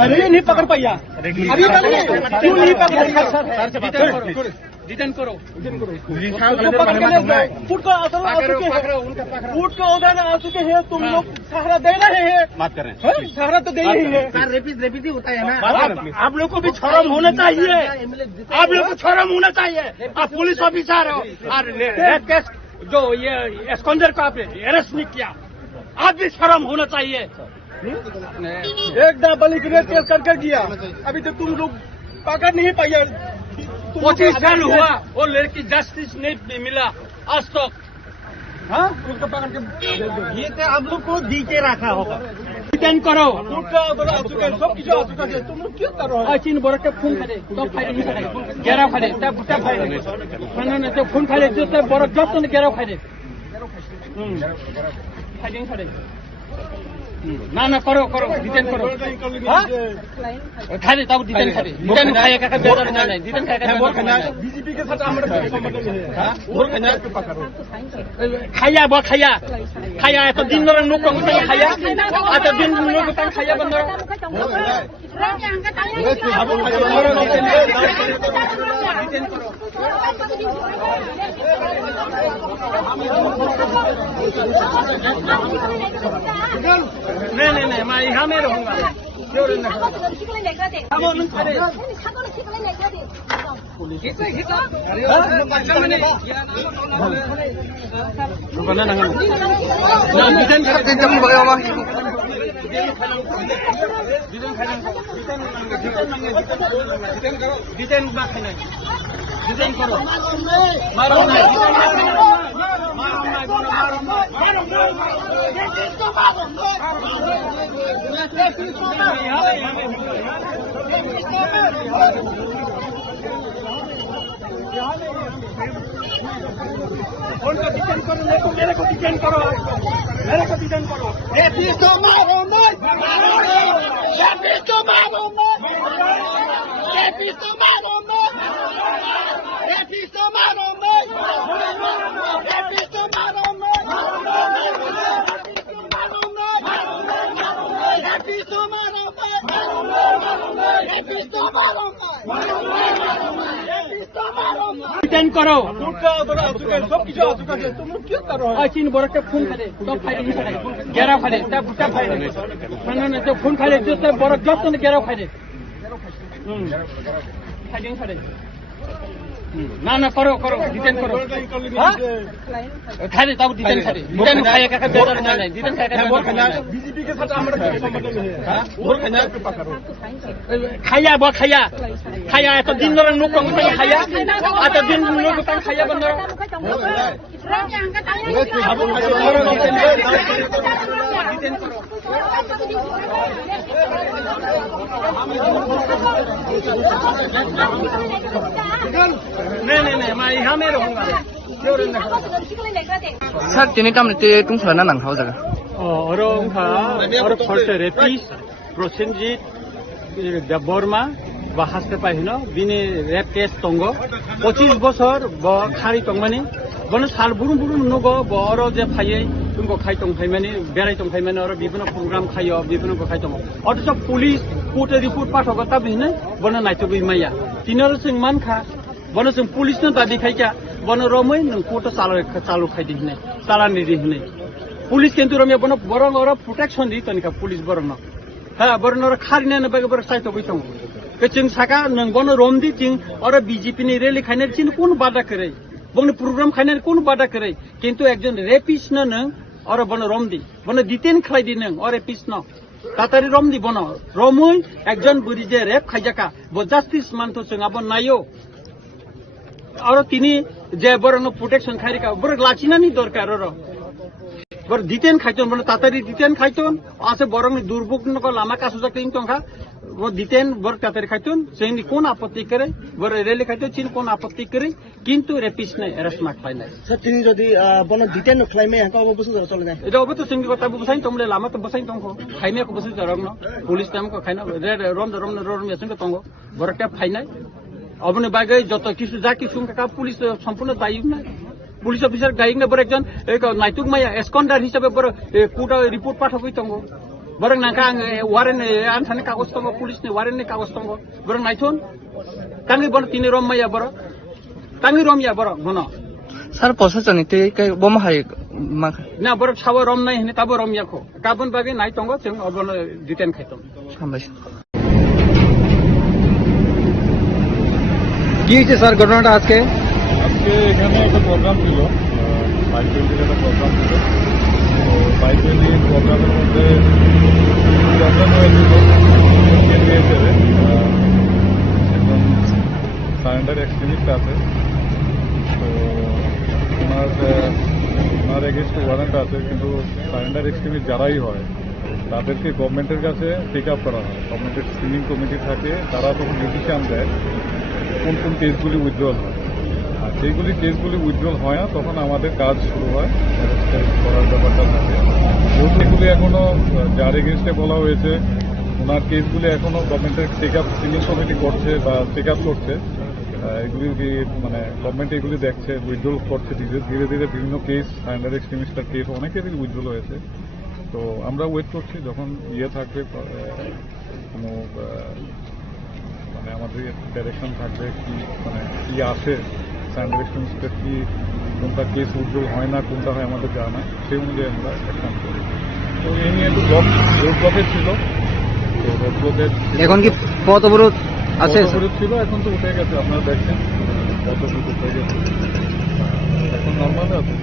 अरे नहीं पकड़ पाया अभी तक क्यों नहीं पकड़ डिटेन करो फूट को असर आ चुके हैं फूट को उधर आ चुके हैं तुम लोग सहारा दे रहे हैं बात कर रहे हैं सहारा तो दे ही है रेपिस ही होता है ना आप लोग को भी शर्म होना चाहिए आप लोग को शर्म होना चाहिए आप पुलिस ऑफिसर हो और रेप केस जो ये एस्कॉन्डर को आपने अरेस्ट नहीं किया आप भी शर्म होना चाहिए एक बलिक रेप केस करके किया अभी तक तुम लोग पकड़ नहीं पाया 25 साल हुआ वो लड़की जस्टिस नहीं मिला आज तक हाँ उसको पकड़ के ये तो आप लोग को दी के रखा होगा डिटेन करो सब किसी आ चुका है तुम लोग क्यों करो चीन बरक के खून खाले तो फायदे नहीं गेरा फायदे तब बुटा फायदे खाना तो खून खाले जो तब बरक जब तो गेरा फायदे फायदे फायदे ना करो डिटेन करो हाँ खाले तब डिटेन खाएगा का बेदर नहीं डिटेन खाएगा बीजेपी के साथ हमारा संबंध नहीं है हाँ और कन्या पे पकड़ो खाया तो दिन भर लोग को खाया आता दिन लोग को खाया बंदर डिटेन करो नहीं मैं यहाँ में रहूँगा डिटेन करो मारो डिटेन करो मेरे को डिटेन करो डिटेन करो सब किसी आ चुका है तुम लोग क्यों करो चीन बरक के खून खाले तो फायदे नहीं गेरा फायदे तब बुटा फायदे खाना तो खून खाले जो तब बरक जब तो गेरा फायदे फायदे फायदे ना करो डिटेन करो हाँ खाले तब डिटेन खाएगा का बेदर नहीं डिटेन खाएगा बीजेपी के साथ हमारा संबंध नहीं है हाँ और कन्या पे पकड़ो खाया तो दिन भर लोग को खाया आता दिन लोग को खाया बंदर डिटेन करो नहीं मैं यहाँ में रहूँगा सर तिनी काम ते तुम सना नंग हाउ जगह और फर्स्ट रेपिस प्रसेनजित देबबर्मा हास्ते पाहिनो बिनि रेप केस दंग 25 बছर खारि दंमानि बन साल बुरुम नुगो बर जे फायै तुमको खाइ दंफायमानि बेराय दंफायमानि और विभिन्न प्रोग्राम खायो विभिन्न को खाइ दंग अथच पुलिस कोर्ट रिपोर्ट पाठक ता बिनो बन नायतो बिमाया तिनर जों मानखा बन जों पुलिस न दाबि खायका बन रमै नों कोर्ट चालु खायदि हिने चालानि दि हिने पुलिस केन्तु रमे बन बरं और प्रोटेक्शन दि तनिका पुलिस बरं हा बरं और खारिना न बागे बर साइतो बिथं के जों साका नों बन रमदि थिं और बीजेपी नि रैली खायने चिन कोन बादा करे बन प्रोग्राम खायने कोन बादा करे किन्तु एकजन रेपिस्ट न नों और बन रमदि बन डिटेन खायदि नों और रेपिस्ट न तातारि रमदि बन रमै एकजन बुरि जे रेप खायजाका ब जस्टिस मानतो जों अब नायो और तिनी जे बरन प्रोटेक्शन खायरिका बर लाचिनानि दरकार र बर डिटेन खायतन बन तातारि डिटेन खायतन आसे बरंनि दुर्भोगनको लामा कासुजा किन तंखा वो डिटेन बर तातारि खायतन जोंनि कोन आपत्ति करे बर रेले खायतन चिन कोन आपत्ति करे किन्तु रेपिस्ट नै अरेस्ट मा खायनाय सर तिनी जदि बन डिटेन खायमे हका अब बसु चलने एटा अब तो जोंनि गता बसाइन तमले लामा त बसाइन तंखो खायमे को बसु जरंग पुलिस टाइम को खायना रम यासंग तंगो बरकटा फायनाय अबने बागै जत किसु जा किसु का पुलिस सम्पूर्ण दायी ना पुलिस ऑफिसर गाइंग बर एकजन एक नाइटुक माया एस्कॉन्डर हिसाबै बर कोर्ट रिपोर्ट पाठकै तंगो borok nangka ang warren antane kagos tongo police ni warren ni kagos tongo borok naithun tangi bon tini rom maya borok tangi rom ya borok bono sir প্রশাসনিক বোমা high na borok sawo rom nai hini tabo rom yakho kabon bagi nai tongo jeng obono detain khaitom হামবাইছে কি হয়েছে sir ঘটনাটা আজকে? আজকে এখানে একটা programme ছিল, বাইক রেলির একটা প্রোগ্রাম ছিল। তো বাইক রেলি প্রোগ্রামের মধ্যে প্রোগ্রাম হয়েছিল একজন সারেন্ডার এক্সট্রিমিস্ট আছে। তো ওনার এগেনস্টে ওয়ারেন্ট আছে, কিন্তু সারেন্ডার এক্সট্রিমিস্ট যারাই হয় তাদেরকে গভর্নমেন্টের কাছে টেক আপ করা হয়। গভর্নমেন্টের স্ক্রিনিং কমিটি থাকে, তারা তখন ডিসিশন দেয় কোন কোন কেসগুলি উইথড্রল হয়। আর যেগুলি কেসগুলি উইথড্রল হয় না, তখন আমাদের কাজ শুরু হয় করার ব্যাপারটা থাকে। যেহেতু এগুলি এখনো যার এগেনস্টে বলা হয়েছে ওনার কেসগুলি এখনো গভর্নমেন্টের টেক আপ স্ক্রিনিং কমিটি করছে বা টেক আপ করছে, এগুলি মানে গভর্নমেন্ট এগুলি দেখছে, উইথড্রল করছে ধীরে ধীরে বিভিন্ন কেস সারেন্ডার এক্সট্রিমিস্টার কেস অনেকেরই উইথড্রল হয়েছে। তো আমরা ওয়েট করছি যখন থাকবে কোনো মানে আমাদের ডাইরেকশন থাকবে কি মানে কি আসে সারেন্ডার এক্সট্রিমিস্টের কি কোনটা কেস উইথড্রল হয় না কোনটা হয় আমাদের জানা, সেই অনুযায়ী আমরা অ্যাকশন করি। তো এই নিয়ে একটু রোড ব্লকেজ ছিল, তো রোড ব্লকেজ এখন কি পথ অবরোধ আছে? অবরোধ ছিল, এখন তো উঠে গেছে, আপনারা দেখছেন পথ অবরোধ উঠে গেছে, এখন নর্মাল আছে,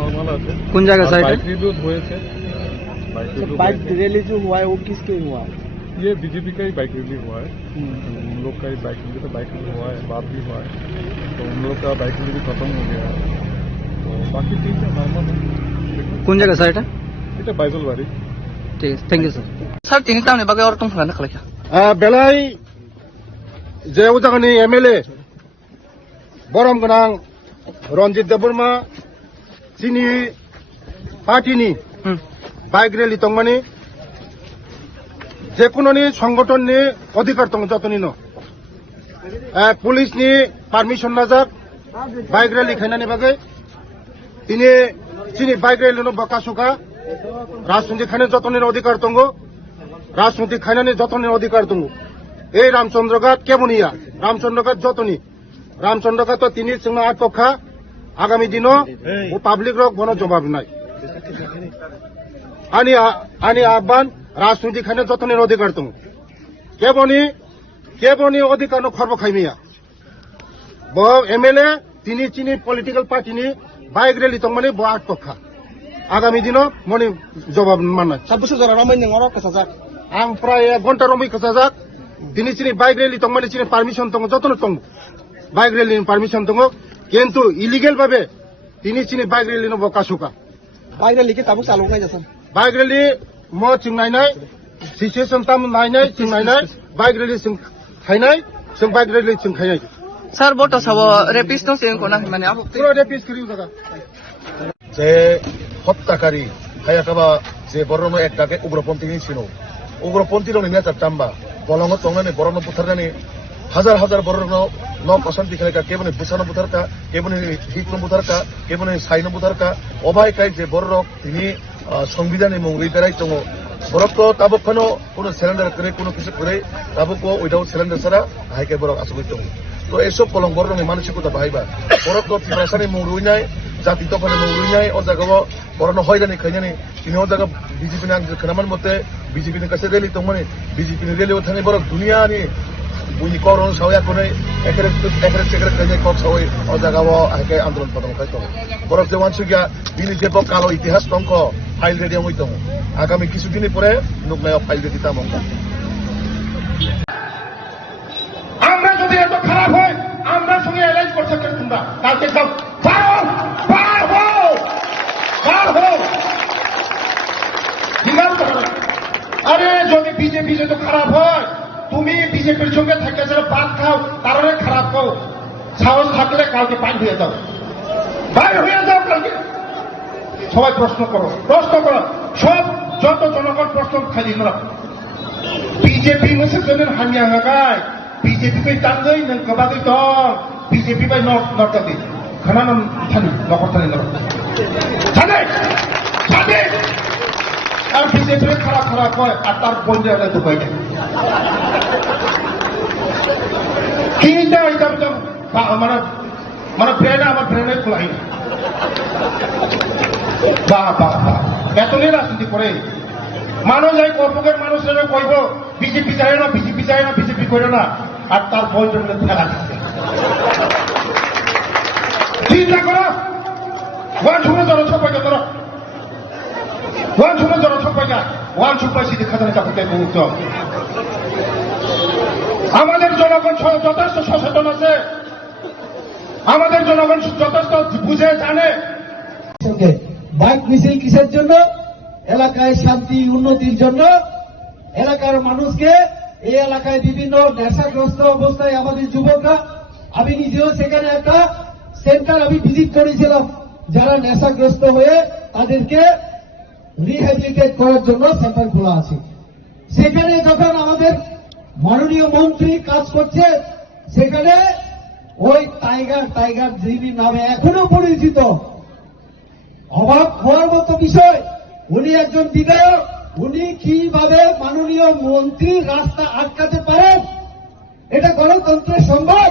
নর্মাল আছে। কোন জায়গা স্যার? বাইক রিভিউ হয়েছে। बाइक रैली जो हुआ है वो किसके हुआ? ये बीजेपी का ही बाइक रैली हुआ है। उन लोग का ही बाइक रैली हुआ है, बात भी हुआ है, तो उन लोग का बाइक रैली खत्म हो गया है। तो बाकी ठीक है, नॉर्मल है। কোন জায়গা স্যার এটা? এটা বাইজলবাড়ি। ঠিক আছে, থ্যাংক ইউ স্যার। স্যার তিনি তামনি বাগে আর তুমি না খালাইকা বেলাই যে উজাগানি এমএলএ বরম গোনাं रंजित देबबर्मा चिनि पार्टीनि बाइक रैली तंगमानि जेकुनोनि संगठननि अधिकार दं जतनिनो पुलिसनि पारमिशन नाजाक बाइक रैली खायनानि बागै तिनि चिनि बाइक रैलिनो बकासुका राजनीति खायनानि जतनिनि अधिकार दङ राजनीति खायनानि जतनिनि अधिकार दङ এই রামচন্দ্রঘাট কেমনিয়া রামচন্দ্রঘাট যতনি রামচন্দ্রঘাট তো তিনি সিংহ আটপক্ষা আগামী দিনও ও পাবলিক রক বন জবাব নাই আনি আহ্বান রাজনীতি খানে যতনের অধিকার দङ কেবনি অধিকার খর্ব খাইমিয়া ব এমএলএ তিনি চিনি পলিটিক্যাল পার্টিনি বাইক রেলি তংমানি ব আটপক্ষা আগামী দিনও মনি জবাব মাননাय সাবুসু যারা রমাই নং অর কাসাজাক आं प्राय 1 घन्टा रमै खसाजाक दिनै चिनि बाइक रैली तंमानि चिनि पारमिशन दङ जतन दङ बाइक रैलिनि पारमिशन दङ किन्तु इलिगेल भाबे दिनै चिनि बाइक रैलिनो बकासुका बाइक रैली के ताबुक चालुक नाय जासन बाइक रैली म चिंनायनाय सिचुएशन ताम नायनाय चिंनायनाय बाइक रैली जों खायनाय जों बाइक रैली जों खायनाय স্যার বটো সব রেপিস্ট সিং কোনা মানে আবু পুরো রেপিস করিও জায়গা যে হত্যাকারী হায়াকাবা যে বরণ একটাকে উগ্রপন্থী ছিল উগ্রপন্থী নেতার টাম্বা বলঙ্গ তংনানি বরণ বুথারনানি হাজার হাজার বরণ ন অশান্তি খেলেকা কেবনি বুসানো বুথারকা কেবনি হিতনো বুথারকা কেবনি সাইনো বুথারকা অবাইকাই যে বড় তিনি সংবিধানে মুংরি বেড়াই দङ বরক তাবকখানো কোনো সিলিন্ডার করে কোনো কিছু করে তাবকও উইদাউট সিলিন্ডার ছাড়া হাইকে বরক আসবে দङ তো এসব পলং বড় মানসিকতা বাহাইবা বরক ফিমাসানি মুংরুইনাই জাতি তফানি মুংরুইনাই ও জায়গা বরণ হয়রানি খাইনানি তিনি ও জায়গা বিজেপি আং खोनामान मते বিজেপি কাছে রেলি তংমানি বিজেপি রেলিও থানি বরক দুনিয়ানি বুনি করন সাওয়া কোনে একরে চেকরে খাইনাই কক সাওই ও জায়গা হাইকে আন্দোলন পদং খাই দङ বরক যে মানসিকা বিনি যে কালো ইতিহাস দংক ফাইল রেডি হই দङ আগামী কিছুদিনের পরে নুকনায় ফাইল রেডি তামং আমরা যদি এত খারাপ হয় আমরা সঙ্গে অ্যালাইজ করতে পারি তোমরা কালকে সব আরে যদি বিজেপি যদি খারাপ হয় তুমি বিজেপির সঙ্গে থাকে যারা ভাত খাও তারা খারাপ খাও সাহস থাকলে কালকে বাইর হয়ে যাও কালকে সবাই প্রশ্ন করো সব যত জনগণ প্রশ্ন খালি না বিজেপি मोनसे जोंनो हानिया होगाय বিজেপি बै तांगै नों गोबाङै दं বিজেপি बै नरकादि खोनानो थानि नखर थानि नखर थानि আর বিজেপির খারাপ খারাপ হয় আর তার বন্ধু একটা দুপাই নেই কিটা এটা মানে মানে ব্রেনে আমার ব্রেনে খোলাই না বাহ বাহ বাহ এতই রাজনীতি করে মানুষ এই কর্মকের মানুষেরা কইব বিজেপি চায় না বিজেপি চায় না বিজেপি করে না আর তার বন্ধু ফেলা দিচ্ছে চিন্তা করো ওয়ান শুনে ধরো সবাইকে ধরো ওয়ান শুনে ধরো সবাইকে ওয়ান সুপার সিটি খাজানা চাকরিতে মুক্ত আমাদের জনগণ যথেষ্ট সচেতন আছে আমাদের জনগণ যথেষ্ট বুঝে জানে বাইক মিছিল কিসের জন্য এলাকায় শান্তি উন্নতির জন্য এলাকার মানুষকে এই এলাকায় বিভিন্ন নেশাগ্রস্ত অবস্থায় আমাদের যুবকরা আমি নিজেও সেখানে একটা সেন্টার আমি ভিজিট করেছিলাম যারা নেশাগ্রস্ত হয়ে তাদেরকে রিহ্যাবিলিটেট করার জন্য সেন্টার খোলা আছে সেখানে যখন আমাদের মাননীয় মন্ত্রী কাজ করছে সেখানে ওই টাইগার যিনি নামে এখনো পরিচিত অবাক হওয়ার মতো বিষয় উনি একজন বিধায়ক উনি কিভাবে মাননীয় মন্ত্রী রাস্তা আটকাতে পারেন এটা গণতন্ত্রের সম্ভব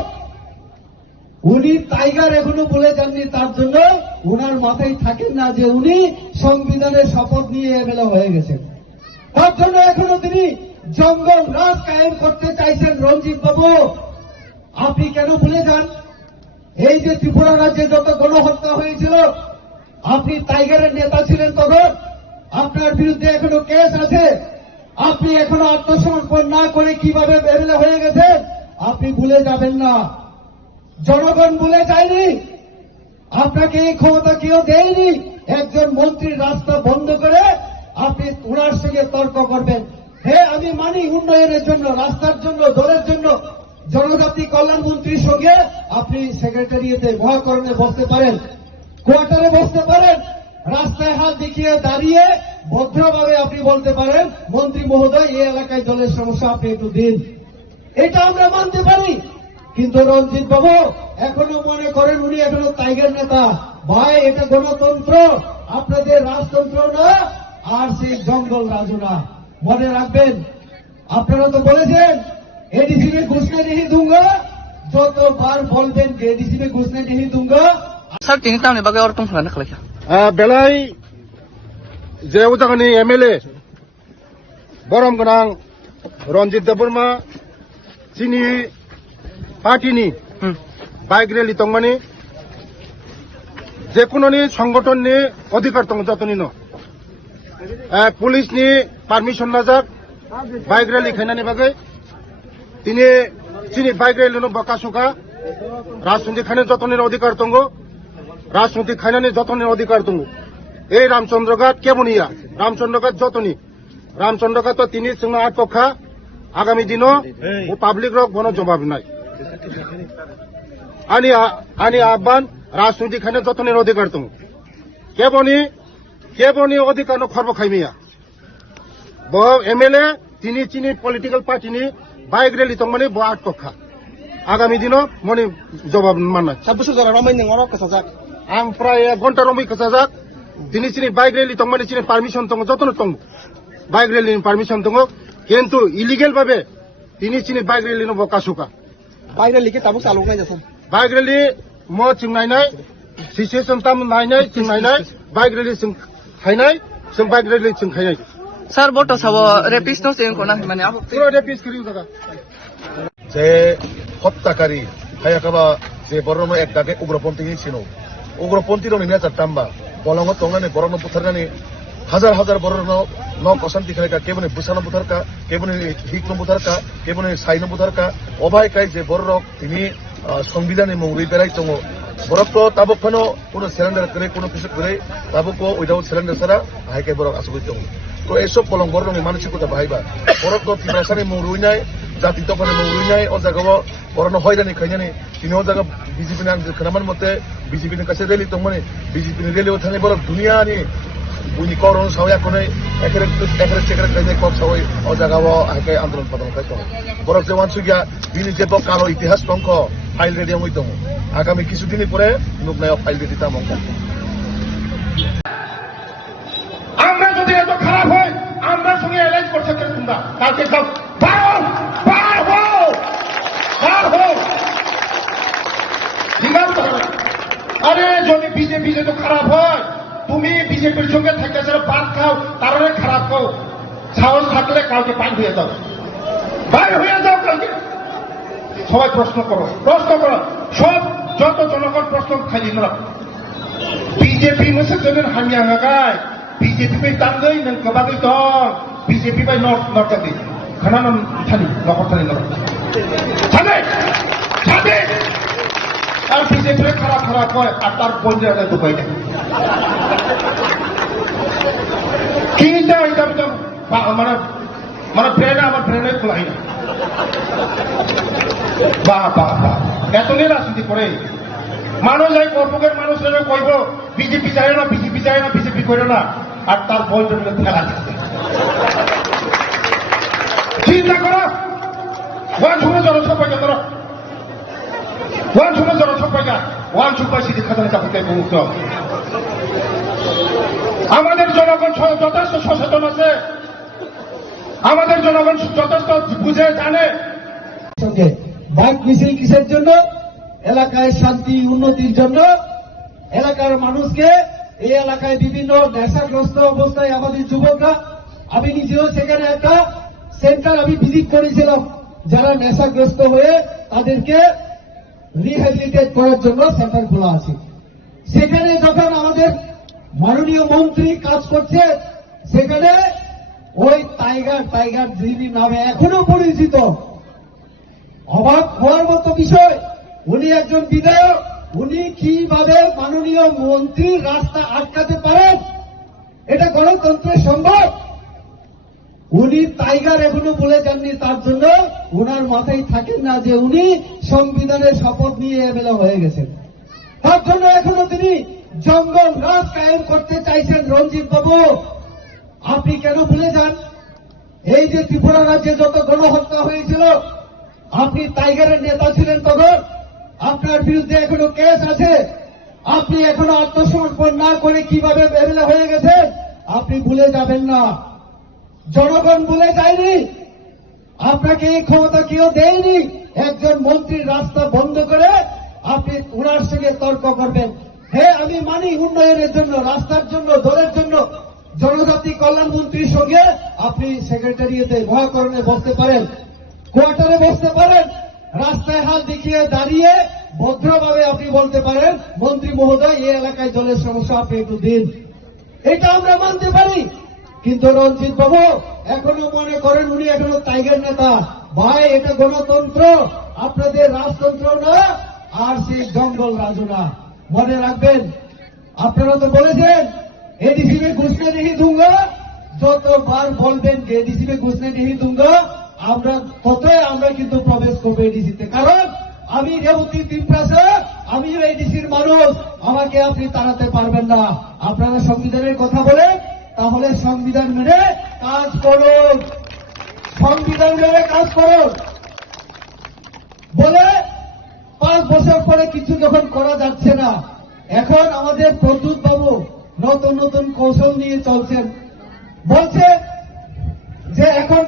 উনি টাইগার এখনো বলে যাননি তার জন্য উনার মাথায় থাকেন না যে উনি সংবিধানের শপথ নিয়ে এমএলএ হয়ে গেছেন তার জন্য এখনো তিনি জঙ্গল রাজ কায়েম করতে চাইছেন রঞ্জিত বাবু আপনি কেন ভুলে যান এই যে ত্রিপুরা রাজ্যে যত গণহত্যা হয়েছিল আপনি টাইগারের নেতা ছিলেন তখন আপনার বিরুদ্ধে এখনো কেস আছে আপনি এখনো আত্মসমর্পণ না করে কিভাবে এমএলএ হয়ে গেছেন আপনি ভুলে যাবেন না জনগণ ভুলে যায়নি আপনাকে এই ক্ষমতা কেউ দেয়নি একজন মন্ত্রীর রাস্তা বন্ধ করে আপনি ওনার সঙ্গে তর্ক করবেন হ্যাঁ আমি মানি উন্নয়নের জন্য রাস্তার জন্য দলের জন্য জনজাতি কল্যাণ মন্ত্রীর সঙ্গে আপনি সেক্রেটারিয়েটে মহাকরণে বসতে পারেন কোয়ার্টারে বসতে পারেন রাস্তায় হাত দেখিয়ে দাঁড়িয়ে ভদ্রভাবে আপনি বলতে পারেন মন্ত্রী মহোদয় এই এলাকায় দলের সমস্যা আপনি একটু দিন এটা আমরা মানতে পারি কিন্তু রঞ্জিত বাবু এখনো মনে করেন উনি এখনো টাইগার নেতা ভাই এটা গণতন্ত্র আপনাদের রাজতন্ত্র না আর সেই জঙ্গল রাজু না মনে রাখবেন আপনারা তো বলেছেন एडीसी में घुसने नहीं दूंगा যতবার বলবেন যে एडीसी में घुसने नहीं दूंगा স্যার তিনি তাহলে বাকি আর তুমি ফেলা খেলা বেলায় যে উদাহরণী এমএলএ বরম গোনাं रंजित देबबर्मा चिनी पार्टीनि बाइक रैली तंगमानि जेकुनोनि संगठननि अधिकार दं जतनिनो पुलिसनि पारमिशन लाजाक बाइक रैली खायनानि बागै তিনি চিনি বাইক রেলিনো বকাসুকা রাজনীতি খানে যতনের অধিকার দङ রাজনীতি খাইনানি যতনের অধিকার দङ এই রামচন্দ্রঘাট কেবনিয়া রামচন্দ্রঘাট যতনি রামচন্দ্রঘাট তো তিনি जोंना आटपखा आगामी दिनो ও পাবলিক রক বন জবাব নাই আনি আহ্বান রাজনীতি খানে যতনের অধিকার দङ কেবনি অধিকার খর্ব খাইমিয়া ব এমএলএ তিনি চিনি পলিটিক্যাল পার্টিনি বাইক রেলি তংমানি ব आटपखा आगामी दिनो मनि जवाब माननाय 7 বছর ধরে রমাই নং অরক কাসাজাক आं प्राय 1 घन्टा रमै कसाजाक दिनै चिनि बाइक रेली तंमानि चिनि पारमिशन दङ जतन दङ बाइक रेलिनि पारमिशन दङ किन्तु इलिगेल भाबे दिनै चिनि बाइक रेलिनो बकासुका বাইরে লিখে তাবুক চালু নাই যাচ্ছেন बाइक रेली म चिंनायनाय सिचुएसन ताम नायनाय चिंनायनाय बाइक रेली जों खायनाय जों बाइक रेली जों खायनाय স্যার বটো সাব রেপিস্ট চেন কোনা মানে আবু পুরো রেপিস করি দাদা যে হত্যাকারী হায়াকাবা যে বরণ একটাকে উগ্রপন্থী ছিল উগ্রপন্থী রনি নেতা টাম্বা বলঙ্গ তংনানি বরণ বুথারনানি হাজার হাজার বরণ ন অশান্তি খাইকা কেবনে বুসানো বুথারকা কেবনে হিকনো বুথারকা কেবনে সাইনো বুথারকা অবাইকাই যে বররক তিনি সংবিধানে মৌরি বেড়াই দङ বরক তাবকখানো কোনো সিলিন্ডার করে কোনো কিছু করে তাবকো উইদাউট সিলিন্ডার ছাড়া হাইকাই বরক আসবে দङ তো এইসব বলং বরণনি মানসিকতা বাহাইবা বরক ত্রিপুরাসানি মৌরুইনাই জাতি তখন মৌরুইনাই ও জায়গাও বরণ হয়রানি খাইনানি তিনি ও জায়গা বিজেপিनि आं खोनामान मते बिजेपिनि कासे रेली दंमोन बिजेपिनि रेलियाव थानाय बरक दुनियानि बुनि करन सावया कोनै एकेरे चेकेरे खायनाय कप सावय ओ जागाव हायकाय आन्दोलन पदन खाय दं बरक जवान सुगिया बिनि जेबो कालो इतिहास दंख फाइल रेडियाव हय दं आगामी किछु दिननि परे नुकनायाव फाइल रेडि तामंग আমরা যদি এত খারাপ হয় কালকে খাও বার হো ঠিক আছে। আরে যদি বিজেপি যদি খারাপ হয়, তুমি বিজেপির সঙ্গে থেকে যারা ভাত খাও তারা খারাপ খাও, সাহস থাকলে কালকে বাইর হয়ে যাও কালকে। সবাই প্রশ্ন করো সব যত জনগণ প্রশ্ন খালি না বিজেপি मोनसे जों हानिया गाय बिजेपि बाय तांगै नों गोबाङै दं बिजेपि बाय नर्थाखै खोनानो थानि नखरथानि सादे আর বিজেপি খারাপ হয় আর তার বন্ধুরা দুবাই দেয় কি এটা মানে ব্রেনে আমার ব্রেনে খোলাই না এতদিন রাজনীতি করে মানুষ এই কর্পকের মানুষ কইব বিজেপি চায় না বিজেপি করে না আর তার বলটা ফেলা দিচ্ছে চিন্তা করো ওয়ান শুনে জনসংখ্যা ধরো ওয়ান শুনে জনসংখ্যা ওয়ান সুপার সিটি খাজানা চাপিতে মুক্ত আমাদের জনগণ যথেষ্ট সচেতন আছে, আমাদের জনগণ যথেষ্ট বুঝে জানে। বাইক মিছিল কিসের জন্য? এলাকায় শান্তি উন্নতির জন্য, এলাকার মানুষকে এই এলাকায় বিভিন্ন নেশাগ্রস্ত অবস্থায় আমাদের যুবকরা, আমি নিজেও সেখানে একটা সেন্টার আমি ভিজিট করেছিলাম, যারা নেশাগ্রস্ত হয়ে তাদেরকে রিহ্যাবিলিটেট করার জন্য সেন্টার খোলা আছে। সেখানে যখন আমাদের মাননীয় মন্ত্রী কাজ করছে, সেখানে ওই টাইগার যিনি নামে এখনো পরিচিত, অবাক হওয়ার মতো বিষয়, উনি একজন বিধায়ক, উনি কিভাবে মাননীয় মন্ত্রীর রাস্তা আটকাতে পারেন? এটা গণতন্ত্রের সম্ভব? উনি টাইগার এখনো বলে যাননি, তার জন্য ওনার মাথায় থাকেন না যে উনি সংবিধানের শপথ নিয়ে এমএলএ হয়ে গেছেন। তার জন্য এখনো তিনি জঙ্গল রাজ কায়েম করতে চাইছেন। রঞ্জিত বাবু, আপনি কেন ভুলে যান এই যে ত্রিপুরা রাজ্যে যত গণহত্যা হয়েছিল, আপনি টাইগারের নেতা ছিলেন, তখন আপনার বিরুদ্ধে এখনো কেস আছে, আপনি এখনো আত্মসমর্পণ না করে কিভাবে এমএলএ হয়ে গেছেন আপনি ভুলে যাবেন না। জনগণ ভুলে যায়নি, আপনাকে এই ক্ষমতা কেউ দেয়নি। একজন মন্ত্রীর রাস্তা বন্ধ করে আপনি ওনার সঙ্গে তর্ক করবেন। হ্যাঁ, আমি মানি উন্নয়নের জন্য, রাস্তার জন্য, দলের জন্য জনজাতি কল্যাণ মন্ত্রীর সঙ্গে আপনি সেক্রেটারিয়েটে মহাকরণে বসতে পারেন, কোয়ার্টারে বসতে পারেন, রাস্তায় হাত দেখিয়ে দাঁড়িয়ে ভদ্রভাবে আপনি বলতে পারেন, মন্ত্রী মহোদয় এই এলাকায় জলের সমস্যা আপনি একটু দিন। এটা আমরা মানতে পারি। কিন্তু রঞ্জিত বাবু এখনো মনে করেন উনি এখনো টাইগার নেতা। ভাই, এটা গণতন্ত্র, আপনাদের রাজতন্ত্র না, আর সেই জঙ্গল রাজু না। মনে রাখবেন, আপনারা তো বলেছেন एडीसी में घुसने नहीं दूंगा, যতবার বলবেন যে এডিসি में घुसने नहीं दूंगा, আমরা ততই আমরা কিন্তু প্রবেশ করবো এডিসিতে। কারণ আমি রেবতী তিনপ্রাসা, আমিও এডিসির মানুষ, আমাকে আপনি তাড়াতে পারবেন না। আপনারা সংবিধানের কথা বলে, তাহলে সংবিধান মেনে কাজ করুন, সংবিধান মেনে কাজ করুন। বলে 5 বছর পরে কিছু যখন করা যাচ্ছে না, এখন আমাদের প্রদ্যুৎ বাবু নতুন কৌশল নিয়ে চলছেন, বলছে যে এখন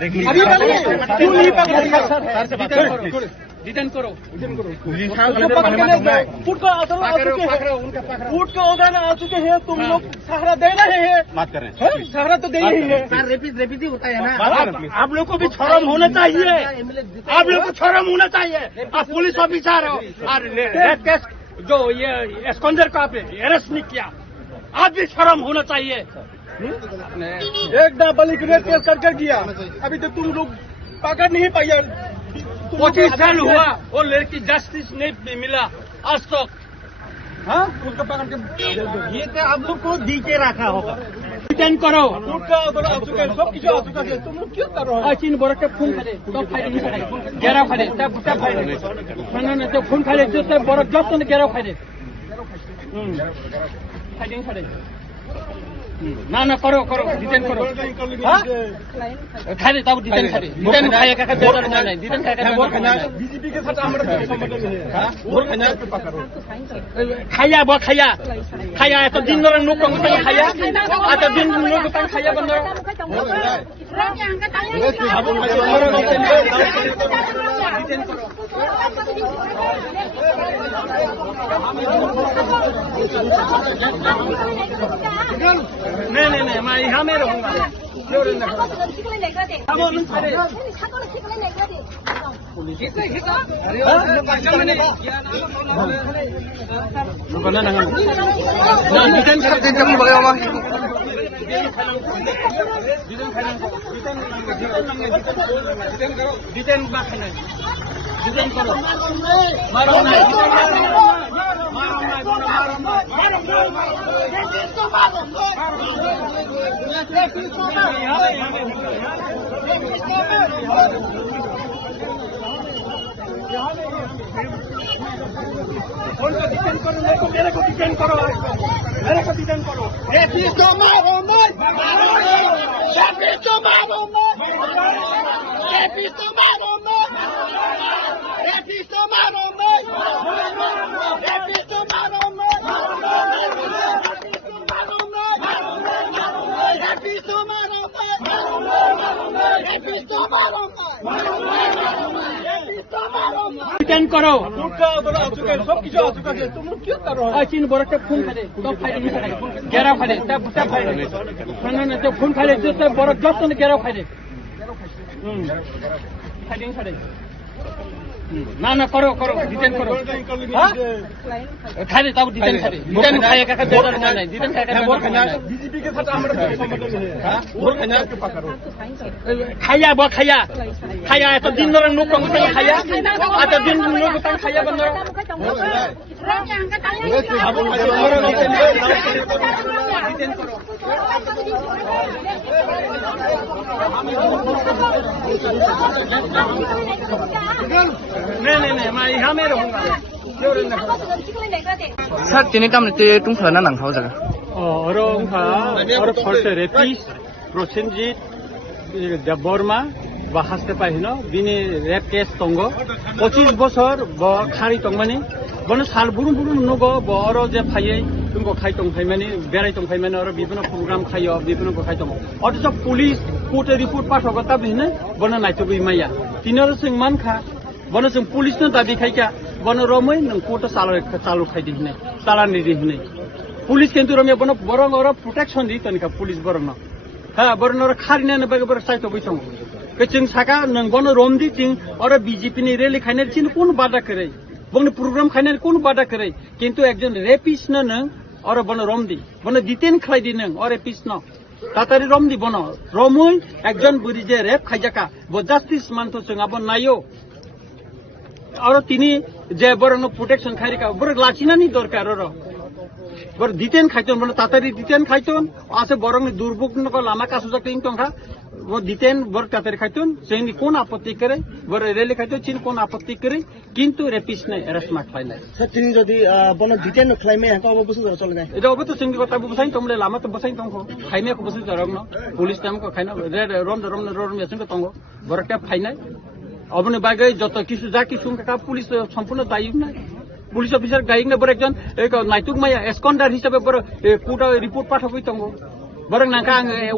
अभी क्यों नहीं पकड़ डिटेन करो उसको पकड़ के ले जाओ। फूट को आ चुके हैं तुम लोग सहारा दे रहे हैं। बात कर रहे हैं सहारा तो दे ही है। रेपिड होता है ना आप लोग को भी शर्म होना चाहिए। आप लोग को शर्म होना चाहिए। आप पुलिस ऑफिसर हो और रेप केस जो ये एस्कॉन्डर को आपने अरेस्ट नहीं किया, आज भी शर्म होना चाहिए। एक डबल रेप केस करके किया, अभी तो तुम लोग पकड़ नहीं पाए। 25 साल हुआ वो लड़की जस्टिस नहीं मिला आज तक। हाँ उसको पकड़ के ये तो आप लोग को दी के रखा होगा। डिटेन करो फूट का आ चुके हैं, सब कुछ आ चुका है। तुम लोग क्यों कर रहे हो? चीन बरक के खून खाले तो फाइल घेराव खाले तब फाइल नहीं तो खून खाले जो बरक जस्ट ने घेराव खाले फाइटिंग खाले ना ना करो डिटेन करो खाले तब डिटेन खाले डिटेन खाया का बेटर नहीं डिटेन खाया का बीजेपी के साथ हमारा कोई संबंध नहीं है। वोट खाने पे पकड़ो। खाया बो खाया तो दिन भर नुक को खाया आता दिन नुक को खाया बंद नहीं मैं यहाँ में रहूँगा। मेरे को डिटेन करो डिटेन करो फूट का आ चुके हैं, सब कुछ आ चुका है। तुम लोग क्यों कर रहे हो? चीन बरक के खून खाले तो फाइल घेराव खाले तब फाइल नहीं तो खून खाले जो बरक जस्ट ने घेराव खाले फाइटिंग खाले ना करो डिटेन करो खाले तब डिटेन खाया का बेटर नहीं डिटेन खाया का बीजेपी के साथ हमारा कोई संबंध नहीं है। वोट खाने पे पकड़ो। खाया तो दिन भर नुक को खाया आता दिन नुक को खाया बंद नहीं मैं यहाँ में रहूँगा। सर तिनी तामने टुंफला ना खाओ जगह और फर्स्ट रेपिस्ट प्रसेनजित देवबर्मा বা হাসতে পাইন বিনি রেপ কেস তঙ্গ 25 বছর ব খারি তংমানি বন সাল বুরুম নুগ बर যে ফাইয়ে তুমको খাই তং ফাইমানি বেরাই তং ফাইমানি আর বিভিন্ন প্রোগ্রাম খাইও বিভিন্ন খাই তং অথচ পুলিশ কোর্টে রিপোর্ট পাস হগতা বিনে বন নাইতবি মাইয়া তিনর সিং মানখা বন जों पुलिसनो दाबि खाइका बन रमै नों कोर्ट चालु खाइदि हिने चाला निदि हिने पुलिस किन्तु रमे बन बरं और प्रोटेक्शन दि तनिका पुलिस बरं हा बरं और खारिना बगे बर साइतो बैसं जों साका नों बन रोमदि जों और बीजेपी नि रेली खाइने चिन कोन बादा करे बन प्रोग्राम खाइने कोन बादा करे किन्तु एकजन रेपिस्ट न नों और बन रोमदि बन डिटेन खाइदि नों और रेपिस्ट न तातारि रोमदि बन रमै एकजन बुरि जे रेप खाइजाका ब जस्टिस मानतो जों अब नायो और तिनी जे बरनो प्रोटेक्शन खाइरिका बर लाचिनानि दरकार र बर डिटेन खाइतन बन तातारि डिटेन खाइतन आसे बरंग दुर्भोगनको लामा कासुजा किन तंखा वो डिटेन बर तातारि खाइतन जोंनि कोन आपत्ति करे बर रेले खाइतन चिन कोन आपत्ति करे किन्तु रेपिस्ट नै अरेस्ट मा खाइनाय सर तिनी जदि बन डिटेन नखलाइमे हका अब बसु चल गए एदा अब तो जोंनि गता बसाइन तमले लामा त बसाइन तंखो खाइमे को बसु जरंग न पुलिस टाइम को खाइना रोम यासंग तंगो बरका फाइनाय अबने बागे जत किसु जा किसु का पुलिस सम्पूर्ण दायी नै पुलिस अफिसर गाइङ बर एकजन एक नाइतुक माया एस्कन्डार हिसाबै बर कोर्ट रिपोर्ट पाठबै तंगो Borong nangka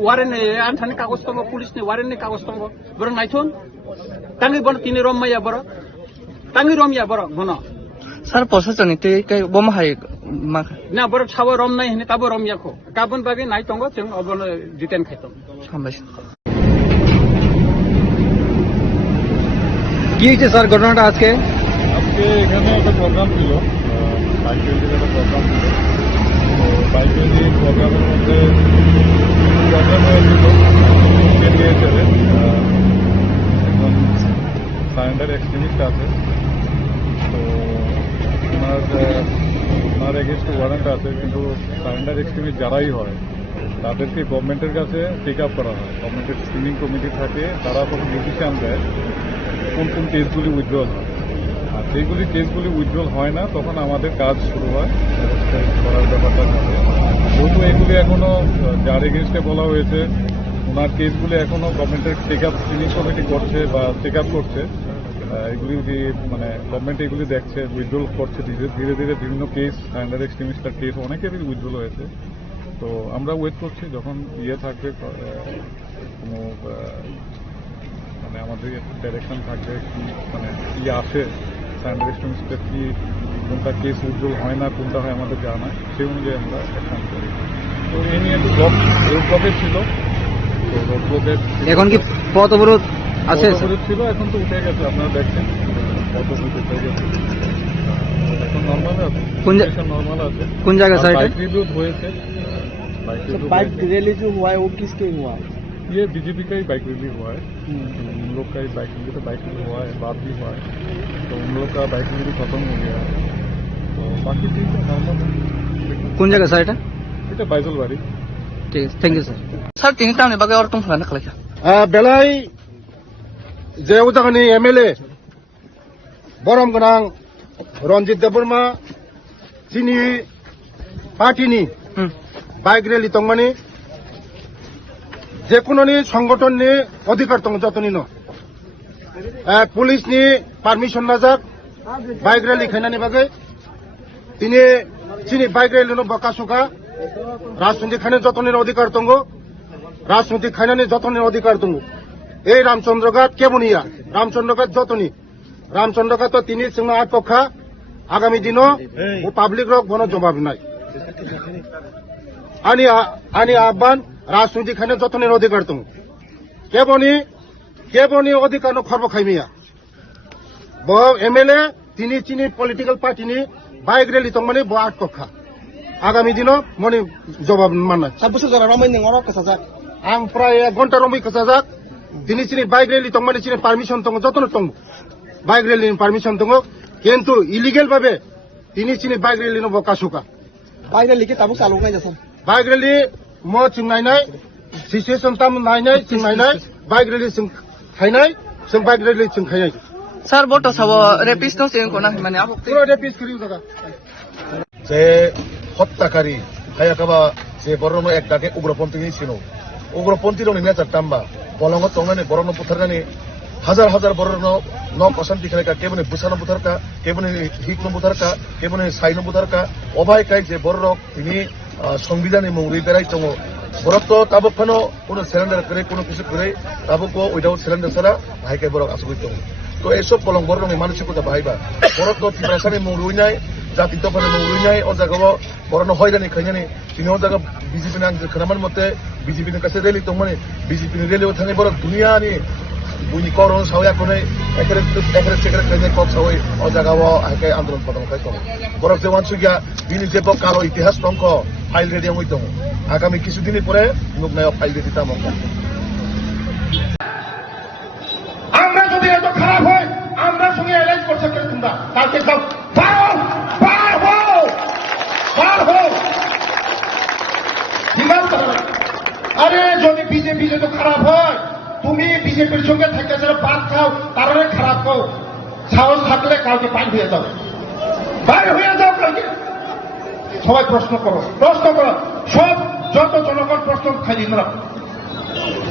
waren antani kagos tongo pulis ni waren ni kagos tongo borong naithun tangi bon tini rom maya borong tangi rom ya borong bono sir প্রশাসন বোমা high na borong chawo rom nai hini tabo rom yako kabon bagi nai tongo chung obon diten khaitong হামবাইছে কি হয়েছে sir ঘটনাটা আজকে? আজকে এখানে একটা programme ছিল, বাইক রেলির একটা প্রোগ্রাম ছিল। তো বাইক রেলি প্রোগ্রামের মধ্যে প্রোগ্রাম হয়েছিল এলিয়েটারে একজন সারেন্ডার এক্সট্রিমিস্ট আছে। তো ওনার এগেনস্টে ওয়ারেন্ট আছে, কিন্তু সারেন্ডার এক্সট্রিমিস্ট যারাই হয় তাদেরকে গভর্নমেন্টের কাছে টেক আপ করা হয়। গভর্নমেন্টের স্ক্রিনিং কমিটি থাকে, তারা তখন ডিসিশন দেয় কোন কোন কেসগুলি উইথড্রল হয়। আর সেইগুলি কেসগুলি উইথড্রল হয় না, তখন আমাদের কাজ শুরু হয় করার ব্যাপারটা থাকে। যেহেতু এগুলি এখনো যার এগেনস্টে বলা হয়েছে ওনার কেসগুলি এখনো গভর্নমেন্টের টেক আপ স্ক্রিনিং কমিটি করছে বা চেক আপ করছে, এগুলি মানে গভর্নমেন্ট এগুলি দেখছে, উইথড্রল করছে ধীরে ধীরে বিভিন্ন কেস, সারেন্ডার এক্সট্রিমিস্টার কেস অনেকেরই উইথড্রল হয়েছে। তো আমরা ওয়েট করছি যখন থাকবে কোনো মানে আমাদের ডাইরেকশন থাকবে কি মানে কি আসে সারেন্ডার এক্সট্রিমিস্টের কি কোনটা কেস উইথড্রল হয় না কোনটা হয় আমাদের জানা, সেই অনুযায়ী আমরা অ্যাকশন করি। তো এই নিয়ে একটু রোড ব্লকে ছিল, তো রোড ব্লকের এখন কি পথ অবরোধ আছে? ছিল, এখন তো উঠে গেছে, আপনারা দেখছেন কত উঠে গেছে, এখন নর্মাল আছে, নর্মাল আছে। কোন জায়গা স্যার? বাইক রিভিউ হয়েছে। बाइक रैली जो हुआ है वो किसके हुआ? ये बीजेपी का ही बाइक रैली हुआ है, उन लोग का ही बाइक रैली हुआ है, बात भी हुआ है, तो उन लोग का बाइक रैली खत्म हो गया है। तो बाकी ठीक है, नॉर्मल है। কোন জায়গা স্যার এটা? এটা বাইজল বাড়ি। ঠিক আছে, থ্যাংক ইউ স্যার। স্যার তিনি তামনি বাগে আর তুমি ফানা খালাইছা বেলাই যে উদাহরণী এমএলএ বরম গোনাং রঞ্জিত দেববর্মা চিনি পার্টিनि বাইক রেলি তংমানি যেকোনোনি সংগঠনनि অধিকার দं যতनि न पुलिसनि पारमिशन नाजाक बाइक रैली खायनानि बागै তিনি চিনি বাইক রেলি বকাসুকা রাজনীতি খাইনে যতনের অধিকার দं রাজনীতি খাইনানি যতনের অধিকার দं এই রামচন্দ্রঘাট কেবনিয়া রামচন্দ্রঘাট যতনি রামচন্দ্রঘাট তিনি जोंना आटपखा आगामी दिनो ও পাবলিক রক বন জবাব নাই আনি আহ্বান রাজনীতি খাইনে যতনের অধিকার দं কেবনি অধিকার খর্ব খাইমিয়া ব এমএলএ তিনি চিনি পলিটিক্যাল পার্টিনি বাইক রেলি তংমানি ব आटपखा आगामी दिनो मनि जवाब माननाय সাবুসু যারা রমাই নং অর কাসাজা आं प्राय 1 घन्टा रमै खसाजाक दिनै चिनि बाइक रेली तंमानि चिनि पारमिशन दं जतन दं बाइक रेलिनि पारमिशन दं किन्तु इलिगेल भाबे दिनै चिनि बाइक रेलिनि बकासुका বাইক রেলি কি তাবুক চালু নাই যাসা बाइक रेली म चिंनायनाय सिचुएशन ताम नायनाय चिंनायनाय बाइक रेली जों खायनाय जों बाइक रेली जों खायनाय স্যার বটো সব রেপিস্ট নো চেন কোনা মানে আবো পুরো রেপিস করিও দাদা যে হত্যাকারী হায়াকাবা যে বরনো একটাকে উগ্রপন্থী ছিল উগ্রপন্থী রং নেতার টাম্বা বলঙ্গ তংনানি বরণ বুথারনানি হাজার হাজার বরণ ন অশান্তি খেলাকা কেবনে বুসানো বুথারকা কেবনে হিকনো বুথারকা কেবনে সাইনো বুথারকা অবাই কাই যে বড় তিনি সংবিধানে মৌরি বেড়াই দङ বরত তাবক ফানো কোনো সিলিন্ডার করে কোনো কিছু করে তাবক উইদাউট সিলিন্ডার ছাড়া ভাইকাই বড় আসুক দङ তো এইসব বলং বড় রঙে মানসিকতা বাহাইবা বরত টিপ্রাসানি মৌরুইনাই জাতি দফানে মৌরুইনাই ও জায়গাও বড় হয়রানি খাইনানি তিনি ও জায়গা বিজেপি নাং खोनामान मते বিজেপি কাছে রেলি দংমানে বিজেপি রেলিও थानाय বড় दुनियानि बुनि करन सावया कोनै एकरे सेक्रेट खाइनाय कक सावै ও জায়গাও आइकाय आन्दोलन पदम खाइ दङ बरफ जवान सुगिया बिनि जेबो कालो इतिहास दंख फाइल रेडी हई दङ आगामी কিছুদিন পরে নুকনায় ফাইল রেডি তাম আমরা যদি এত খারাপ হয় আমরা সঙ্গে অ্যালাইন্স করতে পারি তোমরা কালকে যাও বার হও ডিমান্ড করো আরে যদি বিজেপি যদি খারাপ হয় তুমি বিজেপির সঙ্গে থেকে যারা ভাত খাও তারপরে খারাপ হও সাহস থাকলে কালকে বাইর হয়ে যাও কালকে সবাই প্রশ্ন করো সব যত জনগণ প্রশ্ন খালি না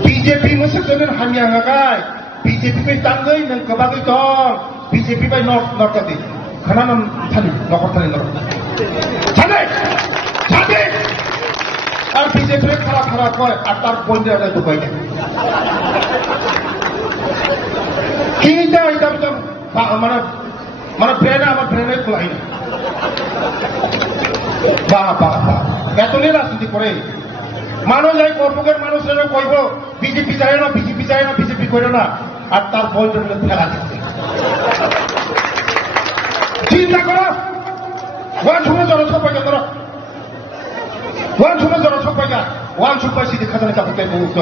বিজেপি মোসেজনের হামিয়া হাগায় বিজেপি বাই তাঙ্গै नों गोबाङै दं बिजेपि बाय नरकादि खोनानो थानि नखर थानि नरक थानि आरो বিজেপির খারাপ খারাপ হয় আর তার পঞ্চায়েত ঢুকাই দেয় এইটা এটা মানে মানে ব্রেনে আমার ব্রেনে খোলাই না বাহ বাহ বাহ এতই রাজনীতি করে মানুষ এই কর্মকের মানুষেরা কইব বিজেপি চায় না বিজেপি চায় না বিজেপি করে না আর তার পঞ্চায়েত ফেলা দিচ্ছে চিন্তা করো ওয়ান সময় জনসংখ্যা ধরো ওয়ান সময় জনসংখ্যা ওয়ান সুপার সিটি খাজানা চাপতে মুহূর্ত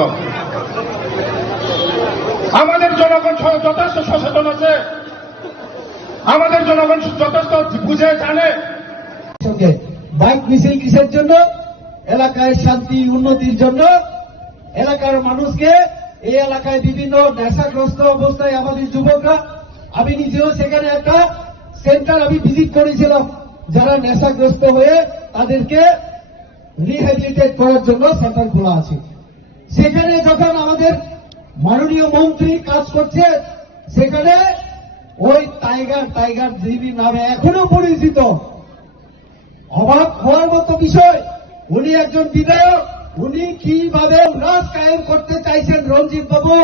আমাদের জনগণ যথেষ্ট সচেতন আছে আমাদের জনগণ যথেষ্ট বুঝে জানে সঙ্গে বাইক মিছিল কিসের জন্য এলাকায় শান্তি উন্নতির জন্য এলাকার মানুষকে এই এলাকায় বিভিন্ন নেশাগ্রস্ত অবস্থায় আমাদের যুবকরা আমি নিজেও সেখানে একটা সেন্টার আমি ভিজিট করেছিলাম যারা নেশাগ্রস্ত হয়ে তাদেরকে রিহ্যাবিলিটেট করার জন্য সেন্টার খোলা আছে সেখানে যখন আমাদের মাননীয় মন্ত্রী কাজ করছে সেখানে ওই টাইগার জিবি নামে এখনো পরিচিত অবাক হওয়ার মতো বিষয় উনি একজন বিধায়ক উনি কিভাবে রাজ কায়েম করতে চাইছেন রঞ্জিত বাবু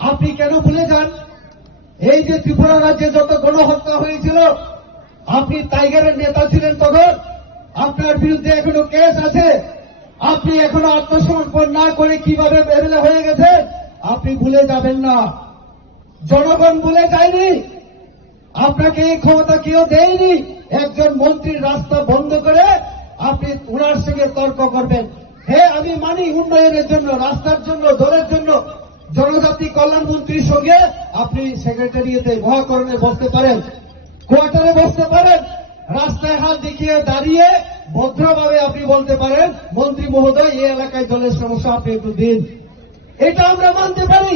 আপনি কেন ভুলে যান এই যে ত্রিপুরা রাজ্যে যত গণহত্যা হয়েছিল আপনি টাইগারের নেতা ছিলেন তখন আপনার বিরুদ্ধে এখনো কেস আছে আপনি এখনো আত্মসমর্পণ না করে কিভাবে বেরেলে হয়ে গেছেন আপনি ভুলে যাবেন না জনগণ ভুলে যায়নি আপনাকে এই ক্ষমতা কেউ দেয়নি একজন মন্ত্রীর রাস্তা বন্ধ করে আপনি ওনার সঙ্গে তর্ক করবেন হ্যাঁ আমি মানি উন্নয়নের জন্য রাস্তার জন্য দলের জন্য জনজাতি কল্যাণ মন্ত্রীর সঙ্গে আপনি সেক্রেটারিয়েটে মহাকরণে বসতে পারেন কোয়ার্টারে বসতে পারেন রাস্তায় হাত দেখিয়ে দাঁড়িয়ে ভদ্রভাবে আপনি বলতে পারেন মন্ত্রী মহোদয় এই এলাকায় দলের সমস্যা আপনি একটু দিন এটা আমরা মানতে পারি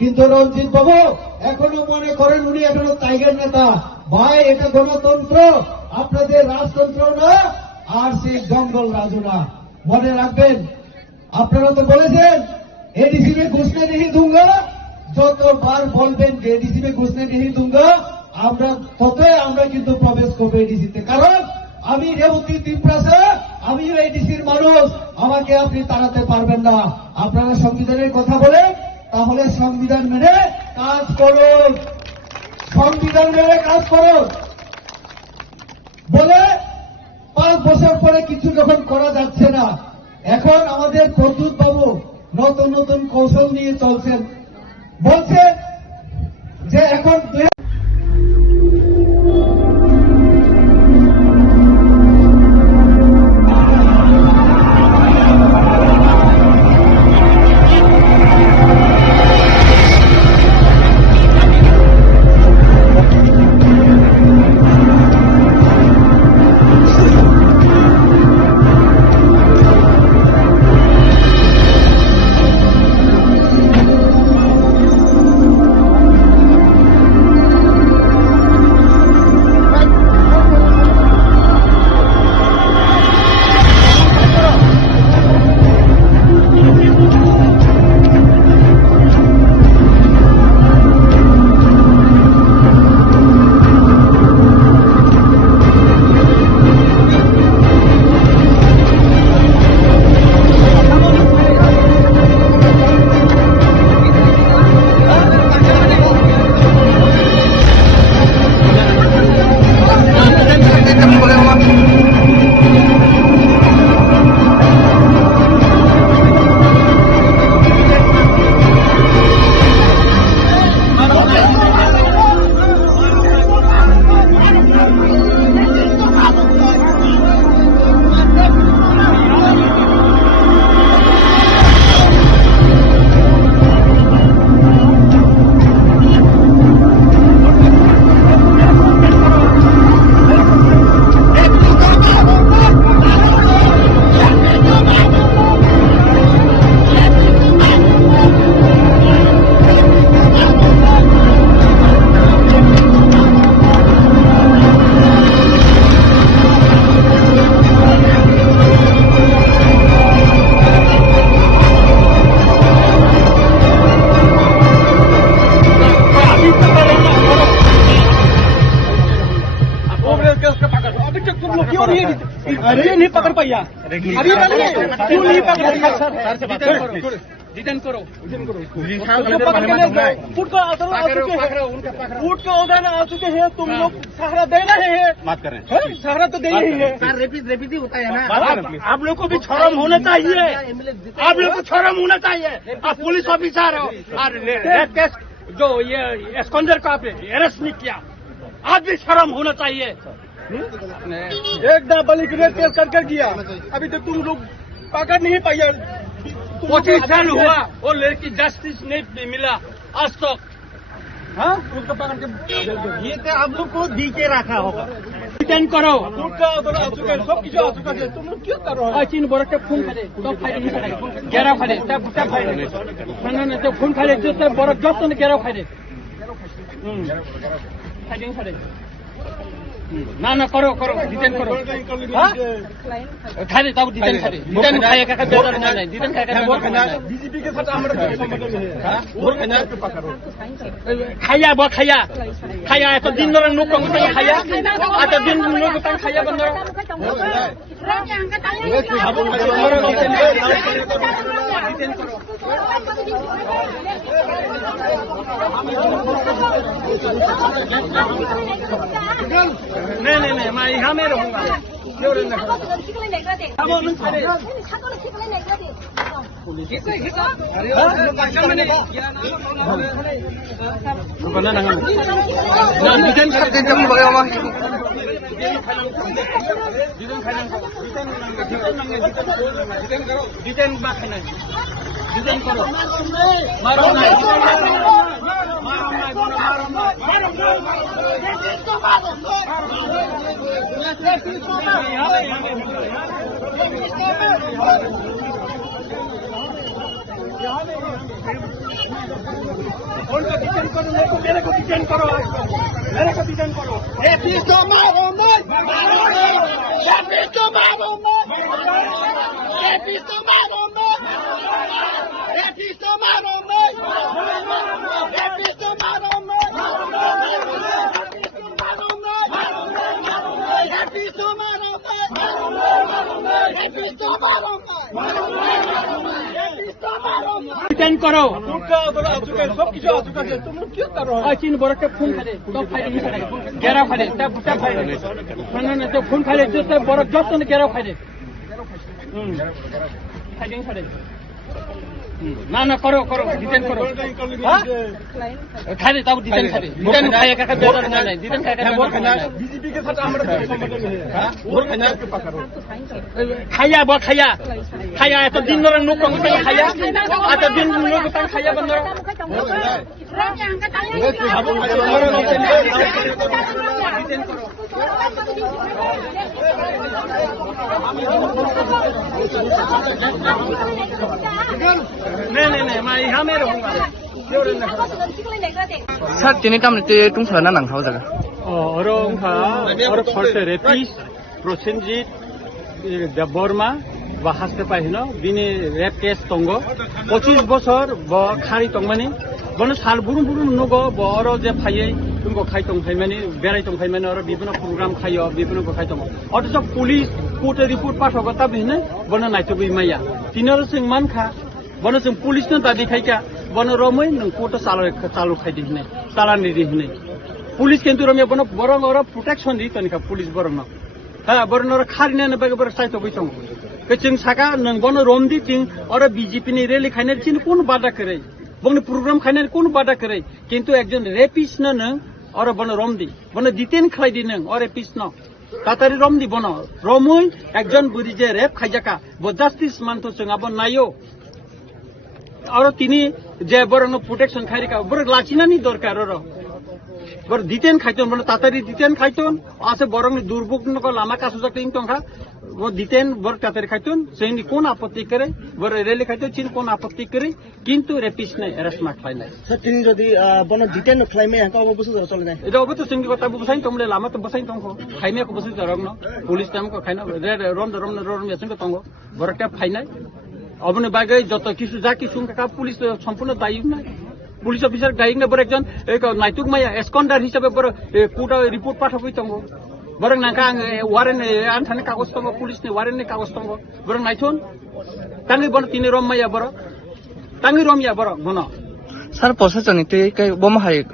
কিন্তু রঞ্জিত বাবু এখনো মনে করেন উনি এখনো টাইগার নেতা ভাই এটা গণতন্ত্র আপনাদের রাজতন্ত্র না আর সেই জঙ্গল রাজু না মনে রাখবেন আপনারা তো বলেছেন एडीसी में घुसने नहीं दूंगा যতবার বলবেন যে এডিসি में घुसने नहीं दूंगा আমরা ততই আমরা কিন্তু প্রবেশ করবো এডিসিতে কারণ আমি রেবতী ত্রিপুরা আমি এডিসির মানুষ আমাকে আপনি তাড়াতে পারবেন না আপনারা সংবিধানের কথা বলে তাহলে সংবিধান মেনে কাজ করুন সংবিধান মেনে কাজ করুন বলে 5 বছর পরে কিছু যখন করা যাচ্ছে না এখন আমাদের প্রদ্যুৎ বাবু নতুন নতুন কৌশল নিয়ে চলছেন বলছে যে এখন अरे नहीं पकड़ पाया अभी क्यों नहीं पकड़ पाया डिटेन करो फुट को उधर आ चुके हैं फुट को उधर आ चुके हैं तुम लोग सहारा दे रहे हैं बात कर रहे हैं सहारा तो दे ही है रेपिड ही होता है ना आप लोग को भी शर्म होना चाहिए आप लोग को शर्म होना चाहिए आप पुलिस ऑफिसर हो और रेप केस जो ये एस्कॉन्डर का आपने अरेस्ट नहीं किया आप भी शर्म होना चाहिए एक नाबालिग रेप केस कर किया अभी तक तुम लोग पकड़ नहीं पाया 25 साल हुआ वो लड़की जस्टिस नहीं मिला आज तक हाँ उसको पकड़ के ये तो आप लोग को दी के रखा होगा डिटेन करो सब किसी आ चुका है तुम लोग क्यों कर रहे हो चीन बरक के खून खाले तो फायदे ग्यारह फायदे तब फायदे ना तो खून खाले जो तब बरक जब तो ग्यारह फायदे फायदे ना करो डिटेन करो हाँ खाले तब डिटेन खाले डिटेन खाया का बेटर नहीं डिटेन खाया बीजेपी के साथ हमारे खाया बो खाया तो दिन नरं नुक को खाया आता दिन नुक को खाया बंदर नहीं मैं यहाँ में रहूँगा डिटेन करो मारो मेरे को डिटेन करो डिटेन करो सब किसी आ चुका है तुम लोग क्यों कर रहे हो चीन बरक के खून खाले तो फायदे ग्यारह फायदे तब फायदे ना तो खून खाले जो तब बरक जब तो ग्यारह फायदे फायदे ना करो डिटेन करो हाँ खाले तब डिटेन खाया का बेटर नहीं डिटेन खाया बीजेपी के साथ हमारे खाया बो खाया तो दिन नरं नुक को खाया आता दिन नुक को खाया बंदर नहीं मैं यहाँ में रहूँगा सर तिनी टाइम ते तुम सारा नांग खाओ जगह और फर्स्ट रेपिस प्रसेनजित देवबर्मा বা হাসতে পাইনো বিনি রেপ কেস তঙ্গ 25 বছর ব খারি তংমানি বন সাল বুরুম বুরুম নগো বড় যে ফাইয়ে তুমকো খাইতং ফাইমানি বেরাই তং ফাইমানি আর বিভিন্ন প্রোগ্রাম খাইও বিভিন্ন কো খাইতং অথচ পুলিশ কোর্টে রিপোর্ট পাস হগা তা বিনে বন নাইতবি মাইয়া তিনর সিং মানখা বন जों पुलिसनो दाबि खाइका बन रमै नों कोर्ट चालु खाइदि हने चालानि दि हने पुलिस केन्तु रमे बन बरं और प्रोटेक्शन दि तनिका पुलिस बरं हा बरं और खारिने बगे बर साइतो बैसं जों साका नों बन रमदि तिं और बीजेपी नि रेली खाइने चिन कोन बादा करे बन प्रोग्राम खाइने कोन बादा करे किन्तु एकजन रेपिस्ट न नों और बन रमदि बन डिटेन खाइदि नों और रेपिस्ट न तातारि रमदि बन रमै एकजन बुरि जे रेप खाइजाका ब जस्टिस मानतो जों अब नायो और तिनी जे बरं प्रोटेक्शन खाइरिका बर लाचिनानि दरकार र बर डिटेन खाइतन बन तातारि डिटेन खाइतन आसे बरं दुर्भोगनको लामा कासु जाकलिं तंखा वो डिटेन बर तातारि खाइतन जोंनि कोन आपत्ति करे बर रेले खाइतन चिन कोन आपत्ति करे किन्तु रेपिस्ट नै अरेस्ट मा खाइनाय सर तिनी जदि बन डिटेन खाइमे हका अब बुझु चले जाय एटा अब त जोंनि कथा बुझाइन तमले लामा त बसाइन तंखो खाइमेको बुझु जरगन पुलिस टाइमको खाइना रम यासंको तंगो बरटा फाइनाय अबने बागै जत किसु जा किसु का पुलिस सम्पूर्ण दायी नै पुलिस अफिसर दायी नै बर एकजन एक नाइतुक माया एस्कन्डार हिसाबै बर कोर्ट रिपोर्ट पाठकै तंगो Borong nangka waren antane kagos tongo pulis ni waren ni kagos tongo borong naithun tangi bon tini rom maya borok tangi rom ya borok bono Sar posachoni te kai bom hai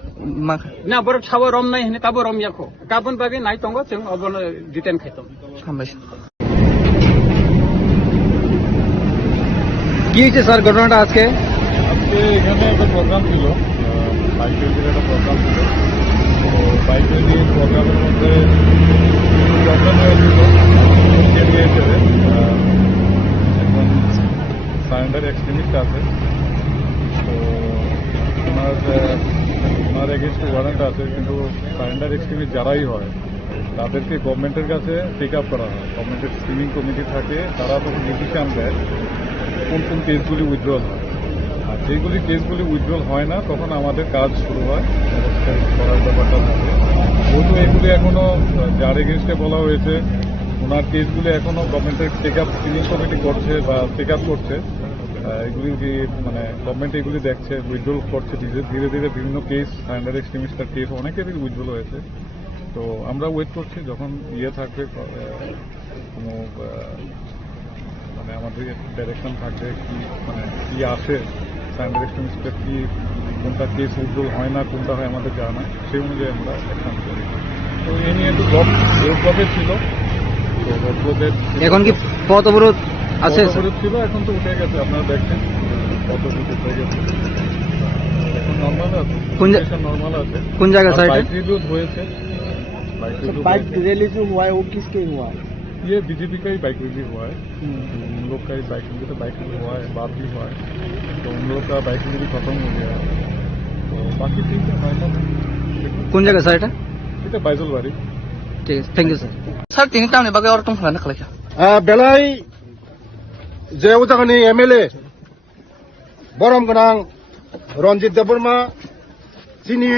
ma na borok chawo rom nai hene tabo rom yakho kabon babe nai tongo chung obon diten khaitom হামবাই কি হয়েছে sir ঘটনাটা আজকে? আজকে এখানে একটা programme ছিল, bike রেলির একটা programme ছিল। তো বাইক রেলি প্রোগ্রামের মধ্যে প্রবলেম হয়েছিল এরিয়া হিসেবে একজন সারেন্ডার এক্সট্রিমিস্ট আছে। তো ওনার এগেনস্টে ওয়ারেন্ট আছে, কিন্তু সারেন্ডার এক্সট্রিমিস্ট যারাই হয় তাদেরকে গভর্নমেন্টের কাছে টেক আপ করা হয়। গভর্নমেন্টের স্ক্রিনিং কমিটি থাকে, তারা তখন ডিসিশন দেয় কোন কোন কেসগুলি উইথড্রল হয়। আর যেগুলি কেসগুলি উইথড্রল হয় না তখন আমাদের কাজ শুরু হয় করার ব্যাপারটা থাকে। যেহেতু এগুলি এখনো যার এগেনস্টে বলা হয়েছে ওনার কেসগুলি এখনো গভর্নমেন্টের টেক আপ স্ক্রিনিং কমিটি করছে বা টেক আপ করছে, এগুলি মানে গভর্নমেন্ট এগুলি দেখছে, উইথড্রল করছে ধীরে ধীরে বিভিন্ন কেস সারেন্ডার এক্সট্রিমিস্টার কেস অনেকেরই উইথড্রল হয়েছে। তো আমরা ওয়েট করছি যখন থাকবে কোনো মানে আমাদের ডাইরেকশন থাকবে কি মানে কি আসে সারেন্ডার এক্সট্রিমিস্টের কি কোনটা কেস উইথড্রল হয় না কোনটা হয় আমাদের জানা নাই, সেই অনুযায়ী আমরা অ্যাকশন করি। তো এ নিয়ে একটু রোড ব্লকেজ ছিল, তো রোড ব্লকেজ এখন কি পথ অবরোধ আছে? ছিল, এখন তো উঠে গেছে, আপনারা দেখছেন কত কিছু উঠে গেছে, এখন নর্মাল আছে, নর্মাল আছে। কোন জায়গা স্যার? বাইক রিভিউ হয়েছে, बाइक रैली जो हुआ है वो किसके हुआ? ये बीजेपी का ही बाइक रिव्यू हुआ है। उन लोग का ही बाइक रिव्यू, तो बाइक रिव्यू हुआ है, बात भी हुआ है, तो उन लोग का बाइक रिव्यू खत्म हो गया है। तो बाकी ठीक है, फाइनल কোন জায়গা স্যার এটা? এটা বাইজলবাড়ি। ঠিক আছে, থ্যাংক ইউ স্যার। স্যার তিনি টাউনে বাগে আর টং খানা খালাইকা বেলাই যে উজাগানি এমএলএ বরম গোনাं रंजित देबबर्मा चिनि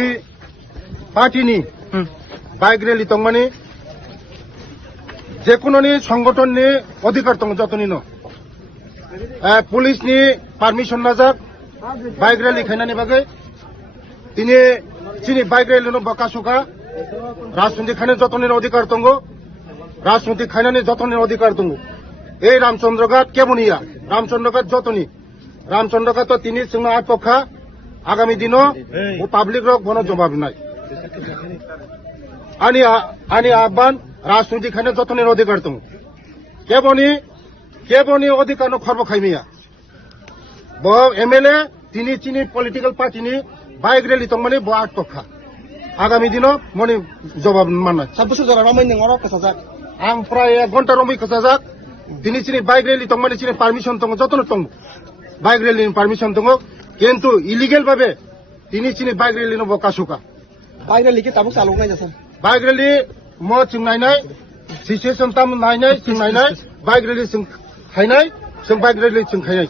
पार्टीनि বাইক রেলি তংমানি যে কোনোনি সংগঠননি অধিকার দं যতনি ন পুলিশনি পারমিশন নাজাক বাইক রেলি খাইনানি বাগै তিনি চিনি বাইক রেলি ন বকাসুকা রাজনৈতিক খাইনানি যতনি অধিকার দं রাজনৈতিক খাইনানি যতনি অধিকার দं এই রামচন্দ্রঘাট কেবনিয়া রামচন্দ্রঘাট যতনি রামচন্দ্রঘাট তো তিনি সিংহ আটপক্ষা আগামী দিনও ও পাবলিক রক বন জবাব নাই আনি আহ্বান রাজনৈতিক খানে যতনের অধিকার দं কেবনি অধিকার খর্ব খাইমিয়া ব এমএলএ তিনি চিনি পলিটিক্যাল পার্টিনি বাইক রেলি তংমানি ব আটপক্ষা আগামী দিনও মনে জবাব মাননাय সাবসু জায়গা রমাই নং অরক কসাজাক আং প্রায় 1 ঘন্টা রমাই কসাজাক তিনি চিনি বাইক রেলি তংমানি চিনি পারমিশন দं যতন দं বাইক রেলি পারমিশন দं কিন্তু ইলিগেল ভাবে তিনি চিনি বাইক রেলি ন বকাসুকা বাইক রেলি কি তাবুক চালুক নাই স্যার বাইক রেলি মো চিंनायनाय सिचुएशन ताम नायनाय चिंनायनाय বাইক রেলি जों खायनाय जों বাইক রেলি जों खायनाय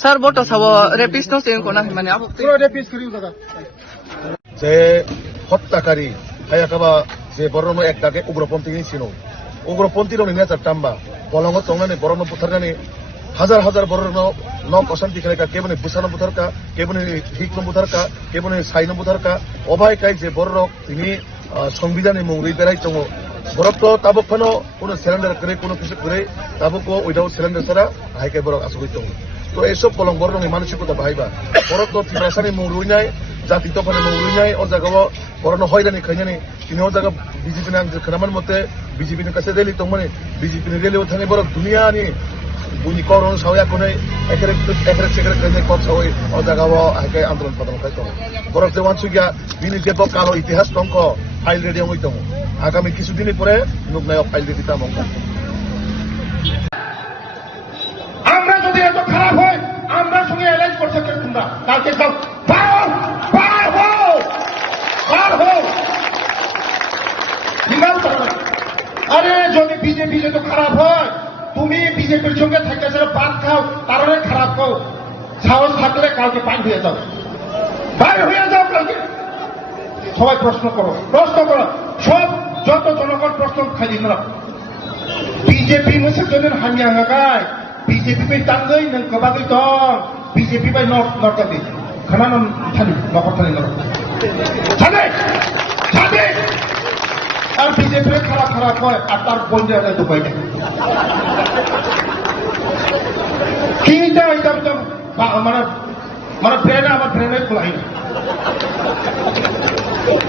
স্যার বটো সাব রেপিস্ট নো চেন কোনা মানে আব পুরো রেপিস করি জায়গা যে হত্যাকারী হায়াকাবা যে বরণ একটাকে উগ্রপন্থী ছিল উগ্রপন্থীর নেতার টাম্বা বলঙ্গ তংনানি বরণ বুথারনানি হাজার হাজার বরণ ন অশান্তি খেলেকা কেবনে বুসানো বুথারকা কেবনে হিকনো বুথারকা কেবনে সাইনো বুথারকা অবাইকাই যে বড় তিনি সংবিধানের মুংরি বেড়াই দं বরক তাবক ফানো কোনো সিলিন্ডার করে কোনো কিছু করে তাবক উইদাউট সিলিন্ডার ছাড়া হাইকে বরক আসুক দं তো এইসব কলম বরণনি মানসিকতা বাহাইবা বরক ত্রিপুরাসানি মুং রুইনাই জাতি তফানি মুং রুইনাই ও জায়গাও বরণ হয়রানি খাইনানি তিনি ও জায়গা বিজেপি নাম খানামান মতে বিজেপিनि কাছে রেলি দंमाने বিজেপিनि রেলিও থানি বরক দুনিয়ানি बुनि कौरन सावया कोने एकरे सेकरे कने कत सावै ओ जागाव हाके आंदोलन पदन खाय दं बरक जवान सुगिया बिनि जेबो कालो इतिहास दंख फाइल रेडी हई दं आगामी किछु दिनि परे नुकनाय फाइल रेडी ता मंग আমরা যদি এত খারাপ হয় আমরা সঙ্গে অ্যালাইন্স করতে চাই তোমরা কালকে সব বার হও হিমাল আরে যদি বিজেপি যদি খারাপ হয় তুমি বিজেপির সঙ্গে থাকতে যারা পাত খাও তারপরে খারাপ খাও সাহস থাকলে কালকে বাইর হয়ে যাও কালকে সবাই প্রশ্ন করো সব যত জনগণ প্রশ্ন খাই না বিজেপি मोनसे जन हामिया गाय বিজেপি বাই তাঙ্গই নং কবাগই দं বিজেপি বাই নরকাদি খানান থানি নকর থানি নর ছাদে আর আর বিজেপি খারাপ খারাপ হয় আর তার বন্ধু একটা দুপাই দেয় কিটা এটা মানে মানে ব্রেনে আমার ব্রেনে খোলাই না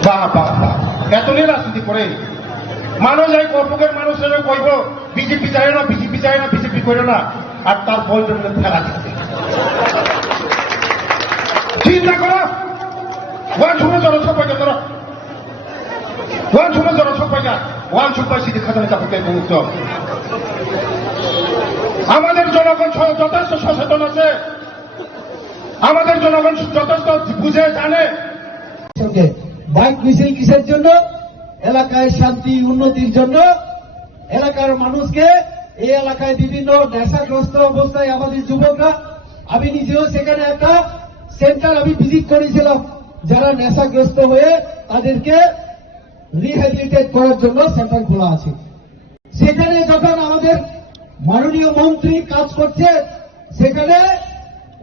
বাহ বাহ বাহ এতই রাজনীতি করে মানুষ এই কর্পকের মানুষেরা কইব বিজেপি চায় না বিজেপি চায় না বিজেপি করে না আর তার বন্ধু ফেলা দিচ্ছে চিন্তা করো ওয়ান শুনে জনসংখ্যা পাইকা তোরা ওয়ান শুনে জনসংখ্যা পাইকা ওয়ান সুপার সিটি খাজানা চাপতে মুক্ত আমাদের জনগণ যথেষ্ট সচেতন আছে আমাদের জনগণ যথেষ্ট বুঝে জানে বাইক মিছিল কিসের জন্য এলাকায় শান্তি উন্নতির জন্য এলাকার মানুষকে এই এলাকায় বিভিন্ন নেশাগ্রস্ত অবস্থায় আমাদের যুবকরা আমি নিজেও সেখানে একটা সেন্টার আমি ভিজিট করেছিলাম যারা নেশাগ্রস্ত হয়ে তাদেরকে রিহ্যাবিলিটেট করার জন্য সেন্টার খোলা আছে সেখানে যখন আমাদের মাননীয় মন্ত্রী কাজ করছে সেখানে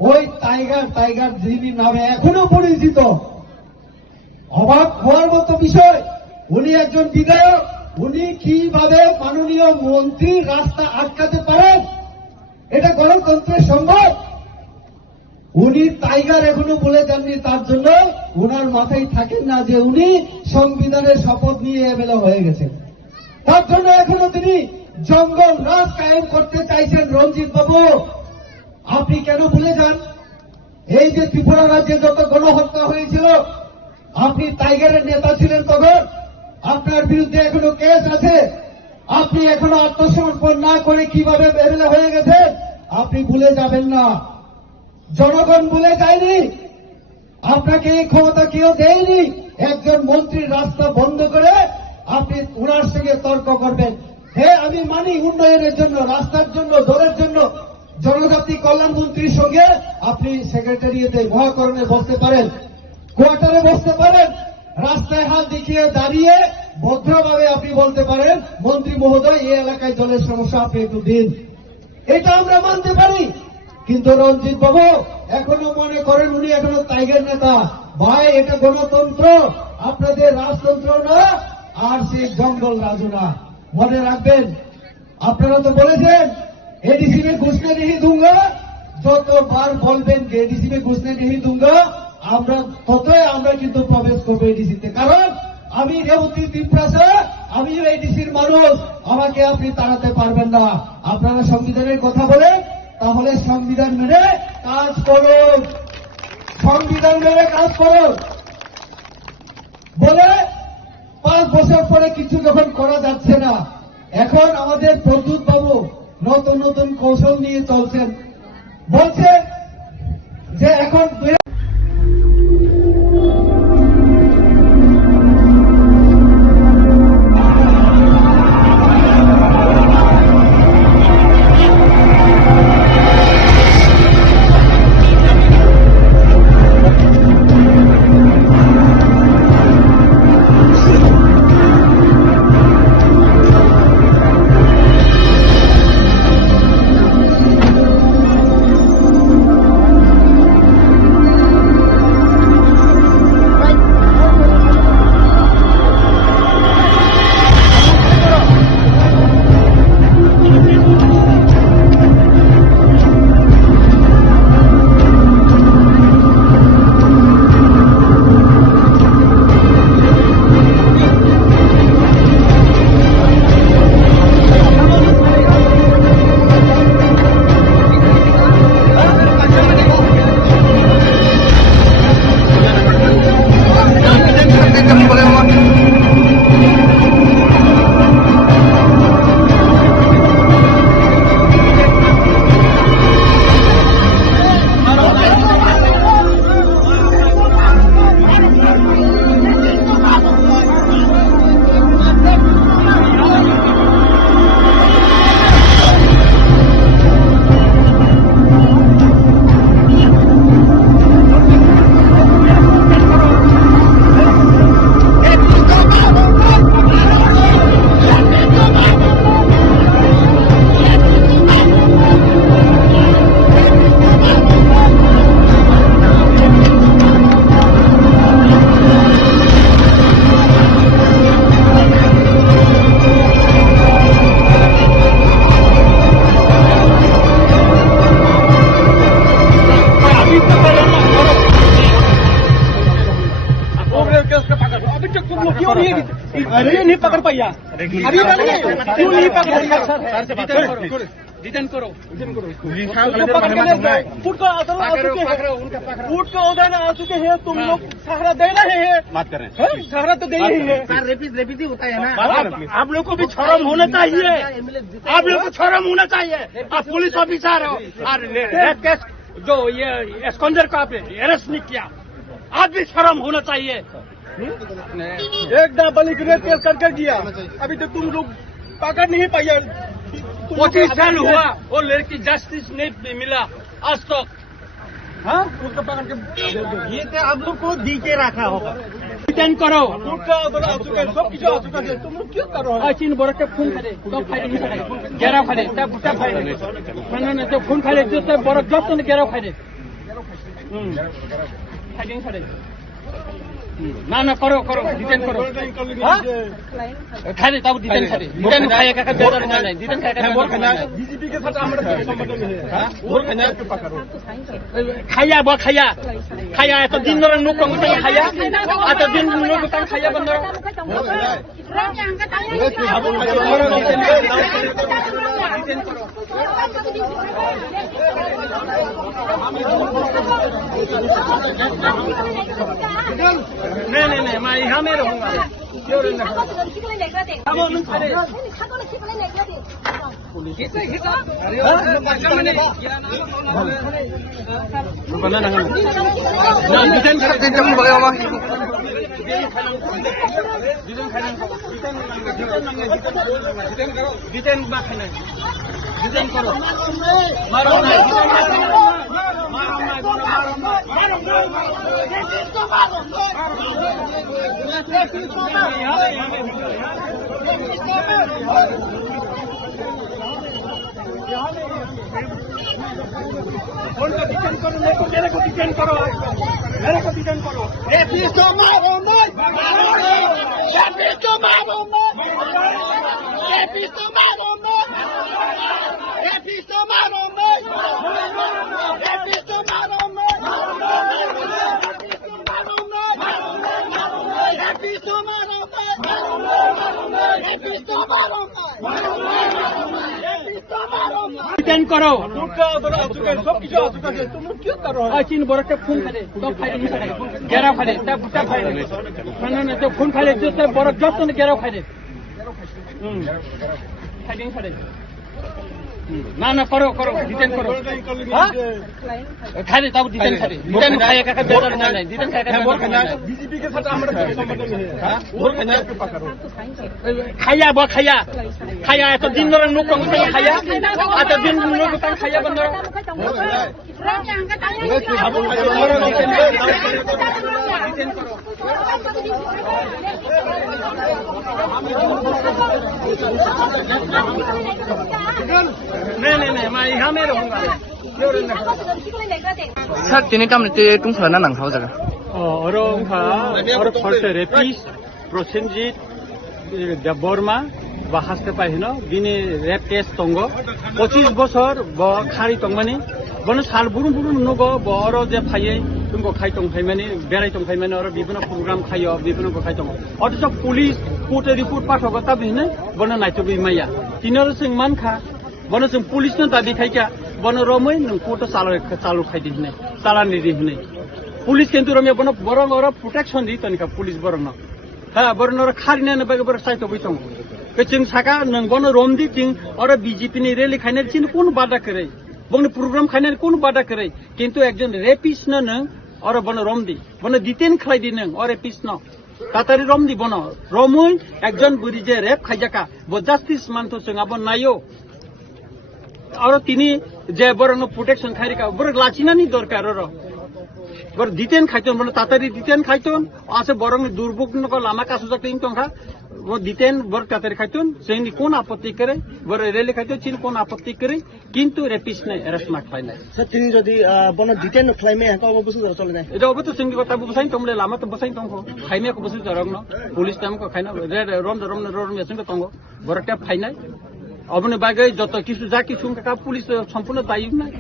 ওই টাইগার যিনি নামে এখনো পরিচিত অবাক হওয়ার মতো বিষয় উনি একজন বিধায়ক উনি কিভাবে মাননীয় মন্ত্রীর রাস্তা আটকাতে পারেন এটা গণতন্ত্রের সম্ভব উনি টাইগার এখনো বলে যাননি তার জন্য ওনার মাথায় থাকেন না যে উনি সংবিধানের শপথ নিয়ে এমএলএ হয়ে গেছেন তার জন্য এখনো তিনি জঙ্গল রাজ কায়েম করতে চাইছেন রঞ্জিত বাবু আপনি কেন ভুলে যান এই যে ত্রিপুরা রাজ্যে যত গণহত্যা হয়েছিল আপনি টাইগারের নেতা ছিলেন তখন আপনার বিরুদ্ধে এখনো কেস আছে আপনি এখনো আত্মসমর্পণ না করে কিভাবে এমএলএ হয়ে গেছেন আপনি ভুলে যাবেন না জনগণ ভুলে যায়নি আপনাকে এই ক্ষমতা কেউ দেয়নি একজন মন্ত্রীর রাস্তা বন্ধ করে আপনি ওনার সঙ্গে তর্ক করবেন হ্যাঁ আমি মানি উন্নয়নের জন্য রাস্তার জন্য দলের জন্য জনজাতি কল্যাণ মন্ত্রীর সঙ্গে আপনি সেক্রেটারিয়েটে মহাকরণে বসতে পারেন কোয়ার্টারে বসতে পারেন রাস্তায় হাত দেখিয়ে দাঁড়িয়ে ভদ্রভাবে আপনি বলতে পারেন মন্ত্রী মহোদয় এই এলাকায় জলের সমস্যা আপনি একটু দিন এটা আমরা মানতে পারি কিন্তু রঞ্জিত বাবু এখনো মনে করেন উনি এখনো টাইগার নেতা ভাই এটা গণতন্ত্র আপনাদের রাজতন্ত্র না আর সেই জঙ্গল রাজু না মনে রাখবেন আপনারা তো বলেছেন एडीसी में घुसने नहीं दूंगा যতবার বলবেন যে এডিসি में घुसने नहीं दूंगा আমরা ততই আমরা কিন্তু প্রবেশ করবো এডিসিতে কারণ আমি রেবতী ত্রিপুরা আমি এডিসির মানুষ আমাকে আপনি তাড়াতে পারবেন না আপনারা সংবিধানের কথা বলেন তাহলে সংবিধান মেনে কাজ করুন সংবিধান মেনে কাজ করুন বলে 5 বছর পরে কিছু যখন করা যাচ্ছে না এখন আমাদের প্রদ্যুৎ বাবু নতুন নতুন কৌশল নিয়ে চলছেন বলছে যে এখন अरे ये नहीं पकड़ पाया अभी क्यों नहीं पकड़ पाया डिटेन करो पकड़ के ले जाओ फूट को उधर आ चुके हैं तुम लोग सहारा दे रहे हैं बात कर रहे हैं सहारा तो दे ही है रेपिस होता है ना आप लोग को भी शर्म होना चाहिए आप लोग को शर्म होना चाहिए आप पुलिस ऑफिसर हो और रेप केस जो ये एस्कॉन्डर का आपने अरेस्ट नहीं किया आज भी शर्म होना चाहिए एक नाबालिग रेप केस करके दिया अभी तक तुम लोग पकड़ नहीं पाया 25 साल हुआ वो लड़की जस्टिस नहीं मिला आज तक हाँ उसको पकड़ के ये तो आप लोग को दी के रखा होगा डिटेन करो सब किसी आ चुका है तुम लोग क्यों करो चीन बरक के खून खाले तो फाइल गेरा फाले तब फाइल मैंने तो खून खाले जो तब बरक जस्ट ने गेरा फाइल फाइलिंग फाइल ना ना करो डिटेन करो हाँ खाले तब डिटेन खाए का बेदर नहीं डिटेन खाए का बीजेपी के साथ हमारा संबंध नहीं है खाया तो दिन रात नुक खाया आता दिन नुक खाया बंद नहीं मैं यहाँ में रहूंगा डिटेन करो मारो मेरे को डिटेन करो डिटेन करो सब किसी आ चुका है तुम लोग क्यों करो चीन बरक के खून खाले तो फाइल गेरा फाले तब फाइल मैंने तो खून खाले जो तब बरक जस्ट ने गेरा फाइल फाइलिंग फाइल ना करो डिटेन करो हाँ खाले तब डिटेन खाए का बेदर नहीं डिटेन खाए का बीजेपी के साथ हमारा संबंध नहीं है खाया तो दिन रात नुक खाया आता दिन नुक खाया बंद नहीं मैं यहाँ में रहूंगा सर तिनी टाइमले टुंफला नांखाव जागा और खर्च रेपिस प्रसेनजित देवबर्मा বা হাসতে পাইহিন দিনে রেপ কেস তঙ্গ 25 বছর ব খারি তংমানি বন সাল বুরুম নগ বর যে ফাইয়ে তুমকো খাই তং ফাইমানি বেড়াই তং ফাইমানি আর বিভিন্ন প্রোগ্রাম খাইও বিভিন্ন খাই তং অথচ পুলিশ কোর্টে রিপোর্ট পাঠক তা বিনে বন নাইতো বিমাইয়া তিনর সিং মানখা বন সিং পুলিশ ন দাবি খাইকা বন রमै নং কোর্ট চালু খাই দিনে চালানি দিনে পুলিশ কিন্তু রমে বন বরং আর প্রোটেকশন দি তনিকা পুলিশ বরং হ্যাঁ বরং আর খারিনা বাগে বর সাইতো বইতং जों साका नोंबोनो रमदि जों और बीजेपी नि रैली खाने चिन कोन बाधा करे बंगने प्रोग्राम खाने कोन बाधा करे किंतु एकजन रेपिस्ट न नों और बनो रमदि बनो डिटेन खालायदि नों और रेपिस्ट न तातारि रमदि बनो रमै एकजन बुरि जे रेप खायजाका ब जस्टिस मानतो जों आबो नायो और तिनी जे बरनो प्रोटेक्शन खारिका बर लाचिनानि दरकार र बर डिटेन खायतन बनो तातारि डिटेन खायतन आसे बरं दुर्भोग नक लामा कासु जाकतिं तंखा वो डिटेन बर तातारि खायतन जोंनि कोन आपत्ति करे बर रेली खायतन चिन कोन आपत्ति करे किंतु रेपिस्ट ने अरेस्ट मा खायनाय सर तिनी जदि बन डिटेन खाइमे हका अबसु चले नै एटा अबतो जोंनि गता बसाइन तमले लामा त बसाइन तंखो खाइमे को बसु जरंग न पुलिस टाइम को खाइना रम यासिन तंगो बरटा खाइनाय अबने बागे जत किसु जा किसु का पुलिस सम्पूर्ण दायी नै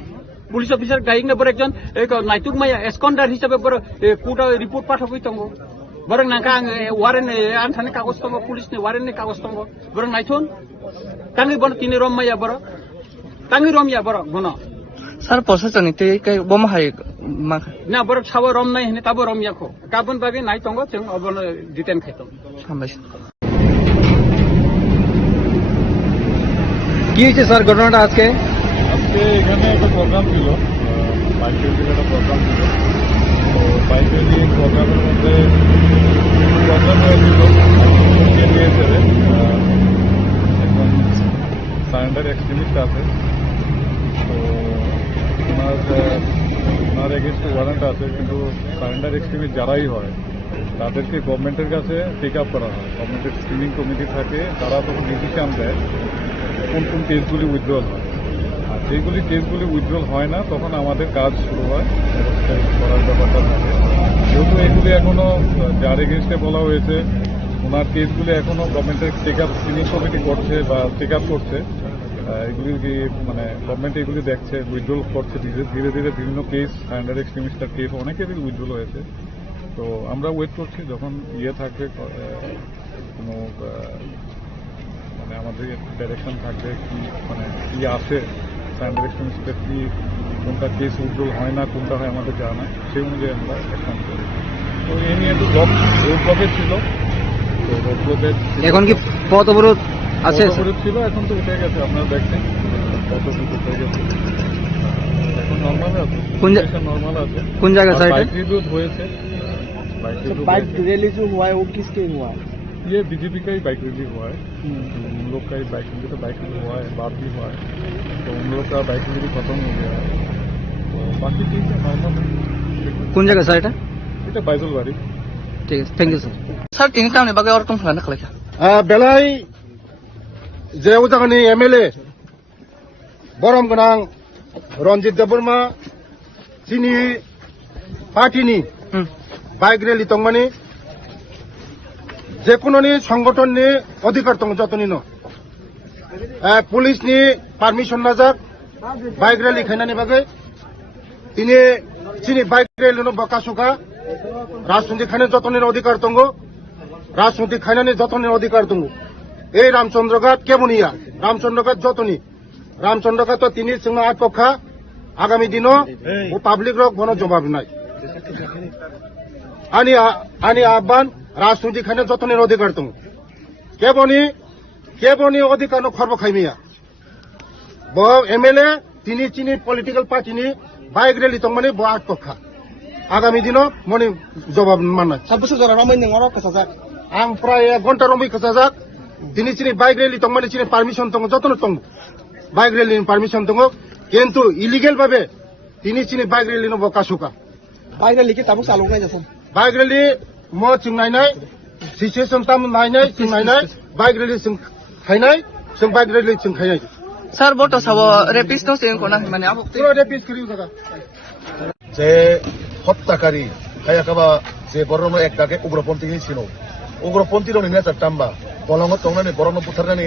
पुलिस अफिसर गाइंग बर एकजन एक नाइटुक माया एस्कन्डार हिसाबै बर कोर्ट रिपोर्ट पाठकै तंगो Borong nangka waren antane kagos tongo pulis ni waren ni kagos tongo. Borong naithun. Tangi bono tini rom maya boro. Tangi rom ya boro bono. Sir প্রশাসনিক থেকে বোমা high Na borok sawo rom nai hini tabo rom yako. Kabun bagi nai tongo chung obono diten khaitong. হামবাইছে কি হয়েছে sir ঘটনাটা আজকে? আজকে এখানে একটা প্রোগ্রাম ছিল, বাইক রেলির একটা প্রোগ্রাম ছিল। তো বাইক রেলি প্রোগ্রামের মধ্যে প্রোগ্রাম হয়েছিল একজন সারেন্ডার এক্সট্রিমিস্ট আছে। তো ওনার এগেনস্টে ওয়ারেন্ট আছে, কিন্তু সারেন্ডার এক্সট্রিমিস্ট যারাই হয় তাদেরকে গভর্নমেন্টের কাছে টেক আপ করা হয়। গভর্নমেন্টের স্ক্রিনিং কমিটি থাকে, তারা তখন ডিসিশন দেয় কোন কোন কেসগুলি উইথড্রল হয়। আর যেগুলি কেসগুলি উইথড্রল হয় না তখন আমাদের কাজ শুরু হয়, করার ব্যাপারটা থাকে। যেহেতু এগুলি এখনো যার এগেনস্টে বলা হয়েছে ওনার কেসগুলি এখনো গভর্নমেন্টের টেক আপ স্ক্রিনিং কমিটি করছে বা টেক আপ করছে, এগুলি মানে গভর্নমেন্ট এগুলি দেখছে, উইথড্রল করছে ধীরে ধীরে। বিভিন্ন কেস সারেন্ডার এক্সট্রিমিস্টার কেস অনেকেরই উইথড্রল হয়েছে। তো আমরা ওয়েট করছি যখন থাকবে কোনো মানে আমাদের ডাইরেকশন থাকবে কি মানে কি আসে সারেন্ডার এক্সট্রিমিস্টের কি কোনটা কেস উইথড্রল হয় না কোনটা হয় আমাদের জানা, সেই অনুযায়ী আমরা অ্যাকশন করি। তো এই নিয়ে একটু রোড ব্লকে ছিল, তো রোড ব্লকে এখন কি পথ অবরোধ আছে? ছিল, এখন তো উঠে গেছে, আপনারা দেখছেন কত কিছু উঠে গেছে, এখন নর্মাল আছে, নর্মাল আছে। কোন জায়গা স্যার? बाइक रिव्यू हुए थे, बाइक रैली जो हुआ है वो किसके हुआ है? ये बीजेपी का ही बाइक रिव्यू हुआ है। उन लोग का ही बाइक रिव्यू, तो बाइक रिव्यू हुआ है, बात भी हुआ है, तो उन लोग का बाइक रिव्यू खत्म हो गया है। तो बाकी ठीक है, नॉर्मल है। কোন জায়গা স্যার এটা? এটা বাইজল বাড়ি। ঠিক আছে, থ্যাংক ইউ স্যার। স্যার তিনি টাউনে বাগে অরকম খানা খালাইকা বেলাই যে উজাগানি এমএলএ বরম গোনাं रंजित देबबर्मा चिनी पार्टीनि बाइक रैली तंगमानि जेकुनोनि संगठननि अधिकार दं जतनिनो पुलिसनि पारमिशन नाजाक बाइक रैली खायनानि बागै तिनि चिनी बाइक रैलिनो बकासुका राजनीति खायनो जतनिनो अधिकार दङ राजनीति खायनानि जतनिनो अधिकार दङ এই রামচন্দ্রঘাট কেবনিয়া রামচন্দ্রঘাট যতনি রামচন্দ্রঘাট তো তিনি সিংহ আট পক্ষা আগামী দিনও ও পাবলিক রক বন জবাব নাই আনি আহ্বান রাজনীতি খানে যতনের অধিকার দङ কেবনি অধিকার খর্ব খাইমিয়া ব এমএলএ তিনি চিনি পলিটিক্যাল পার্টিনি বাইক রেলি দংমানি ব আট পক্ষা আগামী দিনও মনে জবাব মাননাय সাবসু যারা রমাই নংর কসাজাক आं प्राय 1 घन्टा रमै खसाजाक दिनै चिनि बाइक रैली तंमानि चिनि पारमिशन दङ जतन दङ बाइक रैलिनि पारमिशन दङ किन्तु इलिगेल भाबे दिनै चिनि बाइक रैलिनो बकासुका बाइक रैली के ताबुक चालुनाय जासन बाइक रैली म चिंनायनाय सिचुएशन ताम नायनाय चिंनायनाय बाइक रैली जों खायनाय जों बाइक रैली जों खायनाय স্যার বটো সাব রেপিস্ট নো সেন কোনা মানে আপু পুরো রেপিস করিও জায়গা যে হত্যাকারী হায়াকাবা যে বরম একটাকে উগ্রপন্থী ছিল उग्रपन्थीनो नेता टाम्बा बलंग तंगनानै बरनो बुथारनानै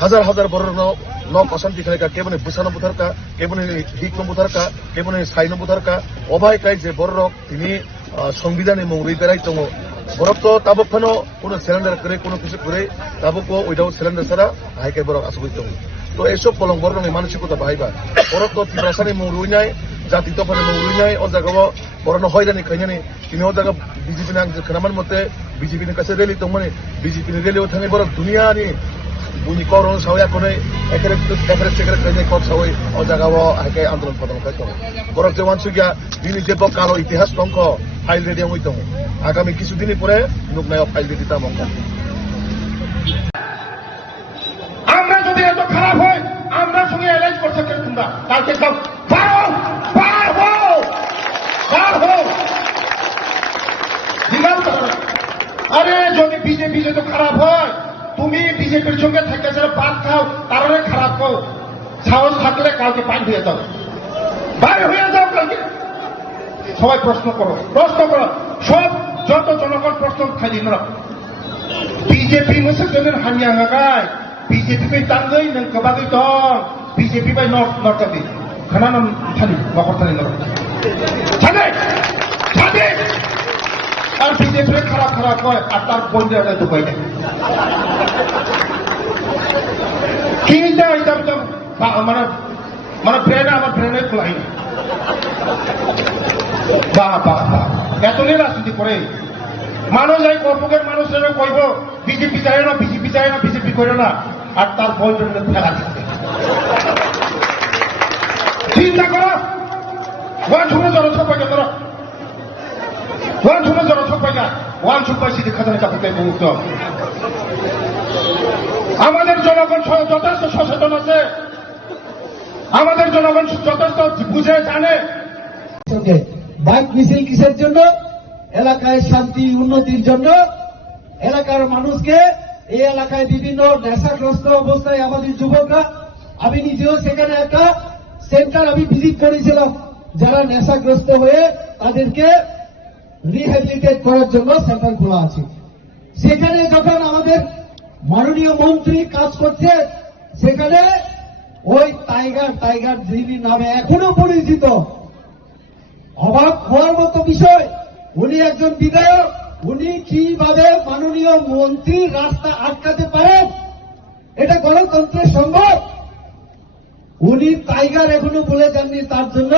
हाजार बरनो न अशान्ति खालायका केबने बुसानो बुथारका केबने हिकनो बुथारका केबने साइनो बुथारका अबाय काय जे बरक तिनि संविधाननि मुंगै बेराय दङ बरक तो ताबकनो कोनो सिलेंडर करे कोनो किछु करे ताबको उइदाउट सिलेंडर सारा हायके बरक आसुबै दङ तो एसब बलंग बरनो मानसिकता बाहायबा बरक तो तिब्रासानि मुंगैनाय जाति तफानि मुंगैनाय अ जागाव बरनो हयरानि खायनानै तिनि अ जागा बीजेपीनि आं खोनामान मते बीजेपी कासे रैली दंमाने बीजेपी रैलियाव थाङै बरक दुनियानि बुनि करन सावया कोनै एफरेस्ट सेक्रेट खायनाय कप सावै अ जागाव हायके आन्दोलन पदन खाय दङ बरक जवान सुगिया दिनि जे कालो इतिहास दंख फाइल रेडी हई दङ आगामी किछु दिननि परे नुकनायाव फाइल रेडी ता मंगा আমরা যদি এত খারাপ হয় আমরা সঙ্গে অ্যালাইজ করতে চাই তোমরা কালকে সব বার হও আরে যদি বিজেপি যদি খারাপ হয় তুমি বিজেপির সঙ্গে থেকে যারা ভাত খাও তারপরে খারাপ হও সাহস থাকলে কালকে বাইর হয়ে যাও কালকে সবাই প্রশ্ন করো সব যত জনগণ প্রশ্ন খালি না বিজেপি মোসেজনের হানিয়া গায় বিজেপি বাই তাঙ্গই নং কবাগই দं বিজেপি বাই নরকাবি খানানাম থানি নকর থানি নর ছাদে আর বিজেপি খারাপ খারাপ হয় আর তার বন্ধু একটা ঢুকাই দেয় কি এটা মানে মানে ব্রেনে আমার ব্রেনে খোলাই না বাহ বাহ বাহ এতদিন রাজনীতি করে মানুষ এই কর্পকের মানুষেরা কইব বিজেপি চায় না বিজেপি চায় না বিজেপি করে না আর তার বন্ধু ফেলা দিচ্ছে চিন্তা করো ওয়ান শুনে জনসব পাইকা ধরো ওয়ান শুনে জনসব পাইকা ওয়ান সুপাই সিদ্ধি খাজানা চাপিতে মুক্ত আমাদের জনগণ যথেষ্ট সচেতন আছে আমাদের জনগণ যথেষ্ট বুঝে জানে বাইক মিছিল কিসের জন্য এলাকায় শান্তি উন্নতির জন্য এলাকার মানুষকে এই এলাকায় বিভিন্ন নেশাগ্রস্ত অবস্থায় আমাদের যুবকরা আমি নিজেও সেখানে একটা সেন্টার আমি ভিজিট করেছিলাম যারা নেশাগ্রস্ত হয়ে তাদেরকে রিহ্যাবিলিটেট করার জন্য সেন্টার খোলা আছে সেখানে যখন আমাদের মাননীয় মন্ত্রী কাজ করছে সেখানে ওই টাইগার যিনি নামে এখনো পরিচিত অবাক হওয়ার মতো বিষয় উনি একজন বিধায়ক উনি কিভাবে মাননীয় মন্ত্রী রাস্তা আটকাতে পারেন এটা গণতন্ত্রের সম্ভব উনি টাইগার এখনো বলে যাননি তার জন্য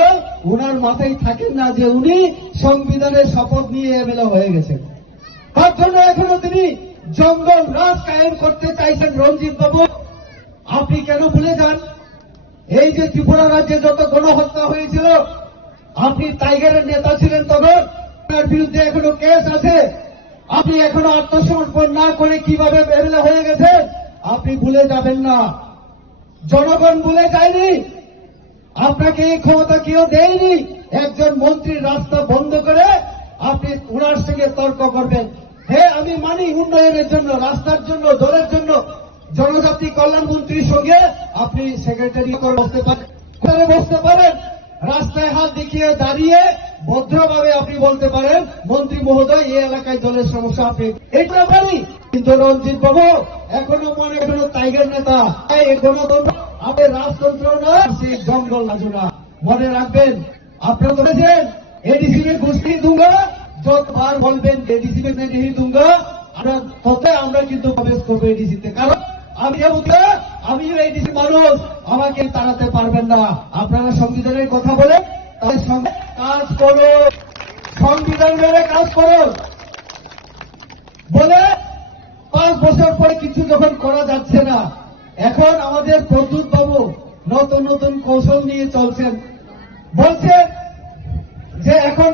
ওনার মাথায় থাকেন না যে উনি সংবিধানের শপথ নিয়ে এমএলএ হয়ে গেছেন তার জন্য এখনো তিনি জঙ্গল রাজ কায়েম করতে চাইছেন রঞ্জিত বাবু আপনি কেন ভুলে যান এই যে ত্রিপুরা রাজ্যে যত গণহত্যা হয়েছিল আপনি টাইগারের নেতা ছিলেন তখন তার বিরুদ্ধে এখনো কেস আছে আপনি এখনো আত্মসমর্পণ না করে কিভাবে এমএলএ হয়ে গেছেন আপনি ভুলে যাবেন না জনগণ ভুলে যায়নি আপনাকে এই ক্ষমতা কেউ দেয়নি একজন মন্ত্রীর রাস্তা বন্ধ করে আপনি ওনার সঙ্গে তর্ক করবেন হ্যাঁ আমি মানি উন্নয়নের জন্য রাস্তার জন্য দলের জন্য জনজাতি কল্যাণ মন্ত্রীর সঙ্গে আপনি সেক্রেটারি বসতে পারেন রাস্তায় হাত দেখিয়ে দাঁড়িয়ে ভদ্রভাবে আপনি বলতে পারেন মন্ত্রী মহোদয় এই এলাকায় দলের সমস্যা আপনি এটা পারি কিন্তু রঞ্জিত বাবু এখনো মনে করেন টাইগার নেতা গণতন্ত্র আপনার রাজতন্ত্র না সেই জঙ্গল লাজনা মনে রাখবেন আপনারা বলেছেন এডিসি में घुस नहीं दूंगा যতবার বলবেন এডিসি में नहीं दूंगा আমরা কিন্তু প্রবেশ করবো এডিসিতে কারণ আমিও এডিসি মানুষ আমাকে তাড়াতে পারবেন না আপনারা সংবিধানের কথা বলে তাদের সঙ্গে কাজ করো সংবিধান মেনে কাজ করো বলে 5 বছর পরে কিছু যখন করা যাচ্ছে না এখন আমাদের প্রদ্যুৎ বাবু নতুন নতুন কৌশল নিয়ে চলছেন বলছেন যে এখন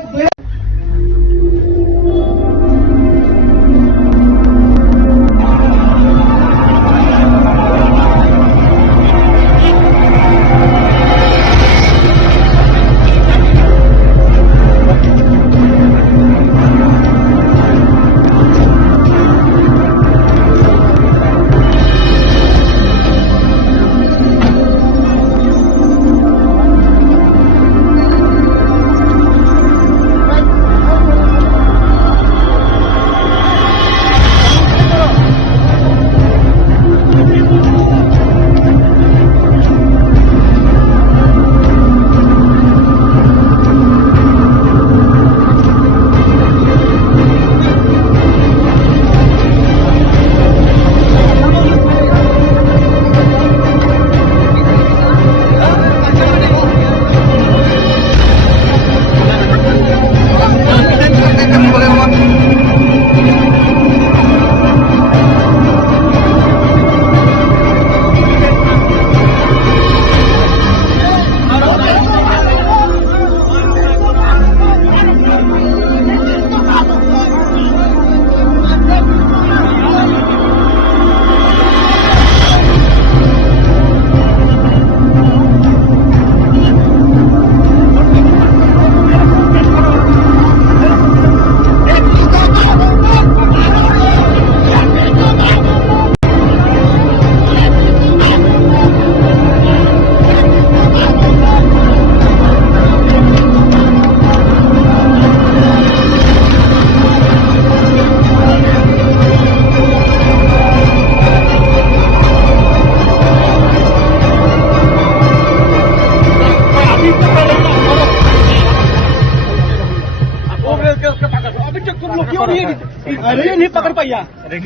भैया अभी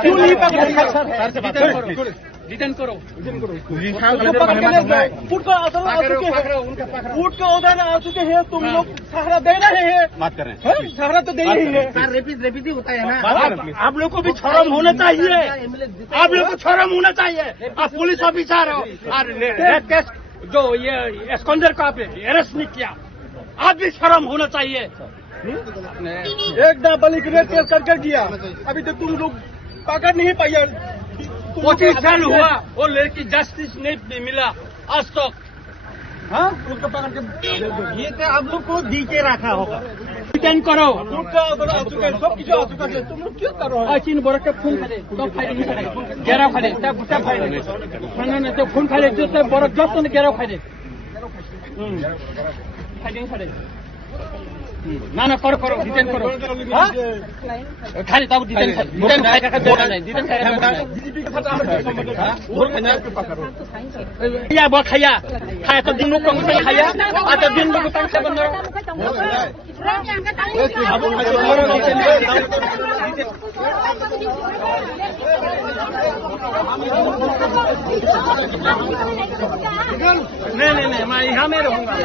क्यों नहीं पकड़े डिटेन करो उनको पकड़ के ले जाओ फूट को असर आ चुके हैं फूट के उधर आ चुके हैं तुम लोग सहारा दे रहे हैं बात कर रहे हैं सहारा तो दे ही है रेपिड ही होता है ना आप लोग को भी शर्म होना चाहिए आप लोग को शर्म होना चाहिए आप पुलिस ऑफिसर हो और रेप केस जो ये एस्कॉन्डर को आपने अरेस्ट नहीं किया आप भी शर्म होना चाहिए एक नाबालिग रेप केस करके किया अभी तक तुम लोग पकड़ नहीं पाया 25 साल हुआ वो लड़की जस्टिस नहीं मिला आज तक हाँ उसको पकड़ के ये तो आप लोग को दी के रखा होगा डिटेन करो सब किसी आ चुका है तुम लोग क्यों करो चीन बरक के खून खाले तो फाइल घेराव खाले त्या फाइल खाने तो खून खाले जो बरक जस्तो ने घेराव खाले फाइलिंग खाले ना ना करो डिटेन करो हाँ खाली तब डिटेन खाए का बेटा नहीं डिटेन खाए बीजेपी के साथ हमारे संबंध है और पंजाब के पकड़ो खाया बा खाया तो दिन को खाया आता दिन को तंग से बंदो नहीं मैं यहाँ में रहूँगा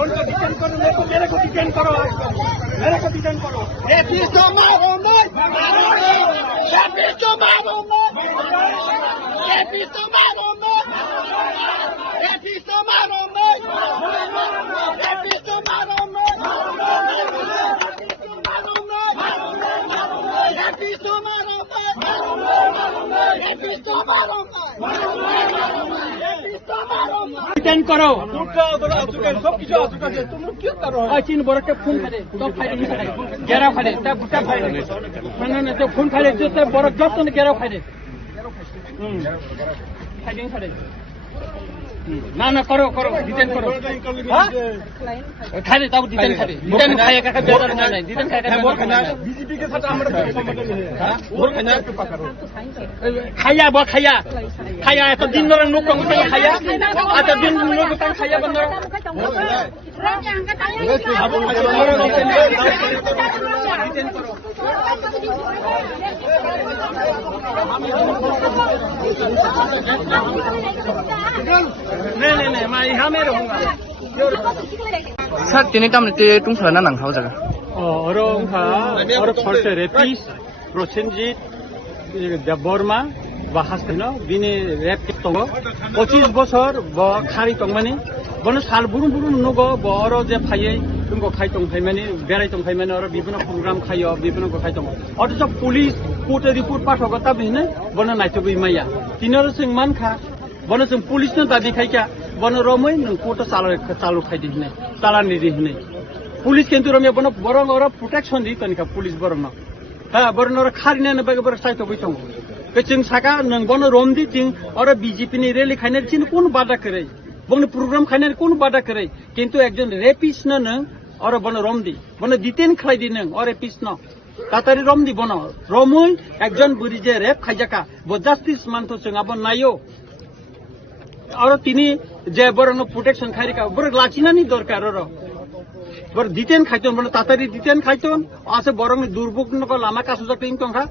उनको डिटेन करो मेरे को डिटेन करो मेरे को डिटेन करो तो मारो तो मारो तो मारो डिटेन करो सब किसी आ चुका है तुम लोग क्यों करो चीन बरक के खून खाले तो फाइल घेराव खाले त्या फाइल खाने तो खून खाले जो बरक जस्तो ने घेराव खाले फाइलिंग खाले ना करो डिटेन करो हाँ खाले तब डिटेन खाए का बेटा नहीं डिटेन खाए का बीजेपी के साथ हमारे संबंध है और पंजाब के पकड़ो खाया तो दिन में नुक खाया आता दिन नुक खाया बंदो नहीं मैं यहाँ में रहूँगा सर तिनी टाइम टुंफला ना नांखाव जागा और फर्स्ट रेपिस प्रसेनजित देवबर्मा बाहासनो बिनि रेप केस दङ 25 बोसोर ब खारि तंमानि बनो साल बुरुम बुरुम नुगो बर जे फायै तुमको खाइ तंग फाइमानि बेराय तंग फाइमानि और विभिन्न प्रोग्राम खायो विभिन्न को खाइ तंग अथच पुलिस कोर्ट रिपोर्ट पाठक ता बिने बनो नाइतबि माया तिनर सिंह मानखा बनो जों पुलिसनो दाबि खाइका बनो रमै नों कोर्ट चालु खाइ दिने ताला निदि हिने पुलिस केन्तु रमे बनो बरं और प्रोटेक्शन दि तनिका पुलिस बरं हा बरं और खारिने बगे बर साइतो बैतंग जों साका नों बनो रोमदि थिं और बीजेपी नि रैली खाइने थिन कोन बादा करे बनो प्रोग्राम खाइने कोन बादा करे किन्तु एकजन रेपिस्ट न नों और बनो रोमदि बनो डिटेन खाइदि नों और रेपिस्ट न तातारि रोमदि बनो रोमै एकजन बुरि जे रेप खाइजाका ब जस्टिस मानतो जों अब नायो और तिनी जे बरं प्रोटेक्शन खाइरिका बर लाचिनानि दरकार र बर डिटेन खाइतोन बनो तातारि डिटेन खाइतोन आसे बरं दुर्भोगनको लामा कासुजा क्लेम तंखा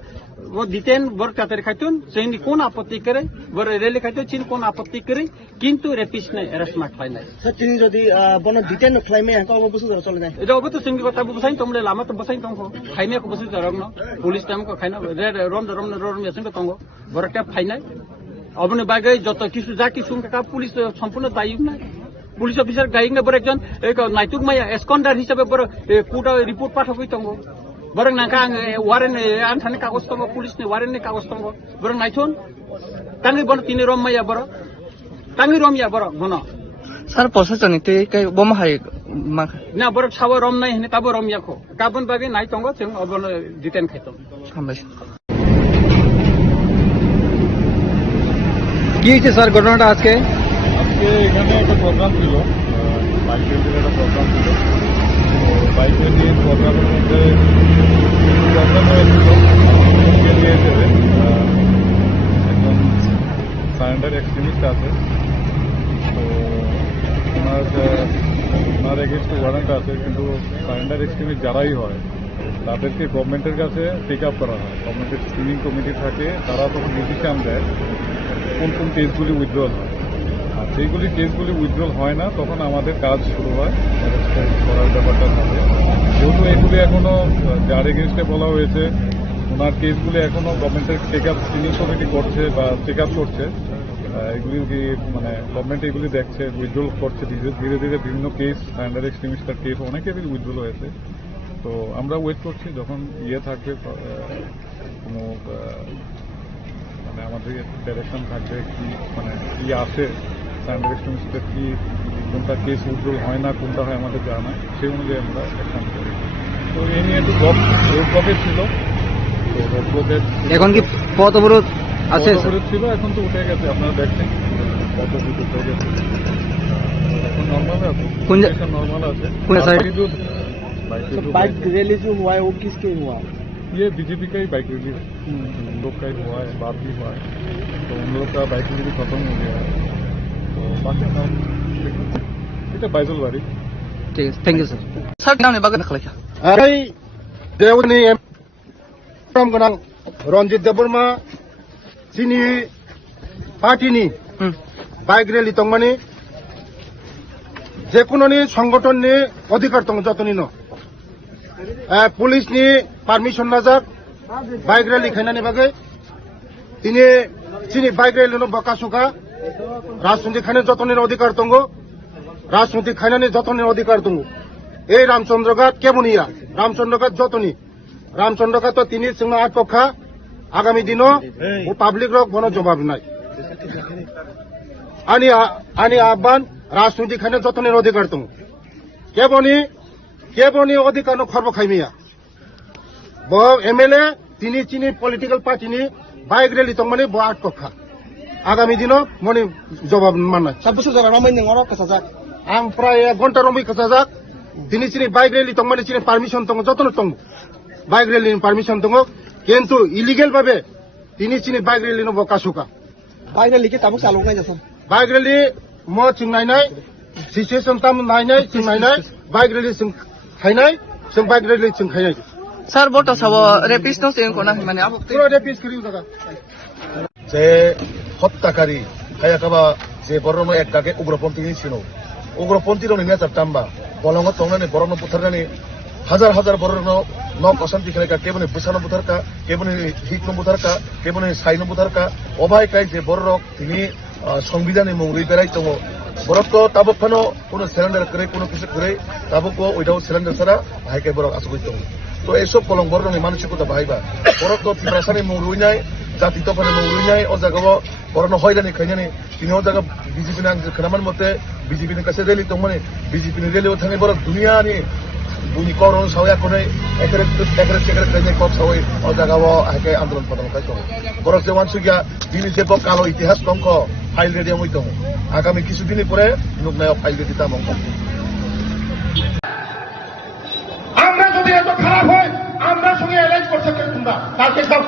वो डिटेन बर तातारि खाइतोन जोंनि कोन आपत्ति करे बर रेली खाइतो चिन कोन आपत्ति करे किन्तु रेपिस्ट नै अरेस्ट मा खाइनाय তিনি যদি বনো ডিটেন ক্লাইমে হ্যাঁ অব বসু ধরে চলে যায় এটা অবতো जोंनि কথা बुसाइन तमले लामा त बसाइन तंखो खाइनाय को बसु जरङ न पुलिस टाइम को खाइना रम यासंग तंगो बरटा फाइनाय अबने बागै जत किसु जा किसु का पुलिस सम्पूर्ण दायी ना पुलिस अफिसर गाइंग बर एकजन एक नाइतुक माया एस्कन्डार हिसाबै बर कोर्ट रिपोर्ट पाठकै तंगो बरं नाका वारेन आन्थाने कागज तंगो पुलिसनि वारेननि कागज तंगो बरं नाइथोन तांगि बर तिनि रम माया बर तांगि रम या बर बन सर प्रशासनिक बम हाय ना बर साबो रम नाय हने ताबो रम याखो गाबोन बागे नाय तंगो जों अबन डिटेन खायतो हामबायसै কি হয়েছে স্যার ঘটনাটা আজকে আজকে এখানে একটা প্রোগ্রাম ছিল, বাইক রেঞ্জের একটা প্রোগ্রাম ছিল। তো বাইক রেঞ্জের প্রোগ্রামের মধ্যে প্রোগ্রাম হয়েছিল একজন সারেন্ডার এক্সট্রিমিস্ট আছে। তো ওনার এগেনস্টে ওয়ারেন্ট আছে, কিন্তু সারেন্ডার এক্সট্রিমিস্ট যারাই হয় তাদেরকে গভর্নমেন্টের কাছে টেক আপ করা হয়। গভর্নমেন্টের স্ক্রিনিং কমিটি থাকে, তারা তখন ডিসিশন দেয় কোন কোন কেসগুলি উইথড্রল হয়। আর সেইগুলি কেসগুলি উইথড্রল হয় না, তখন আমাদের কাজ শুরু হয় অ্যারেস্ট করার ব্যাপারটা থাকে। যেহেতু এগুলি এখনো যার এগেনস্টে বলা হয়েছে ওনার কেসগুলি এখনো গভর্নমেন্টের টেক আপ স্ক্রিনিং কমিটি করছে বা চেক আপ করছে, এগুলি মানে গভর্নমেন্ট এগুলি দেখছে, উইথড্রল করছে ধীরে ধীরে। বিভিন্ন কেস সারেন্ডার এক্সট্রিমিস্টার কেস অনেকেরই উইথড্রল হয়েছে। তো আমরা ওয়েট করছি যখন থাকবে কোনো মানে আমাদের ডাইরেকশন থাকবে কি মানে কি আসে সারেন্ডার এক্সট্রিমিস্টের কি কোনটা কেস উইথড্রল হয় না কোনটা হয় আমাদের জানা, সেই অনুযায়ী আমরা অ্যাকশন করি। তো এই নিয়ে একটু রোড ব্লকেজ ছিল, তো রোড ব্লকেজ এখন কি পথ অবরোধ আছে ছিল, এখন তো উঠে গেছে, আপনারা দেখছেন পথ অবরোধ উঠে গেছে, এখন নর্মাল আছে, नॉर्मल আছে। बाइक रैली जो हुआ है वो किसके हुआ? ये बीजेपी का ही बाइक रैली है, उन लोग का ही हुआ है, बात भी हुआ है। तो उन लोग का बाइक रैली खत्म हो गया है। तो बाकी এটা বাইজলবাড়ি। ঠিক আছে, থ্যাংক ইউ স্যার। স্যার নামে বাগান খালাইকা এই দেউনি এম গোনাं रनजित देबबर्मा चिनि पार्टीनि बाइक रैली तंगमानि जेकुनोनि संगठननि अधिकार दं जतनि न पुलिसनि पारमिशन नाजाक बाइक रैली खायनानि बागै तिनि चिनि बाइक रैली न बकासुका राजनीति खायनानि जतनि अधिकार दं, राजनीति खायनानि जतनि अधिकार दं। এই রামচন্দ্রঘাট কেমনিয়া রামচন্দ্রঘাট যতনি রামচন্দ্রঘাট তো তিনি সিংহ আটপক্ষা আগামী দিনও ও পাবলিক রক বন জবাব নাই আনি আহ্বান রাজনীতি খানে যতনের অধিকার দं কেবনি অধিকার খর্ব খাইমিয়া ব এমএলএ তিনি চিনি পলিটিক্যাল পার্টিনি বাইক রেলি দं মানে ব আটপক্ষা আগামী দিনও মনে জবাব মানায় সাবুসু জায়গা রমাই নং অর কাসাজাক आं प्राय 1 घन्टा रमै खसाजाक दिनै चिनि बाइक रैली दं माने चिनि पारमिशन दं जतन दं बाइक रैली पारमिशन दं किन्तु इलिगेल भाबे दिनै चिनि बाइक रैली न बकासुका बाइक रैली के ताबुक चालू नाय जासन बाइक रैली म चिंनायनाय सिचुएशन ताम नायनाय चिंनायनाय बाइक रैली जों खायनाय जों बाइक रैली जों खायनाय স্যার বটো সব রেপিস্ট নো সেন কোনা মানে আপ পুরো রেপিস করি জায়গা যে হত্যাকারী হায়াকাবা যে বড়রম একটাকে উগ্রপন্থী ছিল उग्रपन्थीर नेचार टाम्बा बलंग तंगनानै बरन बुथारनानै हाजार हाजार बरन नक अशान्ति खेलायका केबने बुसानो बुथारका केबने हितनो बुथारका केबने साइनो बुथारका अबायकाय जे बररक तिनि संविधाननि मुंगै बेराय दङ बरकको ताबकफानो कोनो सिलेन्डार करे कोनो किछु करे ताबको उइदाउट सिलेन्डार सारा हायकाय बरक आसुगै दङ तो एसब बलं बरननि मानसिकता बाहायबा बरकको तिब्रासानि मुं रुइनाय जाति तफानि मुं रुइनाय अ जागायाव बरन हयरानि खायनानै तिनि अ जागा बीजेपी नां खोनामान मते बीजेपी नि कासे रैली दं माने बीजेपी नि रैलियाव थाङै बरक दुनियानि बुनि करन सावया कोनै एकरे खायनाय कप सावै अ जागायाव हायकाय आन्दोलन खालामनाय दं बरक जे मानसिया दिनै जेबो कालो इतिहास दंख फाइल रेडी हमै दं आगामी किछु दिननि परे नुकनायाव फाइल रेडी दामं दं আমরা যদি এত খারাপ হয় আমরা সঙ্গে অ্যারেঞ্জ করতে পারি তোমরা কালকে সব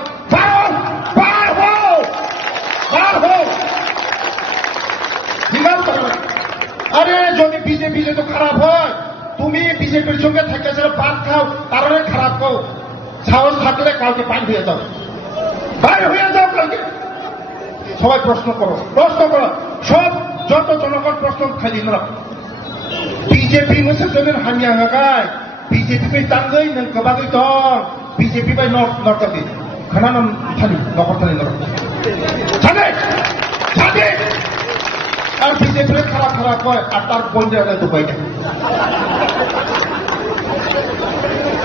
আরে যদি বিজেপি যে তো খারাপ হয় তুমি বিজেপির সঙ্গে থেকে যারা পাত খাও তারা খারাপ খাও সাহস থাকলে কালকে বাইর হয়ে যাও কালকে সবাই প্রশ্ন করো সব যত জনগণ প্রশ্ন খালি রাখো বিজেপি मोनसे जमीन हानिया हगाय बीजेपी पे तांगै नों गोबागै दं बीजेपी बाय नर्तकि खोनानो थानि नखर थानि थानि আর बीजेपी খারাপ হয় আর তার বন্ধে আগে দুবাই না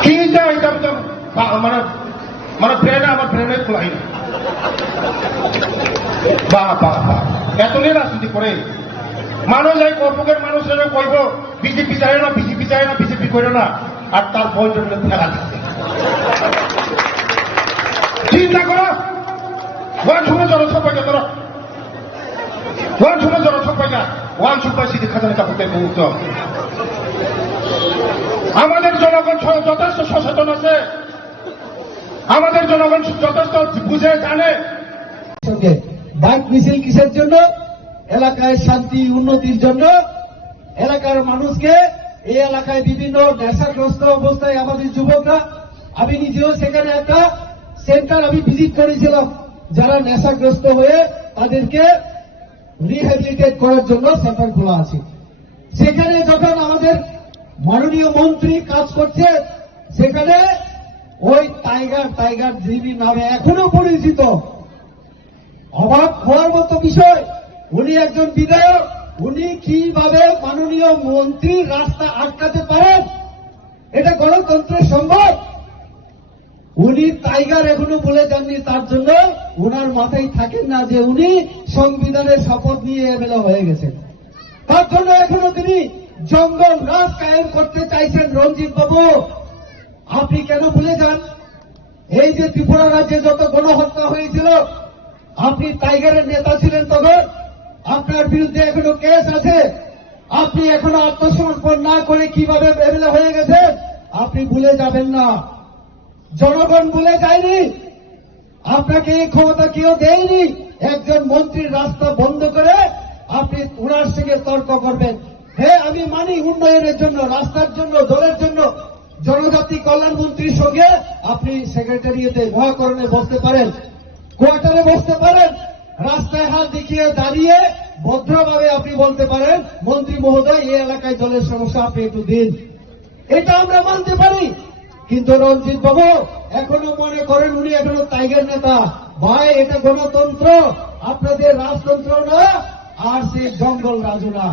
কি যায় এটা মানে ব্রেনে আমার ব্রেনে খুলাই না বা এতই রাজনীতি করে মানুষ এই কর্মকের মানুষেরা কইব বিজেপি যায় না, বিজেপি যায় না, বিজেপি করে না, আর তার বইটা ফেলা থাকে। চিন্তা করো, ওয়ান শুনে জনসংখ্যা করো, ওয়ান শুনে জনসংখ্যা, ওয়ান সুপার সিটি খাজানা কাপড় মুক্ত। আমাদের জনগণ যথেষ্ট সচেতন আছে, আমাদের জনগণ যথেষ্ট বুঝে জানে। বাইক মিছিল কিসের জন্য? এলাকায় শান্তি উন্নতির জন্য। এলাকার মানুষকে, এই এলাকায় বিভিন্ন নেশাগ্রস্ত অবস্থায় আমাদের যুবকরা, আমি নিজেও সেখানে একটা সেন্টার আমি ভিজিট করেছিলাম, যারা নেশাগ্রস্ত হয়ে তাদেরকে রিহ্যাবিলিটেট করার জন্য সেন্টার খোলা আছে। সেখানে যখন আমাদের মাননীয় মন্ত্রী কাজ করছে, সেখানে ওই টাইগার যিনি নামে এখনো পরিচিত, অবাক হওয়ার মতো বিষয়, উনি একজন বিধায়ক, উনি কিভাবে মাননীয় মন্ত্রীর রাস্তা আটকাতে পারেন? এটা গণতন্ত্রের সম্ভব? উনি টাইগার এখনো বলে যাননি, তার জন্য উনার মাথায় থাকেন না যে উনি সংবিধানের শপথ নিয়ে এমএলএ হয়ে গেছেন। তার জন্য এখনো তিনি জঙ্গল রাজ কায়েম করতে চাইছেন। রঞ্জিত বাবু, আপনি কেন ভুলে যান? এই যে ত্রিপুরা রাজ্যে যত গণহত্যা হয়েছিল, আপনি টাইগারের নেতা ছিলেন তখন, আপনার বিরুদ্ধে এখনো কেস আছে, আপনি এখনো আত্মসমর্পণ না করে কিভাবে এমএলএ হয়ে গেছেন, আপনি ভুলে যাবেন না। জনগণ ভুলে যায়নি, আপনাকে এই ক্ষমতা কেউ দেয়নি। একজন মন্ত্রীর রাস্তা বন্ধ করে আপনি উনার সঙ্গে তর্ক করবেন। হ্যাঁ, আমি মানি উন্নয়নের জন্য, রাস্তার জন্য, জলের জন্য জনজাতি কল্যাণ মন্ত্রীর সঙ্গে আপনি সেক্রেটারিয়েটে মহাকরণে বসতে পারেন, কোয়ার্টারে বসতে পারেন, রাস্তায় হাত দেখিয়ে দাঁড়িয়ে ভদ্রভাবে আপনি বলতে পারেন, মন্ত্রী মহোদয়, এই এলাকায় জলের সমস্যা আপনি একটু দিন। এটা আমরা মানতে পারি। কিন্তু রঞ্জিত বাবু এখনো মনে করেন উনি এখনো টাইগার নেতা। ভাই, এটা গণতন্ত্র, আপনাদের রাজতন্ত্র না, আর সেই জঙ্গল রাজু না।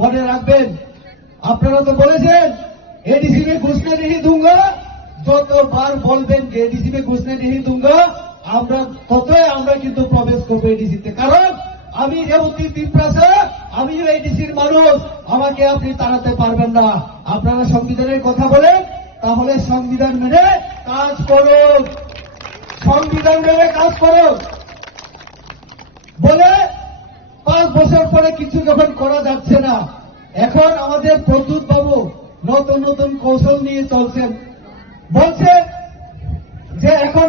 মনে রাখবেন, আপনারা তো বলেছেন एडीसी में घुसने नहीं दूंगा, যতবার বলবেন যে এডিসি में घुसने नहीं दूंगा, আমরা ততই আমরা কিন্তু প্রবেশ করবো এডিসিতে। কারণ আমি যেহেতু ত্রিপুরা, আমিও এডিসির মানুষ, আমাকে আপনি তাড়াতে পারবেন না। আপনারা সংবিধানের কথা বলেন, তাহলে সংবিধান মেনে কাজ করুন, সংবিধান মেনে কাজ করুন। বলে 5 বছর পরে কিছু যখন করা যাচ্ছে না, এখন আমাদের প্রদ্যুৎ বাবু নতুন নতুন কৌশল নিয়ে চলছেন, বলছে যে এখন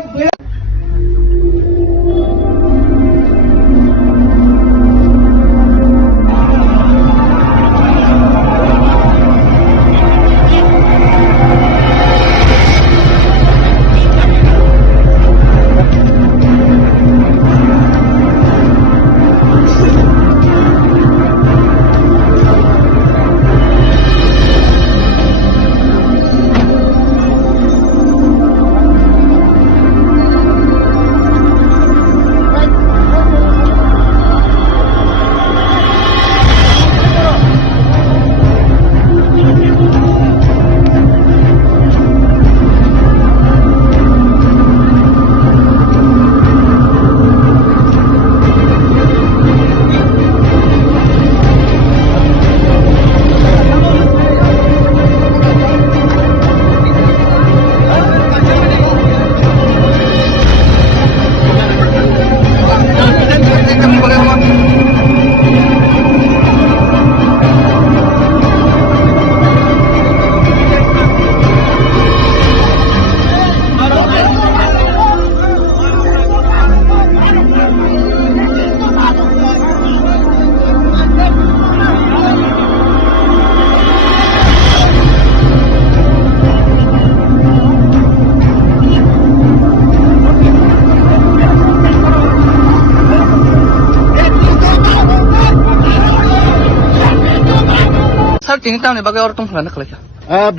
Sir, tingin tahu nih bagai orang tung fulana kalaya.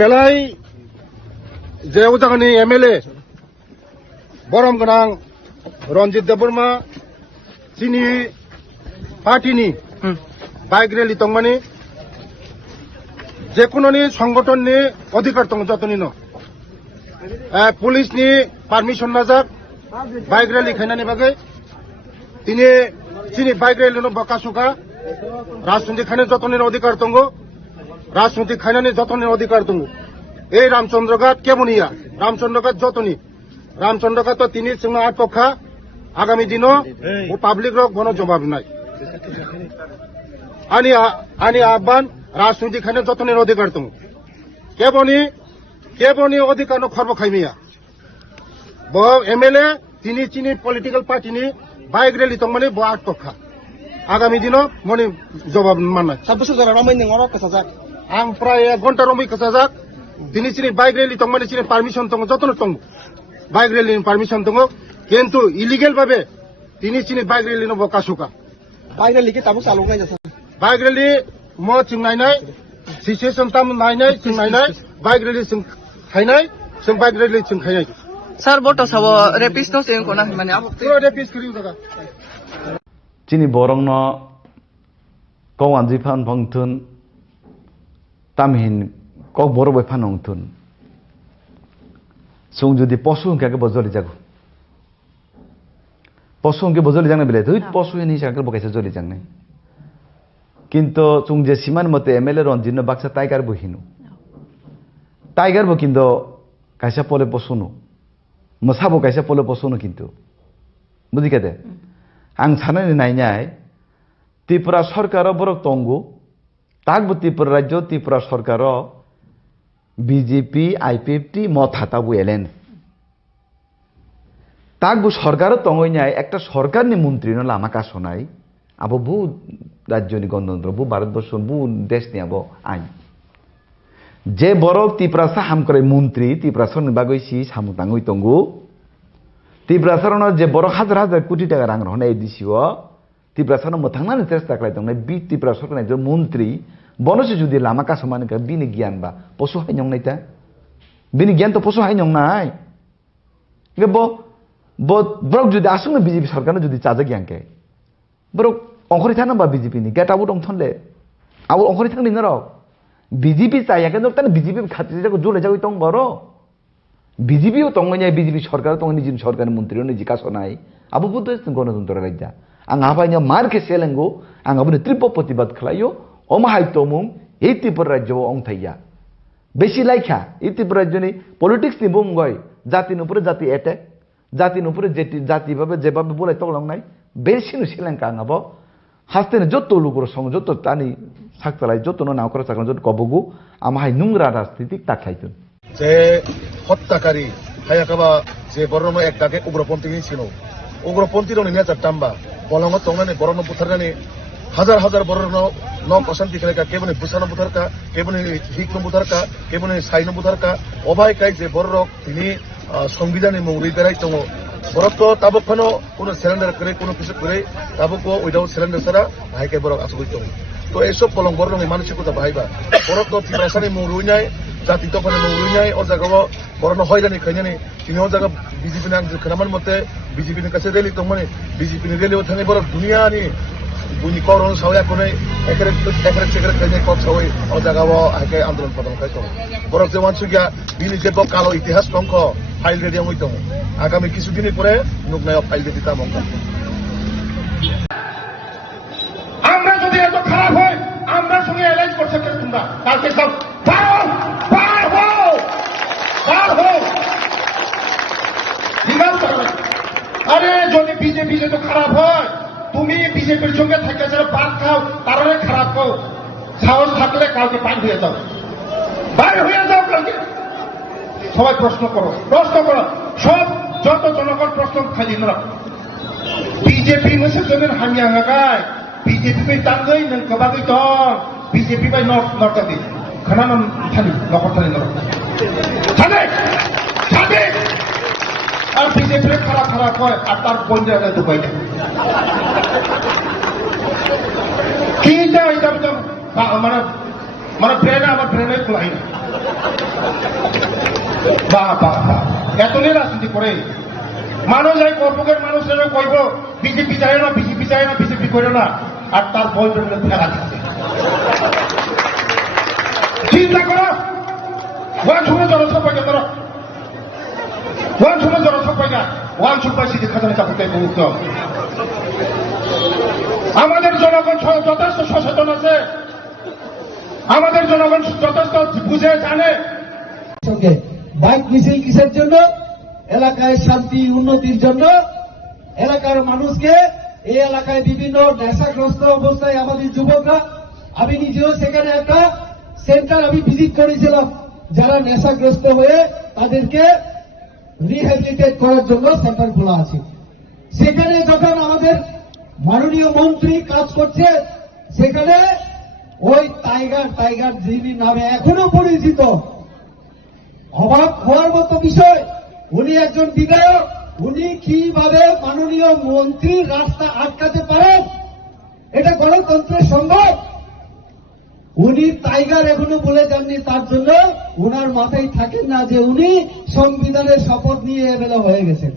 বেলায় যে উজাগানি এমএলএ বরম গোনাং রঞ্জিত দেববর্মা চিনি পার্টিনি বাইক রেলি তংমানি যে কোনোনি সংগঠননি অধিকার দं যতনি ন পুলিশনি পারমিশন নাজাক বাইক রেলি খাইনানি বাগै তিনি চিনি বাইক রেলি ন বকাসুকা রাজতন্ত্র খানে যতনি অধিকার দं রাজনৈতিক খাইনানি যতনের অধিকার দङ এই রামচন্দ্রঘাট কেবনিয়া রামচন্দ্রঘাট যতনি রামচন্দ্রঘাট তো তিনি जोंना आटपखा आगामी दिनों वो पाब्लिक रक गनो जवाब নাই आनी आह्वान राजनैतिक खाइना যতনের অধিকার दङ केबनी अधिकार खर्ब खाइमिया बह एमएलए তিনি চিনি पलिटिकल पार्टी बाइक रैली दंमाने बह आटपखा आगामी दिनों मनि जवाब माननाय 7 बोसोर जाना रमाय नों अरक कसाजाक आं प्राय 1 घन्टा रमै कसाजाक दिनै चिनि बाइक रैली दंमाने चिनि पारमिशन दङ जतन दङ बाइक रैली पारमिशन दङ किन्तु इलिगेल भाबे दिनै चिनि बाइक रैली न बकासुका बाइक रैली के ताबो चालुनाय जासा बाइक रैली म जों नायनाय सिचुएसन ताम नायनाय जों नायनाय बाइक रैली जों खायनाय जों बाइक रैली जों खायनाय Sir, boto sabo rapist no sing kona mane abo. पुरो रेपिस करिउ दागा Chini borong no kau anji fan phangthun tamhin kau boro bai phan ongthun sung jodi posu hingka ke bojoli jago posu hingke bojoli jangne bele thut posu ni sakal bokaisa joli jangne kinto chung je siman mote MLA Ranjino Baksa Tiger bo hinu Tiger bo kinto kaisa pole posunu mosabo kaisa pole posunu kinto budi kate ang sanani nainai Tripura Sarkaro borok tongo takbo Tripura rajyo Tripura Sarkaro BJP IPFT mot hatabu elen takbo sarkaro tongoi nyai ekta sarkar ni mantri no lama kasonai abo bu rajyo ni gণতন্ত্র bu bharatborsh bu desh ni abo ain je borok Tripura saham kore mantri Tripura sarni bagoi si samutangoi tongo Tripura sarno je borok hajar hajar koti taka rang rhonai disio Tripura sarno mothangna chesta khlai tongnai bi Tripura sarkar ekjon mantri বনসে যদি লামা কাসমানে কা বিনি জ্ঞান বা পশু high নং নাইতা বিনি জ্ঞান তো পশু হাই নং নাই গে ব্রক যদি আসুন বিজেপি সরকার যদি চাজা জ্ঞানকে ব্রক অংখরি থানা বা বিজেপি নি গেট আবু দং থনলে আবু অংখরি থাকনি নর বিজেপি চাইয়া কেন তানে বিজেপি খাতিরে যাকো জলে যাই তং বড় বিজেপিও তং নাই বিজেপি সরকার তং নিজি সরকারের মন্ত্রী নিজি কাসনাই আবু বুদ্ধ গণতন্ত্র রাজ্যা আং আবাইnya মারকে সেলেঙ্গো আং আবুনি তীব্র প্রতিবাদ খালাইও Omahai tomung, Tripura rajyo ong thaya. Beshi laikha, Tripura rajyo ni politics ni bunggoy, jati nupure jati attack, jati nupure jati babe jebabe bolai tolong nai, beshi nu silang ka ngabo, haste ne jotto luguro song jotto tani saktalai jotto no naukara sakon jotto kobogu, amahai nungra rajnitik takhaitun. যে হত্যাকারী হায়াকাবা যে বর্ণ একটাকে উগ্রপন্থী ছিল উগ্রপন্থীর নেতার টাম্বা বলঙ্গ তংনানি বরণ বুথারনানি হাজার হাজার বড় ন অশান্তি খেলেকা কেবনে বুসানো বুথারকা কেবনে হিকনো বুথারকা কেবনে সাইনো বুথারকা অবাই কাই যে বড় তিনি সংবিধানে মৌরি বেড়াই দङ বরক তাবকখানো কোনো সিলিন্ডার করে কোনো কিছু করে তাবকও উইদাউট সিলিন্ডার ছাড়া ভাইকে বরক আসুই দङ তো এসব পলং বড় মানসিকতা বাহাইবা বরক ত্রিপুরাসানি মৌরুইনাই জাতি তখনে মৌরুইনাই ও জায়গা বড় হয়রানি খাইনানি তিনি ও জায়গা বিজেপি নাম খানামান মতে বিজেপি কাছে রেলি দংমানে বিজেপি রেলিও থাঙে বরক দুনিয়ানি Buni koron sawya kunai ekere kene kot sawai o jagawo hake andolon padon kai tong borok jewan sugya bini jebo kalo itihas tongko file ready ongoi tong agami kisu dini pore nuknayo file ready ta mongka আমরা যদি এত খারাপ হয় আমরা সঙ্গে allies করছে কেন তোমরা কালকে সব বার হও বিগাল করবে আরে যদি বিজেপি যে তো খারাপ হয় তুমি বিজেপির সঙ্গে থেকে যারা পাত খাও তারা খারাপ খাও সাহস থাকলে কালকে বাইর হয়ে যাও কালকে সবাই প্রশ্ন করো সব যত জনগণ প্রশ্ন খালি না বিজেপি মোসে জমির হামিয়া গায় বিজেপি বাই তাঙ্গই নন কবাগই তো বিজেপি বাই নরকাদি খানান থানি নকর থানি নর ছাদে আর বিজেপি খারাপ হয় আর তার বন্ধুরা দুবাই দেয় কি যায় এটা মানে ব্রেনে আমার ব্রেনে খোলাই না বা এতই রাজনীতি করে মানুষ এই কর্মকের মানুষেরা কইব বিজেপি চায় না বিজেপি করে না আর তার বয়ফ্রেন্ড ফেলা দিচ্ছে চিন্তা করো ওয়ান শুনে জনসংখ্যা ধরো ওয়ান শুনে জনসংখ্যা ওয়ান সুপার সিটি খাজানা চাপতে মুক্ত আমাদের জনগণ যথেষ্ট সচেতন আছে আমাদের জনগণ যথেষ্ট বুঝে জানে। সঙ্গে বাইক মিছিল কিসের জন্য? এলাকায় শান্তি উন্নতির জন্য। এলাকার মানুষকে, এই এলাকায় বিভিন্ন নেশাগ্রস্ত অবস্থায় আমাদের যুবকরা, আমি নিজেও সেখানে একটা সেন্টার আমি ভিজিট করেছিলাম, যারা নেশাগ্রস্ত হয়ে তাদেরকে রিহ্যাবিলিটেট করার জন্য সেন্টার খোলা আছে। সেখানে যখন আমাদের মাননীয় মন্ত্রী কাজ করছে, সেখানে ওই টাইগার যিনি নামে এখনো পরিচিত, অবাক হওয়ার মতো বিষয়, উনি একজন বিধায়ক, উনি কিভাবে মাননীয় মন্ত্রীর রাস্তা আটকাতে পারেন? এটা গণতন্ত্রের সম্ভব? উনি টাইগার এখনো বলে যাননি, তার জন্য উনার মাথায় থাকেন না যে উনি সংবিধানের শপথ নিয়ে এমএলএ হয়ে গেছেন।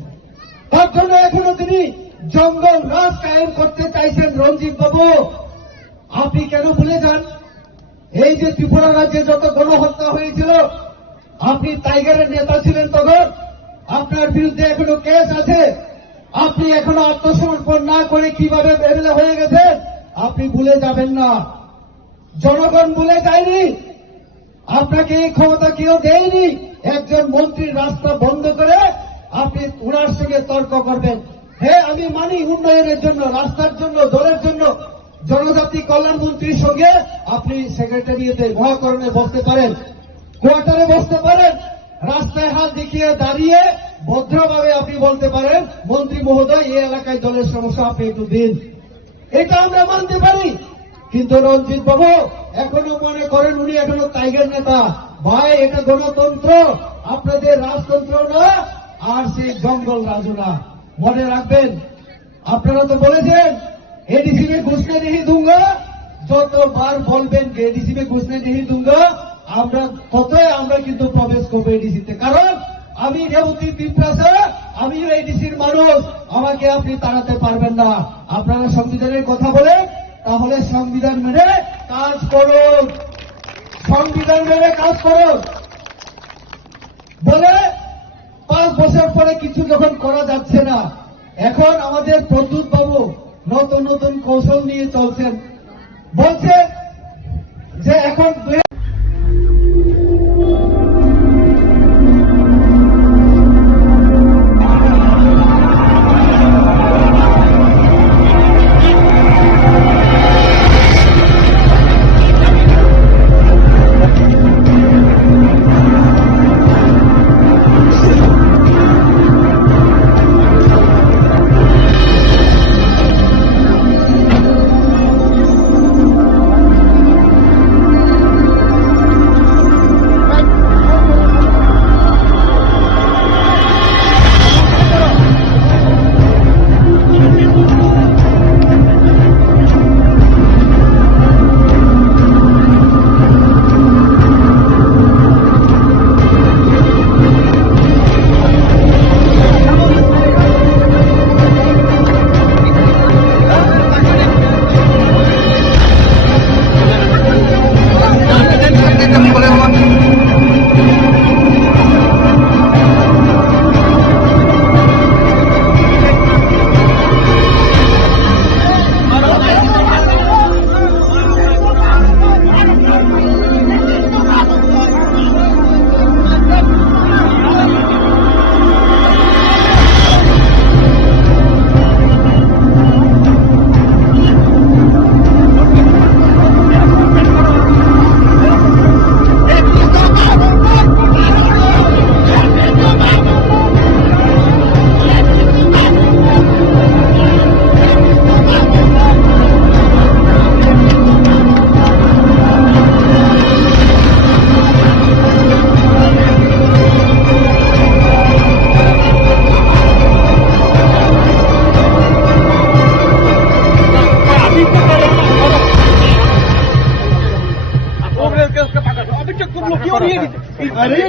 তার জন্য এখনো তিনি জঙ্গল রাজ কায়েম করতে চাইছেন। রঞ্জিত বাবু, আপনি কেন ভুলে যান? এই যে ত্রিপুরা রাজ্যে যত গণহত্যা হয়েছিল, আপনি টাইগারের নেতা ছিলেন, তখন আপনার বিরুদ্ধে এখনো কেস আছে। আপনি এখনো আত্মসমর্পণ না করে কিভাবে এমএলএ হয়ে গেছেন, আপনি ভুলে যাবেন না। জনগণ ভুলে যায়নি, আপনাকে এই ক্ষমতা কেউ দেয়নি। একজন মন্ত্রীর রাস্তা বন্ধ করে আপনি ওনার সঙ্গে তর্ক করবেন। হ্যাঁ, আমি মানি উন্নয়নের জন্য, রাস্তার জন্য, জলের জন্য জনজাতি কল্যাণ মন্ত্রীর সঙ্গে আপনি সেক্রেটারিয়েটে মহাকরণে বসতে পারেন, কোয়ার্টারে বসতে পারেন, রাস্তায় হাত দেখিয়ে দাঁড়িয়ে ভদ্রভাবে আপনি বলতে পারেন, মন্ত্রী মহোদয়, এই এলাকায় দলের সমস্যা আপনি একটু দিন। এটা আমরা মানতে পারি। কিন্তু রঞ্জিত বাবু এখনো মনে করেন উনি এখনো টাইগার নেতা। ভাই, এটা গণতন্ত্র, আপনাদের রাজতন্ত্র না, আর সেই জঙ্গল রাজু না। মনে রাখবেন, আপনারা তো বলেছেন एडीसी में घुसने नहीं दूंगा, যতবার বলবেন যে এডিসি में घुसने नहीं दूंगा, আমরা ততই আমরা কিন্তু প্রবেশ করবো এডিসিতে। কারণ আমি রেবতী পিপলাসে, আমিও এডিসির মানুষ, আমাকে আপনি তাড়াতে পারবেন না। আপনারা সংবিধানের কথা বলেন, তাহলে সংবিধান মেনে কাজ করুন, সংবিধান মেনে কাজ করুন। বলে 5 বছর পরে কিছু যখন করা যাচ্ছে না, এখন আমাদের প্রদ্যুৎ বাবু নতুন নতুন কৌশল নিয়ে চলছেন। বলছে যে এখন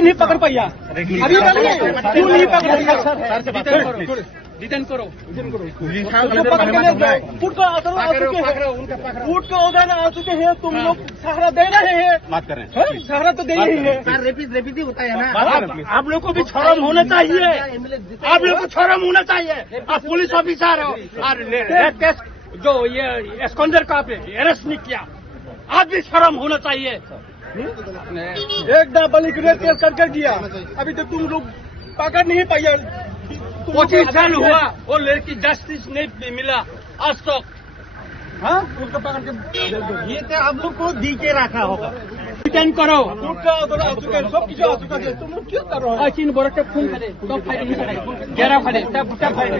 नहीं पकड़ पाया, अभी क्यों नहीं पकड़ पाया? डिटेन करो, फूट का उधर आ चुके हैं, तुम लोग सहारा दे रहे हैं, बात कर रहे हैं, सहारा तो दे रही है। रेपिड होता है ना, आप लोग को भी शर्म होना चाहिए, आप लोग को शर्म होना चाहिए। आप पुलिस ऑफिसर हो और रेप केस जो ये एस्कॉन्डर का आपने अरेस्ट नहीं किया, आज भी शर्म होना चाहिए। एक नाबालिग को रेप केस कर दिया, अभी तो तुम लोग पकड़ नहीं पाए। 25 साल हुआ वो लड़की जस्टिस नहीं मिला आज तक। हाँ, उसको पकड़ के ये तो आप लोग को दी के रखा होगा। रिटर्न करो। सब किसी आ चुका है, तुम लोग क्यों कर रहे हो? चीन बरफ के खून खाले तो फाइटिंग करे घेराव खाले तब बुटा फाइट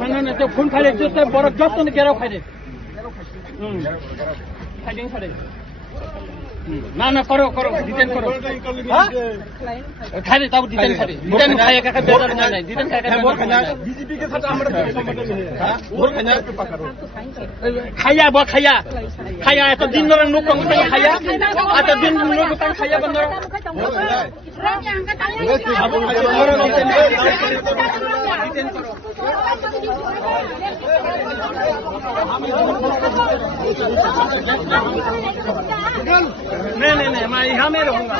मानो तो खून खाले जो तो बरफ जस्ट ने घेराव खाले फाइटिंग करे ना ना करो करो डिटेन करो हाँ खाले तब डिटेन करे डिटेन खाए का बेदर नहीं डिटेन खाए का बीजेपी के साथ हमारा संबंध नहीं है। हाँ, वो खन्यार पे पकड़ो। खाया बा खाया खाया तो दिन नरंग नुक को खाया आता दिन नुक को खाया बंदर नहीं मैं यहाँ में रहूँगा।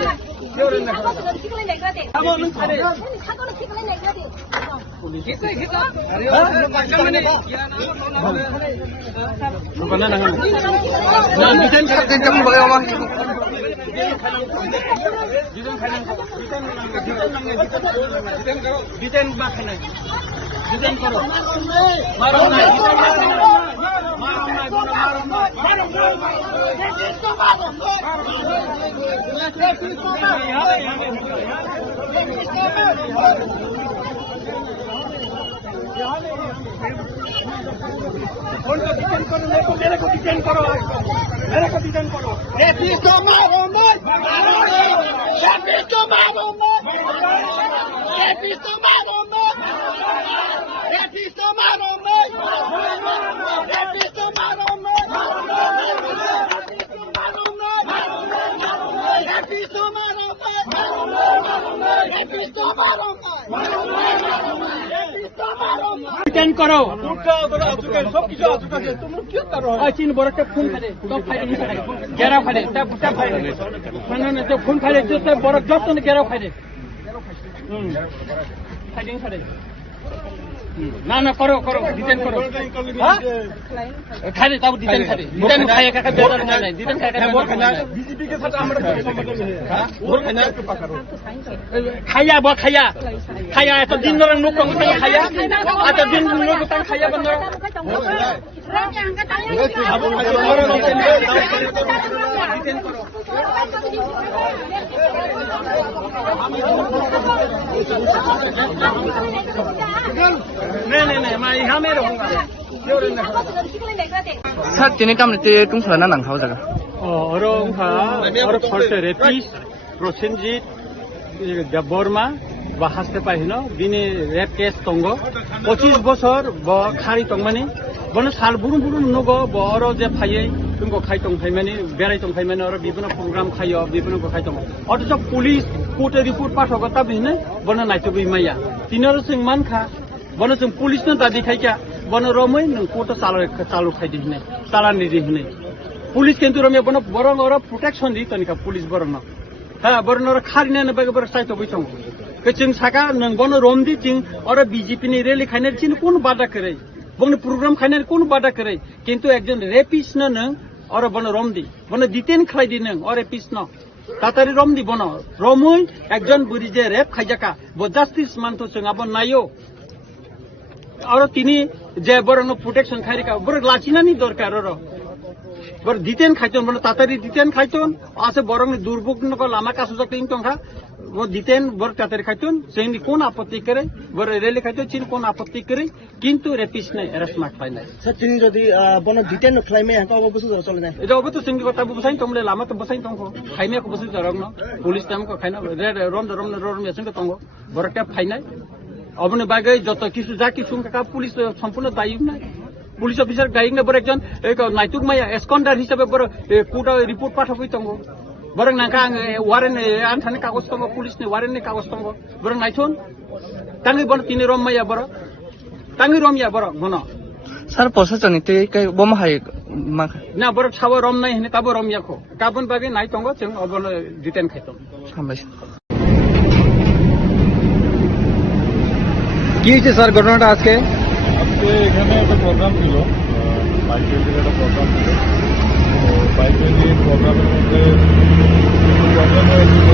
डिटेन करो मारो मेरे को डिटेन करो मेरे को डिटेन करो डिटेन करो सब किसी आ चुका है, तुम लोग क्यों कर रहे हो? चीन बरफ के खून खाले तो फाइटिंग करे घेराव खाले तब बुटा फाइट मानो तो खून खाले जो तो बरफ जस्ट ने घेराव खाले फाइटिंग करे ना ना करो करो डिटेन करो हाँ खाले तब डिटेन करे डिटेन खाए का बेदर नहीं डिटेन खाए का बीजेपी के साथ हमारा संबंध नहीं है। हाँ, वो खन्यार पे पकड़ो। खाया बा खाया खाया तो दिन नरंग नुक को खाया आता दिन नुक को खाया बंदर नहीं मैं यहाँ में रहूँगा। Sir, tiene kamne tung sana nang khao jaga. और फर्स्ट रेपिस प्रसेनजित बर्मा বা হাসতে পাই ন দিনে রেপ কেস তঙ্গ 25 বছর ব খারি তংমানি বন সাল বুরুম বুরুম নগ বর যে ফাইয়ে তুমको খাই তং ফাইমানি বেরাই তং ফাইমানি আর বিভিন্ন প্রোগ্রাম খাইও বিভিন্ন খাই তং অথচ পুলিশ কোর্টে রিপোর্ट পাঠকতা বিনে বন নাইতো বিমাইয়া তিনর सिंह मानखा बन जों पुलिस न दादि खाइका बन रमै नों कोर्ट चालु खाइदि हिने चालान दिदि हिने पुलिस किन्तु रमे बन बरं और प्रोटेक्शन दि तनिका पुलिस बरं न हा बरं और खारिने न बगे बर साइतो बैसं के जों साका नों बन रमदि थिं और बीजेपी नि रेली खाइने चिन कोन बादा करे बन प्रोग्राम खाइने कोन बादा करे किन्तु एकजन रेपिस न नों और बन रमदि बन डिटेन खाइदि नों और रेपिस न तातारि रमदि बन रमै एकजन बुरि जे रेप खाइजाका ब जस्टिस मानतो जों आबो नायो और तिनी जे बरं प्रोटेक्शन खाइरिका बर लाचिनानि दरकार र बर डिटेन खाइतन बन तातारि डिटेन खाइतन आसे बरं दुर्भोगनको लामा कासुजक तिन टंका वो डिटेन बर तातारि खाइतन जोंनि कोन आपत्ति करे बर रेले खाइतन चिन कोन आपत्ति करे किन्तु रेपिस नै एरेस्ट मार्क पाइ नै सर, तिनी जदि बन डिटेन नख्लाइमे हाका अब बसु चले ना। এটা অবতো সিংহ কথা বুঝাই তোমলে লামা তো বসাই তংক খাইমে কো বসি জরং ন পুলিশ টাইম কো খাইনা রম রম মেসিং তংক বরটা ফাইনাই অবনে বাগে যত কিছু যা কিছু কাকা পুলিশ সম্পূর্ণ দায়ী না পুলিশ অফিসার দায়ী না বড় একজন নাইতুক মায়া এসকন্ডার হিসাবে বড় কোর্ট রিপোর্ট পাঠাবই তংক বরং নাকা ওয়ারেন আনথানি কাগজ তংক পুলিশ নে ওয়ারেন নে কাগজ তংক বরং নাইথুন তাঙ্গি বড় তিনি রম মায়া বড় তাঙ্গি রমিয়া বড় গন Sir, posa chani te kai bom hai ma. না বড় ছাওয়া রম নাই হেনে তাবো রমিয়াখো কাবন বাগে নাই তংক जों অবন ডিটেন খাইতম Sampai. কি হয়েছে স্যার ঘটনাটা আজকে? আজকে এখানে একটা প্রোগ্রাম ছিল বাইকের দিকে একটা প্রোগ্রাম ছিল তো লাইব্রেরি প্রোগ্রামের মধ্যে প্রবলেম হয়েছিল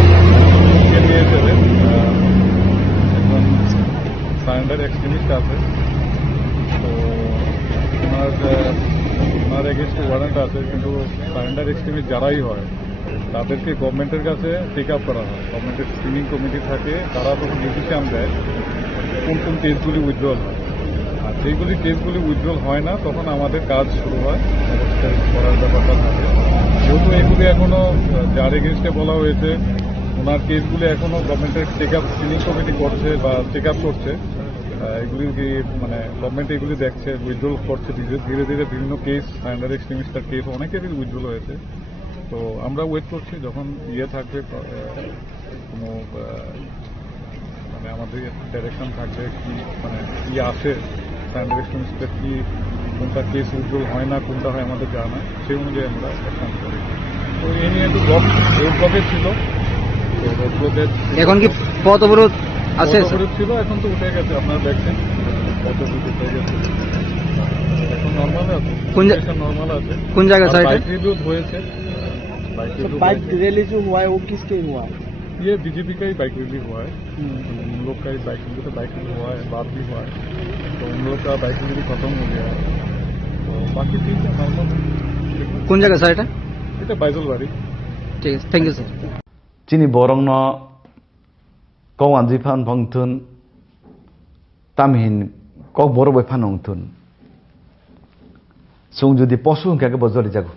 এড়িয়ে যাবে একজন সারেন্ডার এক্সট্রিমিস্ট আছে, তো ওনার এগেনস্টে ওয়ারেন্ট আছে, কিন্তু সারেন্ডার এক্সট্রিমিস্ট যারাই হয় তাদেরকে গভর্নমেন্টের কাছে টেক আপ করা হয়। গভর্নমেন্টের স্ক্রিনিং কমিটি থাকে, তারা তখন ডিসিশন দেয় কোন কোন কেসগুলি উইথড্রল হয়। আর যেগুলি কেসগুলি উইথড্রল হয় না তখন আমাদের কাজ শুরু হয়, অবস্থায় করার ব্যাপারটা থাকে। যেহেতু এগুলি এখনো যার এগেনস্টে বলা হয়েছে ওনার কেসগুলি এখনো গভর্নমেন্টের চেক আপ স্ক্রিনিং কমিটি করছে বা চেক আপ করছে, এগুলি মানে গভর্নমেন্ট এগুলি দেখছে, উইথড্রল করছে ধীরে ধীরে। বিভিন্ন কেস সারেন্ডার এক্সট্রিমিস্টার কেস অনেকেরই উইথড্রল হয়েছে। তো আমরা ওয়েট করছি যখন থাকবে কোনো মানে আমাদের ডাইরেকশন থাকবে কি মানে কি আসে সারেন্ডার এক্সট্রিমিস্টের কি কোনটা কেস উইথড্রল হয় না কোনটা হয় আমাদের জানা, সেই অনুযায়ী আমরা অ্যাকশন করি। তো এই নিয়ে একটু রোড ব্লকে ছিল, তো রোড ব্লকে এখন কি পথ অবরোধ আছে? ছিল, এখন তো উঠে গেছে, আপনারা দেখছেন পথ অবরোধ উঠে গেছে, এখন নর্মাল আছে, নর্মাল আছে। কোন জায়গায় স্যার? बाइक रिव्यू हुए थे, बाइक रैली जो हुआ है वो किसके हुआ है? ये बीजेपी का ही बाइक रिव्यू हुआ है, उन लोग का ही बाइक रिव्यू हुआ है, बात भी हुआ है, तो उन लोग का बाइक रिव्यू खत्म हो गया है, तो बाकी ठीक है नॉर्मल। কোন জায়গায় স্যার এটা? এটা বাইজলবাড়ি। ঠিক আছে, থ্যাংক ইউ স্যার। চিনি বরং কৌ আনজি ফান ভংথুন তামহিন কক বড় বই ফান হংথুন সুং যদি পশু কে বজলি যাগো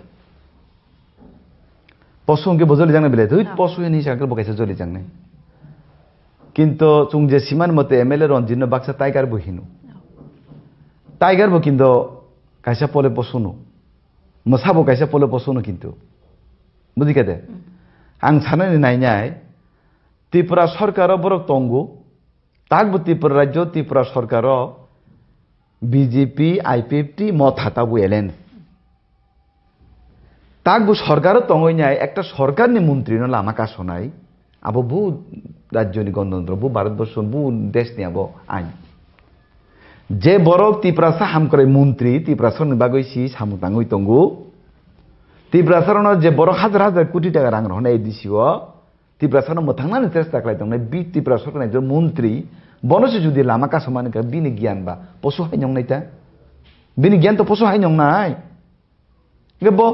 পশু কে বজলি জাংনে বেলে দুই পশু নি সাকে বকাইছে জলি জাংনে, কিন্তু চুং যে সীমান মতে এমএলএ রঞ্জিত বাক্সা টাইগার বহিনু টাইগার বো কিন্তু কাইসা পলে পশুনো মসাবো কাইসা পলে পশুনো, কিন্তু বুঝি কেদে आं साननानै नायनाय त्रिपुरा सरकाराव बरक तंगु ताकबो त्रिपुरा राज्य त्रिपुरा सरकाराव बीजेपी आईपीएफटी मत हाताबो एलेन ताकबो सरकाराव तंगैनाय एकटा सरकारनि मन्त्री न लामा कासनाय आबो बु राज्यनि गणतन्त्र बु भारतबर्ष बु देशनि आबो आइन जे बरक त्रिपुरा साहाम करे मन्त्री त्रिपुरा सरनि बागै सि सामुताङै तंगु त्रिपुरा सरनो जे बर हाजार हाजार कोटी टाका रां रहनाय दिसिओ त्रिपुरा सरनो मोथांनानै चेष्टा खालामदोंमोन बि त्रिपुरा सरकारनि जे मन्त्री बनसे जुदि लामा कासमानि का बिनि गियान बा पशु हायनंनायता बिनि गियान तो पशु हायनंनाय गे बो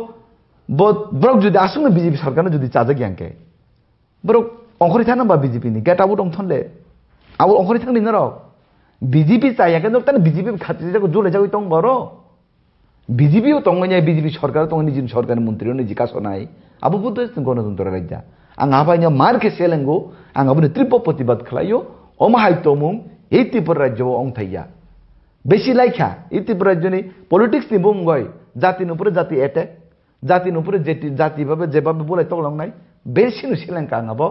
ब्रक जुदि आसुनो बीजेपी सरकारनो जुदि चाजा गियान के ब्रक अंखरि थाना बा बीजेपी नि गेटाबो दं थनले आबो अंखरि थांनि न र बीजेपी चायाके दक्तान बीजेपी खातिर जाको जोले जागो दं बरो बीजेपी तंगैनाय बीजेपी सरकार तंगैनि जिन सरकारनि मन्त्री निजि कासनाय आबो बुद्ध गणतन्त्र राज्य आं आबायनो मारके सेलेंगो आं आबो त्रिप प्रतिबाद खालायो अमाहाय तमुं ए त्रिपुरा राज्यआव अंथाइया बेसि लाइखा ए त्रिपुरा राज्यनि पलिटिक्स नि बुंगय जातिनि उपरे जाति एटेक जातिनि उपरे जाति भाबे जेबाबे बोलाय तगलांनाय बेसिनो सेलेंका आं आबो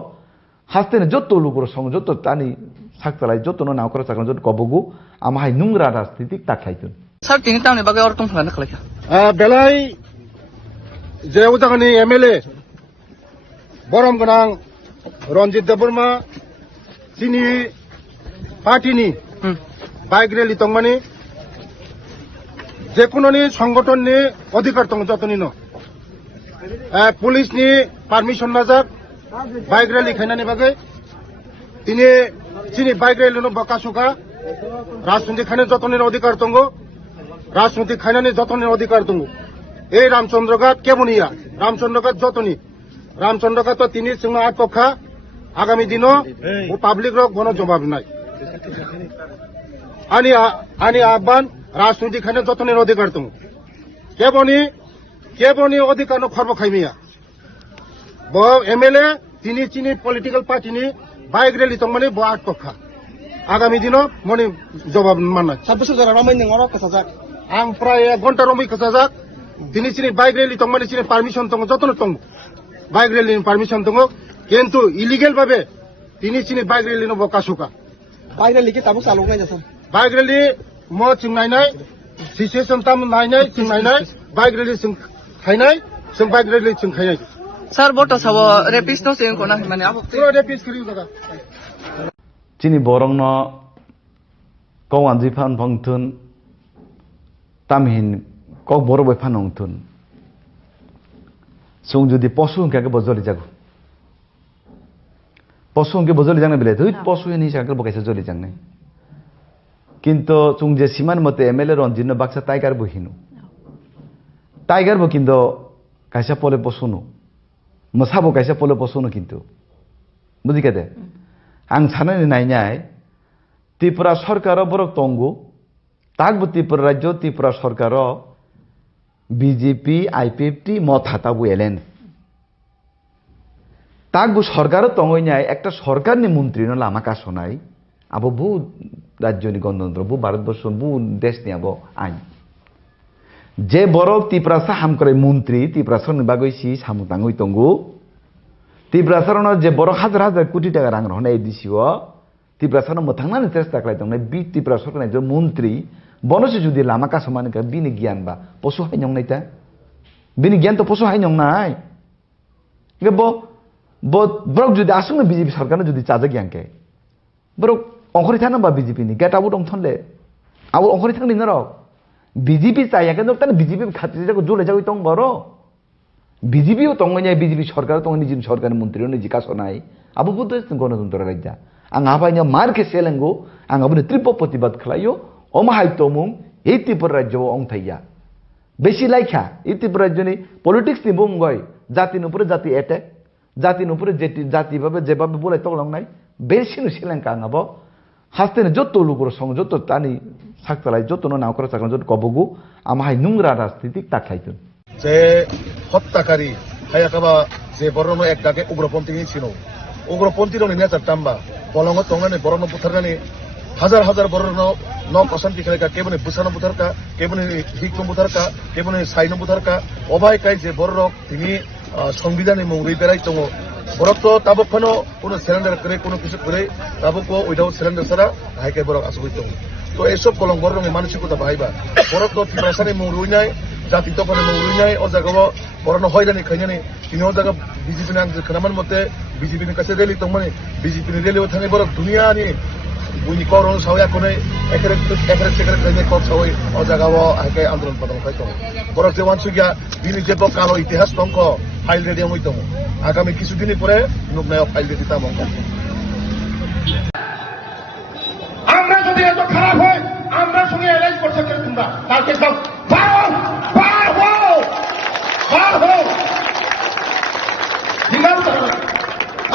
हास्तेनो जत्तो लुगुर सं जत्तो तानि साकतालाय जत्तो नावकरा साकन जत्तो कबगु आमाहाय नुंग्रा राजनीतिक ताखायतुन স্যার তিনি তামনি বাগে অর্থ ফলানা খালাইখা बेलाय जे उदांनि एमएलए बरम गोनां रन्जित देबबर्मा चिनि पार्टीनि बाइक रैली तंगमानि जेकुनोनि संगठननि अधिकार दं जतनि न पुलिसनि पारमिशन नाजाक बाइक रैली खायनानि बागै तिनि चिनि बाइक रैली न बकासुका राजनीति खायनानि जतनि अधिकार दं राजनीति खायनानि जतनि अधिकार दं এই রামচন্দ্রঘাট কেমনিয়া রামচন্দ্রঘাট যতনি রামচন্দ্রঘাট তো তিনি সিংহ আট পক্ষা আগামী দিনও ও পাবলিক রক কোনো জবাব নাই আনি আহ্বান রাজনীতি খানে যতনের অধিকার তুমি কেবনি অধিকার খর্ব খাইমিয়া ব এমএলএ তিনি চিনি পলিটিক্যাল পার্টিনি বাইক রেলি তো মানে ব আট পক্ষা আগামী দিনও মনে জবাব মানায় 26 জন রমাই নর কথা যাক আং প্রায় 1 ঘন্টা রমাই কথা যাক তিনি চিনি বাইক রেলি তংমানি চিনি পারমিশন তং যতন তং বাইক রেলি পারমিশন তং কিন্তু ইলিগেল ভাবে তিনি চিনি বাইক রেলি ন বকাসুকা বাইক রেলি কি তাবু চালু নাই যাস বাইক রেলি ম চিংনাইনাই সিচুয়েশন তাম নাইনাই চিংনাইনাই বাইক রেলি চিং খাইনাই जों বাইক রেলি চিং খাইনাই স্যার বটো সাব রেপিস্ট নো সেন কোনা মানে আবো পুরো রেপিস্ট করি দাদা চিনি বরং ন কওয়ান জিফান ভংথুন তামহিন কক বড় বই ফানংথুন সুং যদি পশু কে বজলি যাগো পশু কে বজলি জাংনে বেলে তুই পশু নি সাকে বকাইছে জলি জাংনে কিন্তু চুং যে সীমান মতে এমএলএ রঞ্জিত বাক্সা টাইগার বহিনু টাইগার বো কিন্তু কাইসা পলে পশুনো মোসাবো কাইসা পলে পশুনো কিন্তু বুঝি কেদে আং সানানি নাইনাই ত্রিপুরা সরকার বরক তঙ্গু তাকবো ত্রিপুরা রাজ্য ত্রিপুরা সরকার বিজেপি আইপিএফটি মত হাতাবু এলেন তাকবো সরকার তঙ্গইনাই একটা সরকারনি মন্ত্রী নলে আমাকা শোনাই আবো বহু রাজ্যনি গণতন্ত্র বহু ভারতবর্ষ বহু দেশ নিয়ে আবো আইন যে বড় ত্রিপুরা সাহাম করে মন্ত্রী ত্রিপুরা সরকার বাগৈছি সামুতাঙ্গই তঙ্গু ত্রিপুরা সরকার যে বড় হাজার হাজার কোটি টাকা রাং রহনাই দিছিও ত্রিপুরা সরকার মোথাंगनानै চেষ্টা খালাইदों বি ত্রিপুরা সরকার যে মন্ত্রী বনসে যদি লামা কাসমানকা বিনি জ্ঞান বা পশু হাইনং নাইতা বিনি জ্ঞান তো পশু হাইনং নাই গে ব্রক যদি আসুন বিজেপি সরকার যদি চাজে জ্ঞানকে ব্রক অংখরি থানো বা বিজেপি নি গেট আবু দং থনলে আবু অংখরি থাকনি নর বিজেপি চাইয়াকে তাহলে বিজেপি খাতিরে যাকো জুলে যাকো তং বড় বিজেপিও তঙ্গই বিজেপি সরকার তঙ্গ নিজি সরকার মন্ত্রী নিজি কাছো নাই আবু বুদ্ধ গণতন্ত্র রাজ্য आं आबाइनो मारके सेलेंगो आं आबुनो त्रिप प्रतिबाद खालायो अमाहाय तमुं এই ত্রিপুরা রাজ্য অংথাইয়া বেশি লাইখা এই ত্রিপুরা রাজ্যনি পলিটিক্স নি বুমগয় জাতির উপরে জাতি অ্যাটাক জাতির উপরে জাতিভাবে যেভাবে বলে তগলং নাই বেশিনো সেলেঙ্কা আঙাব হাস্তেনে যত লোকের সঙ্গে যত তানি সাকতালাই যত নাও করে সাকলাম যত কবগু আমাহাই নোংরা রাজনীতি তাকলাইতুন যে হত্যাকারী হায়াকাবা যে বরণ এক ডাকে উগ্রপন্থী ছিল উগ্রপন্থী রং নেচার টাম্বা বলঙ্গ তংনানি বরণ বুথারনানি হাজার হাজার বরণ ন অশান্তি খেলেকা কেবনে বুসানো বুথারকা কেবনে হিকম বুথারকা কেবনে সাইনো বুথারকা অবাই কাই যে বড় তিনি সংবিধানে মুই বেড়াই দङ বরক তো তাবকখানো কোনো সিলিন্ডার করে কোনো কিছু করে তাবকও উইদাউট সিলিন্ডার ছাড়া হাইকে বরক আসবই দङ তো এসব কলম বড় রঙের মানসিকতা বাহাইবা বরক তো ত্রিপুরাসানি মুং রুইনাই জাতি তখন মুং রুইনাই ও জায়গাও বরণ হয়রানি খাইনানি তিনি ও জায়গা বিজেপি নাম खोनामान मते বিজেপিनि কাছে রেলি দংমানে বিজেপিनि রেলিও थाङै बरक दुनियानि बुनि करन सावया कोनै एकरे सेकरे खाइने कप सावै ओ जागाव हाइके आन्दोलन पदम खाइ दङ बरक जे वानसुगिया बिनि जेबो कालो इतिहास दंख फाइल रेडी हई दङ आगामी কিছুদিন পরে নুকনায় ফাইল রেডি তা মঙ্গ আমরা যদি এত খারাপ হয় আমরা সঙ্গে অ্যারেঞ্জ করছে কেন তোমরা কালকে সব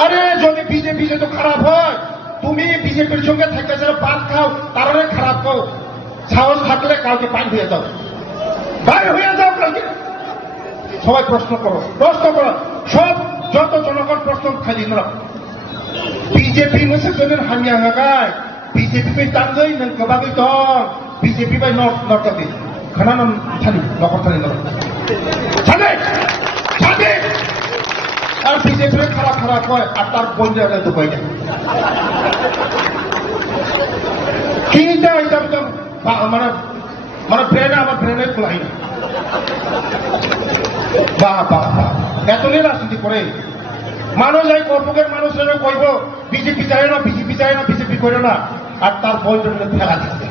আরে যদি বিজেপি যত খারাপ হয় তুমি বিজেপির সঙ্গে থাকতে যারা পাত খাও তারা খারাপ খাও সাহস থাকলে কালকে পান হয়ে যাও বাইরে হয়ে যাও কালকে সবাই প্রশ্ন করো সব যত জনগণ প্রশ্ন খালি না বিজেপি मोनसे जन हानिया हगाय বিজেপি बाय तांगै नों गोबाङै दं বিজেপি बाय नर्टकि खोनानो थानि नखर थानि सानै আর বিজেপি খারাপ হয় আর তার বন্ধুরা দুবাই যায় কিটা এটা তো মানে ব্রেনে আমার ব্রেনে খুলাই না বাবা এতলে রাজনীতি করে মানুষ এই কর্মকের মানুষেরা কইব বিজেপি চায় না বিজেপি করে না আর তার বন্ধুরা ফেলা দিচ্ছে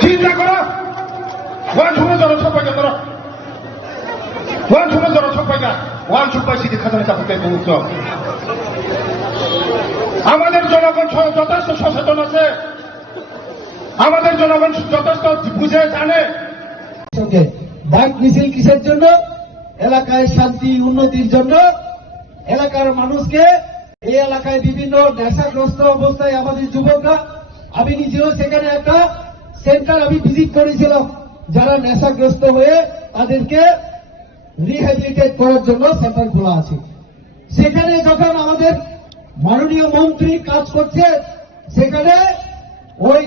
চিন্তা করো ওয়ান শুনে জনসভা কেন্দ্র ওয়ান শুনে জনসভা ওয়ান সুপার সিটি খাজানা চাপতে বহু আমাদের জনগণ যথেষ্ট সচেতন আছে আমাদের জনগণ যথেষ্ট বুঝে জানে বাইক মিছিল কিসের জন্য এলাকায় শান্তি উন্নতির জন্য এলাকার মানুষকে এই এলাকায় বিভিন্ন নেশাগ্রস্ত অবস্থায় আমাদের যুবকরা আমি নিজেও সেখানে একটা সেন্টার আমি ভিজিট করেছিলাম যারা নেশাগ্রস্ত হয়ে তাদেরকে রিহ্যাবিলিটেট করার জন্য সেন্টার খোলা আছে সেখানে যখন আমাদের মাননীয় মন্ত্রী কাজ করছে সেখানে ওই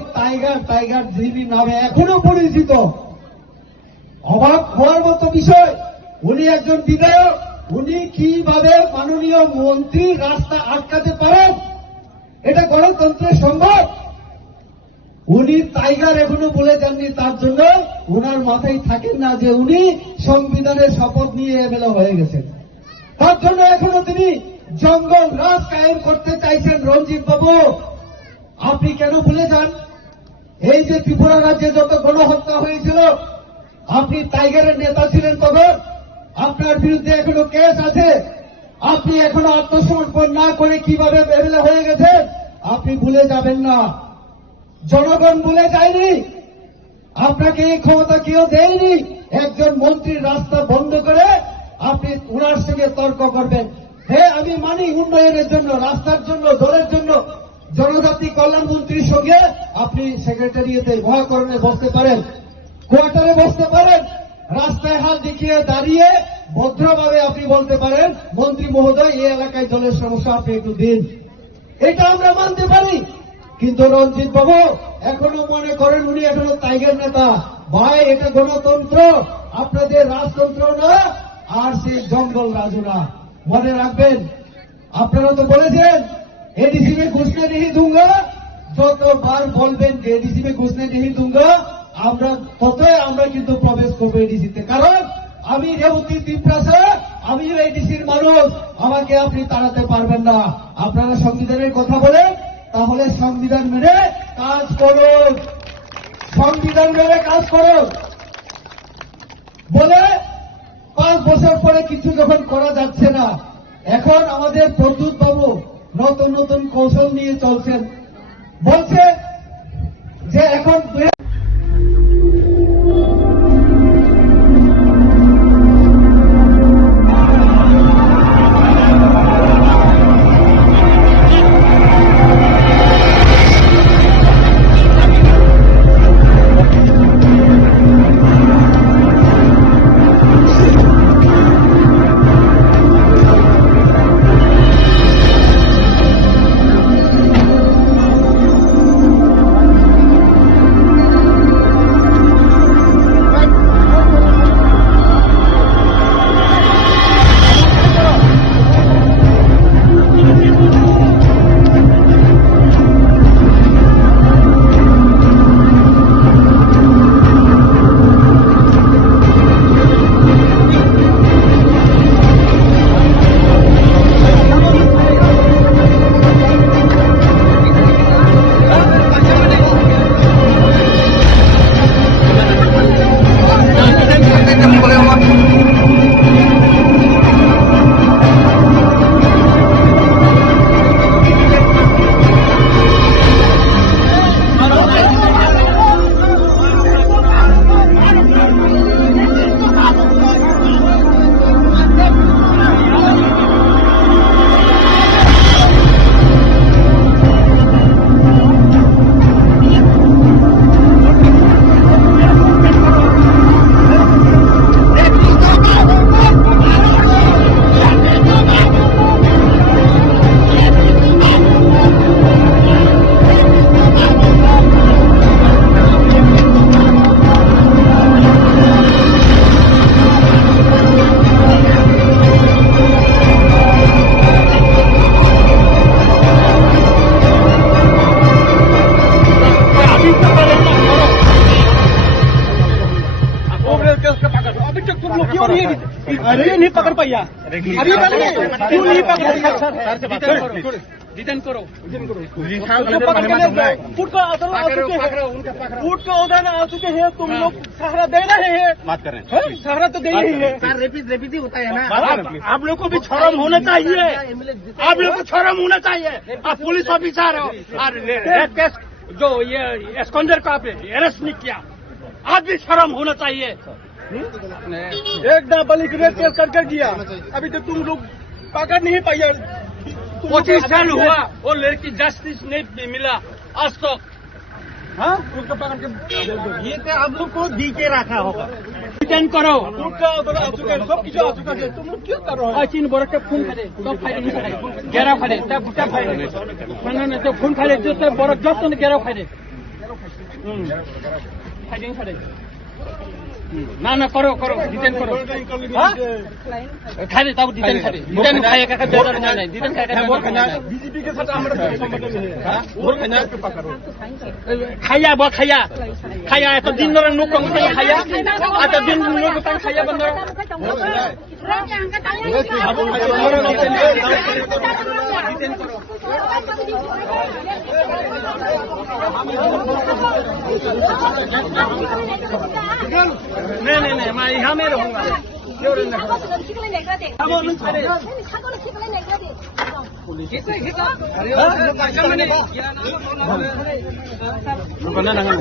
টাইগার যিনি নামে এখনো পরিচিত অবাক হওয়ার মতো বিষয় উনি একজন বিধায়ক উনি কিভাবে মাননীয় মন্ত্রী রাস্তা আটকাতে পারেন এটা গণতন্ত্রের সম্ভব উনি টাইগার এখনো বলে যাননি তার জন্য ওনার মাথায় থাকেন না যে উনি সংবিধানের শপথ নিয়ে এমএলএ হয়ে গেছেন তার জন্য এখনো তিনি জঙ্গল রাজ কায়েম করতে চাইছেন রঞ্জিত বাবু আপনি কেন ভুলে যান এই যে ত্রিপুরা রাজ্যে যত গণহত্যা হয়েছিল আপনি টাইগারের নেতা ছিলেন তখন আপনার বিরুদ্ধে এখনো কেস আছে, আপনি এখনো আত্মসমর্পণ না করে কিভাবে বেরেলা হয়ে গেছেন আপনি ভুলে যাবেন না। জনগণ ভুলে যায়নি, আপনাকে এই ক্ষমতা কেউ দেয়নি। একজন মন্ত্রীর রাস্তা বন্ধ করে আপনি ওনার সঙ্গে তর্ক করবেন। হ্যাঁ, আমি মানি উন্নয়নের জন্য, রাস্তার জন্য, দলের জন্য জনজাতি কল্যাণ মন্ত্রীর সঙ্গে আপনি সেক্রেটারিয়েটে মহাকরণে বসতে পারেন, কোয়ার্টারে বসতে পারেন, রাস্তায় হাত দেখিয়ে দাঁড়িয়ে ভদ্রভাবে আপনি বলতে পারেন মন্ত্রী মহোদয় এই এলাকায় জলের সমস্যা আপনি একটু দিন, এটা আমরা মানতে পারি। কিন্তু রঞ্জিত বাবু এখনো মনে করেন উনি এখনো টাইগার নেতা। ভাই, এটা গণতন্ত্র, আপনাদের রাজতন্ত্র না, আর সেই জঙ্গল রাজু না। মনে রাখবেন, আপনারা তো বলেছেন एडीसी में घुसने नहीं दूंगा, যতবার বলবেন যে এডিসি में घुसने नहीं दूंगा আমরা ততই আমরা কিন্তু প্রবেশ করবো এডিসিতে। কারণ আমি রেবতী তিপ্রাসা, আমিও এডিসির মানুষ, আমাকে আপনি তাড়াতে পারবেন না। আপনারা সংবিধানের কথা বলেন, তাহলে সংবিধান মেনে কাজ করুন, সংবিধান মেনে কাজ করুন। বলে 5 বছর পরে কিছু যখন করা যাচ্ছে না, এখন আমাদের প্রদ্যুৎ বাবু নতুন নতুন কৌশল নিয়ে চলছেন, বলছে যে এখন अरे नहीं पकड़ पाया, अभी क्यों नहीं पकड़? डिटेन करो, फूट का ऑर्डर आ चुके हैं, फूट का ऑर्डर आ चुके हैं, तुम लोग सहारा दे रहे हैं, बात कर रहे हैं, सहारा तो दे ही है। रेपिड होता है ना, आप लोग को भी शर्म होना चाहिए, आप लोग को शर्म होना चाहिए। आप पुलिस ऑफिसर हो और रेप केस जो ये एस्कॉन्डर को आपने अरेस्ट नहीं किया, आप भी शर्म होना चाहिए। एक डबल रेप केस करके दिया, अभी तो तुम लोग पकड़ नहीं पाया। 25 साल हुआ वो लड़की जस्टिस नहीं मिला आज तक। हाँ, उसको पकड़ के ये तो आप लोग को दी के रखा होगा। डिटेन करो, सब किसी आ चुका है, तुम लोग क्यों कर रहे हो? चीन बोरा के खून खाले, सब फायदे नहीं खाले, ग्यारह फायदे, तब बुटा फायदे, मैंने तो खून खाले जो सब बोरा जस्ट ने ग्यारह फायदे, फायदे नहीं खाले। ना ना करो करो, डिटेन करो। हाँ, खाले तब डिटेन खाले, डिटेन खाएगा का बेटर नहीं, डिटेन खाएगा। बीजेपी के साथ हमारा संबंध नहीं है। हाँ, वो कन्या पे पकड़ो। खाया बा खाया, खाया तो दिन नरम नुक कंग खाया, आता दिन नुक कंग खाया बंदर। डिटेन करो। नहीं, मैं यहाँ में रहूंगा। Bukan nangan.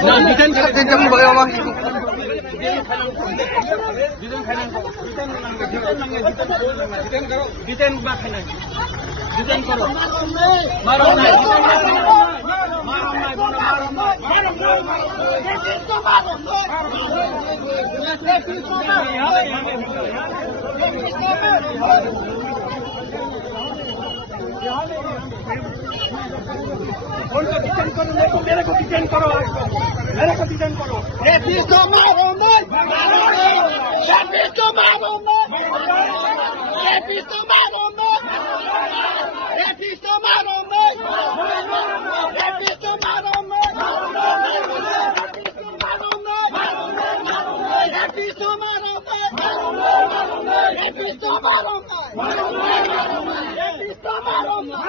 Nah, desain Tinggal bagai apa? desain bakana. Desain karo. Marom nai. मेरे को डिटेन करो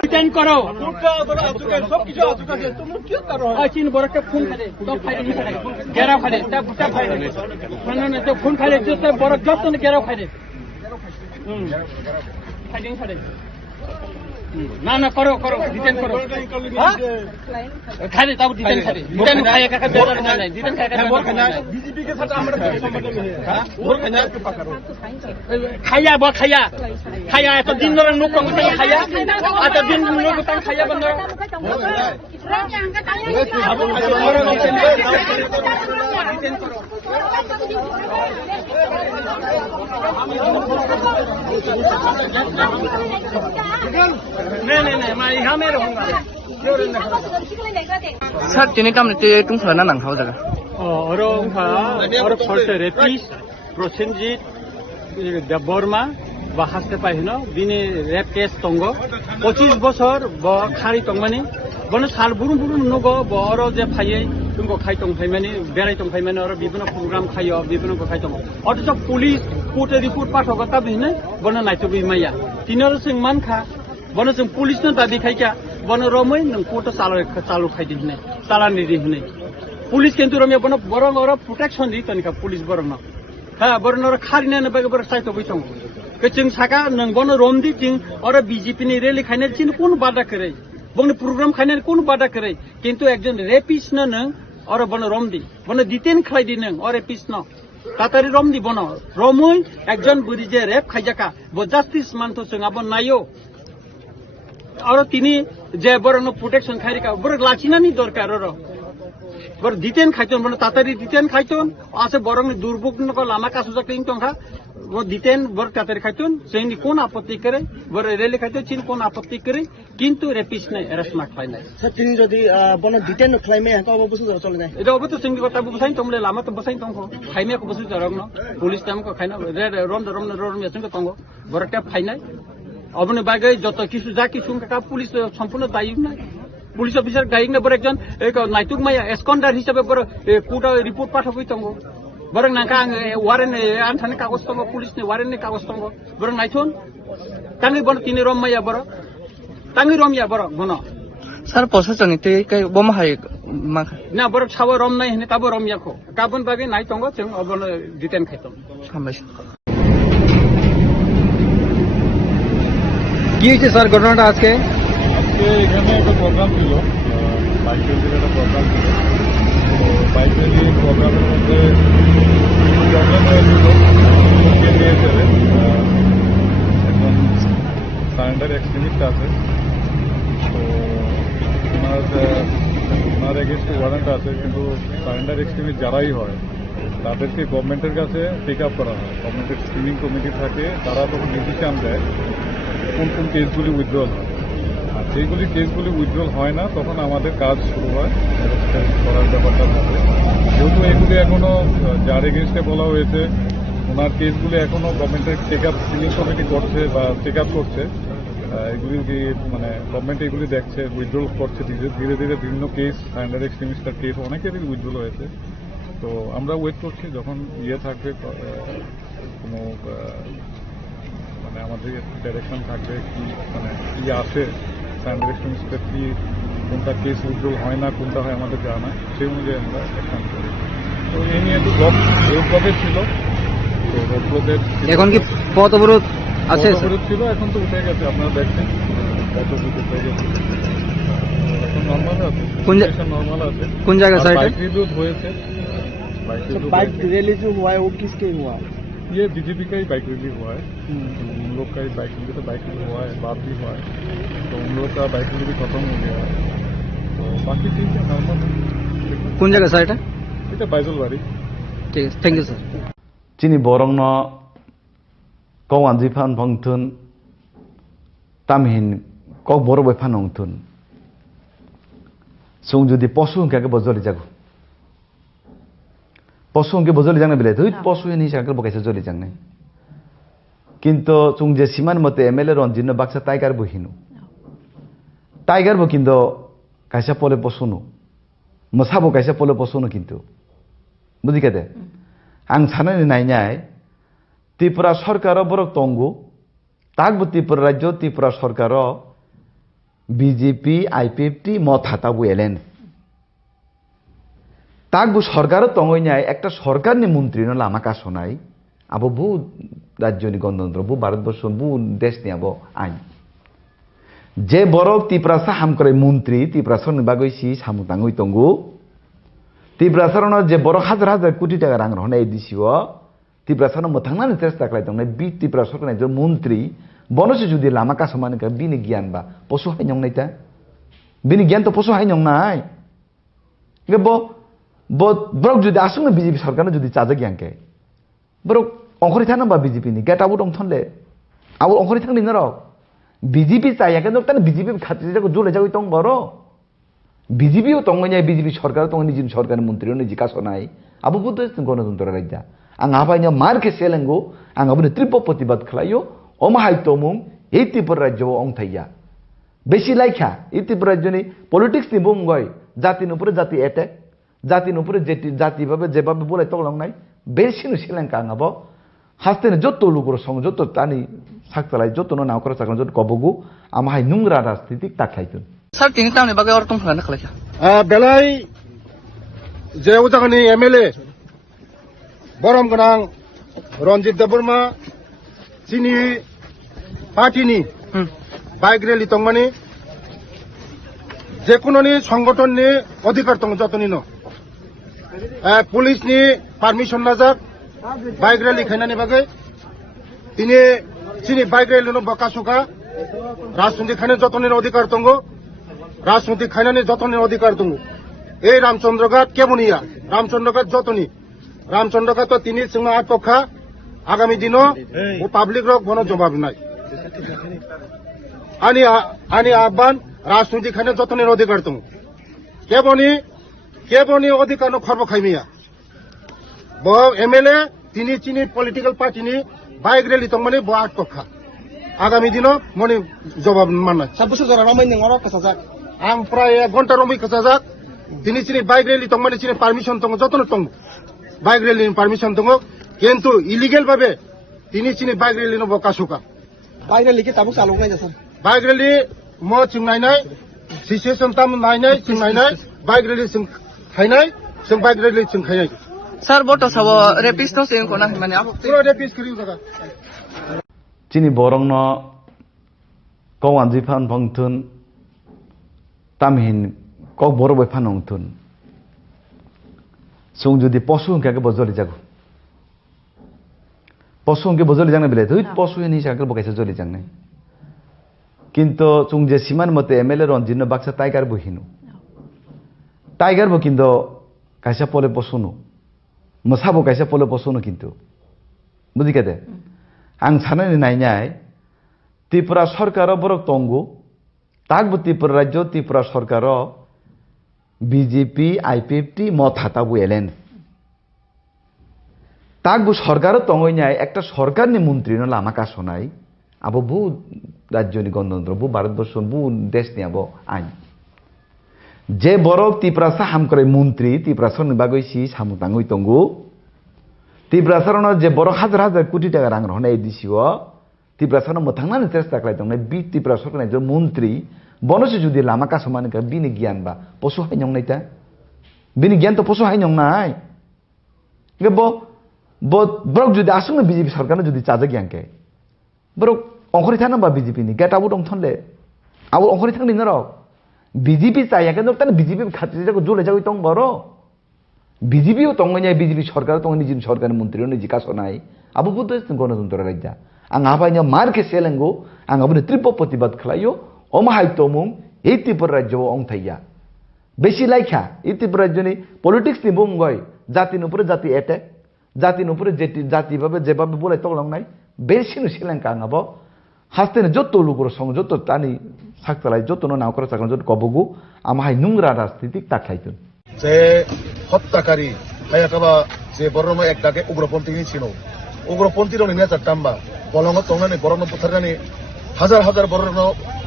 ডিটেন করো সব কিছু তুমি কি করো চিন বড়কে ফোন খালে তো ফাইলে নি খালে গেরা খালে তা বুটা ফাইলে না তো ফোন খালে তো বড় যত না গেরা খালে ফাইলিং খালে না না করো ডিটেন করো হ্যাঁ খালে তাও ডিটেন খায় কাকা বেদার নাই ডিটেন খায় কাকা বিজেপি के साथ আমরা সম্বন্ধ নেই হ্যাঁ ওর খায়া তো পাকারো খায়া এত দিন ধরে লোক কম খায়া এত দিন লোক কম খায়া বন্ধ नहीं मैं यहाँ में रहूँगा Sir, ini kami tu tunggu nang kau jaga. और फर्स्ट रेपिस प्रसेनजित देवबर्मा বা হাসতে পাই না দিনে রেপ কেস তঙ্গ 25 বছর ব খারি তংমানি বনে সাল বুরুম বুরুম নগ বড় যে ফাইয়ে তুমको খাই তং ফাইমানি বেরাই তং ফাইমানি আর বিভিন্ন প্রোগ্রাম খাইও বিভিন্ন খাই তং অথচ পুলিশ কোর্টে রিপোর্ट পাঠকতা বিনে বনে নাইতো বিমাইয়া তিনর सिंह मानखा बने जों पुलिसनो दाबि खायका बने रमै नों कोर्ट चालु खायदि हने चालानि दि हने पुलिस किन्तु रमे बने बरं और प्रोटेक्शन दि तनिका पुलिस बरं हा बरं और खारिने बगे बर साइतो बैथं के जों साका नों बने रमदि जों और बीजेपी नि रैली खायने चिन कोन बादा करे बने प्रोग्राम खायने कोन बादा करे किन्तु एकजन रेपिस्ट न नों और बने रमदि बने डिटेन खायदि नों और रेपिस्ट न तातारि रमदि बने रमै एकजन बुरि जे रेप खायजाका ब जस्टिस मानतो जों आबो नायो और तिनी जे बरं प्रोटेक्शन खारिका बर लाचिनानि दरकार र बर डिटेन खायतन बन तातारि डिटेन खायतन आसे बरं दुर्भोगनको लामा कासुजा क्लिन तंखा वो डिटेन बर तातारि खायतन जोंनि कोन आपत्ति करे बर रेले खायतन चिन कोन आपत्ति करे किन्तु रेपिस्ट नै एरेस्ट मा खायना सर तिनी जदि बन डिटेन खाइमे हको अब बुझु चले जाय एटा अब त जोंनि कथा बुझाइन तमले लामा त बसाइन तंखो खाइमे को बुझु जरग न पुलिस टाइमको खाइना रम यासंको तंगो बर ट्याप खाइनाय अपने बागे যত কিছু যা কিছু কাকা পুলিশ সম্পূর্ণ দায়ী না পুলিশ অফিসার দায়ী না বড় একজন এক নাইতুক মায়া এসকন্ডার হিসাবে বড় কোর্ট রিপোর্ট পাঠাবই তঙ্গ বড় নাকা ওয়ারেন আনথানে কাগজ তঙ্গ পুলিশ নে ওয়ারেন নে কাগজ তঙ্গ বড় নাইথুন তাঙ্গি বড় তিনে রম মায়া বড় তাঙ্গি রমিয়া বড় গন Sir, proses yang itu kayak bom hari mak. না বড় ছাওয়া রম নাই হেনে তাবো রমিয়াখো কাবন বাগে নাই তঙ্গ जों অবন ডিটেন খাইতম Sampai. কি হইছে স্যার ঘটনাটা আজকে এখানে একটা প্রোগ্রাম ছিল বাইক র্যালির একটা প্রোগ্রাম ছিল তো বাইক র্যালি প্রোগ্রামের মধ্যে প্রবলেম হয়েছিল একজন সারেন্ডার এক্সট্রিমিস্ট আছে তো ওনার এগেনস্টে ওয়ারেন্ট আছে কিন্তু সারেন্ডার এক্সট্রিমিস্ট যারাই হয় তাদেরকে গভর্নমেন্টের কাছে টেক আপ করা হয় গভর্নমেন্টের স্ক্রিনিং কমিটি থাকে তারা তখন ডিসিশন দেয় কোন কোন কেসগুলি উইথড্রল হয় আর যেইগুলি কেসগুলি উইথড্রল হয় না তখন আমাদের কাজ শুরু হয় করার ব্যাপারটা থাকে যেহেতু এগুলি এখনো যার এগেনস্টে বলা হয়েছে ওনার কেসগুলি এখনো গভর্নমেন্টের টেক আপ স্ক্রিনিং কমিটি করছে বা টেক আপ করছে এগুলি মানে গভর্নমেন্ট এগুলি দেখছে উইথড্রল করছে ধীরে ধীরে বিভিন্ন কেস সারেন্ডার এক্সট্রিমিস্টার কেস অনেকেরই উইথড্রল হয়েছে তো আমরা ওয়েট করছি যখন থাকবে কোনো মানে আমাদের ডাইরেকশন থাকবে কি মানে কি আছে সারেন্ডার এক্সট্রিমিস্টের কি কোনটা কেস উইথড্রল হয় না কোনটা হয় আমাদের জানা সেই অনুযায়ী আমরা অ্যাকশন করি তো এই নিয়ে একটু জবে ছিল তো রোডগুলোতে এখন কি পথ অবরোধ আছে পথ অবরোধ ছিল, এখন তো উঠে গেছে, আপনারা দেখছেন পথ অবরোধ উঠে গেছে, এখন নর্মাল আছে, কোন নর্মাল আছে। কোন জায়গা স্যার এটা? বাইক রিভিউ হয়েছে, बाइक रैली जो हुआ है वो किसके हुआ? ये बीजेपी का ही बाइक रिव्यू हुआ है, उन लोग का ही बाइक रिव्यू, तो बाइक रिव्यू हुआ है, बात भी हुआ है, तो उन लोग का बाइक रिव्यू भी खत्म हो गया है, तो बाकी चीज है नॉर्मल। কোন জায়গা স্যার এটা? এটা বাইজলবাড়ি। ঠিক আছে, থ্যাংক ইউ স্যার। চিনি বরংন কৌ আনজি ফান ভংথুন তামহিন কক বড় বই ফান হংথুন সুং যদি পশু হংকে বজলি যাগো পশু হংকে বজলি জাংনা বিলে দুই পশু হিনি সাকে বকাইছে জলি জাংনাই কিন্তু চুং যে সীমান মতে এমএলএ রঞ্জিত বাক্সা টাইগার বহিনু টাইগার বো কিন্তু কাইসা পলে পশুনু মসাবো কাইসা পলে পশুনু কিন্তু বুঝিকাদে आं साननानै नायनाय त्रिपुरा सरकार बरक तंगु ताकबो त्रिपुरा राज्य त्रिपुरा सरकार बीजेपी आईपीएफटी मत हाताबो एलेन ताकबो सरकार तंगैनाय एकटा सरकारनि मन्त्री न लामा कासनाय आबो बु राज्यनि गणतन्त्र बु भारतवर्ष बु देशनि आबो आइन जे बरक त्रिपुरा साहाम करे मन्त्री त्रिपुरा सरनि बागै सि सामुताङै तंगु त्रिपुरा सरनो जे बर हाजार हाजार कोटी टाका रां रहनाय दिसिओ त्रिपुरा सरनो मोथांनानै चेष्टा खालामदोंमोन बि त्रिपुरा सरकारनि जे मन्त्री बनसे जुदि लामा कासमानि का बिनि गियान बा पशु हायनंनायता बिनि गियान तो पशु हायनंनाय गे बो ब्रक जुदि आसुनो बीजेपी सरकारनो जुदि चाजा गियान के ब्रक अंखरि थाना बा बीजेपी नि गेटाबो दं थनले आबो अंखरि थांनि न र बीजेपी चायाके नक्तान बीजेपी खातिर जाको जुले जागै तं बरो बीजेपी तंगैनाय बीजेपी सरकार तंगैनि जिन सरकारनि मन्त्री नि कासनाय आबो बुद्ध गणतन्त्र राज्य आं आबायनो मारके सेलेंगो आं आबो त्रिप प्रतिबाद खालायो अमाहाय तमुं ए त्रिपुरा राज्यआव अंथाइया बेसि लाइखा ए त्रिपुरा राज्यनि पलिटिक्स नि बुंगय जातिनि उपर जाति एटेक जातिनि उपर जाति भाबे जेबाबे बोलाय तगलांनाय बेसिनो सेलेंका आं आबो हास्तेने जत्तो लुगुर सं जत्तो तानि साकतालाय जत्तो नावकरा साकन जत्तो कबगु आमाहाय नुंग्रा राजनीतिक ताखायथुन স্যার তিনি তামনি বাগে অর্থ ফলানা খালাইছা बेलाय जे उजागानि एमएलए बरम गोनां रन्जित देबबर्मा चिनि पार्टीनि बाइक रैली तंगमानि जेकुनोनि संगठननि अधिकार दं जतनि न पुलिसनि पारमिशन नाजाक बाइक रैली खायनानि बागै तिनि चिनि बाइक रैली न बकासुका राजनीति खायनानि जतनि अधिकार दं राजनीति खायनानि जतनि अधिकार दं এই রামচন্দ্রঘাট কেবনিয়া রামচন্দ্রঘাট যতনি রামচন্দ্রঘাট তো তিনি সিংহ আটপক্ষা আগামী দিনও ও পাবলিক রক বন জবাব নাই আনি আহ্বান রাজনীতি খানে যতনের অধিকার দং কেবনি অধিকার খর্ব খাইমিয়া বহ এমএলএ তিনি চিনি পলিটিক্যাল পার্টিনি বাইক রেলি দং মানে বহ আটপক্ষা আগামী দিনও মনে জবাব মানায় 26 বছর রমাই নংর কাসাজাক আং প্রায় 1 ঘন্টা রমাই কাসাজাক তিনি চিনি বাইক রেলি তংমানি চিনি পারমিশন দङ যতন দङ বাইক রেলি পারমিশন দङ কিন্তু ইলিগেল ভাবে তিনি চিনি বাইক রেলি ন বকাসুকা বাইক রেলি কি তাবু চালক নাই স্যার বাইক রেলি ম চিংনাयनाय সিচুয়েশন তাম নাयनाय চিংनायनाय বাইক রেলি চিं খাयनाय जों বাইক রেলি চিं खायनाय স্যার বটো সাব রেপিস্ট নো সেন কোনা মানে আবো পুরো রেপিস্ট করি জায়গা চিনি বরংন কৌ আনজি ফান ভংথুন তামহিন কক বড় বই ফান হংথুন সুং যদি পশু হংকে বজলি যাগো পশু হংকে বজলি জাংনা বিলে দুই পশু হিনি সাকে বকাইছে জলি জাংনাই কিন্তু চুং যে সীমান মতে এমএলএ রঞ্জিত বাক্সা টাইগার বহিনু টাইগার বো কিন্তু কাইসা পলে পশুনু মসাবো কাইসা পলে পশুনু কিন্তু বুঝিকাদে आं साननानै नायनाय त्रिपुरा सरकार बरक तंगु ताकबो त्रिपुरा राज्य त्रिपुरा सरकार बीजेपी आईपीएफटी मत हाताबो एलेन ताकबो सरकार तंगैनाय एकटा सरकारनि मन्त्री न लामा कासनाय आबो बु राज्यनि गणतन्त्र बु भारतवर्ष बु देशनि आबो आइन जे बरक त्रिपुरा साहाम करे मन्त्री त्रिपुरा सरनि बागै सि सामुताङै तंगु त्रिपुरा सरनो जे बर हाजार हाजार कोटी टाका रां रहनाय दिसिओ त्रिपुरा सरनो मोथांनानै चेष्टा खालामदोंमोन बि त्रिपुरा सरकारनि जे मन्त्री बनसे जुदि लामा कासमानि का बिनि गियान बा पशु हायनंनायता बिनि गियान तो पशु हायनंनाय गे বরক যদি আসলে বিজেপি সরকারে যদি চাজে গিয়াংকে বরক অঙ্করি থাকা বা বিজেপি নি গেট আবু দং থনলে আবু অঙ্করি থাকনি না বিজেপি চাই কিন্তু তাহলে বিজেপি খাতির জলে যাবি তং বড় বিজেপিও তঙ্গই বিজেপি সরকার তঙ্গ নিজি সরকারের মন্ত্রী নিজি কাছো নাই আবু বুদ্ধ গণতন্ত্র রাজ্যা आं आबाइनो मारके सेलेंगो आं आबुनो तीव्र प्रतिबाद खालायो अमाहायित्य मुं এই ত্রিপুরা রাজ্য অংথাইয়া বেশি লাইখা এই ত্রিপুরা রাজ্যনি পলিটিক্স নি বুঙ্গয় জাতির উপরে জাতি অ্যাটাক জাতির উপরে জাতিভাবে যেভাবে বলে তলং নাই বেশি নো শ্রীলঙ্কা আঙাবো হাসতেনে যত লোকের সঙ্গে যত টানি সাকতালাই যত নাও করে চাকরি যত কবগু আমাহাই নোংরা রাজনীতিক তাকাইতুন যে হত্যাকারী হায়াকাবা যে বর্ণ একটাকে উগ্রপন্থী ছিল উগ্রপন্থীর নেতার টাম্বা বলঙ্গ তংনানি বরণ পুথারনানি হাজার হাজার বড়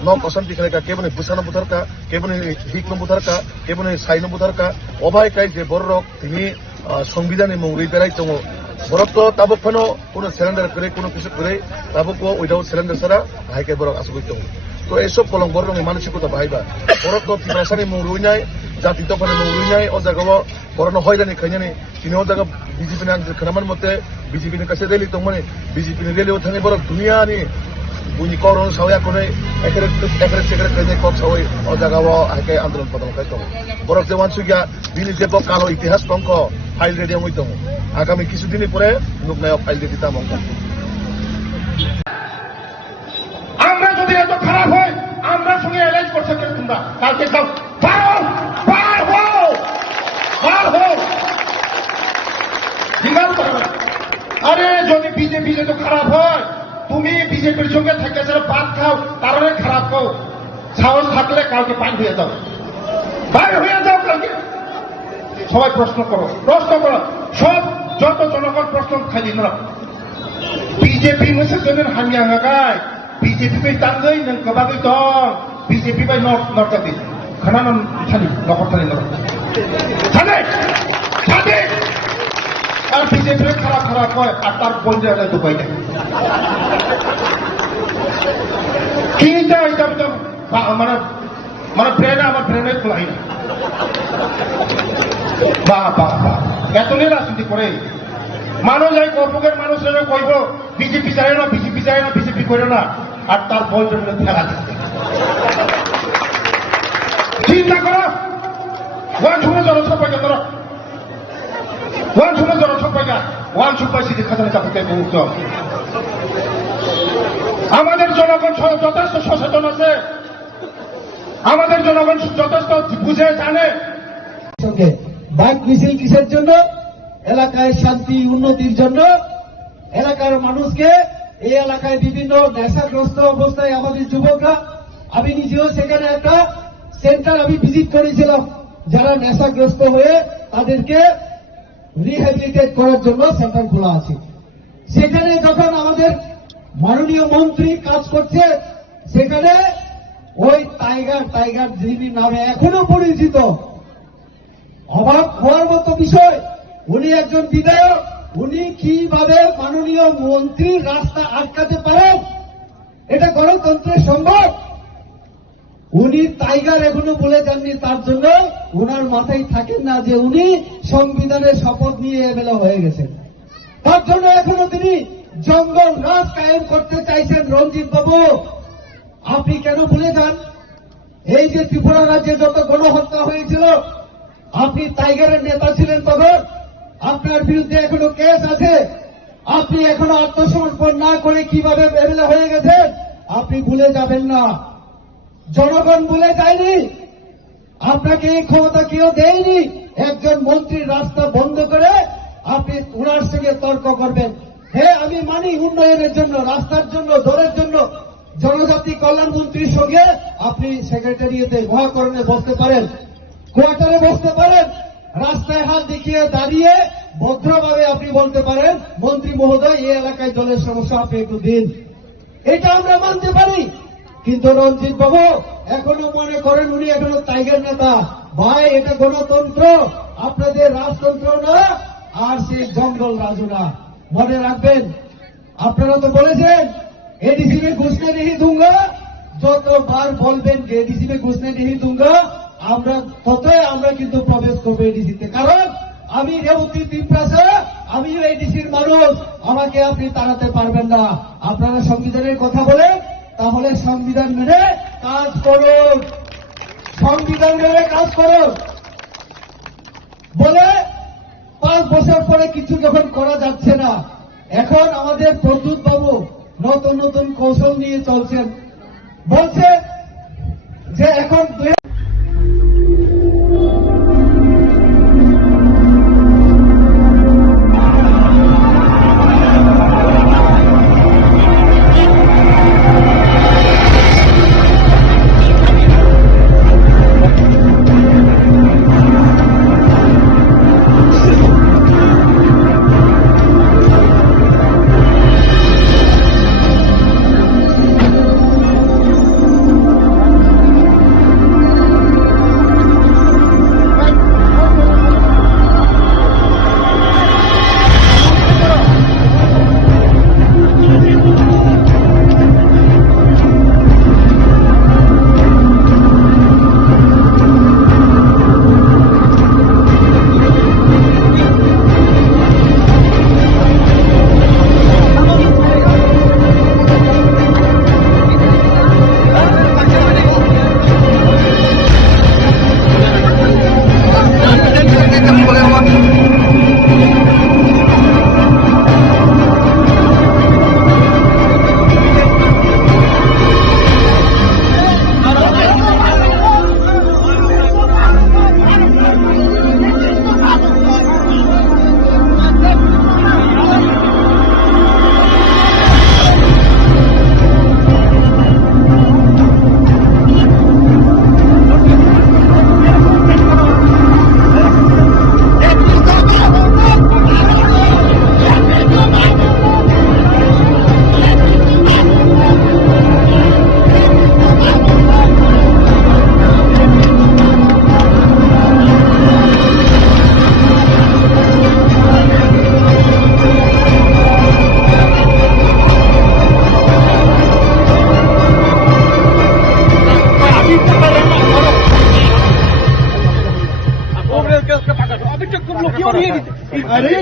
ন অশান্তি খেলেকা কেবনে বুসানো বুথারকা কেবনে হিকনো বুথারকা কেবনে সাইনো বুথারকা অবাই কাই যে বড় তিনি সংবিধানে মৌরি বেড়াই দङ বরক তাবক ফানো কোনো সিলিন্ডার করে কোনো কিছু করে তাবক উইদাউট সিলিন্ডার ছাড়া হাইকে বড় আসুক দङ তো এসব কলম বড় মানসিকতা বাহাইবা বরক ত্রিপুরাসানি মৌরুইনাই জাতি তফানি মৌরুইনাই ও জায়গা বড় হয়রানি খাইনানি তিনি ও জায়গা বিজেপি খানামান মতে বিজেপি কাছে রেলি দङ বিজেপি রেলিও থানি বরক দুনিয়ানি bunyi koron sawya kone ekret kene kok sawai o jagawo hake andolan padang kai tong borok dewan sugya bini jebo kalo itihas tongko file ready ngoi tong agami kisu dini pore nuknayo file ready ta mongko আমরা যদি এত খারাপ হয় আমরা সঙ্গে allies করছে কেন তোমরা কালকে যাও বার হও জিজ্ঞাসা করো আরে যদি বিজেপি এত খারাপ হয় তুমি বিজেপির সঙ্গে থেকে যারা ভাত খাও তারা খারাপ খাও সাহস থাকলে কালকে বাইর হয়ে যাও কালকে সবাই প্রশ্ন করো সব যত জনগণ প্রশ্ন খালি না বিজেপি মোসাজনের হামি আঙাগায় বিজেপি বাই তাঙ্গই নং কবাগই দং বিজেপি বাই নরকাদি খানান ছানি নকর ছানি নরক ছানি আর বিজেপি খারাপ হয় আর তার বন্ধু একটা দুবাই দেয় কিটা এটা মানে ব্রেনে আমার ব্রেনে খোলাই না বা এতই রাজনীতি করে মানুষ এই কর্মকের মানুষেরা কইব বিজেপি চায় না বিজেপি করে না আর তার বন্ধুর খেলা চিন্তা করো ওয়ান শুনে জনসংখ্যা ধরো ওয়ান সুপার সিটি খাজানা চাকরিতে মুক্ত আমাদের জনগণ যথেষ্ট সচেতন আছে আমাদের জনগণ যথেষ্ট বুঝে জানে বাইক মিছিল কিসের জন্য এলাকায় শান্তি উন্নতির জন্য এলাকার মানুষকে এই এলাকায় বিভিন্ন নেশাগ্রস্ত অবস্থায় আমাদের যুবকরা আমি নিজেও সেখানে একটা সেন্টার আমি ভিজিট করেছিলাম যারা নেশাগ্রস্ত হয়ে তাদেরকে রিহ্যাবিলিটেট করার জন্য সেন্টার খোলা আছে সেখানে যখন আমাদের মাননীয় মন্ত্রী কাজ করছে সেখানে ওই টাইগার যিনি নামে এখনো পরিচিত অবাক হওয়ার মতো বিষয় উনি একজন বিধায়ক উনি কিভাবে মাননীয় মন্ত্রীর রাস্তা আটকাতে পারেন এটা গণতন্ত্রের সম্ভব উনি টাইগার এখনো বলে যাননি তার জন্য উনার মাথায় থাকেন না যে উনি সংবিধানের শপথ নিয়ে এমএলএ হয়ে গেছেন তার জন্য এখনো তিনি জঙ্গল রাজ কায়েম করতে চাইছেন রঞ্জিত বাবু আপনি কেন ভুলে যান এই যে ত্রিপুরা রাজ্যে যত গণহত্যা হয়েছিল আপনি টাইগারের নেতা ছিলেন তখন আপনার বিরুদ্ধে এখনো কেস আছে আপনি এখনো আত্মসমর্পণ না করে কিভাবে এমএলএ হয়ে গেছেন আপনি ভুলে যাবেন না জনগণ ভুলে যায়নি আপনাকে এই ক্ষমতা কেউ দেয়নি একজন মন্ত্রীর রাস্তা বন্ধ করে আপনি ওনার সঙ্গে তর্ক করবেন হ্যাঁ আমি মানি উন্নয়নের জন্য রাস্তার জন্য দলের জন্য জনজাতি কল্যাণ মন্ত্রীর সঙ্গে আপনি সেক্রেটারিয়েটে মহাকরণে বসতে পারেন কোয়ার্টারে বসতে পারেন রাস্তায় হাত দেখিয়ে দাঁড়িয়ে ভদ্রভাবে আপনি বলতে পারেন মন্ত্রী মহোদয় এই এলাকায় দলের সমস্যা আপনি একটু দিন এটা আমরা মানতে পারি কিন্তু রঞ্জিত বাবু এখনো মনে করেন উনি এখনো টাইগার নেতা ভাই এটা গণতন্ত্র আপনাদের রাজতন্ত্র না আর সেই জঙ্গল রাজু না মনে রাখবেন আপনারা তো বলেছেন एडीसी में घुसने नहीं दूंगा যতবার বলবেন যে এডিসি में घुसने नहीं दूंगा আমরা ততই আমরা কিন্তু প্রবেশ করবো এডিসিতে কারণ আমি রেবতী পিপ্রাসা, আমি এডিসির মানুষ, আমাকে আপনি তাড়াতে পারবেন না। আপনারা সংবিধানের কথা বলেন, তাহলে সংবিধান মেনে কাজ করুন, সংবিধান মেনে কাজ করুন। বলে 5 বছর পরে কিছু যখন করা যাচ্ছে না, এখন আমাদের প্রদ্যুৎ বাবু নতুন নতুন কৌশল নিয়ে চলছেন, বলছে যে এখন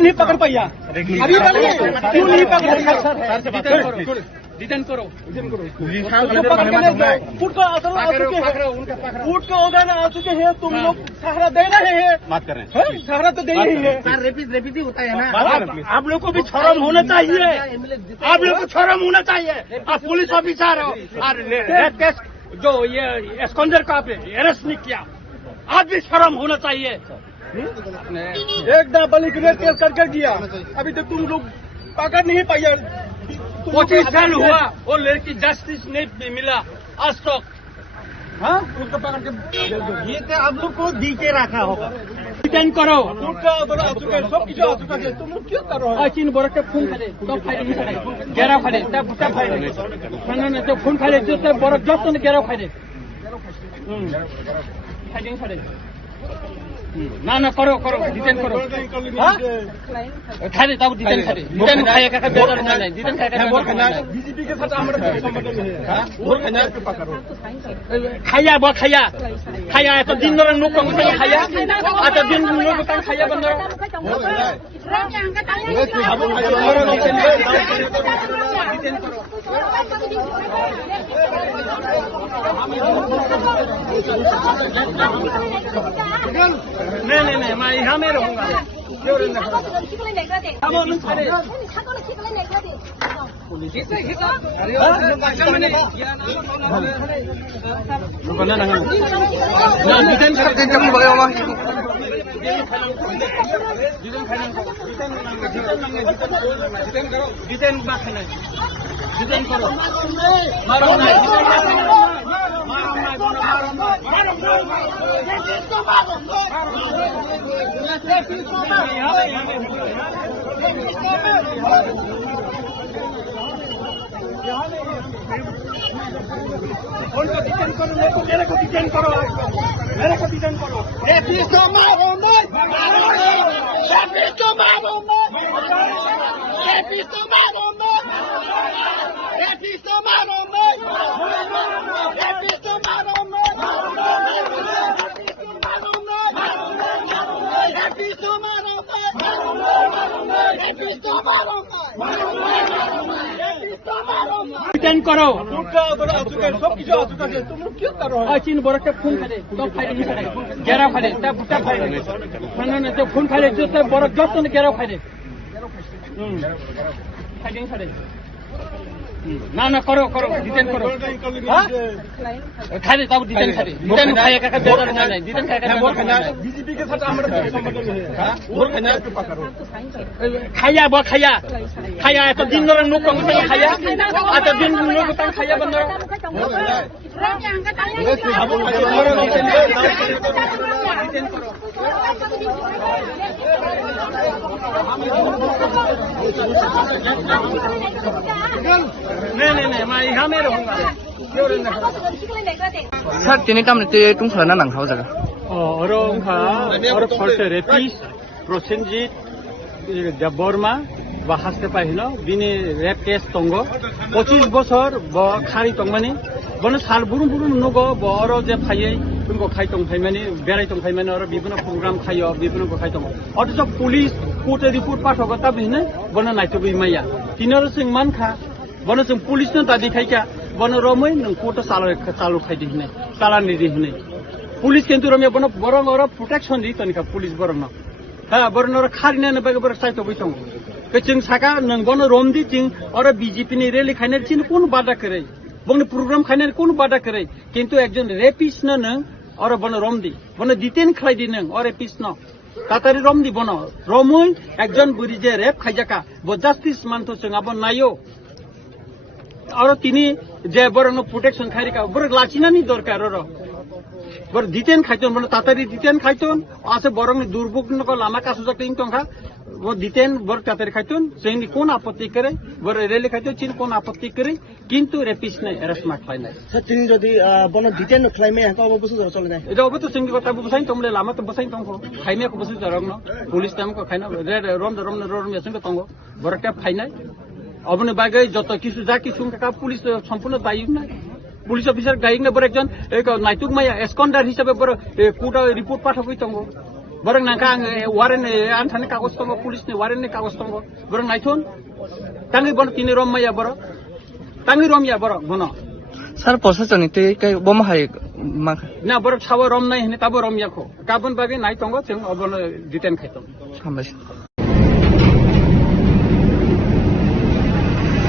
नहीं पकड़ पाया, अभी क्यों नहीं पकड़? डिटेन करो, फूट का असर आ चुके हैं, फूट का ऑर्डर आ चुके हैं, तुम लोग सहारा दे रहे हैं, बात कर रहे हैं, सहारा तो दे ही है। रेपिड होता है ना। आप लोग को भी शर्म होना चाहिए, आप लोग को शर्म होना चाहिए। आप पुलिस ऑफिसर हो और रेप केस जो ये एस्कॉन्डर का आपने अरेस्ट नहीं किया, आज भी शर्म होना चाहिए। एक डबल रेप केस करके दिया, अभी तक तुम लोग पकड़ नहीं पाया। 25 साल हुआ वो लड़की जस्टिस नहीं मिला आज तक। हाँ, उसको पकड़ के ये तो आप लोग को दी के रखा होगा। डिटेन करो, सब किसी आ चुका है, तुम लोग क्यों कर रहे हो? चीन बरस के खून खाले, तो फायदे गेरा फायदे, तब फायदे तो खून खाले, जो तब बरस जस्ट ने गेरा फायदे, फायदे फायदे ना ना करो करो, डिटेन करो। हाँ, खाले तब डिटेन खाले, डिटेन खाया का बेटर नहीं, डिटेन खाया का बीजेपी के साथ हमारा संबंध नहीं है। हाँ, और खन्यार पे पकड़ो, खाया बा खाया खाया तो दिन रात नुक को खाया, आता दिन नुक को खाया बंद नहीं मैं यहाँ में रहूँगा। डिटेन करो, मारो मेरे को डिटेन करो, मेरे को डिटेन करो। ডিটেন করো চীন বড় ফোন খালে তো ফাইলে গেরা ফাইলে তা বুটা ফাইলে তো ফোন খাইলে বড় যত গেরা ফাইলে ফাইটিং ফাইলে না না করো করো ডিটেন করো খাইলে তাও ডিটেন খাইলে ডিটেন খাইয়া কাকা বেদার না নাই ডিটেন খাইয়া বিজেপি के साथ আমরা সম্পর্ক নেই হ্যাঁ ওর খাইয়া বা খাইয়া খাইয়া এত দিন ধরে লোক কম খাইয়া এত দিন লোক কম খাইয়া বন্ধ স্যার তিনি তামনে টুংফানা নাংখাও জায়গা অরংহা অর ফলতে রেপিস প্রসেনজিৎ দেববর্মা বা হাসতে পাইল বিনি রেপ কেস তঙ্গ 25 বছর ব খারি তংমানি বনে সাল বুরুম বুরুম নগ বর যে ফাইয়ে তুমको খাই তং ফাইমানি বেড়াই তং ফাইমানি আর বিভিন্ন প্রোগ্রাম খাইও বিভিন্ন খাই তং অথচ পুলিশ কোর্টে রিপোর্ট পাঠাবো তা বিনে বনে নাইতো বিমাইয়া তিনর सिंह मानखा बनो जों पुलिसनो दादि खायका बनो रमै नों कोर्ट चालु खायदि हने चालान दि हने पुलिस किन्तु रमे बनो बरं और प्रोटेक्शन दि तनिका पुलिस बरं हा बरं और खारिने न बगे बर साइतो बैसं के जों साका नों बनो रमदि जों और बीजेपी नि रैली खायने चिन कोन बादा करे बनो प्रोग्राम खायने कोन बादा करे किन्तु एकजन रेपिस्ट न नों और बनो रमदि बनो डिटेन खायदि नों और रेपिस्ट न तातारि रमदि बनो रमै एकजन बुरि जे रेप खायजाका ब जस्टिस मानतो जों आबो नायो और तिनी जे बरं प्रोटेक्शन खारिका बर लाचिनानि दरकार र बर डिटेन खाइतन बन तातारि डिटेन खाइतन आसे बरं दुर्भोगनको लामा कासु जकिन तंखा वो डिटेन बर तातारि खाइतन जोंनि कोन आपत्ति करे बर रेले खाइतन चिन कोन आपत्ति करे किन्तु रेपिस नै एरेस्ट मा खाइ नै सर তিনি যদি বন ডিটেন ক্লাইমে হাকা অবস্থা চলে যায় এটা অবতো जोंनि কথা बुसाइन तमले लामा त बसाइन तंखो खाइमे को बसि जरंग न पुलिस टाइम को खाइना रम जोंनि तंगो बर ट्याप खाइनाय अबने बागे যত কিছু যা কিছু কাকা পুলিশ সম্পূর্ণ দায়ী না পুলিশ অফিসার গাইং না বড় একজন নাইতুক মায়া এসকন্ডার হিসাবে বড় কোর্ট রিপোর্ট পাঠাবই তঙ্গ বড় নাকা ওয়ারেন আনথানে কাগজ তঙ্গ পুলিশ নে ওয়ারেন নে কাগজ তঙ্গ বড় নাইথুন তাঙ্গি বড় তিনি রম মায়া বড় তাঙ্গি রমিয়া বড় বন স্যার প্রশাসনিক তে বমা হাই মা না বড় ছাও রম নাই হনে তাবো রমিয়াখো গাবন বাগে নাই তঙ্গ जों অবন ডিটেন খাইতম হামবাসি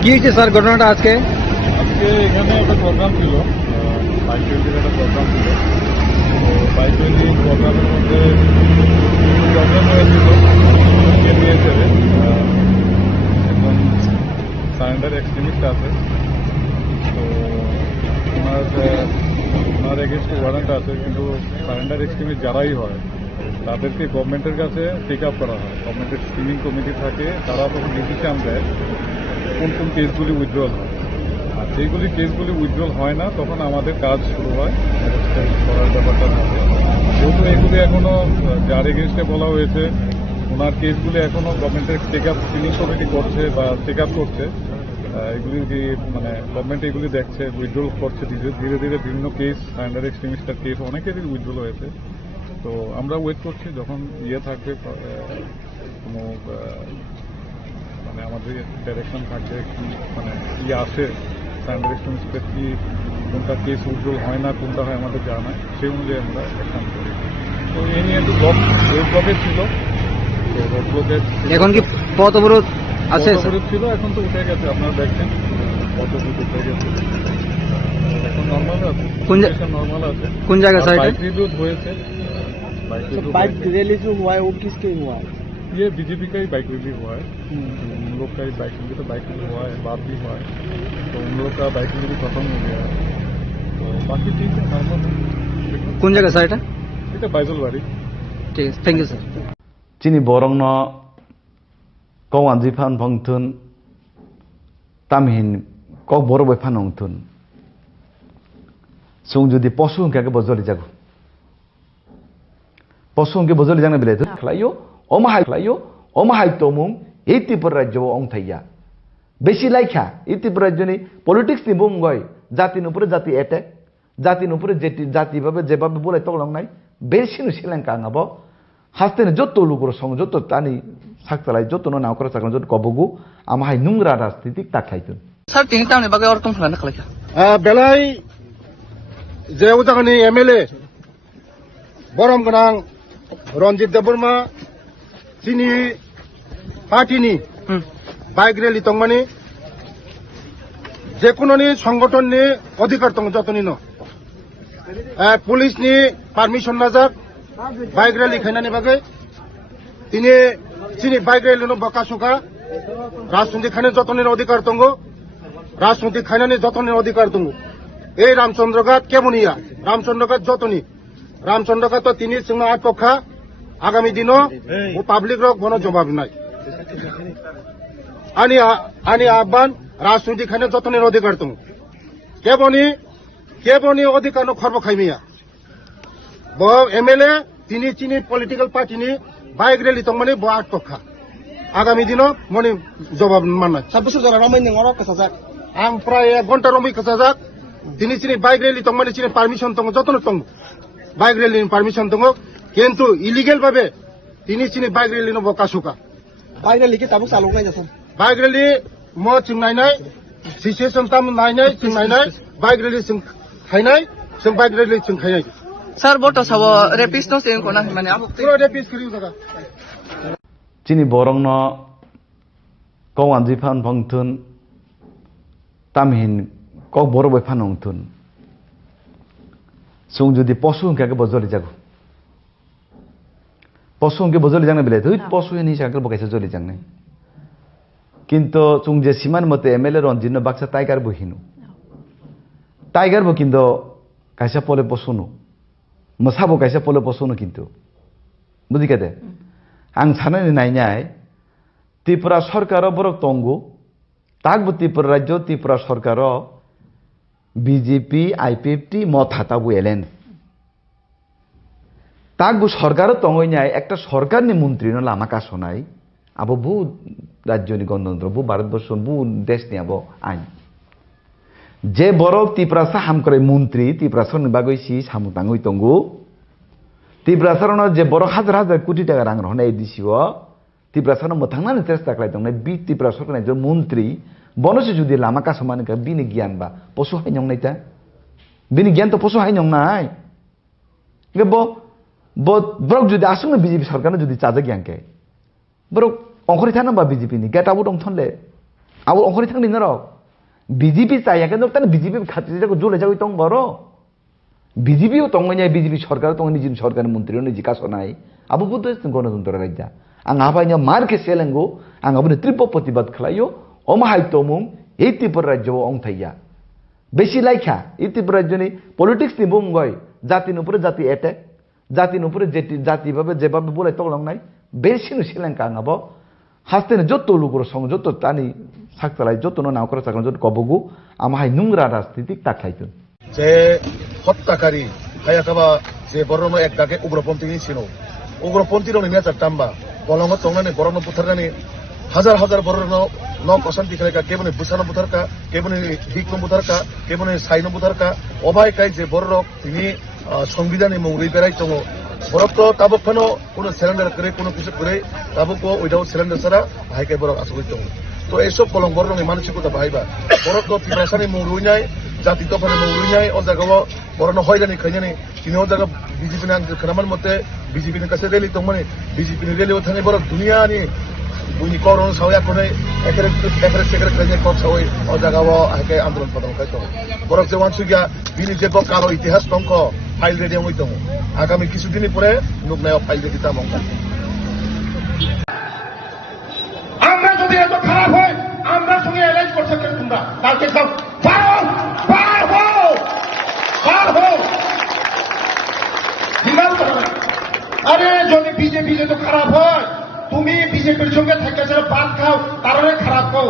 কি হয়েছে স্যার ঘটনাটা আজকে এখানে একটা প্রোগ্রাম ছিল বাইক রেলির একটা প্রোগ্রাম ছিল তো বাইক রেলি প্রোগ্রামের মধ্যে প্রবলেম হয়েছিল এমবিএসের একজন সারেন্ডার এক্সট্রিমিস্ট আছে তো ওনার এগেনস্টে ওয়ারেন্ট আছে কিন্তু সারেন্ডার এক্সট্রিমিস্ট যারাই হয় তাদেরকে গভর্নমেন্টের কাছে টেক আপ করা হয় গভর্নমেন্টের স্ক্রিনিং কমিটি থাকে তারা তখন ডিসিশন দেয় কোন কোন কেসগুলি উইথড্রল হয় আর যেগুলি কেসগুলি উইথড্রল হয় না তখন আমাদের কাজ শুরু হয় করার ব্যাপারটা থাকে যেহেতু এগুলি এখনো যার এগেনস্টে বলা হয়েছে ওনার কেসগুলি এখনো গভর্নমেন্টের টেক আপ স্ক্রিনিং কমিটি করছে বা টেক আপ করছে এগুলি মানে গভর্নমেন্ট এগুলি দেখছে উইথড্রল করছে ধীরে ধীরে বিভিন্ন কেস সারেন্ডার এক্সট্রিমিস্টার কেস অনেকেরই উইথড্রল হয়েছে তো আমরা ওয়েট করছি যখন থাকবে কোনো মানে আমাদের ডাইরেকশন থাকবে কি মানে কি আসে সারেন্ডার এক্সট্রিমিস্টের কি কোনটা কেস উইথড্রল হয় না কোনটা হয় আমাদের জানা সেই অনুযায়ী আমরা অ্যাকশন করি তো এই নিয়ে একটু রোড ব্লকেজ ছিল তো রোড ব্লকেজ এখন কি পথ অবরোধ আছে ছিল এখন তো উঠে গেছে আপনারা দেখছেন পথ অবরোধ উঠে গেছে এখন নর্মাল আছে নর্মাল আছে কোন জায়গা স্যার बाइक रिव्यू हुए थे बाइक रैली जो हुआ है वो किसके हुआ है ये बीजेपी का ही बाइक रिव्यू हुआ है उन लोग का ही बाइक रिव्यू तो बाइक रिव्यू हुआ है बात भी हुआ है तो उन लोग का बाइक रिव्यू खत्म हो गया है तो बाकी ठीक है नॉर्मल কোন জায়গা স্যার এটা এটা বাইজলবাড়ি ঠিক আছে থ্যাংক ইউ স্যার চিনি বরং ন কওয়ান জিফান ভংথুন তামহিন কক বড় বই ফানংথুন সুং যদি পশু কে বজলি যাগো পশু কে বজলি জানা বিলে তো খালাইও অমাহাই তমুং এই ত্রিপুর রাজ্য অং থাইয়া বেশি লাইখা এই ত্রিপুর রাজ্যনি পলিটিক্স নি বুঙ্গয় জাতির উপরে জাতি অ্যাটাক জাতির উপরে জাতিভাবে যেভাবে বলে তলং নাই বেশি শ্রীলঙ্কা আঙাব হাসতেন যত লোকের সঙ্গে যত তানি saktalai jotono naukra saklan jot kobogu amahai nungra rajnitik taklaitun sar tini tamni bagai ortum khalana khalaka বেলাই যে উদাহরণী এমএলএ বরম গোনাং রঞ্জিত দেববর্মা চিনি পার্টিনি বাইক রেলি তংমানি যে কোনো সংগঠননি অধিকার দं যতনি ন পুলিশনি পারমিশন নাজাক বাইক রেলি খাইনানি বাকে তিনি চিনি বাইক রেলি বকাসুকা রাজনীতি খাইনে যতনের অধিকার দं রাজনীতি খাইনানি যতনের অধিকার দं এই রামচন্দ্রঘাট কেমনিয়া রামচন্দ্রঘাট যতনি রামচন্দ্রঘাট তিনি সিংহ আটপক্ষা আগামী দিনও ও পাবলিক রক কোনো জবাব নাই আনি আহ্বান রাজনীতি খাইনে যতনের অধিকার দं কেবনি অধিকার খর্ব খাইমিয়া ব এমএলএ তিনি চিনি পলিটিক্যাল পার্টিনি বাইক রেলি তংমানি ব আটপক্ষা আগামী দিনও মনে জবাব মাননাই সাবুসু জলা রমাই নংর কাসাজাক आं प्राय 1 घन्टा रमै खसाजाक दिनै चिनि बाइक रेली तंमानि चिनि पारमिशन दं जतन दं बाइक रेलिनि पारमिशन दं किन्तु इलिगेल भाबे दिनै चिनि बाइक रेलिनो बकासुका बाइक रेली के ताबुक चालुनाय जासन बाइक रेली म चिंनायनाय सिचुएसन ताम नायनाय चिंनायनाय बाइक रेली जों खायनाय जों बाइक रेली जों खायनाय sar boto sawo rapist no sen kona mane abo पुरा रेपिस करिउ जागा chini borongno kawanji phan phangthun tamhin kok boro boi phanong thun sung jodi posu hingke bojoli jago posu hingke bojoli jangne bele thoi posu ni sakal bokaisa joli jangne kinto sung je siman mote MLA Ronjino baksa tiger bohinu tiger bo kinto kaisa pole posunu masabo kaisa pole posunu kinto budi kate ang sanani nainai Tripura সরকার borok tongo তাকবো Tripura রাজ্য ত্রিপুরা সরকার BJP IPFT মত হাতাবো এলেন তাকবো সরকার তঙ্গইনাই একটা সরকারনি মন্ত্রী ন লামা কাশনাই আবো বু রাজ্যনি গণতন্ত্র বু ভারতবর্ষ বু দেশনি আবো আইন যে বড় ত্রিপুরা সাহাম করে মন্ত্রী ত্রিপুরা সরনি বাগৈসি সামু তাঙ্গই তঙ্গু ত্রিপুরা সরন যে বড় হাজার হাজার কোটি টাকা রাং রহনাই দিছিও ত্রিপুরা সরন মথাংনানি চেষ্টা খালাইদं বি ত্রিপুরা সরকারनि যে মন্ত্রী বনসে যদি লামা কাসমানি কা বিনি জ্ঞান বা পশু হাইনং নাইতা বিনি জ্ঞান তো পশু হাইনং নাই গে ব্রক যদি আসলে বিজেপি সরকারনে যদি চাজে জ্ঞানকে ব্রক অংখরি থানা বা বিজেপি নি গেট আবু দং থনলে আবু অংখরি থাংনি নরক বিজেপি চাইয়াকে নরতান বিজেপি খাতিরে যাকো জলে যাকো তং বড় বিজেপিও তংগনাই বিজেপি সরকার তংনি জিন সরকার মন্ত্রী নি জিকাসনাই আবু বুদ্ধ গণতন্ত্র রাজ্য आं आबायनो मारके सेलेंगो आं आबुनो त्रिप प्रतिबाद खालायो अमाहाय तमुं ए त्रिपुरा राज्यो अंथाइया बेसि लाइखा ए त्रिपुरा राज्यनि पलिटिक्स नि बुंगय जातिनि उपरे जाति एटेक जातिनि उपरे जाति भाबे जेबाबे बोलाय तगलांनाय बेसिनो सेलेंका आं आबो हास्तेनो जत्तो लुगुर सं जत्तो तानि साकतालाय जत्तनो नावकरा साकलां जत्तो कबगु आमाहाय नुंग्रा राजनीतिक ताखायतुन যে হত্যাকারী হায়াকাবা যে বরনো এক ডাকে উগ্রপন্থী ছিল উগ্রপন্থীর নেচার টাম্বা বলঙ্গ তংনানি বরনো বুথারনানি হাজার হাজার বরনো ন অশান্তি খেলাকা কেবনে বুসানো বুথারকা কেবনে দিকনো বুথারকা কেবনে সাইনো বুথারকা অবাইকাই যে বররক তিনি সংবিধানে মৌরি বেড়াই দङ বরক তাবক ফানো কোনো সিলিন্ডার করে কোনো কিছু করে তাবক উইদাউট সিলিন্ডার ছাড়া হাইকাই বরক আসলে দङ তো এইসব বলং বররনি মানসিকতা বাহাইবা বরক ত্রিপুরাসানি মৌরুইনাই জাতি দফানি মৌরুইনাই ও জায়গাও বরনো হয়রানি খাইনানি তিনি ও জায়গা বিজেপি নাম খানামান মতে বিজেপিनि কাছে রেলি দंमाने বিজেপিनि রেলিও थाङै बरक दुनियानि बुनि करन सावया कोनै एकरे सेकरे खाइने कप सावै ओ जागाव हाइकाय आन्दोलन पदं खायतो बरक जे वानसुगिया बिनि जे कालो इतिहास दंख फाइल रेडी हई दङ आगामी কিছুদিন পরে নুকনায় ফাইল রেডি তামং আমরা যদি এত খারাপ হয় আমরা সঙ্গে অ্যারেঞ্জ করতে কেন তোমরা কালকে সব বার হও আরে যদি বিজেপি যদি খারাপ হয় তুমি বিজেপির সঙ্গে থেকে যারা পান খাও কারণে খারাপ হও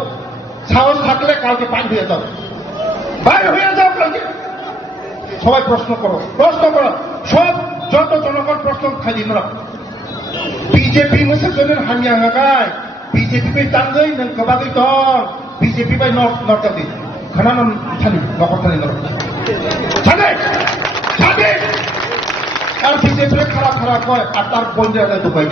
সাহস থাকলে কালকে পান দিয়ে দাও বাইরে হয়ে যাও কালকে সবাই প্রশ্ন করো সব যত জনগণ প্রশ্ন খালি না বিজেপি মোসে জনের হামিয়া হাগায় বিজেপি বাই তাঙ্গই নং কবাগই দল বিজেপি বাই নরকাদি খানান থানি নকরথানি নর ছাদে আর বিজেপি খারাপ হয় আর তার বন্ধু দুবাই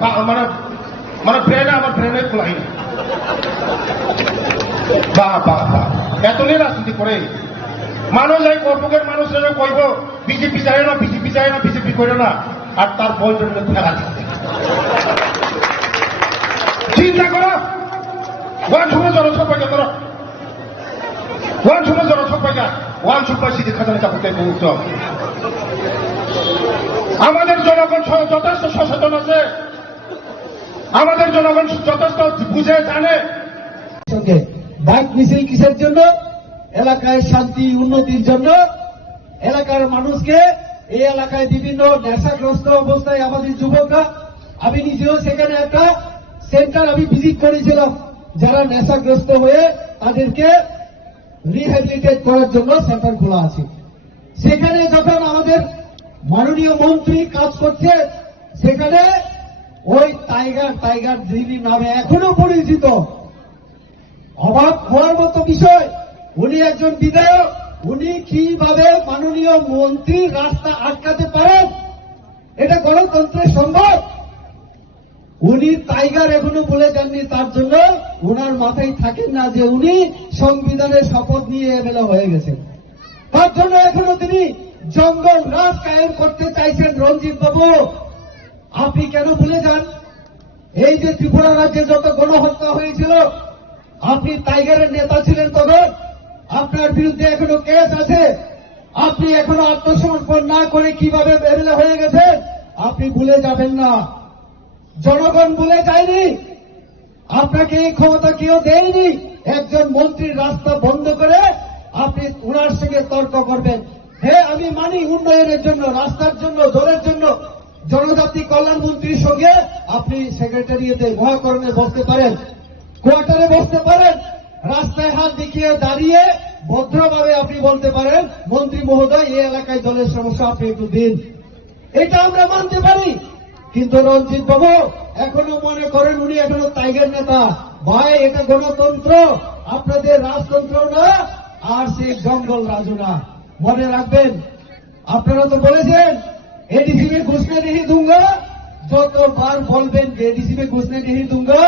মানে মানে ব্রেনে আমার ব্রেনে খোলাই না বাহ বাহ বাহ এতই রাজনীতি করে মানুষ এই কর্মকের মানুষেরা কইব বিজেপি যায় না বিজেপি যায় না বিজেপি করে না আর তার বয়সের মধ্যে ফেলা দিচ্ছে চিন্তা করো ওয়ান সময় জনসংখ্যা করো ওয়ান সময় জনসংখ্যা ওয়ান সুপার সিটি খাজানা চাপতে মুক্ত আমাদের জনগণ যথেষ্ট সচেতন আছে আমাদের জনগণ যথেষ্ট বুঝে জানে বাইক মিছিল কিসের জন্য এলাকায় শান্তি উন্নতির জন্য এলাকার মানুষকে এই এলাকায় বিভিন্ন নেশাগ্রস্ত অবস্থায় আমাদের যুবকরা আমি নিজেও সেখানে একটা সেন্টার আমি ভিজিট করেছিলাম যারা নেশাগ্রস্ত হয়ে তাদেরকে রিহ্যাবিলিটেট করার জন্য সেন্টার খোলা আছে সেখানে যখন আমাদের মাননীয় মন্ত্রী কাজ করছে সেখানে ওই টাইগার দিদি নামে এখনো পরিচিত অবাক হওয়ার মতো বিষয় উনি একজন বিধায়ক উনি কিভাবে মাননীয় মন্ত্রী রাস্তা আটকাতে পারেন এটা গণতন্ত্রের সম্ভব উনি টাইগার এখনো বলে যাননি তার জন্য ওনার মাথায় থাকেন না যে উনি সংবিধানের শপথ নিয়ে এমএলএ হয়ে গেছেন তার জন্য এখনো তিনি জঙ্গল রাজ কায়েম করতে চাইছেন রঞ্জিত বাবু আপনি কেন ভুলে যান এই যে ত্রিপুরা রাজ্যে যত গণহত্যা হয়েছিল আপনি টাইগারের নেতা ছিলেন তখন আপনার বিরুদ্ধে এখনো কেস আছে আপনি এখনো আত্মসমর্পণ না করে কিভাবে এমএলএ হয়ে গেছেন আপনি ভুলে যাবেন না জনগণ ভুলে যায়নি আপনাকে এই ক্ষমতা কেউ দেয়নি একজন মন্ত্রীর রাস্তা বন্ধ করে আপনি ওনার সঙ্গে তর্ক করবেন হ্যাঁ আমি মানি উন্নয়নের জন্য রাস্তার জন্য জলের জন্য জনজাতি কল্যাণ মন্ত্রীর সঙ্গে আপনি সেক্রেটারিয়েটে মহাকরণে বসতে পারেন কোয়ার্টারে বসতে পারেন রাস্তায় হাত দেখিয়ে দাঁড়িয়ে ভদ্রভাবে আপনি বলতে পারেন মন্ত্রী মহোদয় এই এলাকায় জলের সমস্যা আপনি একটু দিন এটা আমরা মানতে পারি কিন্তু রঞ্জিত বাবু এখনো মনে করেন উনি এখনো টাইগার নেতা ভাই এটা গণতন্ত্র আপনাদের রাজতন্ত্র না আর সেই জঙ্গল রাজু না মনে রাখবেন আপনারা তো বলেছেন एडीसी में घुसने नहीं दूंगा যতবার বলবেন যে এডিসি में घुसने नहीं दूंगा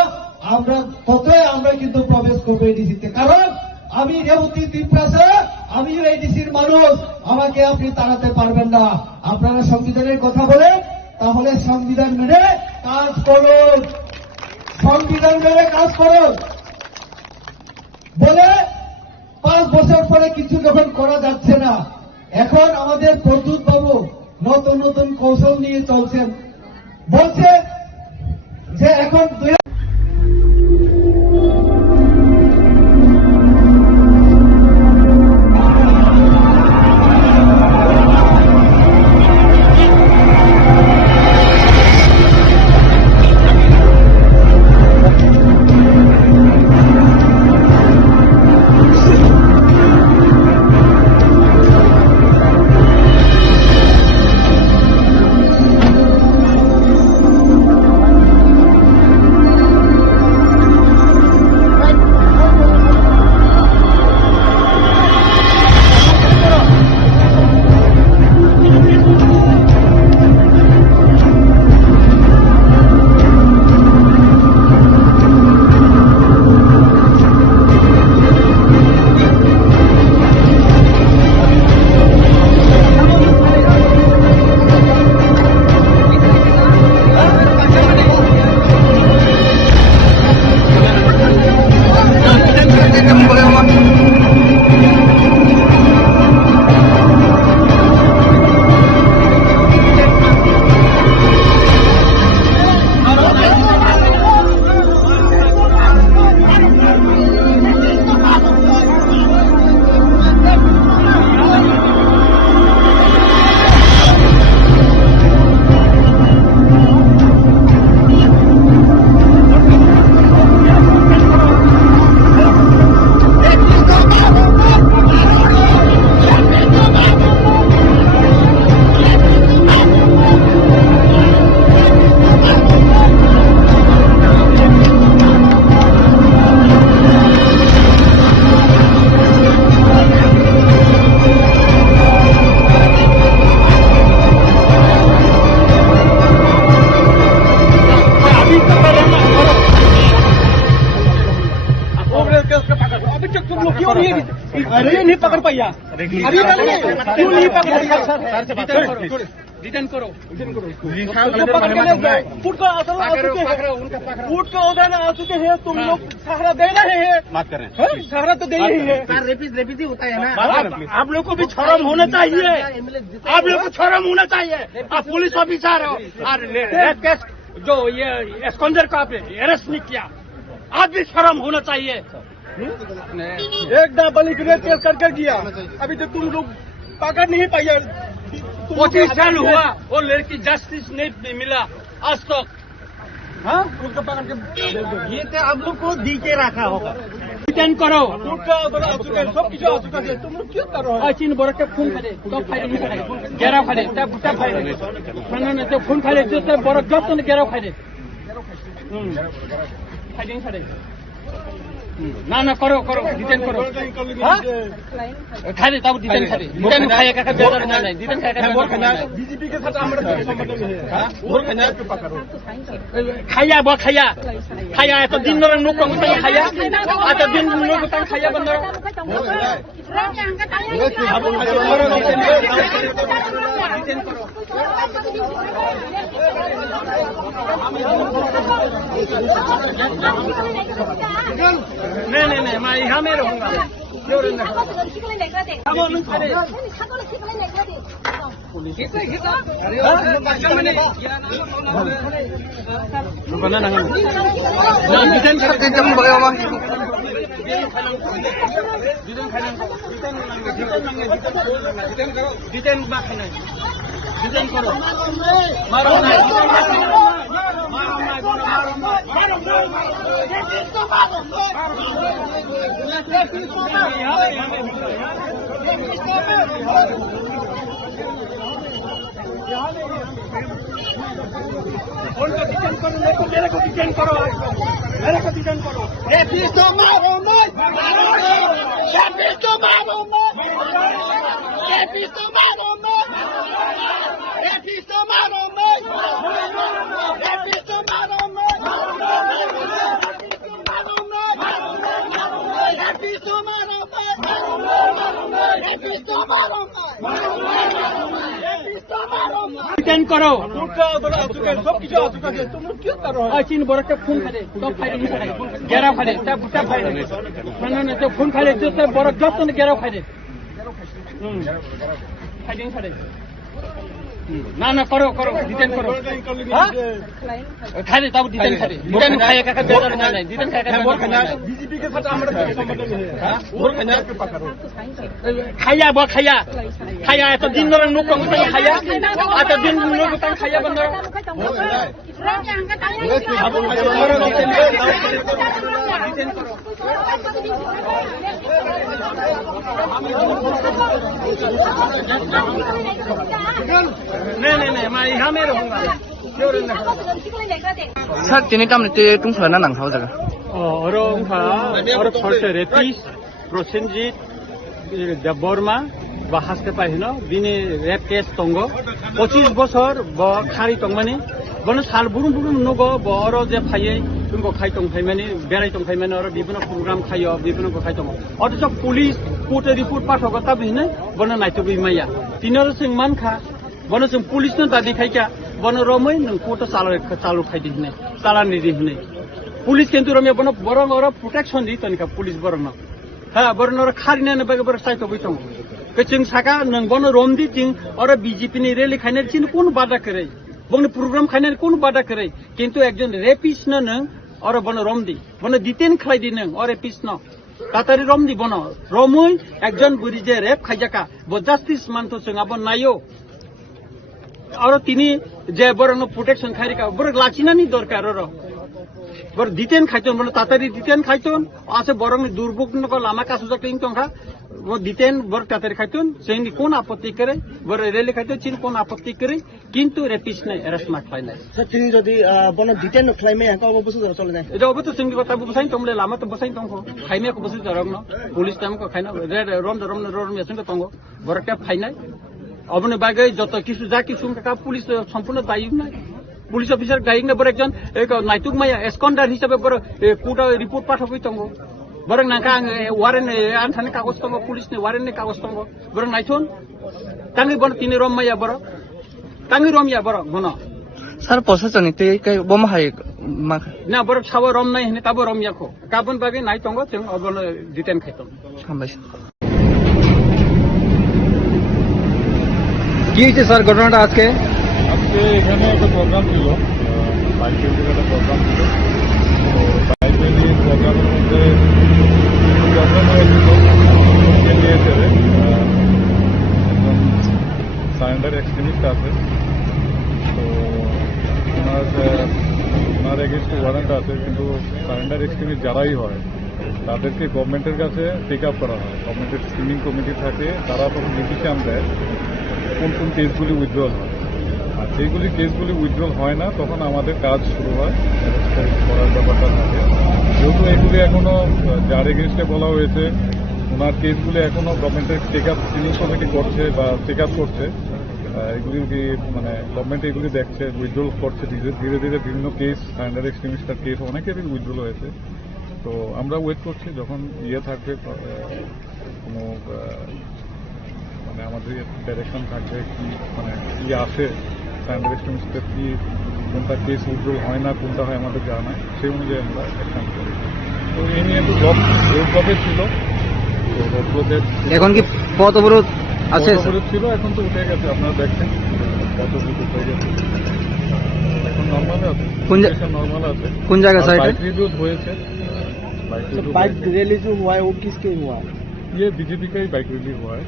আমরা ততই আমরা কিন্তু প্রবেশ করবো এডিসিতে কারণ আমি রেবতী ত্রিপুরা আমিও এডিসির মানুষ আমাকে আপনি তাড়াতে পারবেন না আপনারা সংবিধানের কথা বলেন তাহলে সংবিধান মেনে কাজ করুন সংবিধান মেনে কাজ করুন বলে 5 বছর পরে কিছু যখন করা যাচ্ছে না এখন আমাদের প্রদ্যুৎ বাবু নতুন নতুন কৌশল নিয়ে চলছেন বলছে যে এখন पाया अभी तक क्यों नहीं पकड़ा डिटेन करो फूट का असर आ चुके हैं फूट का उधर आ चुके हैं तुम लोग सहारा दे रहे हैं बात कर रहे हैं सहारा तो दे ही है रेपिस ही होता है ना आप लोग को भी शर्म होना चाहिए आप लोग को शर्म होना चाहिए आप पुलिस ऑफिसर हो और रेप केस जो ये एस्कॉन्डर का आपने अरेस्ट नहीं किया आज भी शर्म होना चाहिए एक नाबालिग रेप केस करके किया अभी तक तुम लोग पकड़ नहीं पाया 25 साल हुआ वो लड़की जस्टिस नहीं मिला आज तक हाँ उसको पकड़ के ये तो आप लोग को दी के रखा होगा डिटेन करो सब किसी आ चुका है तुम लोग क्यों करो चीन बरक के फोन करे तो फायदे गेरा फायदे बुटा फायदे मैंने तो फोन फायदे जो बरक जब तो गेरा फायदे फायदे फायदे ना ना करो करो डिटेन करो खाए तब डिटेन खाए डिटेन खाए का बेदर ना नहीं डिटेन खाए का बीजेपी के साथ हमारा संबंध है हां और खाया के पकड़ो खाया बो खाया खाया तो दिन नो नुक को खाया आ तो दिन नुक को खाया बंद डिटेन करो नहीं नहीं नहीं मैं यहाँ में रहूँगा डिटेन करो मारो उनको डिटेन करो मेरे को डिटेन करो मेरे को डिटेन करो तो मारो मत तो मारो मत तो मारो मत डिटेन करो सब किसी आ चुका है तुम लोग क्यों करो चीन बरक के फोन करे तो फायदे गेरा फायदे बुटा फायदे मैंने तो फोन फायदे जो बरक जब तो गेरा फायदे फायदे फायदे ना ना करो करो डिटेन करो खाए तब डिटेन खाए डिटेन खाए का बेदर ना नहीं डिटेन खाए का बीजेपी के साथ हमारा संबंध है हां और खाया के पकड़ो खाया बो खाया खाया तो दिन नो नुक को खाया आ तो दिन नुक को खाया बंद डिटेन करो नहीं नहीं नहीं मैं यहाँ में रहूँगा सर तिनी काम ने तुम ना नांग जगह और फर्स्ट रेपिस प्रसेनजित देवबर्मा বা হাসতে পাইল বিনি রেপ কেস দङ 25 বছর ব খারি দंमानि বন সাল বুরুম বুরুম নগ बर जे फायै तुमको खाइ दं फाइमानि बेराय दं फाइमानि और विभिन्न प्रोग्राम खायो विभिन्न को खाइ दं अथच पुलिस कोर्ट रिपोर्ट पाठक ता बिने बन नाइतो बिमाया तिनर सिं मानखा बन जों पुलिस न दाबि खाइका बन रमै नों कोर्ट चालु खाइ दिने चालानि दिने पुलिस केन्तु रमे बन बरं और प्रोटेक्शन दि तनिका पुलिस बरं हा बरं और खारिने बगे बर साइतो बिथं जों साका नों बन रोमदि तिं और बीजेपी नि रैली खाइने चिन कोन बाधा करे बन प्रोग्राम खाइने कोन बाधा करे किन्तु एकजन रेपिस्ट न नों और बन रोमदि बन डिटेन खाइदि नों और रेपिस्ट न तातारि रोमदि बन रोमै एकजन बुरि जे रेप खाइजाका ब जस्टिस मानतो जों अब नायो और तिनी जे बरं प्रोटेक्शन खारिका बर लाचिनानि दरकार र बर डिटेन खाइतोन बन तातारि डिटेन खाइतोन आसे बरं दुर्भोग न लामा कासु जाकलिं तंखा वो डिटेन बर तातारि खाइतोन जोंनि कोन आपत्ति करे बर रेली खाइतो चिन कोन आपत्ति करे किन्तु रेपिस्ट ने अरेस्ट मा खाइनाय तिनी जदि बन डिटेन खाइमे हका अब बुझु चले जाय ए अब तो जोंनि गता बुसाइन तमले लामा तो बुसाइन तंखो खाइमे को बुसु जरग न पुलिस टाइम को खाइना रम यासुन को तंगो बर का फाइनाय अबने बागै जत किसु जा किसु का पुलिस सम्पूर्ण दायी नै पुलिस अफिसर दायी नै बर एकजन एक नाइतुक माया एस्कॉन्डर हिसाबै बर कोर्ट रिपोर्ट पाठबै तंगो borong nangka ang waren anthani kagos tongo police ni waren ni kagos tongo borong naithun tangi bon tini rom maya borok tangi rom ya borok bono sir প্রশাসন তে কাই বোমা হাই মা na borok sawo rom nai hini tabo rom yako kabon babi nai tongo teng obon diten khaiton হামবাইছে কি হয়েছে sir ঘটনাটা আজকে? আজকে এখানে একটা প্রোগ্রাম ছিল, বাইক রেলির একটা প্রোগ্রাম ছিল। তো বাইক রেলি প্রোগ্রামের মধ্যে প্রবলেম হয়েছিল, এলিয়েটারে একজন সারেন্ডার এক্সট্রিমিস্ট আছে। তো ওনার এগেনস্টে ওয়ারেন্ট আছে, কিন্তু সারেন্ডার এক্সট্রিমিস্ট যারাই হয় তাদেরকে গভর্নমেন্টের কাছে টেক আপ করা হয়। গভর্নমেন্টের স্ক্রিনিং কমিটি থাকে, তারা তখন ডিসিশন দেয় কোন কোন কেসগুলি উইথড্রল হয়। আর যেগুলি কেসগুলি উইথড্রল হয় না, তখন আমাদের কাজ শুরু হয়, অ্যারেস্ট করার ব্যাপারটা থাকে। যেহেতু এগুলি এখনো যার এগেনস্টে বলা হয়েছে, ওনার কেসগুলি এখনো গভর্নমেন্টের টেক আপ স্ক্রিনিং কমিটি করছে বা চেক আপ করছে। এগুলি মানে গভর্নমেন্ট এগুলি দেখছে, উইথড্রল করছে ধীরে ধীরে। বিভিন্ন কেস সারেন্ডার এক্সট্রিমিস্টার কেস অনেকেরই উইথড্রল হয়েছে। তো আমরা ওয়েট করছি যখন থাকবে, কোনো মানে আমাদের ডাইরেকশন থাকবে কি মানে কি আসে সারেন্ডার এক্সট্রিমিস্টের কি কোনটা কেস উইথড্রল হয় না, কোনটা হয় আমাদের জানা নাই, সেই অনুযায়ী আমরা অ্যাকশন করি। তো এই নিয়ে একটু রোডব্লকে ছিল, তো রোডব্লকে এখন কি পথ অবরোধ আছে? ছিল, এখন তো উঠে গেছে, আপনারা দেখছেন কত কিছু হয়ে গেছে, এখন নর্মাল আছে, নর্মাল আছে। কোন জায়গায় স্যার? बाइक रिव्यू हुए थे, बाइक रैली जो हुआ है वो किसके हुआ? ये बीजेपी का ही बाइक रिव्यू हुआ है।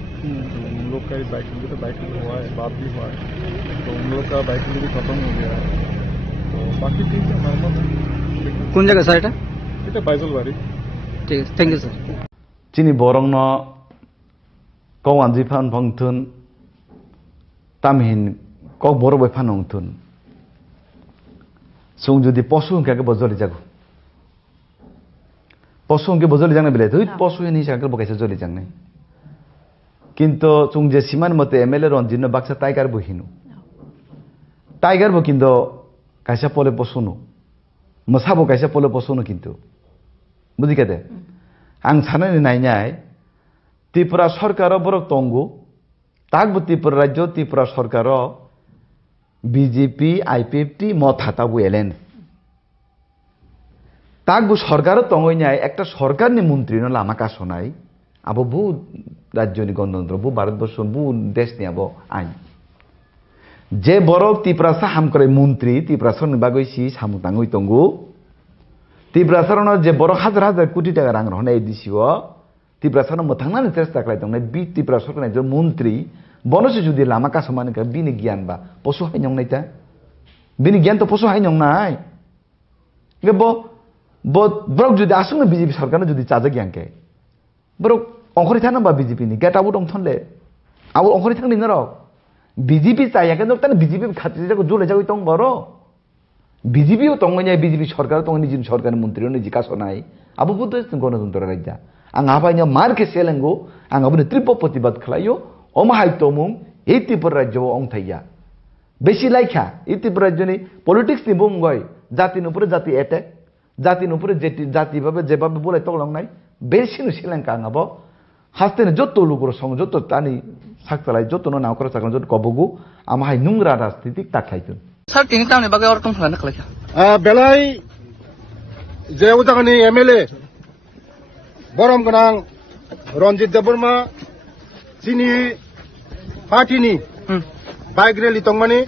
तो उन लोग का ही बाइक रिव्यू हुआ है, बात भी हुआ है। तो उन लोग का बाइक रिव्यू खत्म हो गया है। तो बाकी ठीक है, नॉर्मल। কোন জায়গায় স্যার এটা? এটা বাইজলবাড়ি। ঠিক আছে, থ্যাংক ইউ স্যার। চিনি বরং ন কৌ আনজি ফান ভংথুন তামহিন কক বড় বই ফান হংথুন সুং যদি পশু হংকে বজলি যাগো পশু হংকে বজলি জাংনে বেলে তুই পশু হিনি সাকে বকাইছে জলি জাংনে কিন্তু চুং যে সীমান মতে এমএলএ রঞ্জিত বাক্সা টাইগার বহিনু টাইগার বো কিন্তু কাইসা পলে পশুনো মসাবো কাইসা পলে পশুনো কিন্তু বুঝি কেদে आं साननानै नायनाय त्रिपुरा सरकाराव बरक तंगु ताकबो त्रिपुरा राज्य त्रिपुरा सरकाराव बीजेपी आईपीएफटी मत हाताबो एलेन ताकबो सरकाराव तंगैनाय एकटा सरकारनि मन्त्रीनो लामा कासनाय आबो बु राज्यनि गणतन्त्र बु भारतबर्ष बु देशनि आबो आइन जे बरक त्रिपुरा साहाम करे मन्त्री त्रिपुरा सरनि बागै सि सामुताङै तंगु त्रिपुरा सरनो जे बर हाजार हाजार कोटी टाका रां रहनाय दिसिओ त्रिपुरा सरनो मोथांनानै चेष्टा खालामदोंना बि त्रिपुरा सरकारनि जे मन्त्री बनसे जुदि लामा कासमानि का बिनि गियान बा पशु हायनंनायता बिनि गियान तो पशु हायनंनाय गे ब ब्रक जुदि आसुनो बीजेपी सरकारनो जुदि चाजा गियानके ब्रक अंखरि थाना बा बीजेपी नि गेटाबो दं थनले आबो अंखरि थांनि न रक बीजेपी चायाके न ताने बीजेपी खातिर जाको जुले जाको तंग बरो बीजेपी तंगैनाय बीजेपी सरकार तंग निजिम सरकारनि मन्त्रीनो निजि कासनाय आबो बुद्ध गणतन्त्र राज्य आं आबायनो मारके सेलेंगो आं आबो त्रिप प्रतिबाद खालायो अमाहाय तमुं ए त्रिपुरा राज्यआव अंथाइया बेसि लाइखा ए त्रिपुरा राज्यनि पलिटिक्स नि बुंगय जातिनि उपरे जाति एटेक जातिनि उपरे जाति भाबे जेबाबे बोलाय तगलांनाय बेसिनो सेलेंका आं आबो हास्तेनो जत्तो लुगुर सं जत्तो तानि साकतालाय जत्तो नावकरा साकन जत्तो कबगु आमाहाय नुंग्रा राजनीतिक ताखायथुन স্যার তিনি তামনি বাগে অর্থ ফলানা খালাইছা बेलाय जे उदागनि एमएलए बरम गोनां रन्जित देबबर्मा जिनि पार्टीनि बाइक रेली तंगमानि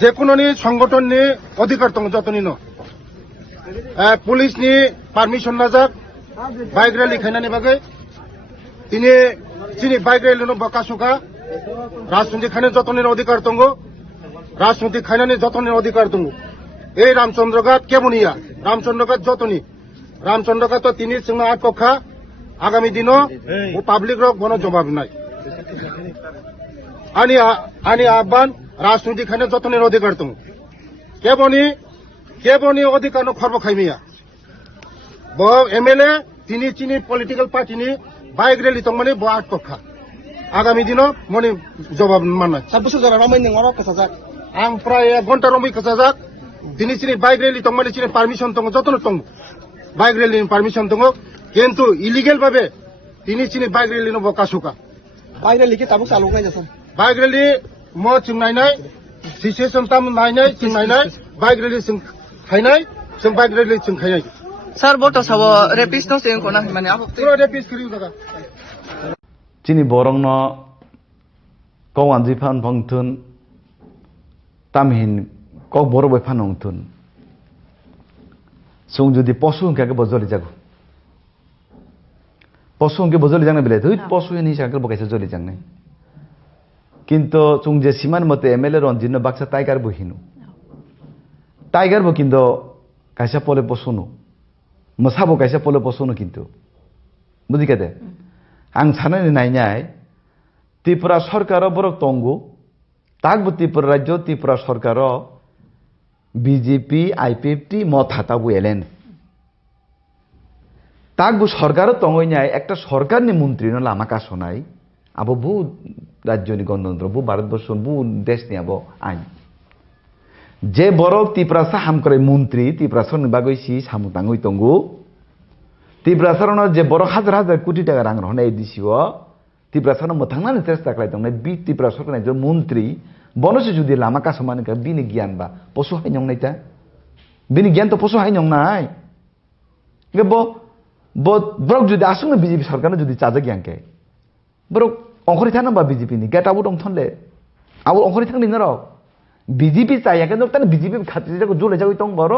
जेकुननि संगठननि अधिकार दं जतनि न पुलिसनि पारमिशन नाजाक बाइक रेली खायनानि बागै तिनि जिनि बाइक रेली न बकासुका राजनीति खायनानि जतनि अधिकार दं राजनीति खायनानि जतनि अधिकार दं এই রামচন্দ্রঘাট কেবনিয়া রামচন্দ্রঘাট যতনি রামচন্দ্রঘাট তো তিনি সিংহ আট কক্ষা আগামী দিনও ও পাবলিক রক বন জবাব নাই আনি আহ্বান রাজনৈতিক খানে যতনের অধিকার দं কেবনি অধিকার খর্ব খাইমিয়া ব এমএলএ তিনি চিনি পলিটিক্যাল পার্টিনি বাইক রেলি দं মানে ব আট কক্ষা আগামী দিনও মনে জবাব মাননাय সাবসু যারা রামাইন নরা কাসাজাক आं प्राय 1 घन्टा रमै कासाजाक दिनै सिनि बाइक रेली दं माने सिनि पारमिशन दं जतन दं বাইক রেলি পারমিশন দङ কিন্তু ইলিগেল ভাবে তিনি চিনি বাইক রেলি বका सुका বাইক রেলি কি তাবুক চালু নাই যাসন বাইক রেলি म जों नायनाय सिचुएसन ताम नायनाय जों नायनाय बाइक रेली जों खायनाय जों बाइक रेली जों खायनाय Sir, boto sabo rapist no sing kona mane abo. पुरा रेपिस करियो दादा chini borong no kawan jifan bangtun tamhin kok boro bai phanong tun sung jodi posu ke bojoli jago posu ke bojoli jang na bile thoi posu ni sakal bokaise joli jang nai কিন্তু chung je siman mote MLA ronjino baksa tiger bohinu tiger bo kindo kaisa pole posunu mosabo kaisa pole posunu kintu budi kate ang sanani nainai Tripura সরকারও বড় তঙ্গু তাকবো ত্রিপুরা রাজ্য ত্রিপুরা সরকারও BJP IPFT মত হাতাবু এলেন তাকবো সরকারও তঙ্গই নাই একটা সরকারনি মন্ত্রী নলে আমাকা শোনাই আবো বহু রাজ্যনি গণতন্ত্র বহু ভারতবর্ষ বহু দেশ নিয়ে আবো আইন যে বড় ত্রিপুরা সাহাম করে মন্ত্রী ত্রিপুরা সরনি বাগৈসি সামুতাঙ্গই তঙ্গু ত্রিপুরা সরণের যে বড় হাজার হাজার কোটি টাকা রাং রহনে দিছিও ত্রিপুরা সরণ মোথাংনানি চেষ্টা খাই দं বি ত্রিপুরা সরকার একজন মন্ত্রী বনসে যদি লামা কাসমানি কা বিনি জ্ঞান বা পশু হাই নং নাইতা বিনি জ্ঞান তো পশু হাই নং নাই গে ব্রক যদি আসলে বিজেপি সরকার যদি চাজে জ্ঞানকে ব্রক অঙ্করি থানা বা বিজেপি নি গেট আবু দং থনলে আবু অঙ্করি থাকনি নর বিজেপি চাইয়া কেন তানে বিজেপি খাতির জায়গা জলে যাই তং বড়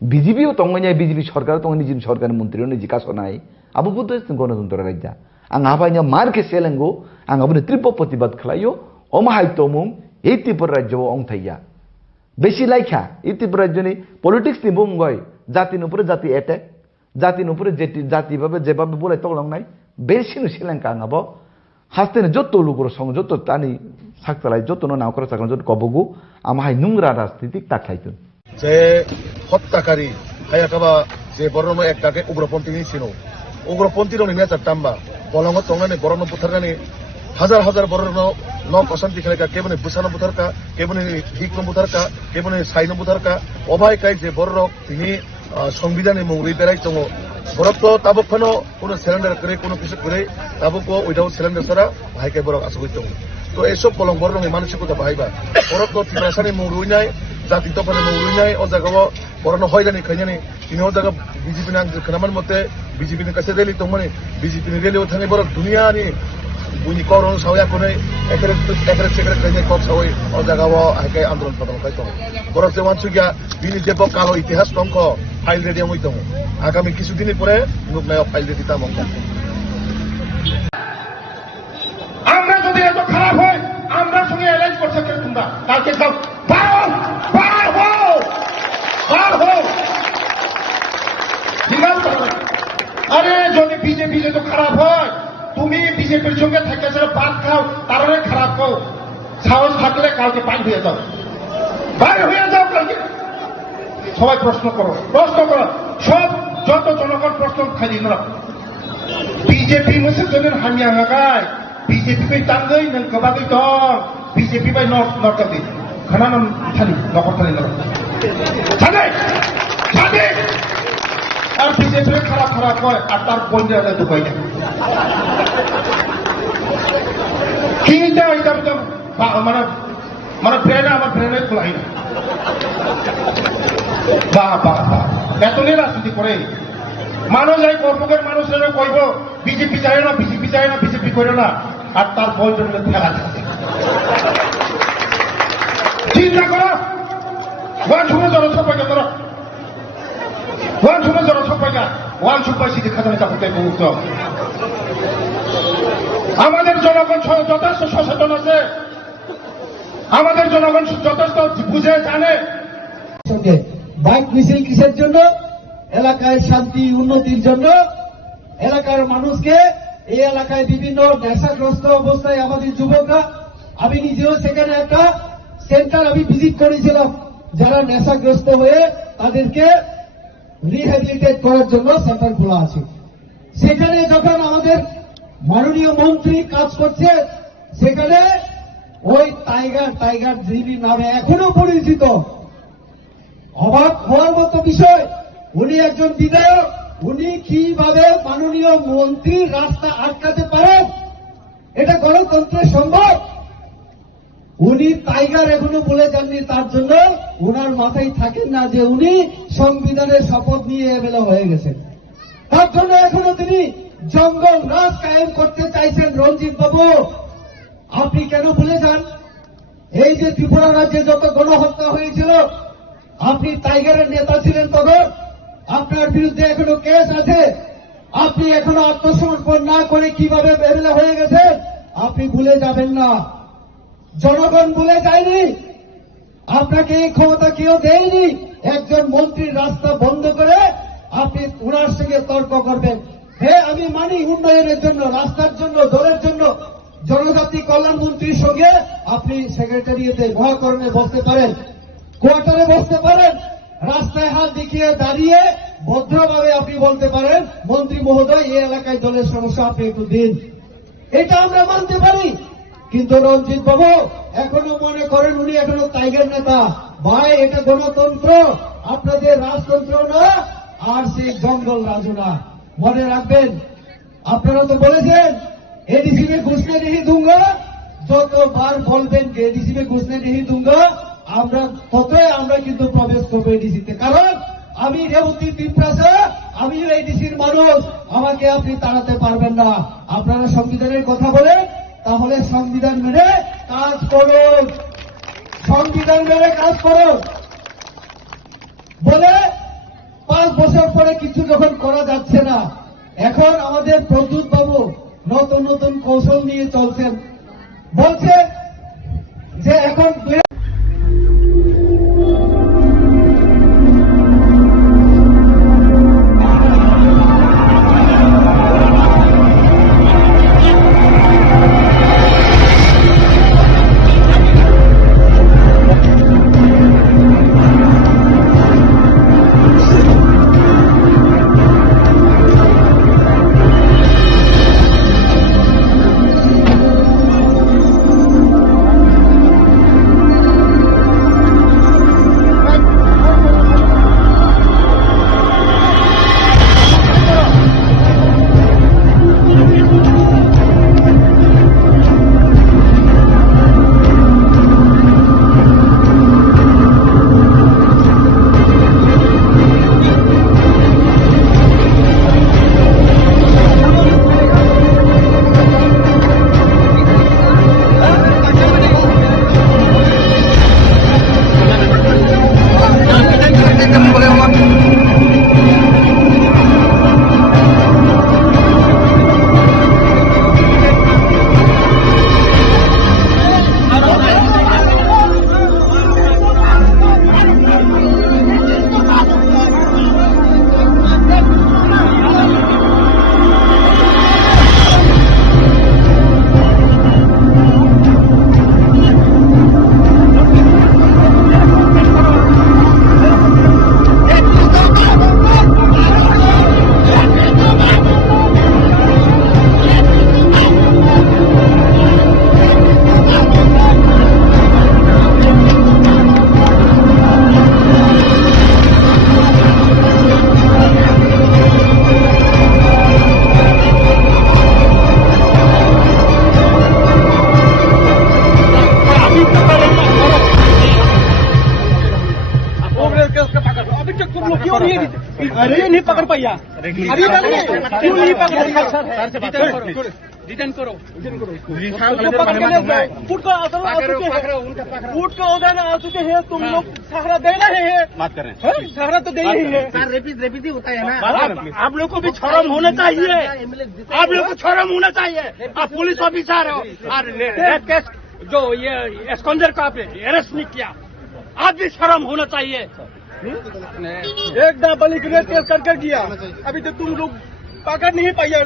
বিজেপিও তঙ্গই নাই বিজেপি সরকার তঙ্গই নিজি সরকারের মন্ত্রী নিজি কাসনাই আবু বুদ্ধ গণতন্ত্র রাজ্য ang apanya marke selengo ang abune tripo प्रतिबाद khalayo omahai tomung ei tripura rajyo ong thaiya beshi laikha ei tripura rajyo ni politics ni bungoi jati nupure jati attack jati nupure jati babe jebabe bolai toklong nai beshi nu selenka angabo hastene jotto lugoro song jotto tani saktalai jotto no naokora sakon jotto kobogu amahai nungra rajnitik takhaitun যে হত্যাকারী হায়াকাবা যে বর্ণ একটাকে উগ্রপন্থী ছিল উগ্রপন্থীর নেতার টাম্বা বলঙ্গ তংনানি বরণ বুথারগানি হাজার হাজার বরণ ন অশান্তি খেলেকা কেবনে বুসানো বুথারকা কেবনে হিকম বুথারকা কেবনে সাইনো বুথারকা অবাই কাই যে বড় তিনি সংবিধানে মৌরি বেড়াই দङ বরক তাবকখানো কোনো সিলিন্ডার করে কোনো কিছু করে তাবকো উইদাউট সিলিন্ডার ছাড়া ভাইকে বরক আসুই দङ তো এসব বলং বড় মানসিকতা বাহাইবা বরক ত্রিপুরাসানি মৌরুইনাই জাতি তফানে মৌরুইনাই ও জায়গা বরণ হয়জানি খাইজানি তিনি ও জায়গা বিজেপি নাম খানামান মতে বিজেপি কাছে রেলি দংমানে বিজেপি রেলিও থাঙে বরক দুনিয়ানি বুনি করন সাওয়া কোনে একরে সেকরে খাইনে কপ সাওই ও জায়গা হাইকাই আন্দোলন প্রদান খাই দङ বরক যে মানসুগিয়া বিনি যে কালো ইতিহাস দংখ ফাইল রেডি হই দङ আগামী কিছুদিনের পরে নুকনায় ফাইল রেডি তা মঙ্গল আমরা যদি এত খারাপ হয় আমরা সঙ্গে অ্যারেঞ্জ করছে কে তোমরা কালকে যাও আরে যদি বিজেপি যদি খারাপ হয় তুমি বিজেপির সঙ্গে থেকে যারা ভাত খাও তারা খারাপ খাও সাহস থাকলে কালকে বাইর হয়ে যাও কালকে সবাই প্রশ্ন করো সব যত জনগণ প্রশ্ন খালি না বিজেপি মোসের হামি আঙাগায় বিজেপি বাই তাঙ্গই নং কবাগই দং বিজেপি বাই নরকাদি খানান থালি নকর থালি নর ছাদে আর বিজেপি খারাপ হয় আর তার বন্ধু আলাদা দুবাই না কিটা এটা তো মানে ব্রেনে আমার ব্রেনে খোলাই না বা এতই রাজনীতি করে মানুষ এই কর্মকের মানুষেরা কইব বিজেপি চায় না বিজেপি করে না আর তার বন্ধু ফেলা যাচ্ছে চিন্তা করো ওয়ান শুনে জনসংখ্যা করো ওয়ান সুপার সিটি খাজানা চাপতে মুক্ত আমাদের জনগণ যথেষ্ট সচেতন আছে আমাদের জনগণ যথেষ্ট বুঝে জানে বাইক মিছিল কিসের জন্য এলাকায় শান্তি উন্নতির জন্য এলাকার মানুষকে এই এলাকায় বিভিন্ন নেশাগ্রস্ত অবস্থায় আমাদের যুবকরা আমি নিজেও সেখানে একটা সেন্টার আমি ভিজিট করেছিলাম যারা নেশাগ্রস্ত হয়ে তাদেরকে রিহ্যাবিলিটেট করার জন্য সেন্টার খোলা আছে সেখানে যখন আমাদের মাননীয় মন্ত্রী কাজ করছে সেখানে ওই টাইগার যিনি নামে এখনো পরিচিত অবাক হওয়ার মতো বিষয় উনি একজন বিধায়ক, উনি কিভাবে মাননীয় মন্ত্রীর রাস্তা আটকাতে পারেন? এটা গণতন্ত্রে সম্ভব? উনি টাইগার এখনো বলে যাননি, তার জন্য উনার মাথায় থাকেন না যে উনি সংবিধানের শপথ নিয়ে এমএলএ হয়ে গেছেন। তার জন্য এখনো তিনি জঙ্গল রাজ কায়েম করতে চাইছেন। রঞ্জিত বাবু, আপনি কেন ভুলে যান এই যে ত্রিপুরা রাজ্যে যত গণহত্যা হয়েছিল, আপনি টাইগারের নেতা ছিলেন তখন, আপনার বিরুদ্ধে এখনো কেস আছে, আপনি এখনো আত্মসমর্পণ না করে কিভাবে এমএলএ হয়ে গেছেন আপনি ভুলে যাবেন না। জনগণ ভুলে যায়নি, আপনাকে এই ক্ষমতা কেউ দেয়নি। একজন মন্ত্রীর রাস্তা বন্ধ করে আপনি ওনার সঙ্গে তর্ক করবেন। হ্যাঁ, আমি মানি উন্নয়নের জন্য, রাস্তার জন্য, দলের জন্য জনজাতি কল্যাণ মন্ত্রীর সঙ্গে আপনি সেক্রেটারিয়েটে মহাকরণে বসতে পারেন, কোয়ার্টারে বসতে পারেন, রাস্তায় হাত দেখিয়ে দাঁড়িয়ে ভদ্রভাবে আপনি বলতে পারেন, মন্ত্রী মহোদয় এই এলাকায় দলের সমস্যা আপনি একটু দিন। এটা আমরা মানতে পারি। কিন্তু রঞ্জিত বাবু এখনো মনে করেন উনি এখনো টাইগার নেতা। ভাই, এটা গণতন্ত্র, আপনাদের রাজতন্ত্র না, আর সেই জঙ্গল রাজু না। মনে রাখবেন, আপনারা তো বলেছেন एडीसी में घुसने नहीं दूंगा, যতবার বলবেন যে এডিসি में घुसने नहीं दूंगा, আমরা ততই আমরা কিন্তু প্রবেশ করবো এডিসিতে। কারণ আমি রেবতী পিঁপড়াসা, আমি এডিসির মানুষ, আমাকে আপনি তাড়াতে পারবেন না। আপনারা সংবিধানের কথা বলেন, তাহলে সংবিধান মেনে কাজ করুন, সংবিধান মেনে কাজ করুন। বলে 5 বছর পরে কিছু যখন করা যাচ্ছে না, এখন আমাদের প্রদ্যুৎ বাবু নতুন নতুন কৌশল নিয়ে চলছেন, বলছে যে এখন नहीं पकड़ पाया, अभी क्यों नहीं पकड़? डिटेन करो, फूट को फूट को उधर आ चुके हैं, तुम लोग सहारा दे रहे हैं, बात कर रहे हैं, सहारा तो दे ही है। रेपीज होता है ना, आप लोग को भी शर्म होना चाहिए, आप लोग को शर्म होना चाहिए। आप पुलिस ऑफिसर हो और रेप केस जो ये एस्कॉन्डर का आपने अरेस्ट नहीं किया, आप भी शर्म होना चाहिए। एक नाबालिग रेप केस कर दिया, अभी तो तुम लोग पकड़ नहीं पाया।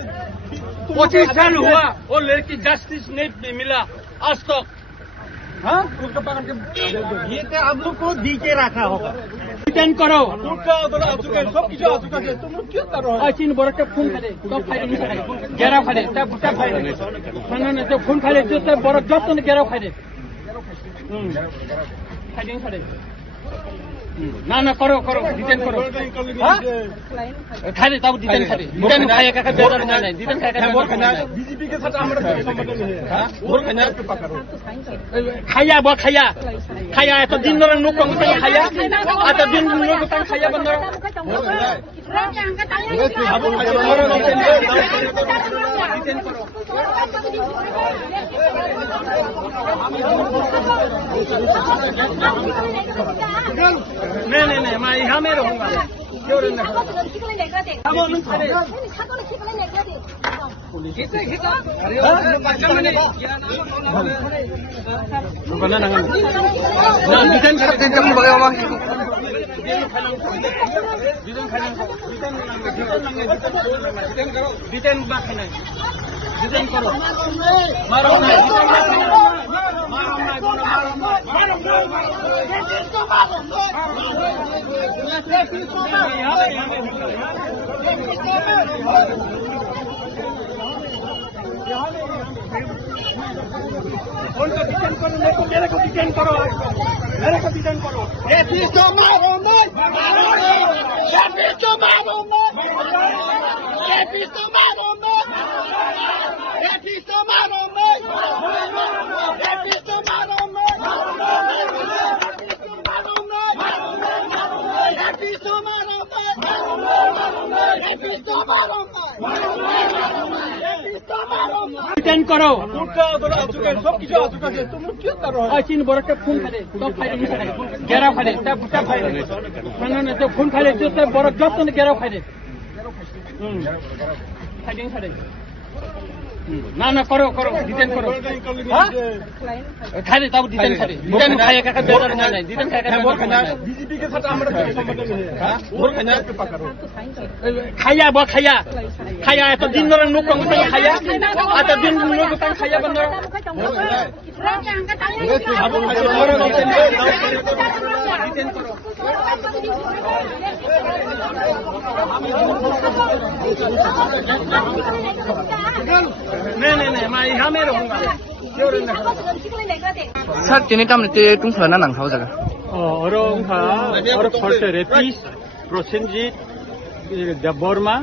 25 साल हुआ और लड़की जस्टिस नहीं मिला आज तक। हाँ, उसको पकड़ के ये तो आप लोग को दी के रखा होगा। डिटेन करो, सब किसी आ चुका है, तुम लोग क्यों करो? चीन बड़ा के खून खाले, सब खाले नहीं खाले, 11 खाले, तब खाले, तो खून खाले, जो तब बड़ा जब तो 11 खाले, खाले नहीं खाले। না না করো করো ডিটেন করো হ্যাঁ খালি তাও ডিটেন খালি ডিটেন খায় কাকা বেদার নাই ডিটেন খায় কাকা बीजेपी के साथ हमारा कोई संबंध नहीं है খায়া ব খায়া খায়া এত দিন ধরে লোক কম খায়া এত দিন লোক কম খায়া বন্ধ नहीं नहीं नहीं मैं यहाँ में रहूँगा क्यों रहना डिटेन बाखनाय डिटेन करो मारो नहीं मेरे को डिटेन करो मेरे को डिटेन करो डिटेन करो सब किसी आ चुका है तुम लोग क्यों कर रहे हो चीन बरक के खून खाले तो फाइले गेरा फाइले तब बुटा फाइले खाना तो खून खाले जो तब बरक जब तो गेरा फाइले फाइटिंग खाले ना ना करो करो डिटेन करो हाँ खाले तब डिटेन खाले डिटेन खाए काका बेदार नहीं डिटेन खाए काका बीजेपी के साथ हमारा कोई संबंध नहीं है खाया ब खाया खाया एत दिन धरे लोक कम खाया एत दिन लोक कम खाया बंद नहीं नहीं नहीं मैं यहाँ में रहूँगा क्यों रहना স্যার তিনি তামনি টুংফানা নাংখাও জায়গা और फर्स्ट रेपिस प्रसेनजित देवबर्मा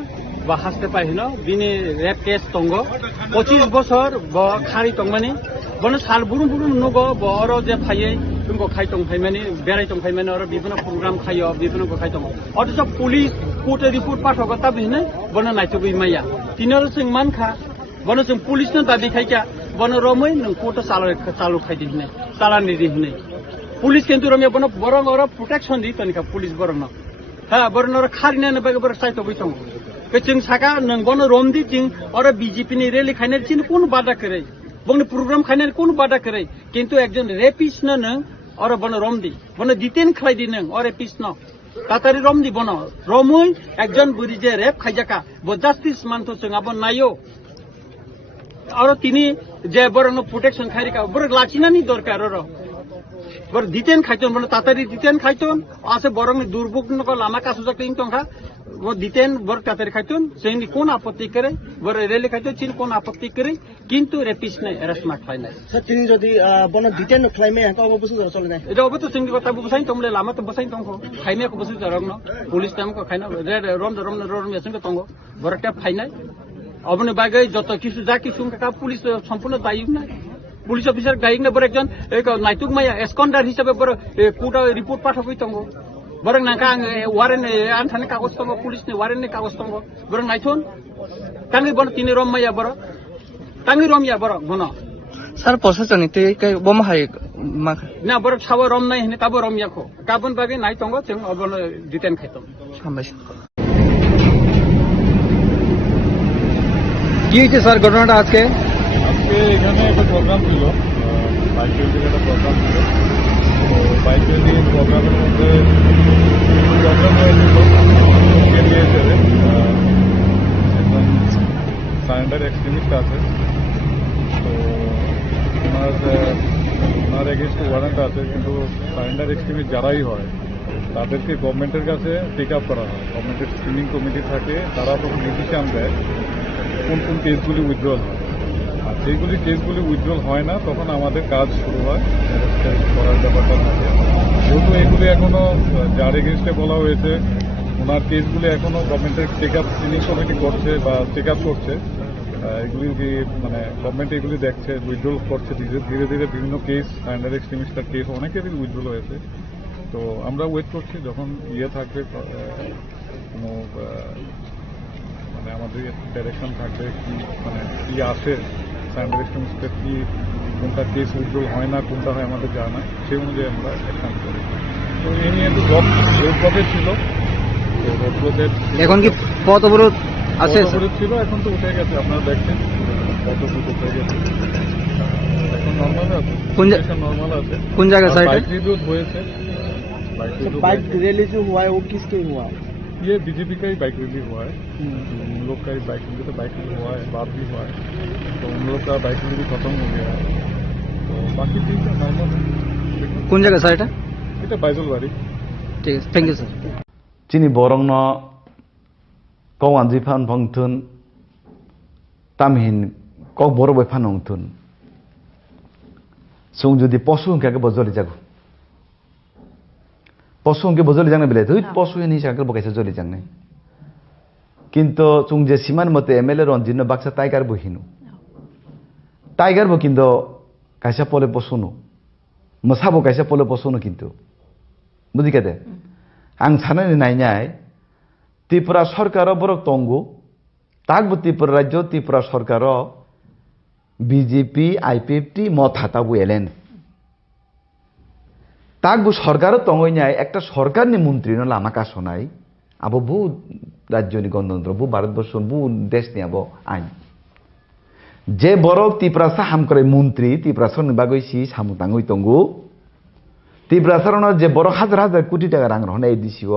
বা হাসতে পাইনো দিনে রেপ কেস তঙ্গ 25 বছর ব খারি তংমানি বন সাল বুরুম বুরুম নগ বর যে ফাইয়ে তুমको খাই তং ফাইমানি বেরাই তং ফাইমানি আর বিভিন্ন প্রোগ্রাম খাইও বিভিন্ন খাই তং অথচ পুলিশ কোর্টে রিপোর্ট পাঠাও তা বিনে বন নাইতো বিমাইয়া তিনর जों मानखा बन जों पुलिसनो दाबि खाइका बन रमै नों कोर्ट चालु खाइदिने चालानि दिने पुलिस किन्तु रमे बन बरं और प्रोटेक्शन दी तनिका पुलिस बरं हा बरं और खारिने बगे बर साइतो बैथं जों साका नों बन रमदि जों और बीजेपी नि रैली खाइने चिन कोन बादा करे बन प्रोग्राम खाइने कोन बादा करे किन्तु एकजन रेपिस्ट न नों और बन रमदि बन डिटेन खाइदि नों और रेपिस्ट न तातारि रमदि बन रमै एकजन बुरि जे रेप खाइजाका ब जस्टिस मानतो जों अब नायो और तिनी जे बरं प्रोटेक्शन खाइरिका बर लाखिनानि दरकार र बर डिटेन खाइतन बन तातारि डिटेन खाइतन आसे बरं दुर्भोगनको लामा कासुजा क्लिन तंखा वो डिटेन बर तातारि खाइतन जोंनि कोन आपत्ति करे बर रेले खाइतन चिन कोन आपत्ति करे किन्तु रेपिस्ट नै एरेस्ट मा खाइना सर तीन जदि बन डिटेन खाइमे का अबसु चले ना এটা অবতো जोंनि কথা बुसाइन तमले लामा त बसाइन तंखो खाइमे को बसु जरंग न पुलिस टाइम को खाइना रम यासंग तंगो बर ट्याप खाइना अबने बागै जत किसु जा किसु का पुलिस सम्पूर्ण दायी ना पुलिस अफिसर दायी ना बर एकजन एक नाइतुक माया एस्कन्डार हिसाबै बर कोर्ट रिपोर्ट पाठकै तंगो बर नाका वारेन आन्थाने कागज तंगो पुलिस ने वारेन ने कागज तंगो बर नाइथुन तांगि बर तिनि रम माया बर तांगि रम या बर गुन স্যার প্রশাসনিক তে বম হাই मा ना बर छाव रम नाय हने ताबो रम याखो गाबन बागै नाइ तंगो जों अबन डिटेन खाइतम হামবাইছে কি হয়েছে স্যার ঘটনাটা আজকে আজকে এখানে একটা প্রোগ্রাম ছিল বাইক রেলির একটা প্রোগ্রাম ছিল তো বাইক রেলি প্রোগ্রামের মধ্যে প্রোগ্রাম হয়েছিল একজন সারেন্ডার এক্সট্রিমিস্ট আছে তো ওনার এগেনস্টে ওয়ারেন্ট আছে কিন্তু সারেন্ডার এক্সট্রিমিস্ট যারাই হয় তাদেরকে গভর্নমেন্টের কাছে টেক আপ করা হয় গভর্নমেন্টের স্ক্রিনিং কমিটি থাকে তারা তখন ডিসিশন দেয় কোন কোন কেসগুলি উইথড্রল হয় আর যেগুলি কেসগুলি উইথড্রল হয় না তখন আমাদের কাজ শুরু হয় করার ব্যাপারটা থাকে যেহেতু এগুলি এখনো যার এগেনস্টে বলা হয়েছে ওনার কেসগুলি এখনো গভর্নমেন্টের চেক আপ স্ক্রিনিং কমিটি করছে বা চেক আপ করছে। এগুলি মানে গভর্নমেন্ট এগুলি দেখছে, উইথড্রল করছে ধীরে ধীরে বিভিন্ন কেস, সারেন্ডার এক্সট্রিমিস্টার কেস অনেকেরই উইথড্রল হয়েছে। তো আমরা ওয়েট করছি যখন থাকবে কোনো মানে আমাদের ডাইরেকশন থাকবে কি মানে কি আসে সারেন্ডার এক্সট্রিমিস্টের কি কোনটা কেস উইথড্রল হয় না কোনটা হয় আমাদের জানা নাই, সেই অনুযায়ী আমরা অ্যাকশন করি। তো এই নিয়ে একটু রোডব্লকে ছিল, তো রোডব্লকের এখন কি পথ অবরোধ আছে? ছিল, এখন তো উঠে গেছে, আপনারা দেখছেন কত উঠে গেছে, এখন নর্মাল আছে, নর্মাল আছে। কোন জায়গায় স্যার? बाइक रिव्यू हुए थे, बाइक रैली जो हुआ है वो किसके हुआ है? ये बीजेपी का ही बाइक रिव्यू हुआ है, उन लोग का ही बाइक रिव्यू हुआ है, बात भी हुआ है, तो उन लोग का बाइक रिव्यू खत्म हो गया है, तो बाकी ठीक है, नॉर्मल है। কোন জায়গায় স্যার এটা? এটা বাইজলবাড়ি। ঠিক আছে, থ্যাংক ইউ স্যার। চিনি বরংন কৌ আনজি ফান ভংথুন তামহিন কক বড় বই ফান হংথুন সুং যদি পশু হংকে বজলি যাগো পশু হংকে বজলি জাংনে বেলে তুই পশু হিনি সাকে বকাইছে জলি জাংনে কিন্তু চুং যে সীমান মতে এমএলএ রঞ্জিত বাক্সা টাইগার বহিনু টাইগার বো কিন্তু কাইসা পলে পশুনো মসাবো কাইসা পলে পশুনো কিন্তু বুঝি কেদে आं साननानै नायनाय त्रिपुरा सरकाराव बरक तंगु ताकबो त्रिपुरा राज्य त्रिपुरा सरकाराव बीजेपी आईपीएफटी मत हाताबो एलेन ताकबो सरकाराव तंगैनाय एकटा सरकारनि मन्त्रीनो लामा कासनाय आबो बु राज्यनि गणतन्त्र बु भारतबर्ष बु देशनि आबो आइन जे बरक त्रिपुरा साहामकरै मन्त्री त्रिपुरा सरनि बागै सि सामुताङै तंगु त्रिपुरा सरनो जे बर हाजार हाजार कोटी टाका रां रहनाय दिसिओ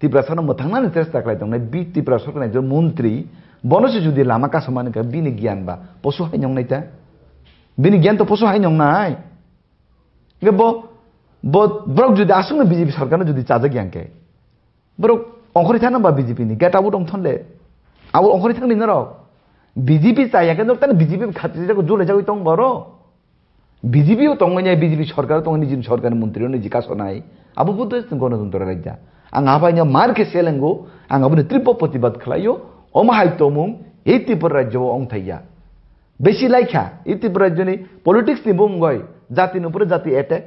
त्रिपुरा सरनो मोथांनानै चेष्टा खालामदोंना बि त्रिपुरा सरकारनि जे मन्त्री बनसे जुदि लामा कासमानका बिनि गियान बा पशु हाइनंनायता बिनि गियान तो पशु हाइनंनाय गे ब ब्रक जुदि आसुंनो बीजेपी सरकारनो जुदि चाजा गियानके ब्रक अंखरि थाना बा बीजेपी नि गेटाबो दं थनले आबो अंखरि थांनि न रक बीजेपी चायाके न ताने बीजेपी खातिर जाको जुले जाको तंग बरो बीजेपी तंगैनाय बीजेपी सरकार तंगैनि जिन सरकारनि मन्त्रीनो निजि कासनाय आबो बुद्ध गणतन्त्र राज्य आं आबायनो मारके सेलेंगो आं आबो त्रिप प्रतिबाद खालायो अमाहाय तमुं ए त्रिपुरा राज्यआव अंथाइया बेसि लाइखा ए त्रिपुरा राज्यनि पलिटिक्स नि बुंगय जातिनि उपरे जाति एटेक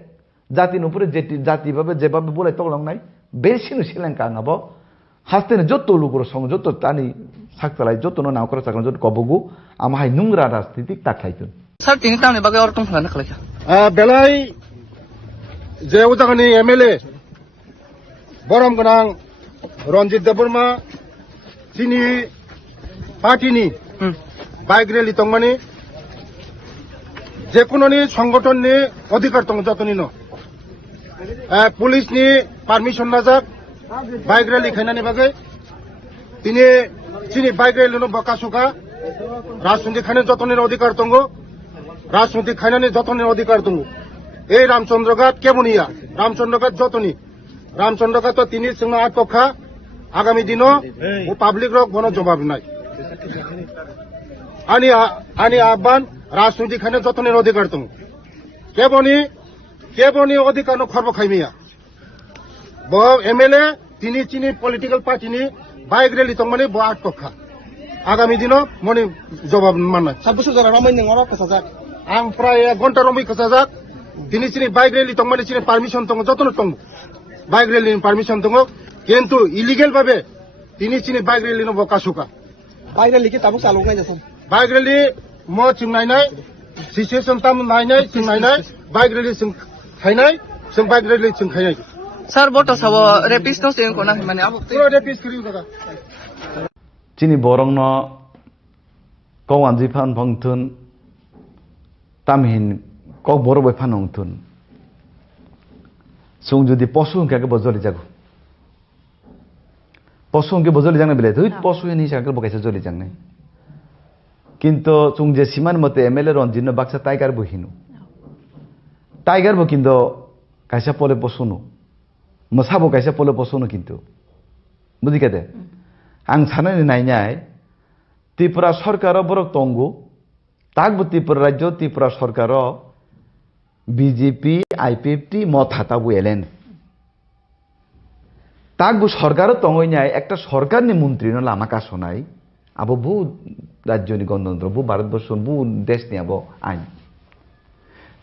जातिनि उपरे जाति भाबे जेबाबे बोलाय तगलांनाय बेसिनो सेलेंका आं आबो हास्तेनो जत्तो लुगुर सं जत्तो तानि साकतालाय जत्तो नावकरा साकन जत्तो कबगु आमाहाय नुंग्रा राजनीतिक ताखायथुन স্যার তিনি তামনি বাগে অর্থ ফালানো খালাইছা बेलाय जे उदागनि एमएलए बरम गोनां रन्जित देबबर्मा चिनि पार्टीनि बाइक रैली तंगमानि जेकुनोनि संगठननि अधिकार दं जतनि न पुलिसनि पारमिशन नाजाक बाइक रैली खायनानि बागै तिनि चिनि बाइक रैली न बकासुका राजनीति खायनानि जतनि अधिकार दं राजनीति खायनानि जतनि अधिकार दं এই রামচন্দ্রঘাট কেমনিয়া রামচন্দ্রঘাট যতনি রামচন্দ্রঘাট তো তিনি সিংহ আটপক্ষা আগামী দিনও ও পাবলিক রক বন জবাব নাই আনি আহ্বান রাজনৈতিক খানে যতনের অধিকার দং কেবনি অধিকার খর্ব খাইমিয়া ব এমএলএ তিনি চিনি পলিটিক্যাল পার্টিনি বাইক রেলি দং মানে ব আটপক্ষা আগামী দিনও মনে জবাব মাননাय 26 জন রামাইন নরা কসাজাক आं प्राय 1 घन्टा रमै कसाजाक दिनै चिनि बाइक रैली तंगमानि चिनि पारमिशन दङ जतन दङ बाइक रैलीनि पारमिशन दङ किन्तु इलिगेल भाबे दिनै चिनि बाइक रैलीनो बकासुका बाइक रैली के ताबुक चालुनाय जासन बाइक रैली म चिंनायनाय सिचुएशन ताम नायनाय चिंनायनाय बाइक रैली जों खायनाय जों बाइक रैली जों खायनाय স্যার বট সাব রেপিস্ট নো সেন কোনা মানে আবো पुरो रेपिस करियो दादा चिनि बरंन कौ आनजि फान भंथुन तामहिन কক বড় বই ফান হংথুন সুং যদি পশু হংকে বজলি যাগো পশু হংকে বজলি জাংনে বেলে তুই পশু হিনি সাকে বকাইছে জলি জাংনে কিন্তু চুং যে সীমান মতে এমএলএ রঞ্জিত বাক্সা টাইগার বহিনু টাইগার বো কিন্তু কাইসা পলে পশুনো মসাবো কাইসা পলে পশুনো কিন্তু বুঝি কেদে आं साननानै नायनाय त्रिपुरा सरकाराव बरक तंगु ताकबो त्रिपुरा राज्य त्रिपुरा सरकाराव बीजेपी आईपीएफटी मत हाताबो एलेन তাকবো সরকারও তঙইনায় একটা সরকারনি মন্ত্রী নলে আমাকে আসনাই আবো বহু রাজ্যনি গণতন্ত্র বহু ভারতবর্ষ বহু দেশ নিয়ে আবো আইন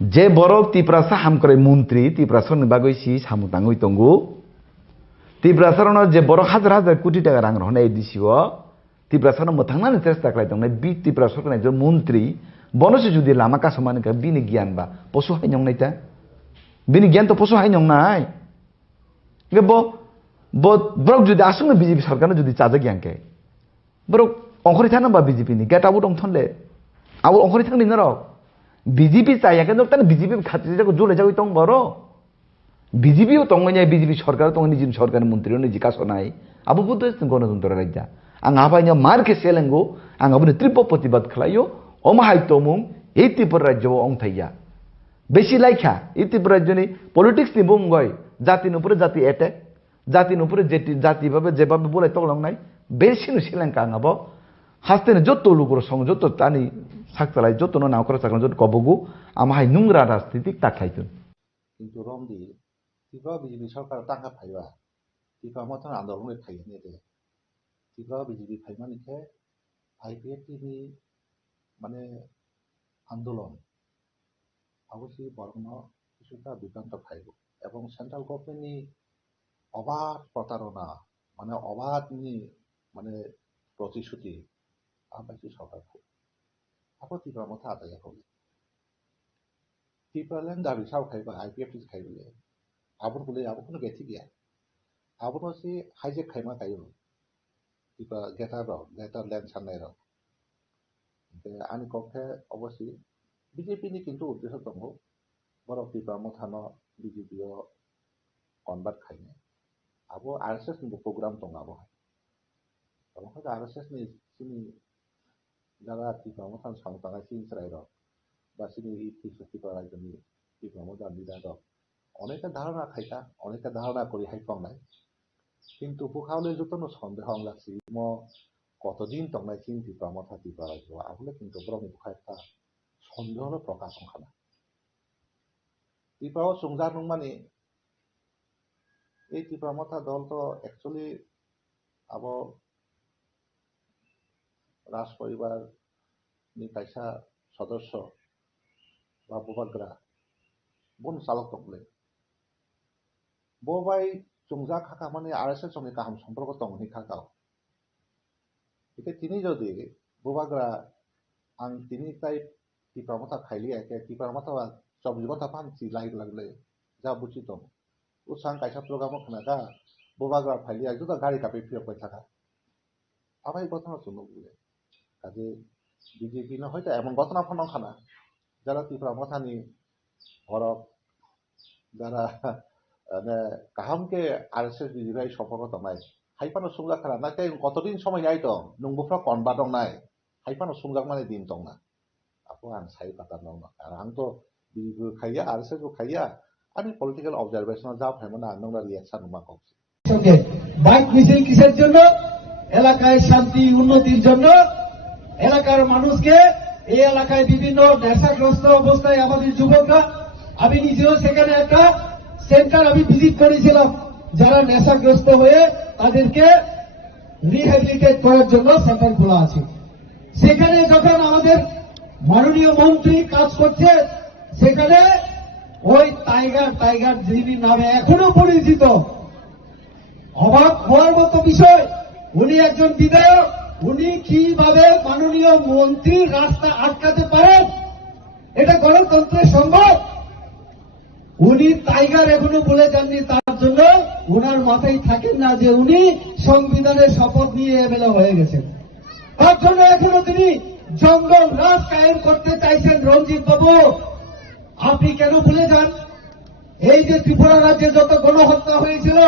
যে বড় ত্রিপুরাসা হাম করে মন্ত্রী ত্রিপুরাসর বাগৈছি সামুতাঙ্গই তঙ্গু ত্রিপুরাসরণের যে বড় হাজার হাজার কোটি টাকা রাং রহনে দিছিও ত্রিপুরাসর মোথাंनानै চেষ্টা খালাयदों বি ত্রিপুরাসর একজন মন্ত্রী বনসে যদি লামা কাসমানি বিনি জ্ঞান বা পশু হাইনংনাইতা বিনি জ্ঞান তো পশু হাইনংনাই ব্রক যদি আসলে বিজেপি সরকার যদি চাজে জ্ঞানকে ব্রক অঙ্করি থানা বা বিজেপি নি গেট আবু দং থনলে আবু অঙ্করি থাকনি না রক বিজেপি চাই কিন্তু তাহলে বিজেপি খাতিরে যাকে জ্বলে যাবে তং বড় বিজেপিও তঙ্গনায় বিজেপি সরকার তঙ্গ নিজি সরকারের মন্ত্রীও নিজি কাসনাই আবু বুদ্ধ গণতন্ত্র রাজ্য आं आबाइनो मारके सेलेंगो आं आबुनि तीव्र प्रतिबाद खालायो अमाहाय तमुं এই ত্রিপুরা রাজ্য अंथाइया बेसि लाइखा এই ত্রিপুরা রাজ্যनि पलिटिक्स नि बुंगय जातिनि उपरे जाति एटेक जातिनि उपरे जाति भाबे जेभाबे बोलाय तगलांनाय बेसिनो सिलेंका आंबो हास्तेनो जत्तो लुगुर सं जत्तो तानि साकतालाय जत्तो नावकरा साकन जत्तो कबगु आमाहाय नुंग्रा राजनीतिक ताखायतुन কিন্তু রমদি ত্রিপুরা বিজেপি সরকার টাকা ফাইবা ত্রিপুরা মতন আন্দোলনে ফাইনি দে ত্রিপুরা বিজেপি ফাইমানিকে আইপিএফটিনি মানে আন্দোলন অবশ্যই বরং কিছুটা বিভ্রান্ত ফাইব এবং সেন্ট্রাল গভর্নমেন্টনি অবাধ প্রতারণা মানে অবাধনি মানে প্রতিশ্রুতি আবাসী সরকারকে আবার ত্রিপুরা মতো আদায় করবে ত্রিপুরাল্যান্ড দাবি সাও খাইবা আইপিএফটি খাইবলে আবুর বলে আবু কোনো গেছি গিয়া আবুর হচ্ছে হাইজেক খাইমা খাইব ত্রিপুরা গেটার ল্যান্ড সান্নাই রক आंनि पक्षे अवश्य बिजेपिनि किन्तु उद्देश्य दङ बर' त्रिपुरा मथानो बिजेपियाव कनभार्ट खायनो आबो आरएसएस नि प्रग्राम दङ आबो ओमफ्राय आरएसएस नि सिनि जागा त्रिपुरा मथानो सांताङा सिनस्राय रक बा सिनि त्रिपुरा रायजोनि त्रिपुरा मथान लिडार रक अनेके धारणा खायता अनेके धारणा करि हायफांनाय किन्तु बुखावले जतनो सन्देह लागसि म কতদিন তংনাই চিন ত্রিপুরা মথা ত্রিপুরা রাজ্য আহলে কিন্তু ব্রহ্ম একটা সন্দেহ প্রকাশ সংখানা ত্রিপুরা সংজার মানে এই ত্রিপুরা মথা দল তো অ্যাকচুয়ালি আব রাজ পরিবার নি কাইসা সদস্য বা বুবাগ্রা বন চালক দংলে ববাই সংজা খাকা মানে আরএসএস সঙ্গে কাহাম সম্পর্ক দংনি খাকাও এটা তিনি যদি বুবাগ্রা आं তিনি তাই ত্রিপুরা মথা খাইলি একে ত্রিপুরা মথা 24 ঘন্টা পানছি লাইক লাগলে যা বুঝি দं উসাং কাইসা প্রোগ্রাম খানাকা বুবাগ্রা ফাইলি একদম গাড়ি কাপে ফিরবাই থাকা আবাই ঘটনা শুনো বলে কাজে বিজেপি না হয়তো এমন ঘটনা ফোন খানা যারা ত্রিপুরা মথানি হরক যারা কাহামকে আরএসএস বিজেপি সম্পর্ক দমাই হাইপানো সুংজাক খানা না তাই কতদিন সময় নাই তো নংবুফ্রা কনবা দं নাই হাইপানো সুংজাক মানে দিন দं না আপু आं সাই পাতা দं না আর आं তো বিজেপি খাইয়া আরএসএস কো খাইয়া আমি পলিটিক্যাল অবজারভেশন যা ফাইমনা নংরা রিঅ্যাকশন নুমা কইছি সঙ্গে বাইক মিছিল কিসের জন্য এলাকায় শান্তি উন্নতির জন্য এলাকার মানুষকে এই এলাকায় বিভিন্ন নেশাগ্রস্ত অবস্থায় আমাদের যুবকরা আমি নিজেও সেখানে একটা সেন্টার আমি ভিজিট করেছিলাম যারা নেশাগ্রস্ত হয়ে তাদেরকে রিহ্যাবিলিটেট করার জন্য সেন্টার খোলা আছে সেখানে যখন আমাদের মাননীয় মন্ত্রী কাজ করছে সেখানে ওই টাইগার যিনি নামে এখনো পরিচিত অবাক হওয়ার মতো বিষয় উনি একজন বিধায়ক উনি কিভাবে মাননীয় মন্ত্রী রাস্তা আটকাতে পারেন এটা গণতন্ত্রের সম্ভব উনি টাইগার এখনো বলে যাননি তার জন্য উনার মাথায় থাকেন না যে উনি সংবিধানের শপথ নিয়ে এমএলএ হয়ে গেছেন তার জন্য এখনো তিনি জঙ্গল রাজ কায়েম করতে চাইছেন রঞ্জিত বাবু আপনি কেন ভুলে যান এই যে ত্রিপুরা রাজ্যে যত গণহত্যা হয়েছিল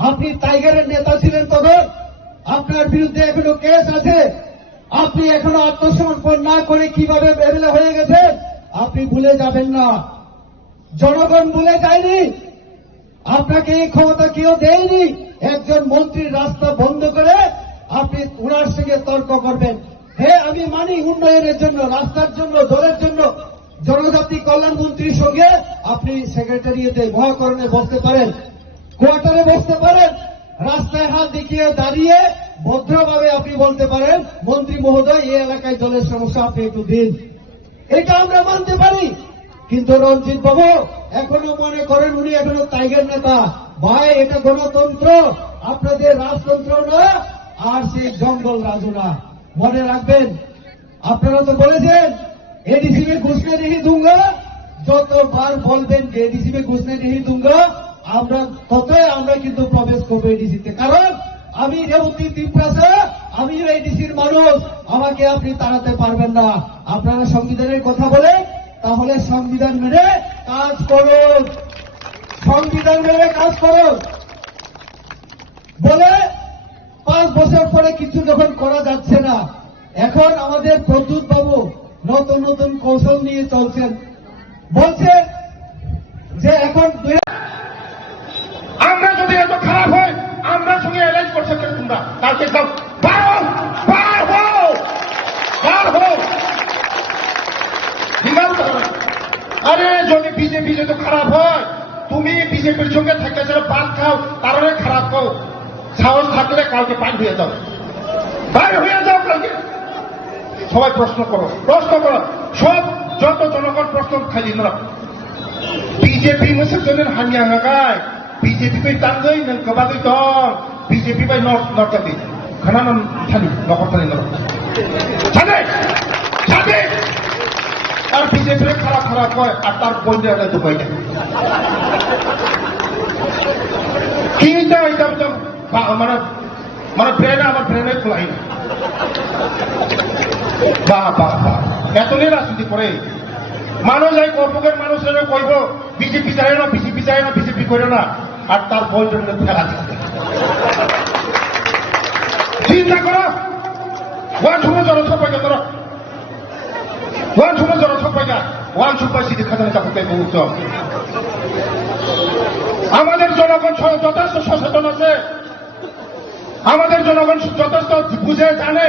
আপনি টাইগারের নেতা ছিলেন তখন আপনার বিরুদ্ধে এখনো কেস আছে আপনি এখনো আত্মসমর্পণ না করে কিভাবে এমএলএ হয়ে গেছেন আপনি ভুলে যাবেন না জনগণ ভুলে যায়নি আপনাকে এই ক্ষমতা কেউ দেয়নি একজন মন্ত্রীর রাস্তা বন্ধ করে আপনি উনার সঙ্গে তর্ক করবেন হ্যাঁ আমি মানি উন্নয়নের জন্য রাস্তার জন্য জলের জন্য জনজাতি কল্যাণ মন্ত্রীর সঙ্গে আপনি সেক্রেটারিয়েটে মহাকরণে বসতে পারেন কোয়ার্টারে বসতে পারেন রাস্তায় হাত দেখিয়ে দাঁড়িয়ে ভদ্রভাবে আপনি বলতে পারেন, মন্ত্রী মহোদয় এই এলাকায় জলের সমস্যা আপনি একটু দিন, এটা আমরা মানতে পারি। কিন্তু রঞ্জিত বাবু এখনো মনে করেন উনি এখনো টাইগার নেতা। ভাই, এটা গণতন্ত্র, আপনাদের রাজতন্ত্র না, আর সেই জঙ্গল রাজু না। মনে রাখবেন, আপনারা তো বলেছেন एडीसी में घुसने नहीं दूंगा, যতবার বলবেন যে এডিসি में घुसने नहीं दूंगा, আমরা ততই আমরা কিন্তু প্রবেশ করবো এডিসিতে। কারণ আমি যেমন তিপ্রাসা, আমি এডিসির মানুষ, আমাকে আপনি তাড়াতে পারবেন না। আপনারা সংবিধানের কথা বলেন, তাহলে সংবিধান মেনে কাজ করুন, সংবিধান মেনে কাজ করুন। বলে 5 বছর পরে কিছু যখন করা যাচ্ছে না, এখন আমাদের প্রদ্যুৎ বাবু নতুন নতুন কৌশল নিয়ে চলছেন, বলছে যে এখন আমরা যদি এত খারাপ হয়, আমরা সঙ্গে অ্যারেঞ্জ করছে কেন তোমরা? কালকে সব বার হো। আরে যদি বিজেপি যদি খারাপ হয়, তুমি বিজেপির সঙ্গে থাকলে যারা পান খাও, তারা খারাপ হও। সাহস থাকলে কালকে পান হয়ে যাও, বাইরে হয়ে যাও কালকে। সবাই প্রশ্ন করো। সব যত জনগণ প্রশ্ন খালি না। বিজেপি মোসের হানিয়া হাগায়, বিজেপি কই তাঙ্গই নন কবাগই দং, বিজেপি বাই নরকাবি খানান থানি নকর থানি নর ছাদে আর বিজেপি খারাপ হয়, আর তার বন্ধু একটা দুবাই যায় কিটা এটা মানে ব্রেনে আমার ব্রেনে খোলাই না। বাহ এতদিন রাজনীতি করে মানুষ এই কর্মকের মানুষেরা কইব বিজেপি চায় না, বিজেপি করে না, আর তার বন্ধু ফেলা দিচ্ছে। চিন্তা করো, ওয়ান সময় জনসংখ্যা তোর ওয়ান সুপার সিটি খাজানা চাপতে বহু। আমাদের জনগণ যথেষ্ট সচেতন আছে, আমাদের জনগণ যথেষ্ট বুঝে জানে।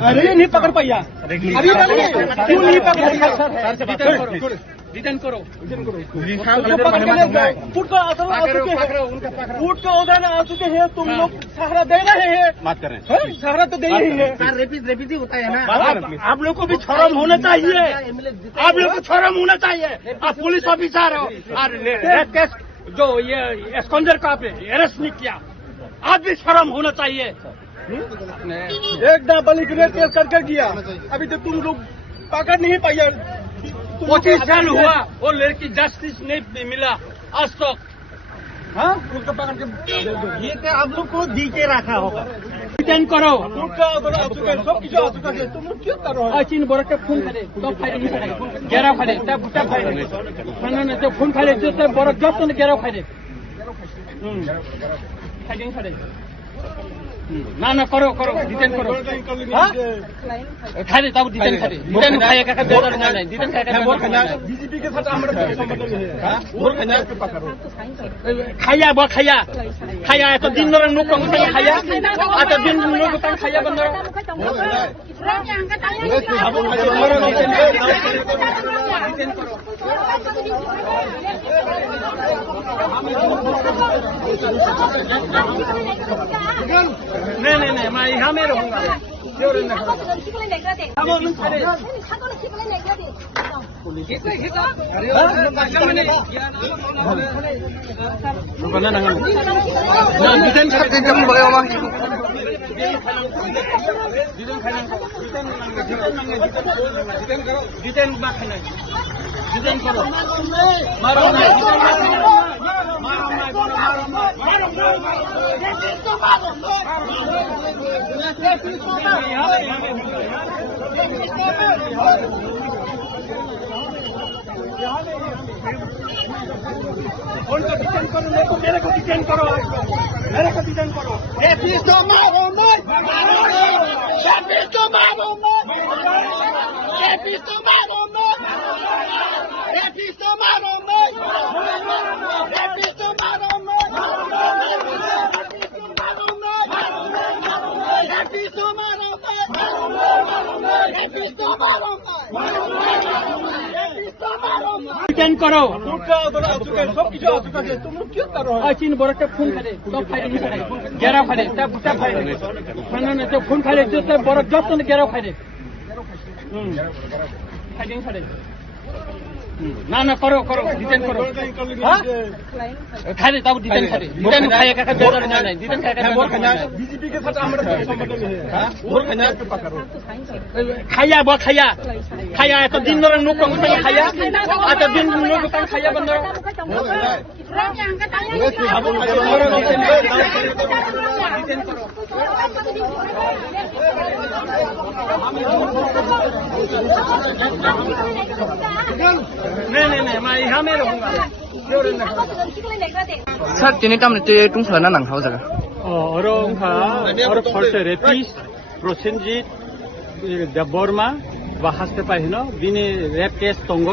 अरे नहीं पकड़ पाया, अभी क्यों नहीं पकड़ पाया? रिटर्न करो फूट का उधर आ चुके हैं, तुम लोग सहारा दे रहे हैं, बात कर रहे हैं, सहारा तो दे रही है। रेपिड होता है ना, आप लोग को भी शर्म होना चाहिए, आप लोग को शर्म होना चाहिए। आप पुलिस ऑफिसर हो और रेप केस जो ये एस्कॉन्डर का आपने अरेस्ट नहीं किया, आप भी शर्म होना चाहिए। एक नाबालिग रेप केस करके किया, अभी तक तुम लोग पकड़ नहीं पाया। 25 साल हुआ वो लड़की जस्टिस नहीं मिला आज तक। हाँ ये तो आप लोग को दी के रखा होगा। डिटेन करो चीन बड़ा के फोन करे तो फाइल गेरा फाइल तब फाइल ना तो फोन फाइल जो तो बड़ा जब तो गेरा फाइल फाइलिंग फाइल ना करो डिटेन करो हाँ खाली तब डिटेन खाए का बेजार नहीं डिटेन खाए का बीजेपी के साथ हमारा कोई संबंध नहीं है। खाया तो दिन भर नुक खाया आता दिन नुक खाया बंद नहीं मैं यहाँ में रहूँगा। मेरे को डिटेन करो डिटेन करो चीन बड़ा के फोन करे तो फाइल गेरा फाइल तब फाइल ना तो फोन फाइल जो तो बड़ा जब तो गेरा फाइल फाइलिंग फाइल ना करो डिटेन करो हाँ खाली तब डिटेन खाए का बेजार नहीं डिटेन खाए का बीजेपी के साथ हमारा कोई संबंध नहीं है। खाया तो दिन भर नुक खाया आता दिन नुक खाया बंद नहीं मैं यहाँ में रहूँगा। सर तिनी टाइम ते टुंफला ना नांखाव जागा और फर्स्ट रेपिस्ट प्रसेनजित देवबर्मा বা হাসতে পাইন বিনি রেপ কেস তঙ্গ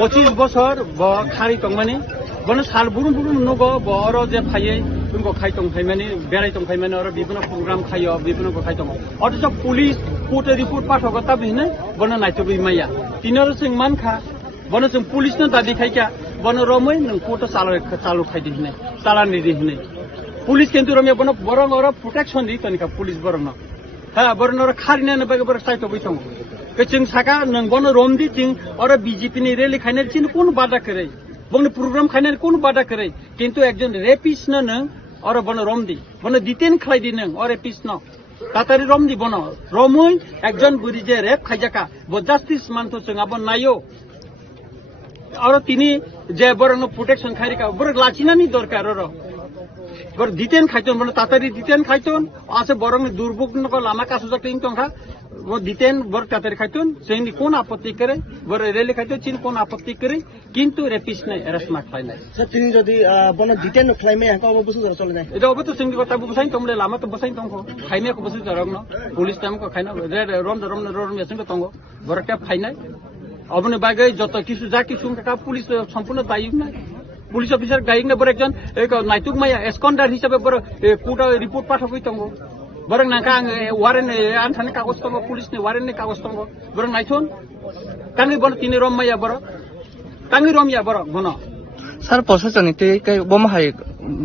25 বছর ব খারি তংমানি বনে সাল বুরুম নগ বড় যে ফাইয়ে তুমকো খাই তং ফাইমানি বেড়াই তং ফাইমানি আর বিভিন্ন প্রোগ্রাম খাইও বিভিন্ন খাই তং অথচ পুলিশ কোর্টে রিপোর্ট পাঠকতা বিনে বনে নাইতো বিমাইয়া তিনর সিং মানখা বনে जों पुलिसनो दाबि खाइका बने रमै नों कोर्ट चालु खाइदि हिने चालान दिदि हिने पुलिस किन्तु रमे बने बरं और प्रोटेक्शन दि तनिका पुलिस बरं हा बरं और खारिना ने बगे बर साइतो बैथं के जों साका नों बने रमदि थिं और बीजेपी नि रेली खाइने थिन कोन बादा करे बने प्रोग्राम खाइने कोन बादा करे किन्तु एकजन रेपिस्ट न नों और बने रमदि बने डिटेन खाइदि नों और रेपिस्ट न तातारि रमदि बने रमै एकजन बुरि जे रेप खाइजाका ब जस्टिस मानतो जों अब नायो और तिनी जे बरं प्रोटेक्शन खाइरिका बर लाचिनानि दरकार र बर डिटेन खाइतोन बने तातारि डिटेन खाइतोन आसे बरं दुर्भोग नक लामा कासु जाकिन तंखा वो डिटेन बर तातारि खाइतोन जोंनि कोन आपत्ति करे बर रेले खाइतो चिन कोन आपत्ति करे किन्तु रेपिस्ट नै एरेस्ट मा खाइनाय सर तिनी जदि बन डिटेन नख्लाइमे हाका अब बुझु जरा चले नाय एटा अब तो जोंनि कथा बुझाइन तमले लामा तो बसाइन तंखो खाइने को बुझु जरं न पुलिस टाइम को खाइना रम यासिन तंगो बर ट्याप खाइनाय अपने बागे जत किसु जा किसु का पुलिस सम्पूर्ण दायी नै पुलिस अफिसर गाइक ने बर एकजन एक नाइतुक माया एस्कन्डार हिसाबै बर कोर्ट रिपोर्ट पाठकै तंगो बर नाका वारेन आनथाने कागज तंगो पुलिस ने वारेन ने कागज तंगो बर नाइथोन कांगि बर तिनी रमया बर कांगि रमया बर बन सर प्रशासनिक ते कै बम हाय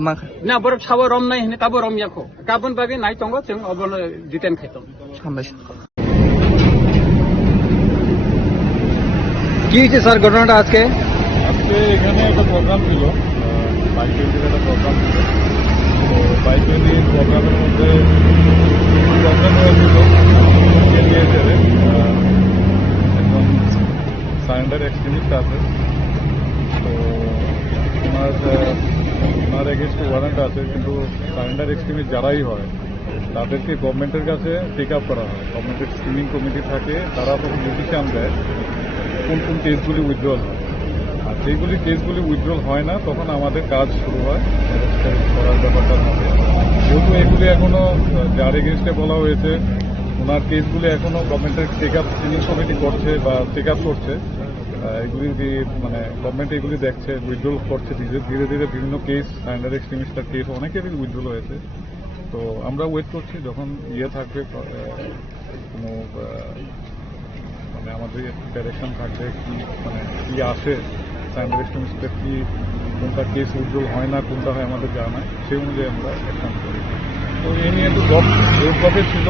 मा ना बर छाव रम नै हने काबो रमयाखो गाबन बागे नाइ तंगो जों अबन डिटेन खाइतों हामबाय কি হয়েছে স্যার ঘটনাটা আজকে আজকে এখানে একটা প্রোগ্রাম ছিল বাইক রেলির একটা প্রোগ্রাম ছিল তো বাইক রেলির প্রোগ্রামের মধ্যে প্রবলেম হয়েছিল এলিয়েটারে একদম সারেন্ডার এক্সট্রিমিস্ট আছে, তো ওনার এগেনস্টে ওয়ারেন্ট আছে, কিন্তু সারেন্ডার এক্সট্রিমিস্ট যারাই হয় তাদেরকে গভর্নমেন্টের কাছে টেক আপ করা হয়। গভর্নমেন্টের স্ক্রিনিং কমিটি থাকে, তারা তখন ডিসিশন দেয় কোন কোন কেসগুলি উইথড্রল হয়। আর যেগুলি কেসগুলি উইথড্রল হয় না তখন আমাদের কাজ শুরু হয় অ্যারেস্ট করার ব্যাপারটা থাকে। যেহেতু এগুলি এখনো যার এগেনস্টে বলা হয়েছে ওনার কেসগুলি এখনো গভর্নমেন্টের টেক আপ স্ক্রিনিং কমিটি করছে বা টেক আপ করছে, এগুলি মানে গভর্নমেন্ট এগুলি দেখছে, উইথড্রল করছে ধীরে ধীরে বিভিন্ন কেস, সারেন্ডার এক্সট্রিমিস্টের কেস অনেকেরই উইথড্রল হয়েছে। তো আমরা ওয়েট করছি যখন থাকবে কোনো মানে আমাদের ডাইরেকশন থাকবে কি আসে, সারেন্ডার এক্সট্রিমিস্টের কি কোনটা কেস উইথড্রল হয় না, কোনটা হয় আমাদের জানায়, সেই অনুযায়ী আমরা অ্যাকশন করি। তো এই নিয়ে তো রোড ব্লকে ছিল,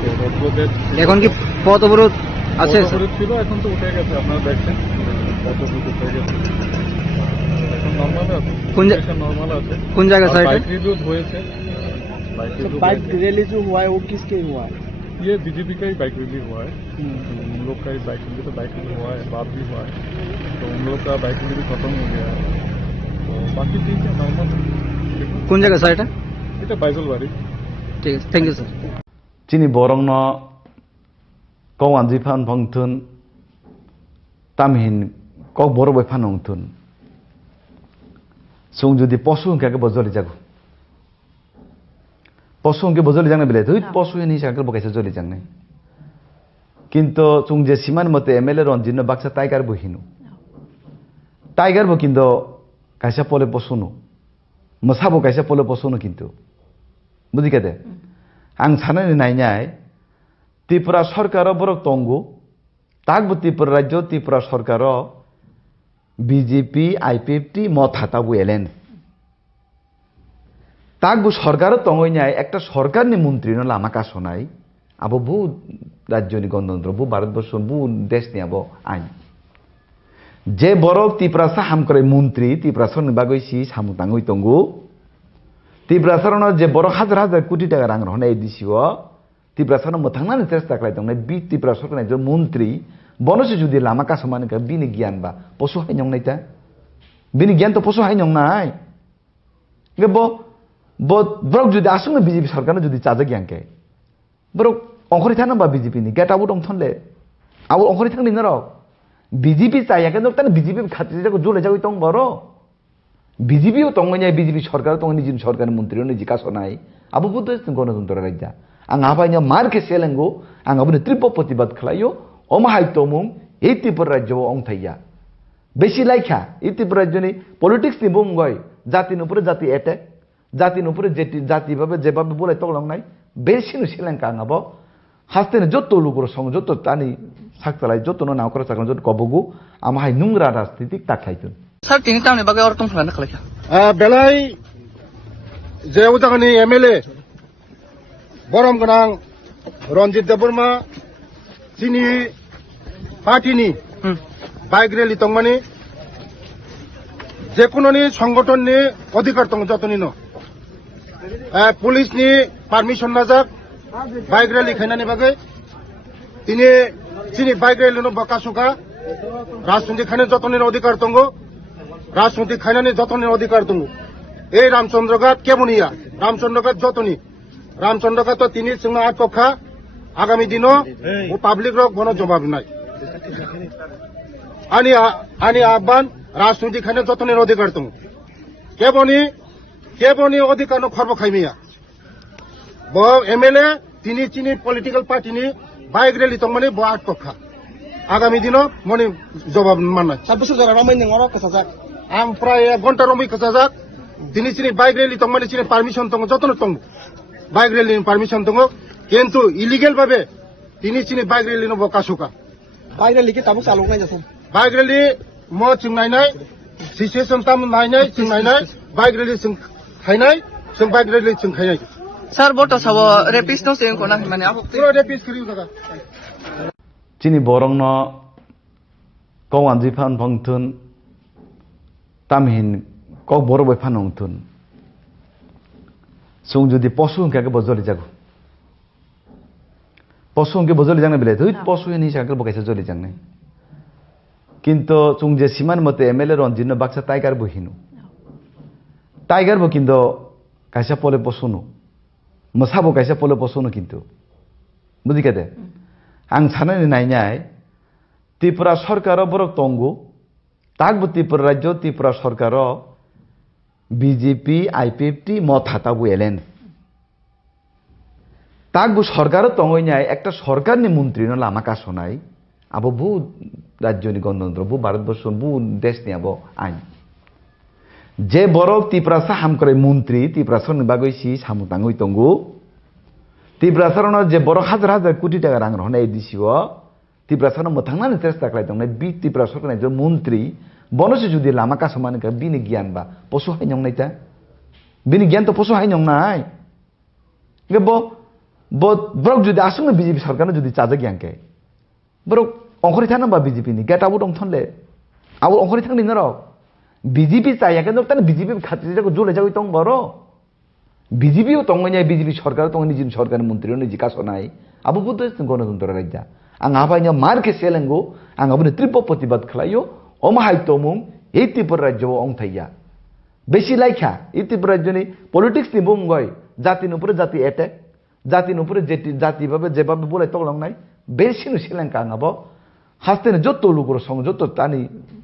তো রোড ব্লকে এখন কি পথ অবরোধ আছে? ছিল, এখন তো উঠে গেছে, আপনারা দেখছেন পথ অবরোধ উঠে গেছে, এখন নর্মাল আছে, নর্মাল আছে। কোন জায়গা স্যার? बाइक रिव्यू हुए थे, बाइक रैली जो हुआ है वो किसके हुआ है? ये बीजेपी का ही बाइक रिव्यू हुआ है, तो उन लोग का ही बाइक रिव्यू, तो बाइक रिव्यू हुआ है, बात भी हुआ है, तो उन लोग का बाइक रिव्यू खत्म हो गया है, तो बाकी ठीक है, नॉर्मल। কোন জায়গা স্যার এটা? এটা বাইজলবাড়ি। ঠিক আছে, থ্যাংক ইউ স্যার। চিনি বরং কৌয়ানজি ফান ভংথুন তামহিন কক বড় বই ফান হংথুন সুং যদি পশু হংকে বজলি যাগো পশু হংকে বজলি যাংনে বেলে তুই পশু হিনি সাকে বকাইছে জলি যাংনে, কিন্তু চুং যে সীমান মতে এমএলএ রঞ্জিত বাক্সা টাইগার বহিনু টাইগার বো কিন্তু কাইসা পলে পশুনো মোসাবো কাইসা পলে পশুনো, কিন্তু বুঝি কেদে आं साननानै नायनाय त्रिपुरा सरकार बरक तंगु ताकबो त्रिपुरा राज्य त्रिपुरा सरकार बीजेपी आईपीएफटी मत हाताबो एलेन ताकबो सरकार तंगैनाय एकटा सरकारनि मन्त्री न लामा कासनाय आबो बु राज्यनि गणतन्त्र बु भारतबर्ष बु देशनि आबो आइन जे बरक त्रिपुरा सा हामकरै मन्त्री त्रिपुरा सरनि बागै सि सामु तांगै तंगु त्रिपुरा सरनो जे बर हाजार हाजार कोटी टाका रां रहनाय दिसिओ त्रिपुरा सरनो मोथांनानै चेष्टा खालामदोंना बि त्रिपुरा सरकारनि जे मन्त्री बनसे जुदि लामा कासमानका बिनि गियान बा पशु हाइनंनायता बिनि गियान तो पशु हाइनंनाय गे बो ब्रक जुदि आसुंनो बीजेपी सरकारनो जुदि चाजा गियानके ब्रक अंखरि थानो बा बीजेपी नि गेटाबो दं थनले आबो अंखरि थांनि न रक बीजेपी चायाके नक्तान बीजेपी खातिर जाको जुले जागै दं बरो बीजेपीও तंगैनाय बीजेपी सरकार तंगैनि जिन सरकार मन्त्रीनो जि कासनाय आबो बुद्ध गणतन्त्र राज्य आं आबायनो मारके सेलेंगो आं आबो त्रिप प्रतिबाद खालायो अमाहाय तमुं ए त्रिपुरा राज्यआव अंथाइया बेसि लाइखा ए त्रिपुरा राज्यनि पलिटिक्स नि बुंगय जातिनि उपरे जाति एटेक जातिनि उपरे जाति भाबे जेबाबे बोलाय तगलांनाय बेसिनो सेलेंका आं आबो हास्तेनो जत्त लुगुर सं जत्त तानि साकतालाय जत्तनो नावकरा साकन जत्त कबगु आमाहाय नुंग्रा राजनीतिक ताखायथुन স্যার তিনি তামনি বাগে আর তং ফ্লানা খালাইখা बेलाय जे उदांनि एमएलए बरम गोनां रन्जित देबबर्मा चिनि पार्टीनि बाइक रैली तंगमानि जेकुनोनि संगठननि अधिकार दं जतनिनो पुलिसनि पारमिशन नाजाक बाइक रैली खायनानि बागै तिनि चिनि बाइक रैलिनो बकासुका राजनीति खायनानि जतनिनो अधिकार दङ राजनीति खायनानि जतनिनो अधिकार दङ এই রামচন্দ্রঘাট কেমনিয়া রামচন্দ্রঘাট যতনি রামচন্দ্রঘাট তো তিনি সিংহ আটকা আগামী দিনও ও পাবলিক রক বন জবাব নাই আনি আহ্বান রাজনীতি খানে যতনের অধিকার দং কেবনি অধিকার খর্ব খাইমিয়া ব এমএলএ তিনি চিনি পলিটিক্যাল পার্টিনি বাইক রেলি দং মানে ব আটকা আগামী দিনও মনে জবাব মানায় সাবসু জরা রমাই নং অর কসাজাক আম প্রায় 1 ঘন্টা রমি কসাজাক তিনি চিনি বাইক রেলি দং মানে চিনি পারমিশন দং যতন দং বাইক রেলি পারমিশন দং কিন্তু ইলিগেল ভাবে তিনি চিনি বাইক রেলি ন বকাসুকা বাইক রেলি কি তাবু চালক নাই যাসম বাইক রেলি ম চিংনাইনাই সিচুয়েশন তাম নাইনাই চিংনাইনাই বাইক রেলি চিং খাইনাই जों বাইক রেলি চিং খাইনাই স্যার বটো সাব রেপিস্ট নো সেন কোনা মানে আবো পুরো রেপিস করি দাদা চিনি বরং ন কৌয়ানজি ফান ভংথুন তামহিন কক বড় বই ফান হংথুন সুং যদি পশু হংকে বজলি যাগো পশু হংকে বজলি যাংনে বেলে তুই পশু হিনি সাকে বকাইছে জলি যাংনে কিন্তু চুংজে সীমান মতে এমএলএ রঞ্জিত বাক্সা টাইগার বহিনু টাইগার বো কিন্তু কাইসা পলে পছনো মোসাবো কাইসা পলে পছনো কিন্তু বুঝিকাদে আং সানানি নাইনাই ত্রিপুরা সরকার বরক তঙ্গু তাকবো ত্রিপুরা রাজ্য ত্রিপুরা সরকার বিজেপি আইপিএফটি মত হাতাবো এলেন তাকবো সরকারও তঙ্গইনাই একটা সরকারনি মন্ত্রী নলে আমাকে শোনাই আবো বু রাজ্যনি গণতন্ত্র বু ভারতবর্ষ বু দেশ নিয়ে আবো আইন যে বড় ত্রিপুরা সাহাম করে মন্ত্রী ত্রিপুরা সরনি বাগৈসি সামুতাঙ্গই তঙ্গু ত্রিপুরা সরণের যে বড় হাজার হাজার কোটি টাকা রাং রহনা এই দিছিও ত্রিপুরা সরণ মোথাंनानै চেষ্টা খালাই দं বি ত্রিপুরা সরকারनि যে মন্ত্রী বনসে যদি লামা কাসমানে কা বিনি জ্ঞান বা পশু হাই নং নাইতা বিনি জ্ঞান তো পশু হাই নং নাই গে ব্রক যদি আসলে বিজেপি সরকার যদি চাজা জ্ঞানকে ব্রক অংখরি থানা বা বিজেপি নি গেট আবু দং থনলে আবু অংখরি থাকনি ন রক বিজেপি চাই কেন তানে বিজেপি খাতিরে জলে যাই তং বড় বিজেপিও তঙ্গনাই বিজেপি সরকার তঙ্গ নিজ সরকারের মন্ত্রী নিজি কাসনাই আবু বুদ্ধ গণতন্ত্র রাজ্যা आं आबाइनो मारके सेलेंगो आं आबुनो त्रिप प्रतिबाद खालायो अमाहाय तमुं এই ত্রিপুরা রাজ্য अंथाइया बेसि लाइखा এই ত্রিপুরা রাজ্যनि पलिटिक्स नि बुंगय जातिनि उपरे जाति एटेक जातिनि उपरे जाति भाबे जेबाबे बोलाय तगलांनाय बेसिनो सेलेंका आंबो हास्तेने जत्तो लुगुर सं जत्तो तानि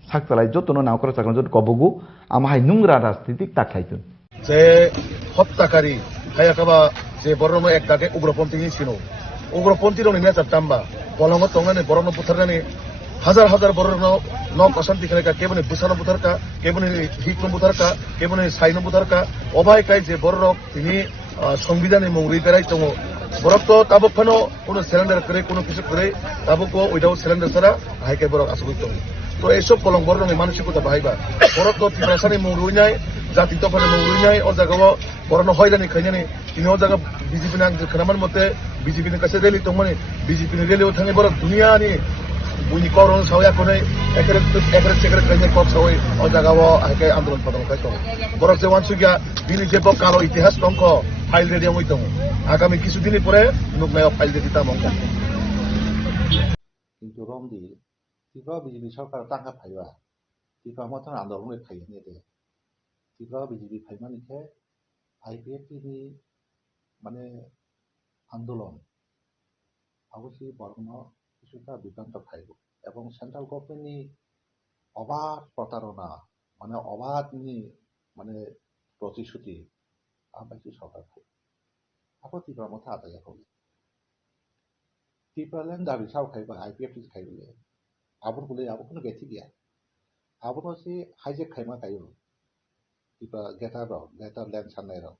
साकतालाय जत्तो नावकरा साकन जत्तो कबगु आमाहाय नुंग्रा राजनीतिक ताखायतुन যে হত্যাকারী হায়াকাবা যে বর্ণ একটাকে উগ্রপন্থী ছিল উগ্রপন্থী রং নেতা টাম্বা বলঙ্গ তংনানি বরণ বুথারনানি হাজার হাজার বরণ নক অশান্তি খেলেকা কেবনি বুসানো বুথারকা কেবনি হিকন বুথারকা কেবনি সাইনো বুথারকা অবাইকাই যে বড় তিনি সংবিধানে মৌরি বেড়াই দङ বরক তো তাবক ফানো কোনো সিলিন্ডার করে কোনো কিছু করে তাবক উইদাউট সিলিন্ডার ছাড়া হাইকাই বরক আসবই দङ তো এইসব কলম বড় মানসিকতা বাহাইবা বরক তো ত্রিপুরাসানি মৌরুইনাই জাতি তফানে মৌরুইনাই ও জায়গাও বরণ হয়রানি খাইনানি তিনি ও জায়গা বিজেপি নাং খানামান মতে বিজেপি কাছে রেলি দंमोन বিজেপি রেলিও थाङै बरक दुनियानि बुनि करन सावया कोनै एकरे चेकरे खाइने कप सावै ओ जागाव हाइकाय आन्दोलन पदन खाइ दङ बरक जे वानसुगिया बिनि जे कालो इतिहास दंख फाइल रेडी हई दङ आगामी কিছুদিন পরে नुकनायाव फाइल रेडी तामंग কিন্তু রমদি ত্রিপুরা বিজেপি সরকার টাকা ফাইবা ত্রিপুরা মতন আন্দোলন ফাইনি দে ত্রিপুরা বিজেপি ফাইমানিকে আইপিএফটি মানে আন্দোলন অবশ্যই বর্ণ কিছুটা বিভ্রান্ত খাইব এবং সেন্ট্রাল গভর্নমেন্টনি অবাধ প্রতারণা মানে অবাধনি মানে প্রতিশ্রুতি আবাসী সরকার খাই আবার ত্রিপুরার মধ্যে আদায় হবে ত্রিপুরাল্যান্ড দাবি সাও খাইবা আইপিএফটি খাইবলে আবুর বলে আবু কোনো গেছি গিয়া আবুর হচ্ছে হাইজেক খাইমা খাইব ত্রিপুরা গেটার ল্যান্ড সান্নাই রক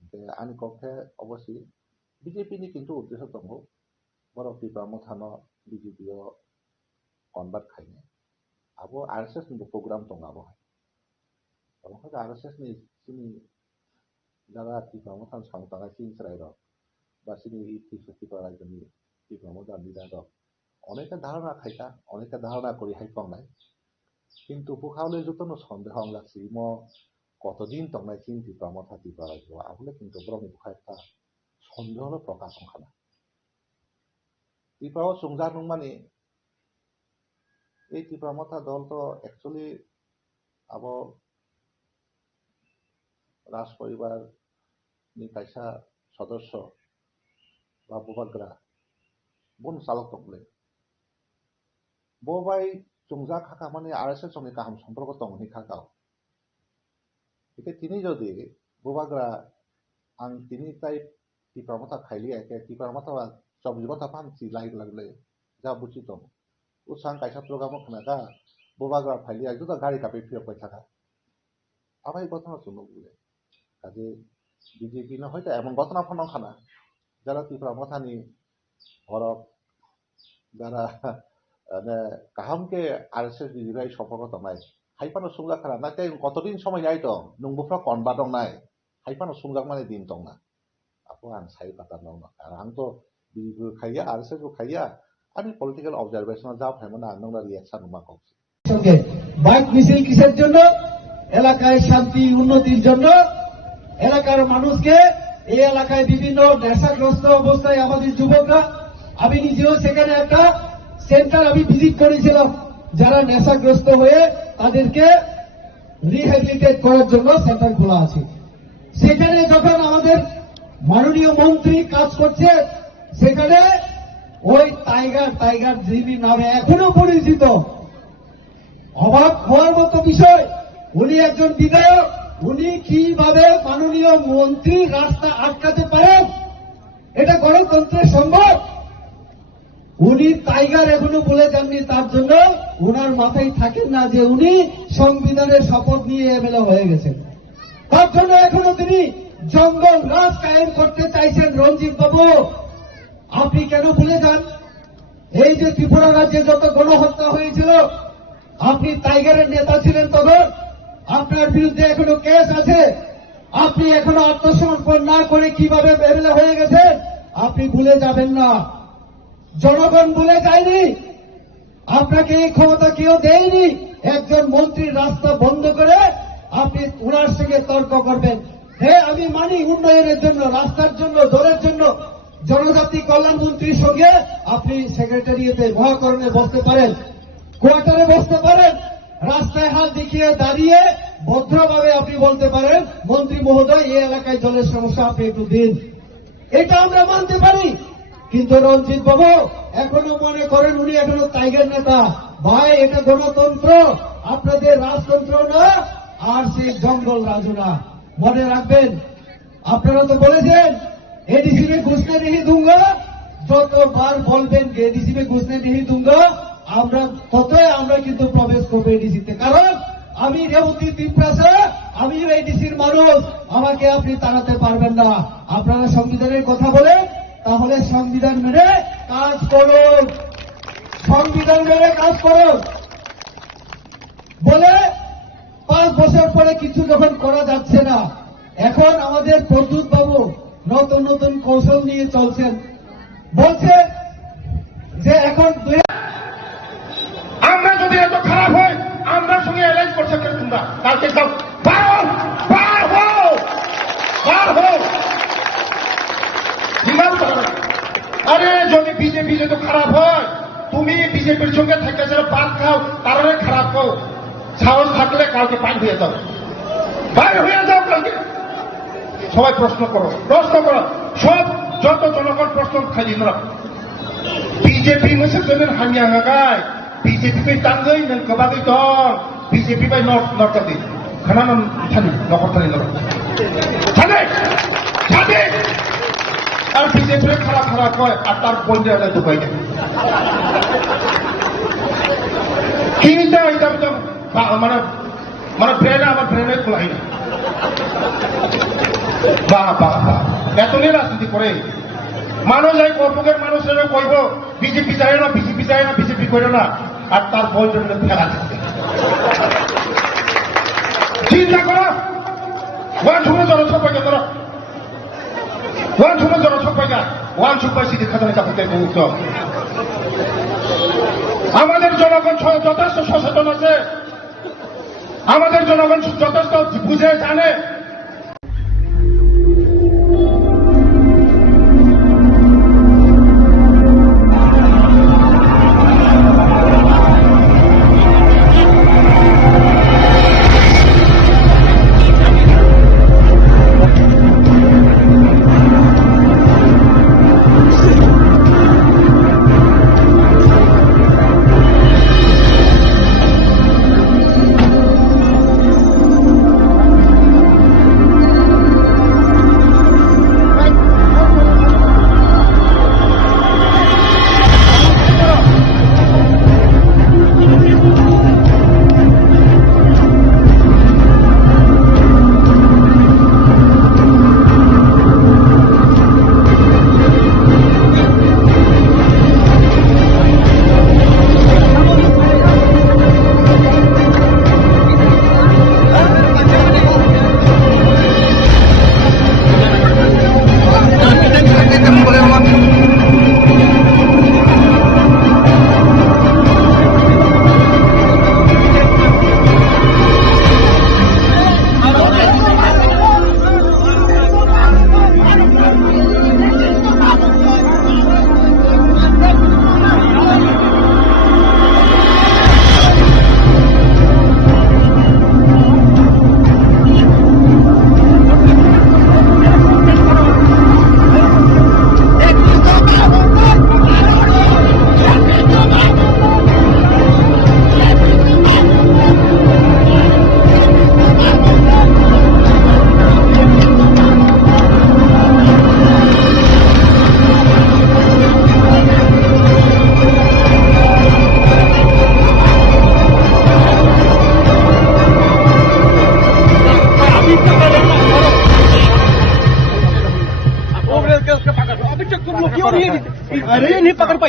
आंनि कक्षे अवश्य बीजेपी नि किन्तु उद्देश्य दङ बर त्रिपुरा मथानो बीजेपी कन्भार्ट खाइने अब आरएसएस नि प्रोग्राम दङ अब आरएसएस नि सिनि जागा त्रिपुरा मथान सांताङा सिनसराय रक बा सिनि त्रिपुरा राज्यनि त्रिपुरा मथान लिडार रक अनेके धारणा खाइका अनेके धारणा करि हाइफांनाय किन्तु बुखावले जतनो सन्देह लागसि म কতদিন তংনাই চিন ত্রিপুরা মথা ত্রিপুরা রাজ্য আহলে কিন্তু ব্রহ্ম বুখা একটা সন্দেহ প্রকাশ সংখানা ত্রিপুরা সংজার নং মানে এই ত্রিপুরা মথা দল তো একচুয়ালি আব রাজ পরিবার নি কাইসা সদস্য বা বুবাগ্রা বন চালক তংলে ববাই সংজা খাকা মানে আরএসএস সঙ্গে কাহাম সম্পর্ক তংনি খাকাও এটা তিনি যদি বুবাগ্রা आं তিনি তাই ত্রিপুরা মথা খাইলি একে ত্রিপুরা মথা চব্বিশ ঘন্টা পানছি লাইট লাগলে যা বুঝি দं উসাং কাইসা প্রোগ্রাম খানাকা বুবাগ্রা ফাইলি একদম গাড়ি কাপে ফিরবাই থাকা আবার এই ঘটনা শুনো বলে কাজে বিজেপি না হয়তো এমন ঘটনা ফানো খানা যারা ত্রিপুরা মথানি হরক যারা কাহামকে আরএসএস বিজেপি সম্পর্ক দंनाय हाइफानो सुंजाक खाना नाथाय कतदिन समय नाय दं नोंबोफ्रा कनबा दंनाय हाइफानो सुंजाक माने दिन दंना आपो आं साइ पाता दं आं तो बिबो खाइया आरएसएस बो खाइया आनि पलिटिकल অবজারভেশন যা ফাইমो ना नोंना रिएक्शन मा কইছি সঙ্গে বাইক মিছিল কিসের জন্য এলাকায় শান্তি উন্নতির জন্য এলাকার মানুষকে এই এলাকায় বিভিন্ন নেশাগ্রস্ত অবস্থায় আমাদের যুবকরা আমি নিজেও সেখানে একটা সেন্টার আমি ভিজিট করেছিলাম যারা নেশাগ্রস্ত হয়ে তাদেরকে রিহ্যাবিলিটেট করার জন্য সেন্টার খোলা আছে। সেখানে যখন আমাদের মাননীয় মন্ত্রী কাজ করছে, সেখানে ওই টাইগার জিবি নামে এখনো পরিচিত, অবাক হওয়ার মতো বিষয়, উনি একজন বিধায়ক, উনি কিভাবে মাননীয় মন্ত্রী রাস্তা আটকাতে পারেন? এটা গণতন্ত্রের সম্ভব? উনি টাইগার এখনো বলে যাননি, তার জন্য উনার মাথায় থাকেন না যে উনি সংবিধানের শপথ নিয়ে এমএলএ হয়ে গেছেন। তার জন্য এখনো তিনি জঙ্গল রাজ কায়েম করতে চাইছেন। রঞ্জিত বাবু, আপনি কেন ভুলে যান এই যে ত্রিপুরা রাজ্যে যত গণহত্যা হয়েছিল, আপনি টাইগারের নেতা ছিলেন তখন, আপনার বিরুদ্ধে এখনো কেস আছে, আপনি এখনো আত্মসমর্পণ না করে কিভাবে এমএলএ হয়ে গেছেন আপনি ভুলে যাবেন না। জনগণ ভুলে যায়নি, আপনাকে এই ক্ষমতা কেউ দেয়নি। একজন মন্ত্রীর রাস্তা বন্ধ করে আপনি ওনার সঙ্গে তর্ক করবেন। হ্যাঁ, আমি মানি উন্নয়নের জন্য, রাস্তার জন্য, দলের জন্য জনজাতি কল্যাণ মন্ত্রীর সঙ্গে আপনি সেক্রেটারিয়েটে মহাকরণে বসতে পারেন, কোয়ার্টারে বসতে পারেন, রাস্তায় হাত দেখিয়ে দাঁড়িয়ে ভদ্রভাবে আপনি বলতে পারেন, মন্ত্রী মহোদয় এই এলাকায় জলের সমস্যা আপনি একটু দিন। এটা আমরা মানতে পারি। কিন্তু রঞ্জিত বাবু এখনো মনে করেন উনি এখনো টাইগার নেতা। ভাই, এটা গণতন্ত্র, আপনাদের রাজতন্ত্র না, আর সেই জঙ্গল রাজু না। মনে রাখবেন, আপনারা তো বলেছেন एडीसी में घुसने नहीं दूंगा, যতবার বলবেন এডিসি में घुसने नहीं दूंगा, আমরা ততই আমরা কিন্তু প্রবেশ করবো এডিসিতে। কারণ আমি রেবতী তিপ্রাসা, আমি এডিসির মানুষ, আমাকে আপনি তাড়াতে পারবেন না। আপনারা সংবিধানের কথা বলেন, তাহলে সংবিধান মেনে কাজ করুন, সংবিধান মেনে কাজ করুন। বলে 5 বছর পরে কিছু যখন করা যাচ্ছে না, এখন আমাদের প্রদ্যুৎ বাবু নতুন নতুন কৌশল নিয়ে চলছেন, বলছে যে এখন আমরা যদি এত খারাপ হয়, আমরা সঙ্গে অ্যালাইন করছে কেন তোমরা? কালকে যাও, বার হও। আরে যদি বিজেপি যদি খারাপ হয়, তুমি বিজেপির সঙ্গে থেকে যারা পান খাও, তারা খারাপ হও। সাহস থাকলে কালকে পান হয়ে যাও, বাইরে হয়ে যাও কালকে। সবাই প্রশ্ন করো, সব যত জনগণ প্রশ্ন খালি না। বিজেপি मोनसे जमीन हामियांगाय बिजेपि पे तांगै नों गोबाङै दं बिजेपि बाय नर्तदि खोनानो थानि नखरथानि नर थानि आरो बिजेपि खारा कय आरो तार बन्देयालाय दुबाय दे किनिता इदाबदम মানে ব্রেনে আমার ব্রেনে খোলাই না। এতই রাজনীতি করে মানুষ এই কর্মকের মানুষেরা কইব বিজেপি যায় না, বিজেপি করে না, আর তার বল জন্য ফেলা যাচ্ছে। চিন্তা করো, ওয়ান শুনে জনসংখ্যা তোরা ওয়ান সুপাইসি খাতানে চাপতে মুক্ত। আমাদের জনগণ যথেষ্ট সচেতন আছে, আমাদের জনগণ যথেষ্ট বুঝে জানে।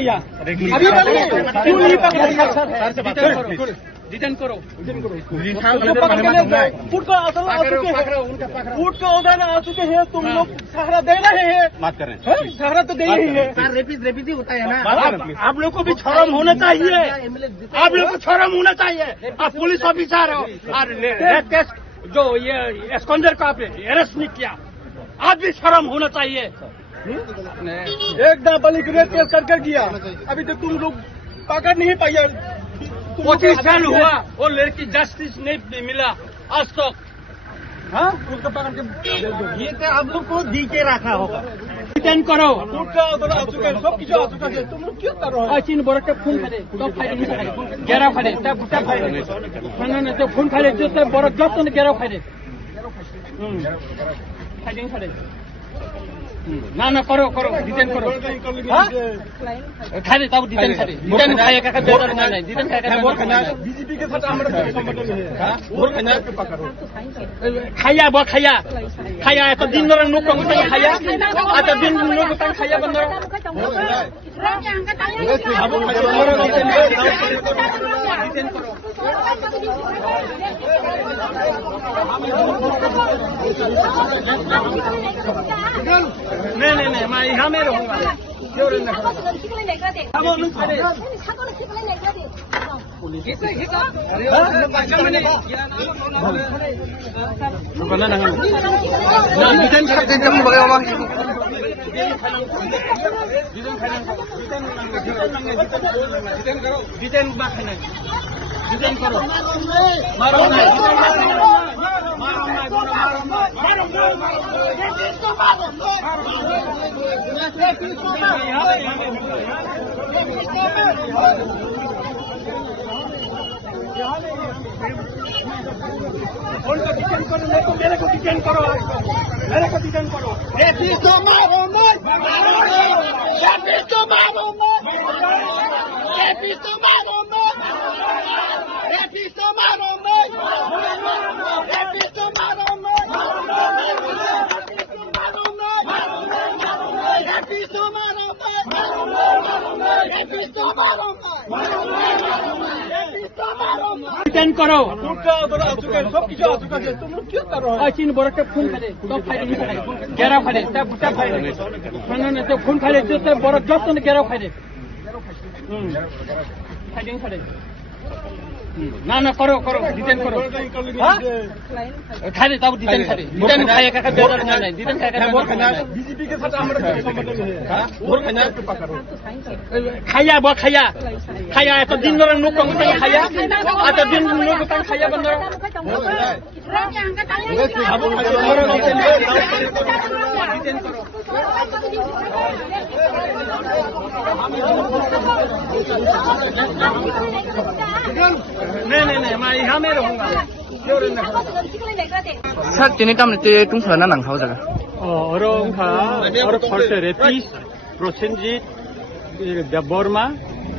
किया अभी क्यों नहीं पकड़ा डिटेन करो फूट को उधर आ चुके हैं तुम लोग सहारा दे रहे हैं बात कर रहे हैं सहारा तो दे ही है रेपिड होता है ना आप लोग को भी शर्म होना चाहिए आप लोग को शर्म होना चाहिए आप पुलिस ऑफिसर हो और रेप केस जो ये एस्कॉन्डर को आपने अरेस्ट नहीं किया आप भी शर्म होना चाहिए एक नाबालिग रेप केस करके किया अभी तक तुम लोग पकड़ नहीं पाया 25 साल हुआ वो लड़की जस्टिस नहीं मिला आज तक हाँ उसको पकड़ के ये तो आप लोग को दी के रखा होगा डिटेन करो सब किसी आ चुका है तुम लोग क्यों कर रहे हो चीन बरक फोन करे तो फाइल गेरा फाइल तब फाइल ना तो फोन फाइल जो तो बरक जब तो गेरा फाइल फाइलिंग फाइल ना करो डिटेन करो खाली तब डिटेन खाए का बेटर नहीं डिटेन खाए का बीजेपी के साथ हमारा संबंध नहीं है खाया तो दिन भर नुक खाया आता दिन नुक खाया बंद नहीं मैं यहाँ में रहूँगा डिटेन करो मारो मेरे को डिटेन करो डिटेन करो सब किसी आ चुका है तुम लोग क्यों कर रहे हो चीन बरक फोन करे तो फाइल गेरा फाइल तब फाइल ना तो फोन फाइल जो तो बरक जब तो गेरा फाइल फाइलिंग फाइल ना करो डिटेन करो खाली तब डिटेन खाए का बेटर नहीं डिटेन खाए का बीजेपी के साथ हमारा संबंध नहीं है खाया तो दिन भर नुक खाया आता दिन नुक खाया बंद नहीं मैं यहाँ में रहूँगा सर तिनी टाइमले टुंफोरा नांखाव जागा और खर्च रेपिस प्रसेनजित देवबर्मा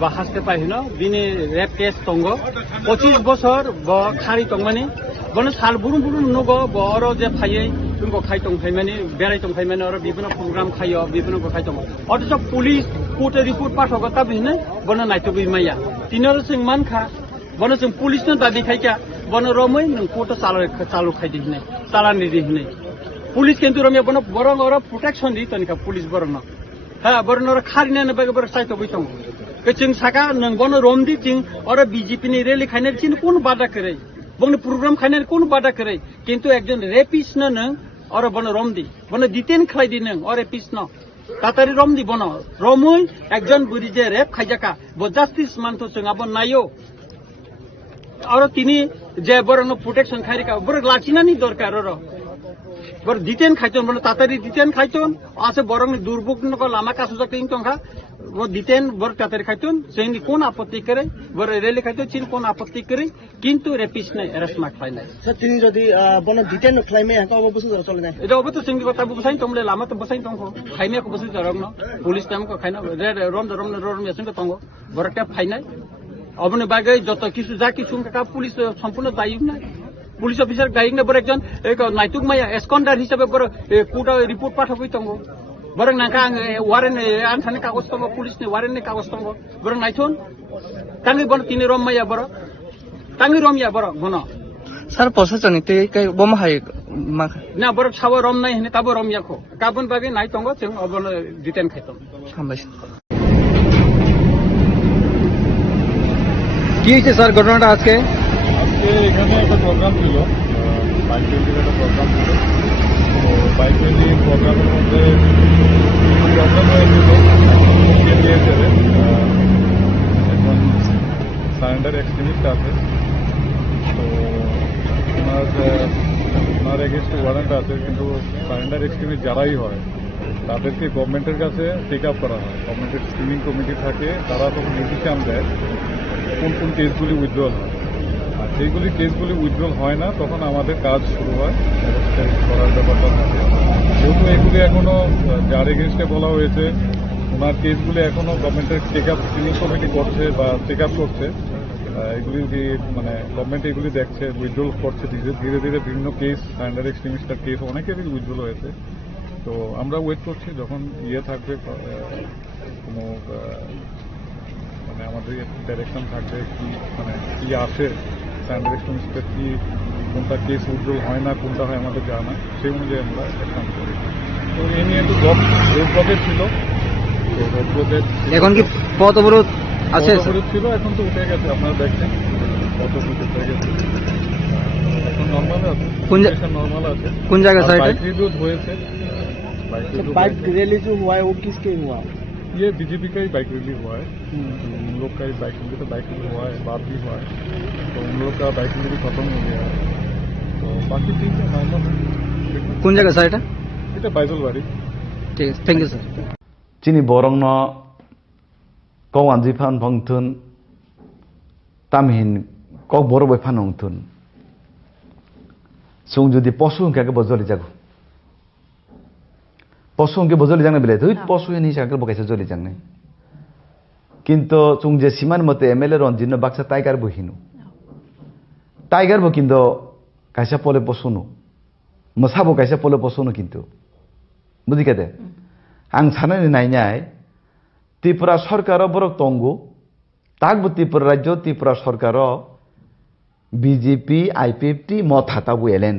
বা হাসতে পাইন বিনি রেপ কেস তঙ্গ 25 বছর ব খারি তংমানি বনে সাল বুরুম বুরুম নগ বড় যে ফাইয়ে তুমকো খাই তং ফাইমানি বেড়াই তং ফাইমানি আর বিভিন্ন প্রোগ্রাম খাইও বিভিন্ন খাই তং অথচ পুলিশ কোর্টে রিপোর্ট পাস হগতা বিনে বনে নাইতো বিমাইয়া তিনর সিং মানখা বনে जों पुलिसनो दाबि खाइका बने रमै नों कोर्ट चालु खाइदि हिने चालानि दि हिने पुलिस केन्तु रमे बने बरं और प्रोटेक्शन दि तनिका पुलिस बरं हा बरं और खारिने बगे बर साइतो बैतंग जों साका नों बने रमदि जों और बीजेपी नि रेली खाइने चिन कोन बादा करे बने प्रोग्राम खाइने कोन बादा करे किन्तु एकजन रेपिस्ट न नों और बने रमदि बने डिटेन खाइदि नों और रेपिस्ट न तातारि रमदि बने रमै एकजन बुरि जे रेप खाइजाका ब जस्टिस मानतो जों अब नायो और तिनी जे बरनो प्रोटेक्शन खाइरिका बर लाचिनानि दरकार र बर डिटेन खाइचन बने तातारि डिटेन खाइचन आसे बरंग दुर्भोगनको लामा कासु जकिन तंखा वो डिटेन बर तातारि खाइचन जोंनि कोन आपत्ति करे बर रेली खाइचन चिन कोन आपत्ति करे किन्तु रेपिस्ट नै अरेस्ट मा खाइनाय सर तिनी जदि बन डिटेन नख्लाइमे हाका अब बुझु जरा चले ना एटा अब तो सिंगि कथा बुझाइन तमले लामा त बसाइन तंखो खाइमेको बुझु जरंग न पुलिस टाइमको खाइन रम यासिनको तंगो बरटा फाइनाय अपने बागे যত কিছু যা কিছু का पुलिस সম্পূর্ণ দায়ী না पुलिस অফিসার গাইং बर एकजन एक नाइतुक माया एस्कॉन्डर हिसाबै बर कोर्ट रिपोर्ट पाठकै तंगो borok nangka ang warren anthani kagos tongo police ni warren ni kagos tongo borok naithun tangi bon tini rom maya borok tangi rom ya borok bono sir প্রশাসনিক থেকে বোমা high na borok sawo rom nai hene tabo rom yakho kabon bagi nai tongo chung obon detain khaitom হামবাইছে কি হয়েছে sir ঘটনাটা আজকে আজকে এখানে একটা প্রোগ্রাম ছিল, বাইক র্যালির একটা প্রোগ্রাম ছিল। তো বাইক র্যালি প্রোগ্রামের মধ্যে প্রবলেম হয়েছিল এরিয়াতে একজন সারেন্ডার এক্সট্রিমিস্ট আছে। তো ওনার এগেনস্টে ওয়ারেন্ট আছে, কিন্তু সারেন্ডার এক্সট্রিমিস্ট যারাই হয় তাদেরকে গভর্নমেন্টের কাছে টেক আপ করা হয়। গভর্নমেন্টের স্ক্রিনিং কমিটি থাকে, তারা তখন ডিসিশন দেয় কোন কোন কেসগুলি উইথড্রল হয়। আর সেইগুলি কেসগুলি উইথড্রল হয় না, তখন আমাদের কাজ শুরু হয় করার ব্যাপারটা থাকে। যেহেতু এগুলি এখনো যার এগেনস্টে বলা হয়েছে ওনার কেসগুলি এখনো গভর্নমেন্টের টেক আপ স্ক্রিনিং কমিটি করছে বা চেক আপ করছে, এগুলি মানে গভর্নমেন্ট এগুলি দেখছে, উইথড্রল করছে ধীরে ধীরে বিভিন্ন কেস, সারেন্ডার এক্সট্রিমিস্টার কেস অনেকেরই উইথড্রল হয়েছে। তো আমরা ওয়েট করছি যখন থাকবে কোনো মানে আমাদের ডাইরেকশন থাকবে কি মানে কি আসে সারেন্ডার এক্সট্রিমিস্টের কি কোনটা কেস উইথড্রল হয় না, কোনটা হয় আমাদের জানা, সেই অনুযায়ী আমরা অ্যাকশন করি। তো এই নিয়ে একটু রোড ব্লকেট ছিল, তো রোড ব্লকেট এখন কি পথ অবরোধ আছে ছিল, এখন তো উঠে গেছে, আপনারা দেখছেন কত কিছু উঠে গেছে, এখন নর্মাল আছে, নর্মাল আছে। কোন জায়গায় স্যার বাইক রিভিউ হয়েছে, बाइक रैली जो हुआ है वो किसके हुआ? ये बीजेपी का ही बाइक रैली हुआ है, उन लोग का ही बाइक रैली हुआ है, बात भी हुआ है, तो उन लोग का बाइक रैली भी खत्म हो गया है। तो बाकी ठीक है, नॉर्मल है। কোন জায়গায় স্যার এটা এটা বাইজলবাড়ি। ঠিক আছে, থ্যাংক ইউ স্যার। চিনি বরংন কওয়ানজি ফান ভংথুন তামহিন কক বড় বই ফান হংথুন সুং যদি পশু হংকে বজলি যাগো পশু হংকে বজলি জাংনে বেলে তুই পশু হিনি সাকে বকাইছে জলি জাংনে কিন্তু চুং যে সীমান মতে এমএলএ রঞ্জিত বাক্সা টাইগার বহিনু টাইগার বো কিন্তু কাইসা পলে পশুনো মসাবো কাইসা পলে পশুনো কিন্তু বুঝি কেদে আং সানানি নাইনাই ত্রিপুরা সরকার বরক তঙ্গু তাকবো ত্রিপুরা রাজ্য ত্রিপুরা সরকার বিজেপি আইপিএফটি মত হাতাবো এলেন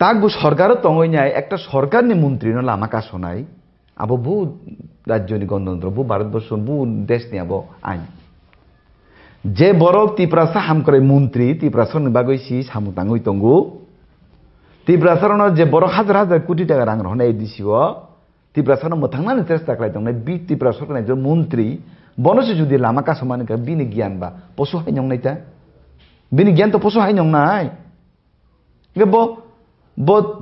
তাকবো সরকার তঙ্গই একটা সরকারনি মন্ত্রী নলে আমাকে শোনাই আবো বু রাজ্যনি গণতন্ত্র বু ভারতবর্ষ বু দেশ নিয়ে আবো আইন যে বরক ত্রিপুরা সাহাম করে মন্ত্রী ত্রিপুরা সরবাগৈসি সামুতাঙ্গই তঙ্গু ত্রিপুরা সরণ যে বড় হাজার হাজার কোটি টাকা রাং রহনাই দিছিও ত্রিপুরা সরণ মোথাंगनानै চেষ্টা খালাইदोंनाय बि ত্রিপুরা সরকারनि যে মন্ত্রী বনসে যদি লামা কাসমানিকা বিনি জ্ঞান বা পশু হাইনংনাইতা বিনি জ্ঞান তো পশু হাইনংনাই গে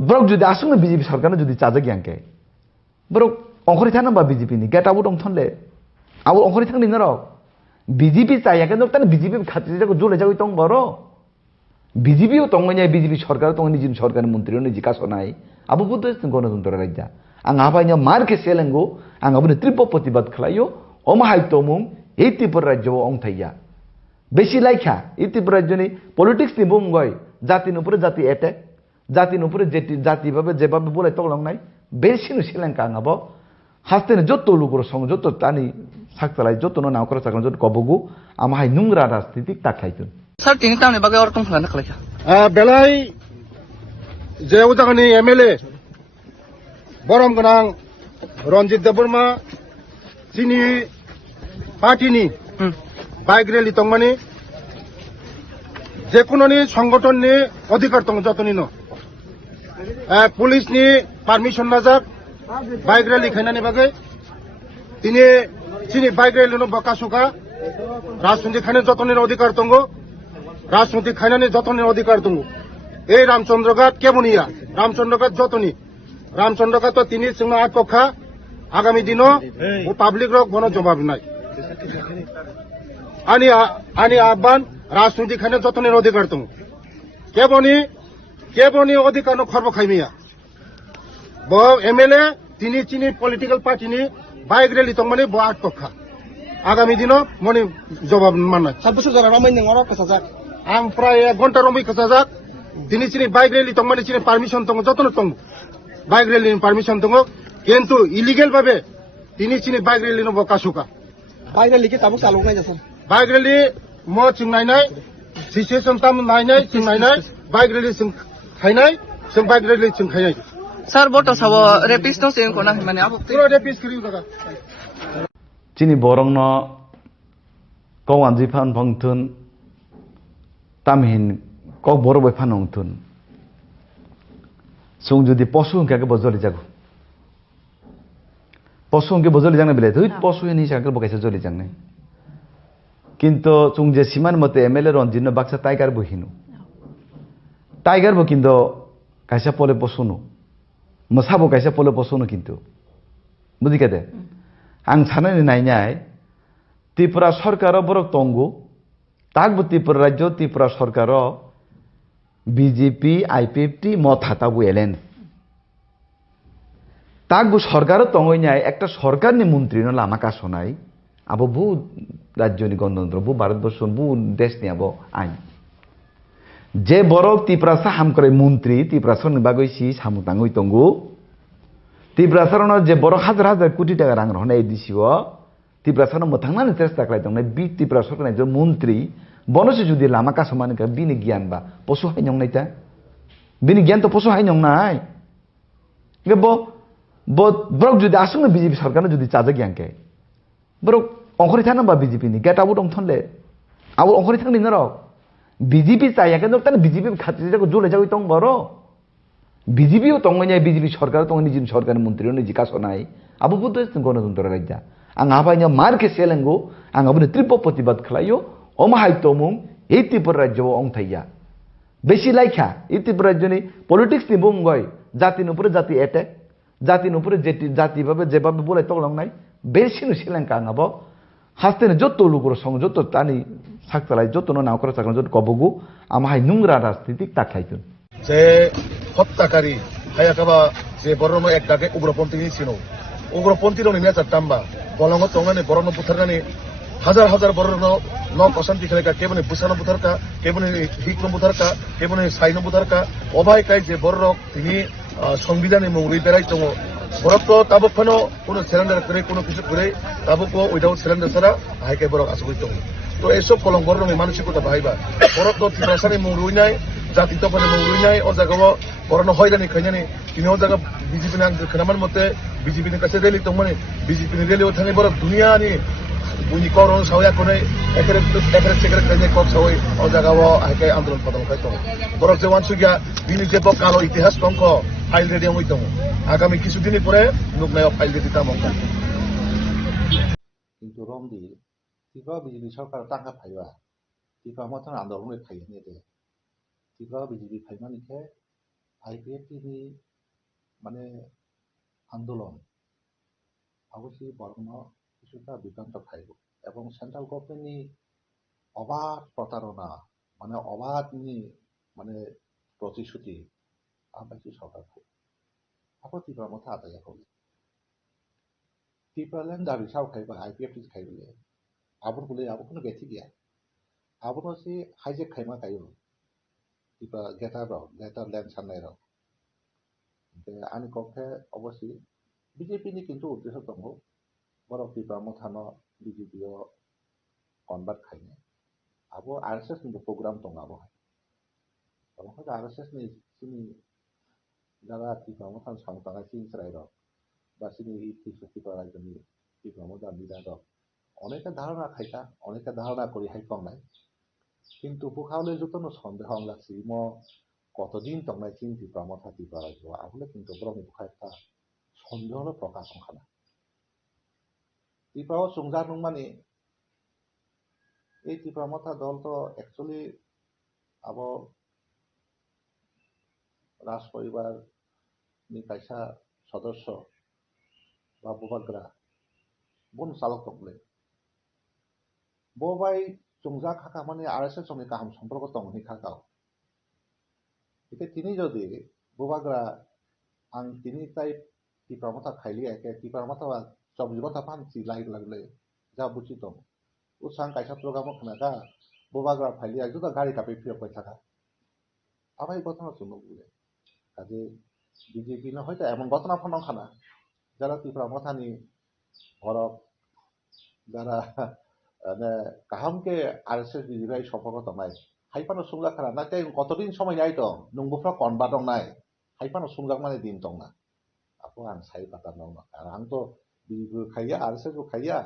ব্রক যদি আসুন বিজেপি সরকার যদি চাজা জ্ঞানকে ব্রক অংখরি থানা বা বিজেপি নি গেট আবু দং থনলে আবু অংখরি থাকনি নর বিজেপি চাইয়াকে তানে বিজেপি খাতি যাকো জলে যাই তং বড় বিজেপিও তঙ্গনাই বিজেপি সরকার তঙ্গনি যিনি সরকার মন্ত্রী নিজি কাসনাই আবু বুদ্ধ গণতন্ত্র রাজ্য आं आबाइनो मारके सेलेंगो आं आबुनो त्रिप प्रतिबाद खालायो अमाहाय तमुं ए त्रिपुरा राज्यो अंथाइया बेसि लाइखा ए त्रिपुरा राज्यनि पलिटिक्स नि बुंगय जातिनि उपरे जाति एटेक जातिनि उपरे जाति भाबे जेबाबे बोलाय तगलांनाय बेसिनो सेलेंका आं आबो हास्तेनो जत्त लुगुर सं जत्त तानि साकतालाय जत्तनो नावकरा साकन जत्त कबगु आमाहाय नुंग्रा राजनीति ताखायतुन স্যার তিনি তামনি বাগে অরকম খালানা খালাইছা बेलाय जे उदांनि एमएलए बरम गोनां रनजित देबबर्मा चिनि पार्टीनि बाइक रैली तंगमानि जेकुनोनि संगठननि अधिकार दं जतनिनो पुलिसनि पारमिशन नाजाक बाइक रैली खायनानि बागै तिनि चिनि बाइक रैलिनो बकासुका राजनीति खायनानि जतनिनो अधिकार दङ राजनीति खायनानि जतनिनो अधिकार दङ ए रामचंद्रघाट केबनिया रामचंद्रघाट जतनि रामचंद्रघाट तो তিনি সিংহ আটকখা আগামী দিনও ও পাবলিক রক বন জবাব নাই আনি আহ্বান রাজনীতি খানে যতনের অধিকার দং কেবনি অধিকার খর্ব খাইমিয়া ব এমএলএ তিনি চিনি পলিটিক্যাল পার্টিনি বাইক রেলি দং মানে ব আটকখা আগামী দিনও মনে জবাব মানায় 7 বছর ধরে রমাই নং অরক কাসাজাক আং প্রায় 1 ঘন্টা রমাই কাসাজাক তিনি চিনি বাইক রেলি দং মানে চিনি পারমিশন দং যতন দং বাইক রেলি পারমিশন দङ কিন্তু ইলিগেল ভাবে তিনি চিনি বাইক রেলি বका सुका বাইরে লিখে তাবো চালক নাই যাচ্ছেন বাইক রেলি म जों नायनाय सिचुएसन ताम नायनाय जों नायनाय बाइक रेली जों खायनाय जों बाइक रेली जों खायनाय Sir, boto sawo rapist no sen kona mane abo. पुरा रेपिस करियो दादा chini borong no kawan jifan phangthun tamhin kok boro bai phanong thun sung jodi posu ke bojoli jago posu ke bojoli jangne bele thut posu ni sakal bokaise joli jangne কিন্তু chung je siman mote MLA Ranjit no baksa tiger bo hinu tiger bo kindo kaisa pole posuno masabo kaisa pole posuno kintu budi kade ang sanani nainai Tripura সরকার বরক তঙ্গু তাকবো ত্রিপুরা রাজ্য ত্রিপুরা সরকার BJP IPFT মত হাতাবো এলেন তাকবো সরকারও তঙ্গই নাই একটা সরকারনি মন্ত্রী নলে আমাকা শোনাই আবো বু রাজ্যনি গণতন্ত্র বু ভারতবর্ষ বু দেশ নিয়ে আবো আইন যে বড় ত্রিপুরা সাহাম করে মন্ত্রী ত্রিপুরা সরনি বাগৈসি সামুতাঙ্গই তঙ্গু ত্রিপুরা সরণের যে বড় হাজার হাজার কোটি টাকা রাং রহনা এই দিছিও ত্রিপুরা সরণ মোথাंनानै চেষ্টা খালাই দं বি ত্রিপুরা সরকারनि যে মন্ত্রী বনসে যদি লামা কাসমানি কা বিনি জ্ঞান বা পশু হাই নং নাইতা বিনি জ্ঞান তো পশু হাই নং নাই গে ব্রক যদি আসুন বিজেপি সরকার যদি চাজা জ্ঞান কে ব্রক অংখরি থানা বা বিজেপি নি গেট আউট থনলে আবু অংখরি থাকনি ন রক বিজেপি চাই কেন তানে বিজেপি খাতি যাগো জলে যাগো তং বড় বিজেপিও তংমাই বিজেপি সরকার তং নিজি সরকারের মন্ত্রী নিজি কাসনাই আবু বুদ্ধ গণতন্ত্র রাজ্য आं आबायनो मारके सेलेंगो आं आबनो त्रिप प्रतिबाद खालायो अमाहाय तमुं এই ত্রিপুরা রাজ্য अंथाइया बेसि लाइखा এই ত্রিপুরা রাজ্যनि पलिटिक्स नि बुंगय जातिनि उपरे जाति एटेक जातिनि उपरे जाति भाबे जेबाबे बोलाय तगलांनाय बेसिनो सेलेंका आंबो हास्तेने जत्तो लुगुर सं जत्तो तानि साकतालाय जत्तो नावकरा साकन जत्तो कबगु आमाहाय नुंग्रा राजनीतिक ताखायतुन যে হত্যাকারী হায়াকাবা যে বরম এক ডাকে উগ্রপন্থী ছিল উগ্রপন্থী রনি নেতা টাম্বা বলঙ্গ তংনানি বরণ বুথারনানি হাজার হাজার বরণ ন অশান্তি খেলেকা কেবনি বুসানো বুথারকা কেবনি হিকনো বুথারকা কেবনি সাইনো বুথারকা অবাই কাই যে বড় তিনি সংবিধানে মৌরি বেড়াই দङ বরক তো তাবক ফানো কোনো সিলিন্ডার করে কোনো কিছু করে তাবক উইদাউট সিলিন্ডার ছাড়া হাইকাই বরক আসবই দङ তো এইসব কলম বরণের মানসিকতা বাহাইবা বরক তো ত্রিপুরাসানি মৌরুই নাই জাতি তফানি মৌরুই নাই ও জায়গাও বরণ হয়রানি খাইনানি তিনি ও জায়গা বিজেপি নাম खोनामान मते বিজেপিनि কাছে রেলি দङमाने বিজেপিनि রেলিও थाङै बरक दुनियानि बुनि करन सावया कोनै एकरे सेकरे खाइने कक सावै ও জায়গাও हाइकाय आन्दोलन पदम खाइ दङ बरक যে वानसुगिया बिनि जे कालो इतिहास दंख फाइल रेडी हमै दङ आगामी কিছুদিনই পরে নুকনায় ফাইল রেডি তামঙ্কা কিন্তু রমদি ত্রিপুরা বিজেপি সরকার টাকা ফাইবা ত্রিপুরা মতন আন্দোলন ফাইনি দে ত্রিপুরা বিজেপি ফাইমানিকে আইপিএফটি মানে আন্দোলন অবশ্যই বর্ণ কিছুটা বিভ্রান্ত খাইব এবং সেন্ট্রাল গভর্নমেন্টনি অবাধ প্রতারণা মানে অবাধনি মানে প্রতিশ্রুতি আবাসী সরকার খাই আবার ত্রিপুরার মধ্যে আদায় হবে ত্রিপুরাল্যান্ড দাবি সাও খাইবা আইপিএফটি খাইবলে আবর বলে আবর কোনো গেথি গিয়া আবর হচ্ছে হাইজেক খাইমা খাইব ত্রিপুরা গেটার ল্যান্ড সান্নাই রাও आंनि कक्षे अवश्य बिजेपिनि किन्तु उद्देश्य दङ बर' त्रिपुरा मथानो बिजेपिआव कनभार्ट खायनो आबो आरएसएस नि प्रग्राम दङ आबहाय ओंखायनो आरएसएस नि सिनि जागा त्रिपुरा मथान सामताङा सिनस्राय रक बा सिनि त्रिपुरा रायजोनि त्रिपुरा मथान लिडार रक अनेके धारणा खायता अनेके धारणा करि हायफांनाय किन्तु बुखावले जतनो सन्देह लागसि म কতদিন তংনাই চিন ত্রিপুরা মথা ত্রিপুরা রাজ্য আহলে কিন্তু ব্রহ্ম বুখা একটা সন্দেহ হলো প্রকাশ সংখানা ত্রিপুরা সুংজা নং মানে এই ত্রিপুরা মথা দল তো অ্যাকচুয়ালি আবো রাজ পরিবার নি কাইসা সদস্য বা বুবাগ্রা বন চালক তংলে ববাই সুংজা খাকা মানে আরএসএস সঙ্গে কাহাম সম্পর্ক তংনি খাকাও এটা তিনি যদি বুবাগ্রা आं তিনি তাই ত্রিপুরা মথা খাইলি একে ত্রিপুরা মথা চব্বিশ ঘন্টা পানছি লাইট লাগলে যা বুঝি দं উসাং কাইসা প্রোগ্রাম খানাকা বুবাগ্রা ফাইলি একজুদা গাড়ি কাপে ফিরবাই থাকা আবার এই ঘটনা শুনো বলে কাজে BJP no hoyto emon ঘটনা ফনখানা যারা ত্রিপুরা মথানি হরক যারা কাহামকে RSS বিজিবাই সম্পর্ক তমাই হাইপানো সুংলা খানা নাতে কতদিন সময় নাই দं নংবুফ্রা কনবা দं নাই হাইপানো সুংলাক মানে দিন দं না আপু আন সাই পাতা দं না আর আং তো BJP খাইয়া RSS কো খাইয়া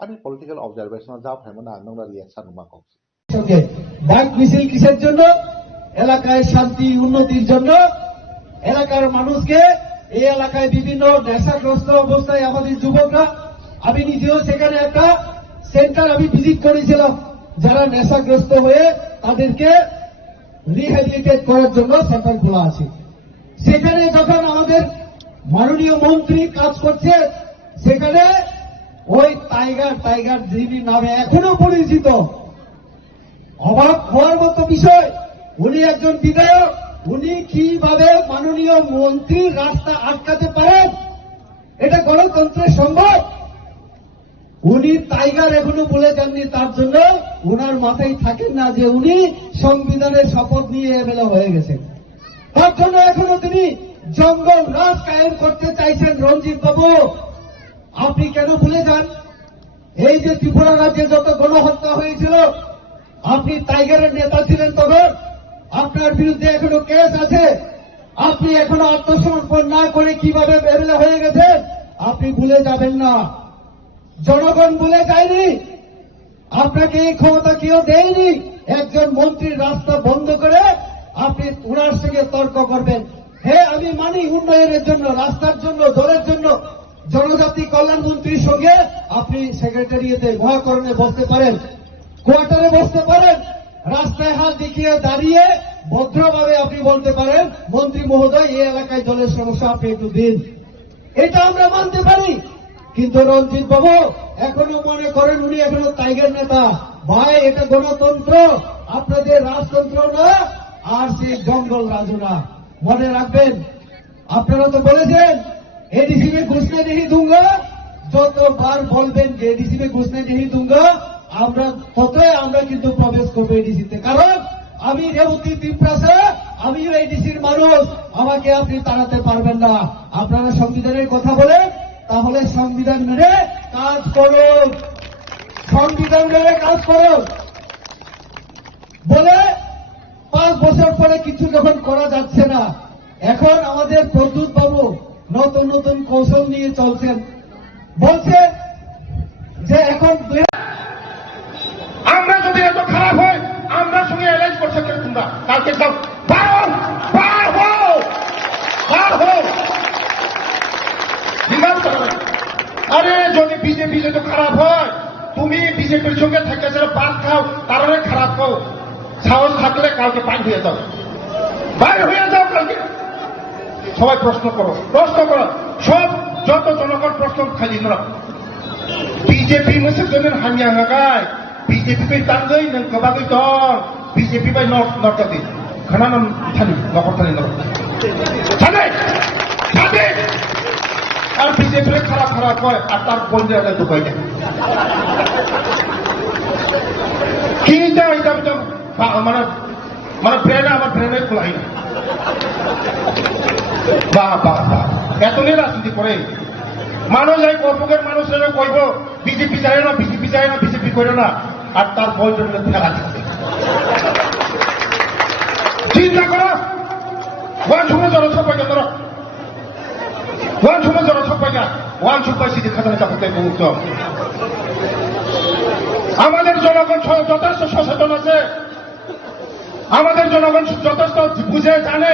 আমি পলিটিক্যাল অবজারভেশন যা ফাইমো না নংলা রিঅ্যাকশন নুমা কইছি সঙ্গে বাইক মিছিল কিসের জন্য এলাকায় শান্তি উন্নতির জন্য এলাকার মানুষকে এই এলাকায় বিভিন্ন নেশাগ্রস্ত অবস্থায় আমাদের যুবকরা আমি নিজেও সেখানে একটা সেন্টার আমি ভিজিট করেছিলাম যারা নেশাগ্রস্ত হয়ে তাদেরকে রিহ্যাবিলিটেট করার জন্য সেন্টার খোলা আছে সেখানে যখন আমাদের মাননীয় মন্ত্রী কাজ করছে সেখানে ওই টাইগার যিনি নামে এখনো পরিচিত অবাক হওয়ার মতো বিষয় উনি একজন বিধায়ক উনি কিভাবে মাননীয় মন্ত্রী রাস্তা আটকাতে পারেন এটা গণতন্ত্রের সম্ভব উনি টাইগার এখনো বলে যাননি তার জন্য উনার মাথায় থাকেন না যে উনি সংবিধানের শপথ নিয়ে এমএলএ হয়ে গেছেন তার জন্য এখনো তিনি জঙ্গল রাজ কায়েম করতে চাইছেন রঞ্জিত বাবু আপনি কেন ভুলে যান এই যে ত্রিপুরা রাজ্যে যত গণহত্যা হয়েছিল আপনি টাইগারের নেতা ছিলেন তখন আপনার বিরুদ্ধে এখনো কেস আছে আপনি এখনো আত্মসমর্পণ না করে কিভাবে এমএলএ হয়ে গেছেন আপনি ভুলে যাবেন না জনগণ ভুলে যায়নি আপনাকে এই ক্ষমতা কেউ দেয়নি একজন মন্ত্রীর রাস্তা বন্ধ করে আপনি ওনার সঙ্গে তর্ক করবেন হ্যাঁ আমি মানি উন্নয়নের জন্য রাস্তার জন্য জলের জন্য জনজাতি কল্যাণ মন্ত্রীর সঙ্গে আপনি সেক্রেটারিয়েটে মহাকরণে বসতে পারেন কোয়ার্টারে বসতে পারেন রাস্তায় হাত দেখিয়ে দাঁড়িয়ে ভদ্রভাবে আপনি বলতে পারেন মন্ত্রী মহোদয় এই এলাকায় জলের সমস্যা আপনি একটু দিন এটা আমরা মানতে পারি কিন্তু রঞ্জিত বাবু এখনো মনে করেন উনি এখনো টাইগার নেতা ভাই এটা গণতন্ত্র আপনাদের রাজতন্ত্র না আর সেই জঙ্গল রাজু না মনে রাখবেন আপনারা তো বলেছেন एडीसी में घुसने नहीं दूंगा যতবার বলবেন যে এডিসি में घुसने नहीं दूंगा আমরা ততই আমরা কিন্তু প্রবেশ করবো এডিসিতে কারণ আমি রেবতী ত্রিপুরা আমি এডিসির মানুষ আমাকে আপনি তাড়াতে পারবেন না আপনারা সংবিধানের কথা বলেন তাহলে সংবিধান মেনে কাজ করুন সংবিধান মেনে কাজ করুন বলে 5 বছর পরে কিছু যখন করা যাচ্ছে না এখন আমাদের প্রদ্যুৎ বাবু নতুন নতুন কৌশল নিয়ে চলছেন বলছে যে এখন আমরা যদি এত খারাপ হয় আমরা সঙ্গে অ্যারেঞ্জ করছে কেন তোমরা কালকে সব আরে যদি বিজেপি যদি খারাপ হয় তুমি বিজেপির সঙ্গে থাকে যারা পান খাও তারা খারাপ হও সাহস থাকলে কালকে পান হয়ে যাও বাইরে হয়ে যাও কালকে সবাই প্রশ্ন করো সব যত জনগণ প্রশ্ন খালি না বিজেপি मोनसे जमीन हामियाङागाय বিজেপি बै तांगै नों गोबाङै दं বিজেপি बै नर्टकाति खोनानो थानि नखरथानि थानै আর বিজেপি খারাপ হয় আর তার বন্ধু একটা ঢুকাই দেয় কি যায় এটা মানে ব্রেনে আমার ব্রেনে খোলাই না বাহ এতই রাজনীতি করে মানুষ এই কর্মকের মানুষেরা কইব বিজেপি যায় না বিজেপি করে না আর তার বয়সের ফেলা দিচ্ছে চিন্তা করো ওয়ান সময় জনসংখ্যা ধরো ওয়ান সুপার সিটি খাতানে চাপতে মুক্ত আমাদের জনগণ যথেষ্ট সচেতন আছে আমাদের জনগণ যথেষ্ট বুঝে জানে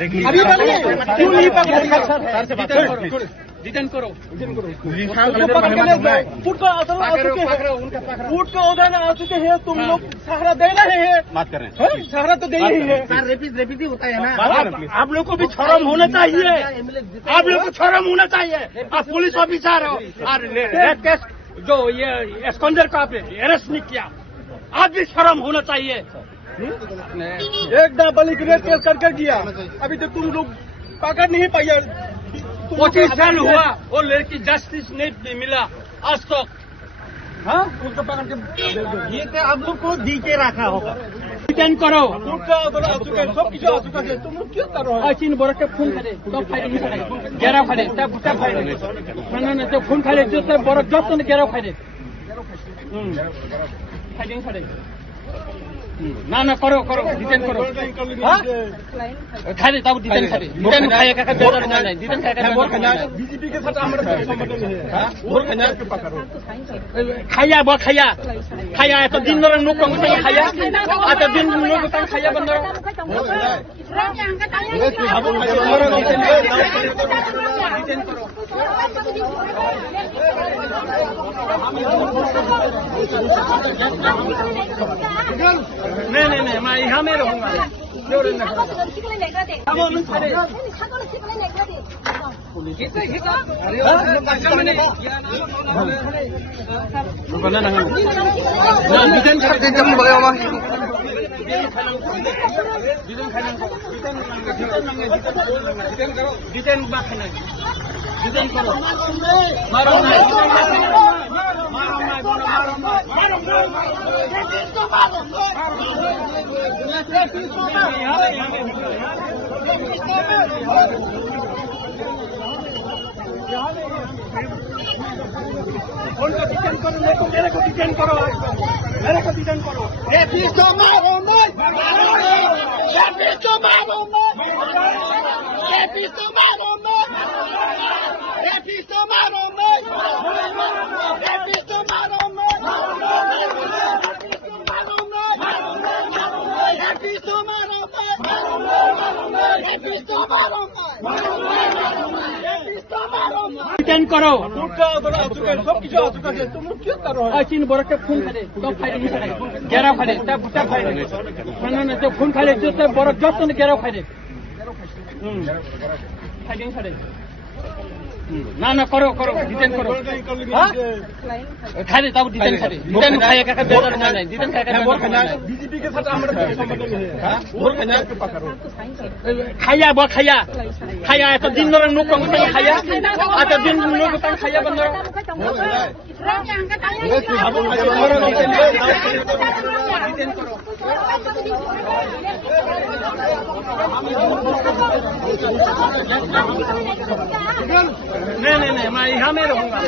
अभी बोलिए क्यों नहीं पकड़े डिटेन करो फूट को उधर आ चुके हैं तुम लोग सहारा दे रहे हैं बात कर रहे हैं सहारा तो दे ही है रेपिड होता है ना आप लोग को भी शर्म होना चाहिए आप लोग को शर्म होना चाहिए आप पुलिस ऑफिसर हो और रेप केस जो ये एस्कॉन्डर का आपने अरेस्ट नहीं किया आप भी शर्म होना चाहिए एक नाबालिग रेप केस करके किया अभी तक तुम लोग पकड़ नहीं पाया 25 साल हुआ वो लड़की जस्टिस नहीं मिला आज तक हाँ उसको पकड़ के ये तो आप लोग को दी के रखा होगा डिटेन करो सब किसी आ चुका है तुम लोग क्यों कर रहे हो चीन बरक के फोन करे तो फाइल गेरा फाइल तब फाइल ना तो फोन फाइल जो सब बरक जब तो गेरा फाइल फाइलिंग फाइल ना करो डिटेन करो खाली तब डिटेन खाए का बेजार नहीं डिटेन खाए का बीजेपी के साथ हमारा संबंध नहीं है खाया तो दिन भर लोग कम खाया आता दिन लोग खाया बंद नहीं मैं यहाँ में रहूँगा मेरे को डिटेन करो डिटेन करो सब किसी आ चुका है तुम लोग क्यों कर रहे हो चीन बरक के फोन करे तो फाइल गेरा फाइल तब फाइल ना तो फोन फाइल जो सब बरक जब तो गेरा फाइल फाइलिंग फाइल ना करो डिटेन करो खाली तब डिटेन खाए का बेजार नहीं डिटेन खाए का बीजेपी के साथ हमारा संबंध नहीं है खाया तो दिन भर लोग कम खाया आता दिन लोग खाया बंद नहीं मैं यहाँ में रहूँगा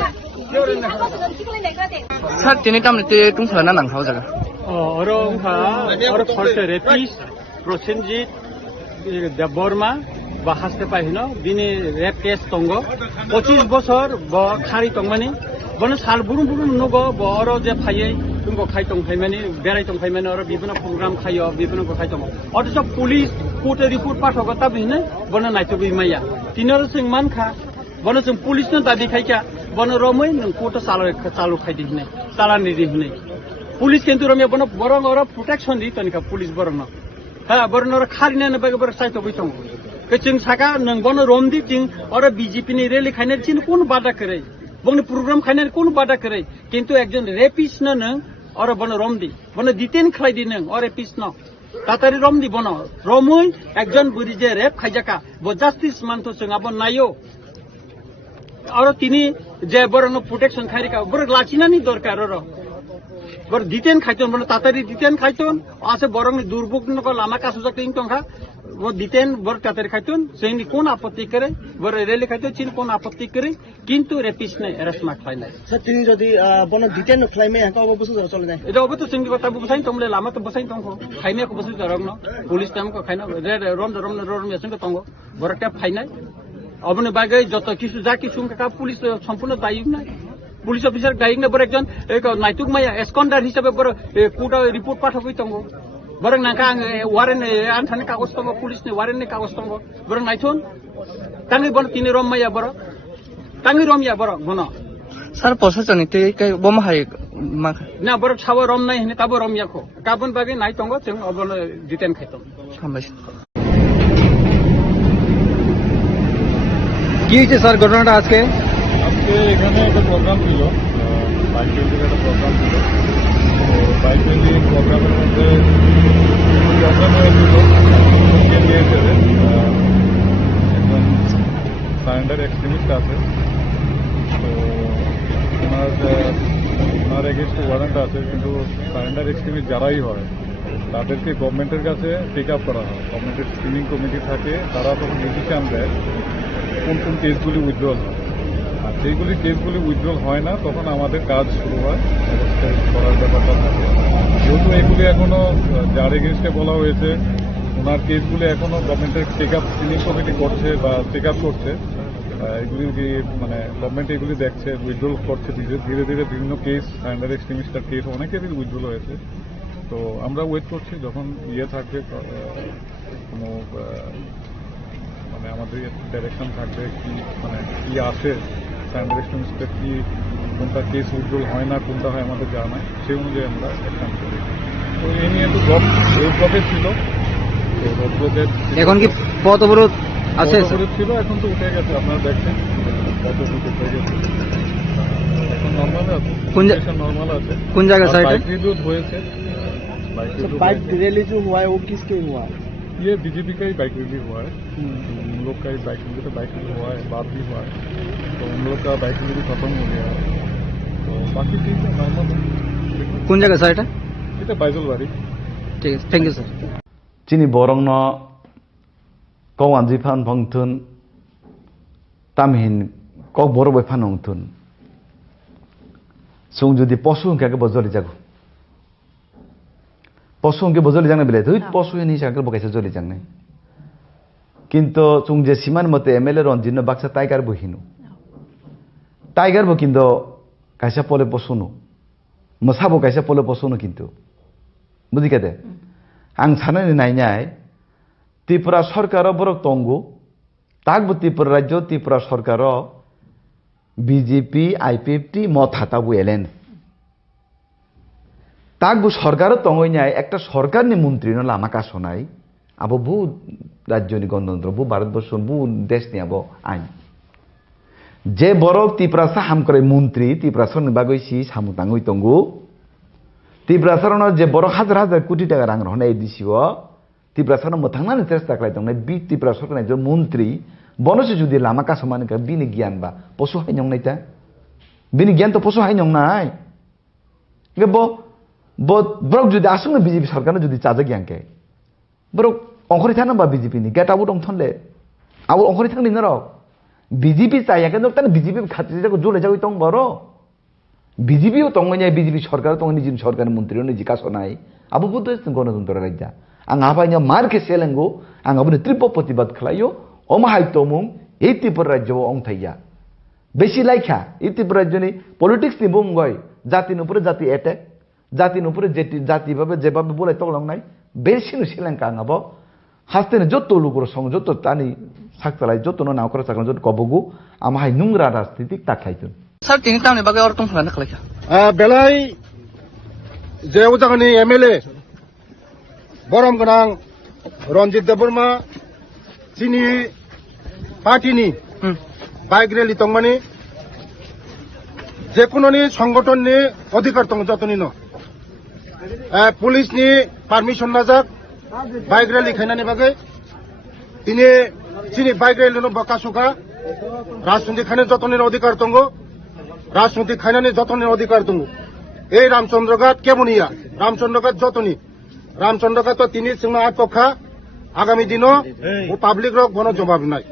सर तिनी टाइमले टुंफला ना नांखाव जागा और खर्च रेपिस प्रसेनजित देवबर्मा বা হাসতে পাইন দিনে রেপ কেস তঙ্গ 25 বছর ব খারি তংমানি বনে সাল বুরুম বুরুম নগ বড় যে ফাইয়ে তুমको খাই তং ফাইমানি বেরাই তং ফাইমানি আর বিভিন্ন প্রোগ্রাম খাইও বিভিন্ন খাই তং অথচ পুলিশ কোর্টে রিপোর্ট পাঠাও তা বিনে বনে নাইতো বিমাইয়া তিনর সিং মানখা বনে जों पुलिसनो दाबि खाइका बने रमै नों कोर्ट चालु खाइदि हिने चालान निदि हिने पुलिस किन्तु रमे बने बरं और प्रोटेक्शन दि तनिका पुलिस बरं हा बरं और खारिना न बगे बर साइतो बैतंग जों साका नों बने रोमदि जों और बीजेपी नि रेली खाइने चिन कोन बादा करे बने प्रोग्राम खाइने कोन बादा करे किन्तु एकजन रेपिस्ट न नों और बने रोमदि बने डिटेन खाइदि नों और रेपिस्ट न तातारि रोमदि बने रमै एकजन बुरि जे रेप खाइजाका ब जस्टिस मानतो जों अब नायो और तिनी जे बरनो प्रोटेक्शन खाइरिका बर लाचिनानि दरकार र बर डिटेन खाइतन बने तातारि डिटेन खाइतन आसे बरंनि दुर्भोगनको लामा कासुजाक तिन टंका वो डिटेन बर तातारि खाइतन जोंनि कोन आपत्ति करे बर रेली खाइतन चिन कोन आपत्ति करे किन्तु रेपिस्ट नै एरेस्ट मा खाइनाय सर तिनी जदि बन डिटेन नख्लाइमे हका अब बसु जरा चले जाय एटा अब तो जोंनि कथा बसाइन तमले लामा तो बसाइन तंखो खाइमेको बसु जरंग न पुलिस टाइमको खाइना रम यासनको तंगो बरटा फाइनाय अबने बागै जत किसु जा किसु का पुलिस सम्पूर्ण दायी नै पुलिस अफिसर दायी नै बर एकजन एक नाइतुक माया एस्कन्डार हिसाबै बर कोर्ट रिपोर्ट पाठकै तंगो borok nangka ang warren anthani kagos tongo police ni warren ni kagos tongo borok naithun tangi bon tini rom maya borok tangi rom ya borok bono sir প্রশাসনিক থেকে বোমা high na borok sawo rom nai hini tabo rom yako kabon bagi nai tongo jeng obon diten khaitom হামবাইছে কি হয়েছে sir ঘটনাটা আজকে আজকে এখানে একটা প্রোগ্রাম ছিল বাইক রেলির একটা প্রোগ্রাম ছিল তো বাইক রেলি প্রোগ্রামের মধ্যে প্রোগ্রাম হয়েছিল একজন সারেন্ডার এক্সট্রিমিস্ট আছে তো ওনার এগেনস্ট ওয়ারেন্ট আছে কিন্তু সারেন্ডার এক্সট্রিমিস্ট যারাই হয় তাদেরকে গভর্নমেন্টের কাছে টেক আপ করা হয় গভর্নমেন্টের স্ক্রিনিং কমিটি থাকে তারা তখন ডিসিশন দেয় কোন কোন কেসগুলি উইথড্রল হয় আর সেইগুলি কেসগুলি উইথড্রল হয় না তখন আমাদের কাজ শুরু হয় করার ব্যাপারটা থাকে যেহেতু এগুলি এখনো যার এগেনস্টে বলা হয়েছে ওনার কেসগুলি এখনো গভর্নমেন্টের টেক আপ স্ক্রিনিং কমিটি করছে বা টেক আপ করছে এগুলি মানে গভর্নমেন্ট এগুলি দেখছে উইথড্রল করছে ধীরে ধীরে বিভিন্ন কেস আন্ডার এক্সট্রিমিস্টার কেস অনেকেরই উইথড্রল হয়েছে তো আমরা ওয়েট করছি যখন থাকবে কোনো মানে আমাদের ডাইরেকশন থাকবে কি মানে কি আসে আন্ডার এক্সট্রিমিস্টের কি কোনটা কেস উইথড্রল হয় না কোনটা হয় আমাদের জানা নাই সেই অনুযায়ী আমরা অ্যাকশন করি তো এই নিয়ে তো রোড ব্লকে ছিল তো রোড ব্লকের এখন কি পথ অবরোধ আছে ছিল এখন তো উঠে গেছে আপনারা দেখছেন কত উঠে গেছে এখন নর্মাল আছে নর্মাল আছে কোন জায়গা স্যার बाइक रिव्यू हुए थे बाइक रैली जो हुआ है वो किसके हुआ ये बीजेपी का ही बाइक रिव्यू हुआ है उन लोग का ही बाइक रिव्यू हुआ है बात भी हुआ है तो उन लोग का बाइक रिव्यू खत्म हो गया है तो बाकी ठीक है नॉर्मल কোন জায়গা স্যার এটা এটা বাইজলবাড়ি ঠিক আছে থ্যাংক ইউ স্যার চিনি বরংন কওয়ানজি ফান ভংথুন তামহিন কক বড় বই ফান হংথুন সুং যদি পশু হংকে বজলি যাগো পশু হংকে বজলি জাংনে বেলে তুই পশু হিনি সাকল বকাইছে জলি জাংনে কিন্তু সুং যে সীমান মতে এমএলএ রঞ্জিত বাক্সা টাইগার বহিনু টাইগার বো কিন্তু কাইসা পলে পশুনো মসাবো কাইসা পলে পশুনো কিন্তু বুঝি কেদে আং সানানি নাইনাই ত্রিপুরা সরকার বরক তঙ্গু তাকবো ত্রিপুরা রাজ্য ত্রিপুরা সরকার বিজেপি আইপিএফটি মত হাতাবো এলেন তাকবো সরকার তঙ্গই একটা সরকারনি মন্ত্রী নলে আমাকে শোনাই আবো বু রাজ্যনি গণতন্ত্র বু ভারতবর্ষ বু দেশ নিয়ে আবো আইন যে বরক ত্রিপুরা সাহাম করে মন্ত্রী ত্রিপুরা সরনি বাগৈছি সামু তাঙ্গই তঙ্গু ত্রিপুরা সরণ যে বড় হাজার হাজার কোটি টাকা রাং রহনাই দিছিও ত্রিপুরা সরণ মোথাंगनानै চেষ্টা খালাইदोंनाय बि ত্রিপুরা সরকারनि একজন মন্ত্রী বনসে যদি লামা কাসমানিকা বিনি জ্ঞান বা পশু হাইনংনাইতা বিনি জ্ঞান তো পশু হাইনংনাই গে ব্রক যদি আসুন বিজেপি সরকার যদি চাজা জ্ঞানকে ব্রক অংখরি থানা বা বিজেপি নি গেট আবু দং থনলে আবু অংখরি থাকনি নর বিজেপি চাইয়াকে নকতান বিজেপি খাতি যাকো জলে যাই তং বড় বিজেপিও তঙ্গনাই বিজেপি সরকার তঙ্গনি জিন সরকার মন্ত্রী নিজি কাসনাই আবু বুদ্ধ গণতন্ত্র রাজ্য आं आबाइनो मारके सेलेंगो आं आबुनो त्रिप प्रतिबाद खालायो अमाहाय तमुं ए त्रिपुरा राज्यो अंथाइया बेसि लाइखा ए त्रिपुरा राज्यनि पलिटिक्स नि बुंगय जातिनि उपरे जाति एटेक जातिनि उपरे जाति भाबे जेबाबे बोलाय तगलांनाय बेसिनो सेलेंका आं आबो हास्तेनो जत्त लुगुर सं जत्त तानि साकतालाय जत्तनो नावकरा साकन जत्त कबगु आमाहाय नुंग्रा राजनीतिक ताखायतुन স্যার তিনি তামনি বাগে আর টং ফানা খালাইকা बेलाय जे उजागनि एमएलए बरम गोनां रनजित देबबर्मा चिनि पार्टीनि बाइक रैली तंगमानि जेकुननि संगठननि अधिकार दं जतनि न पुलिसनि पारमिशन नाजाक बाइक रैली खायनानि बागै तिनि चिनि बाइक रैली न बकासुका राजनीति खायनानि जतनि अधिकार दं राजनीति खायनानि जतनि अधिकार दं ए रामचंद्रघाट केबनिया रामचंद्रघाट जतनि रामचंद्रघाट तो तीन सिंह आत्मखा आगामी दिनों वो पब्लिक रोग बनो जवाब नाई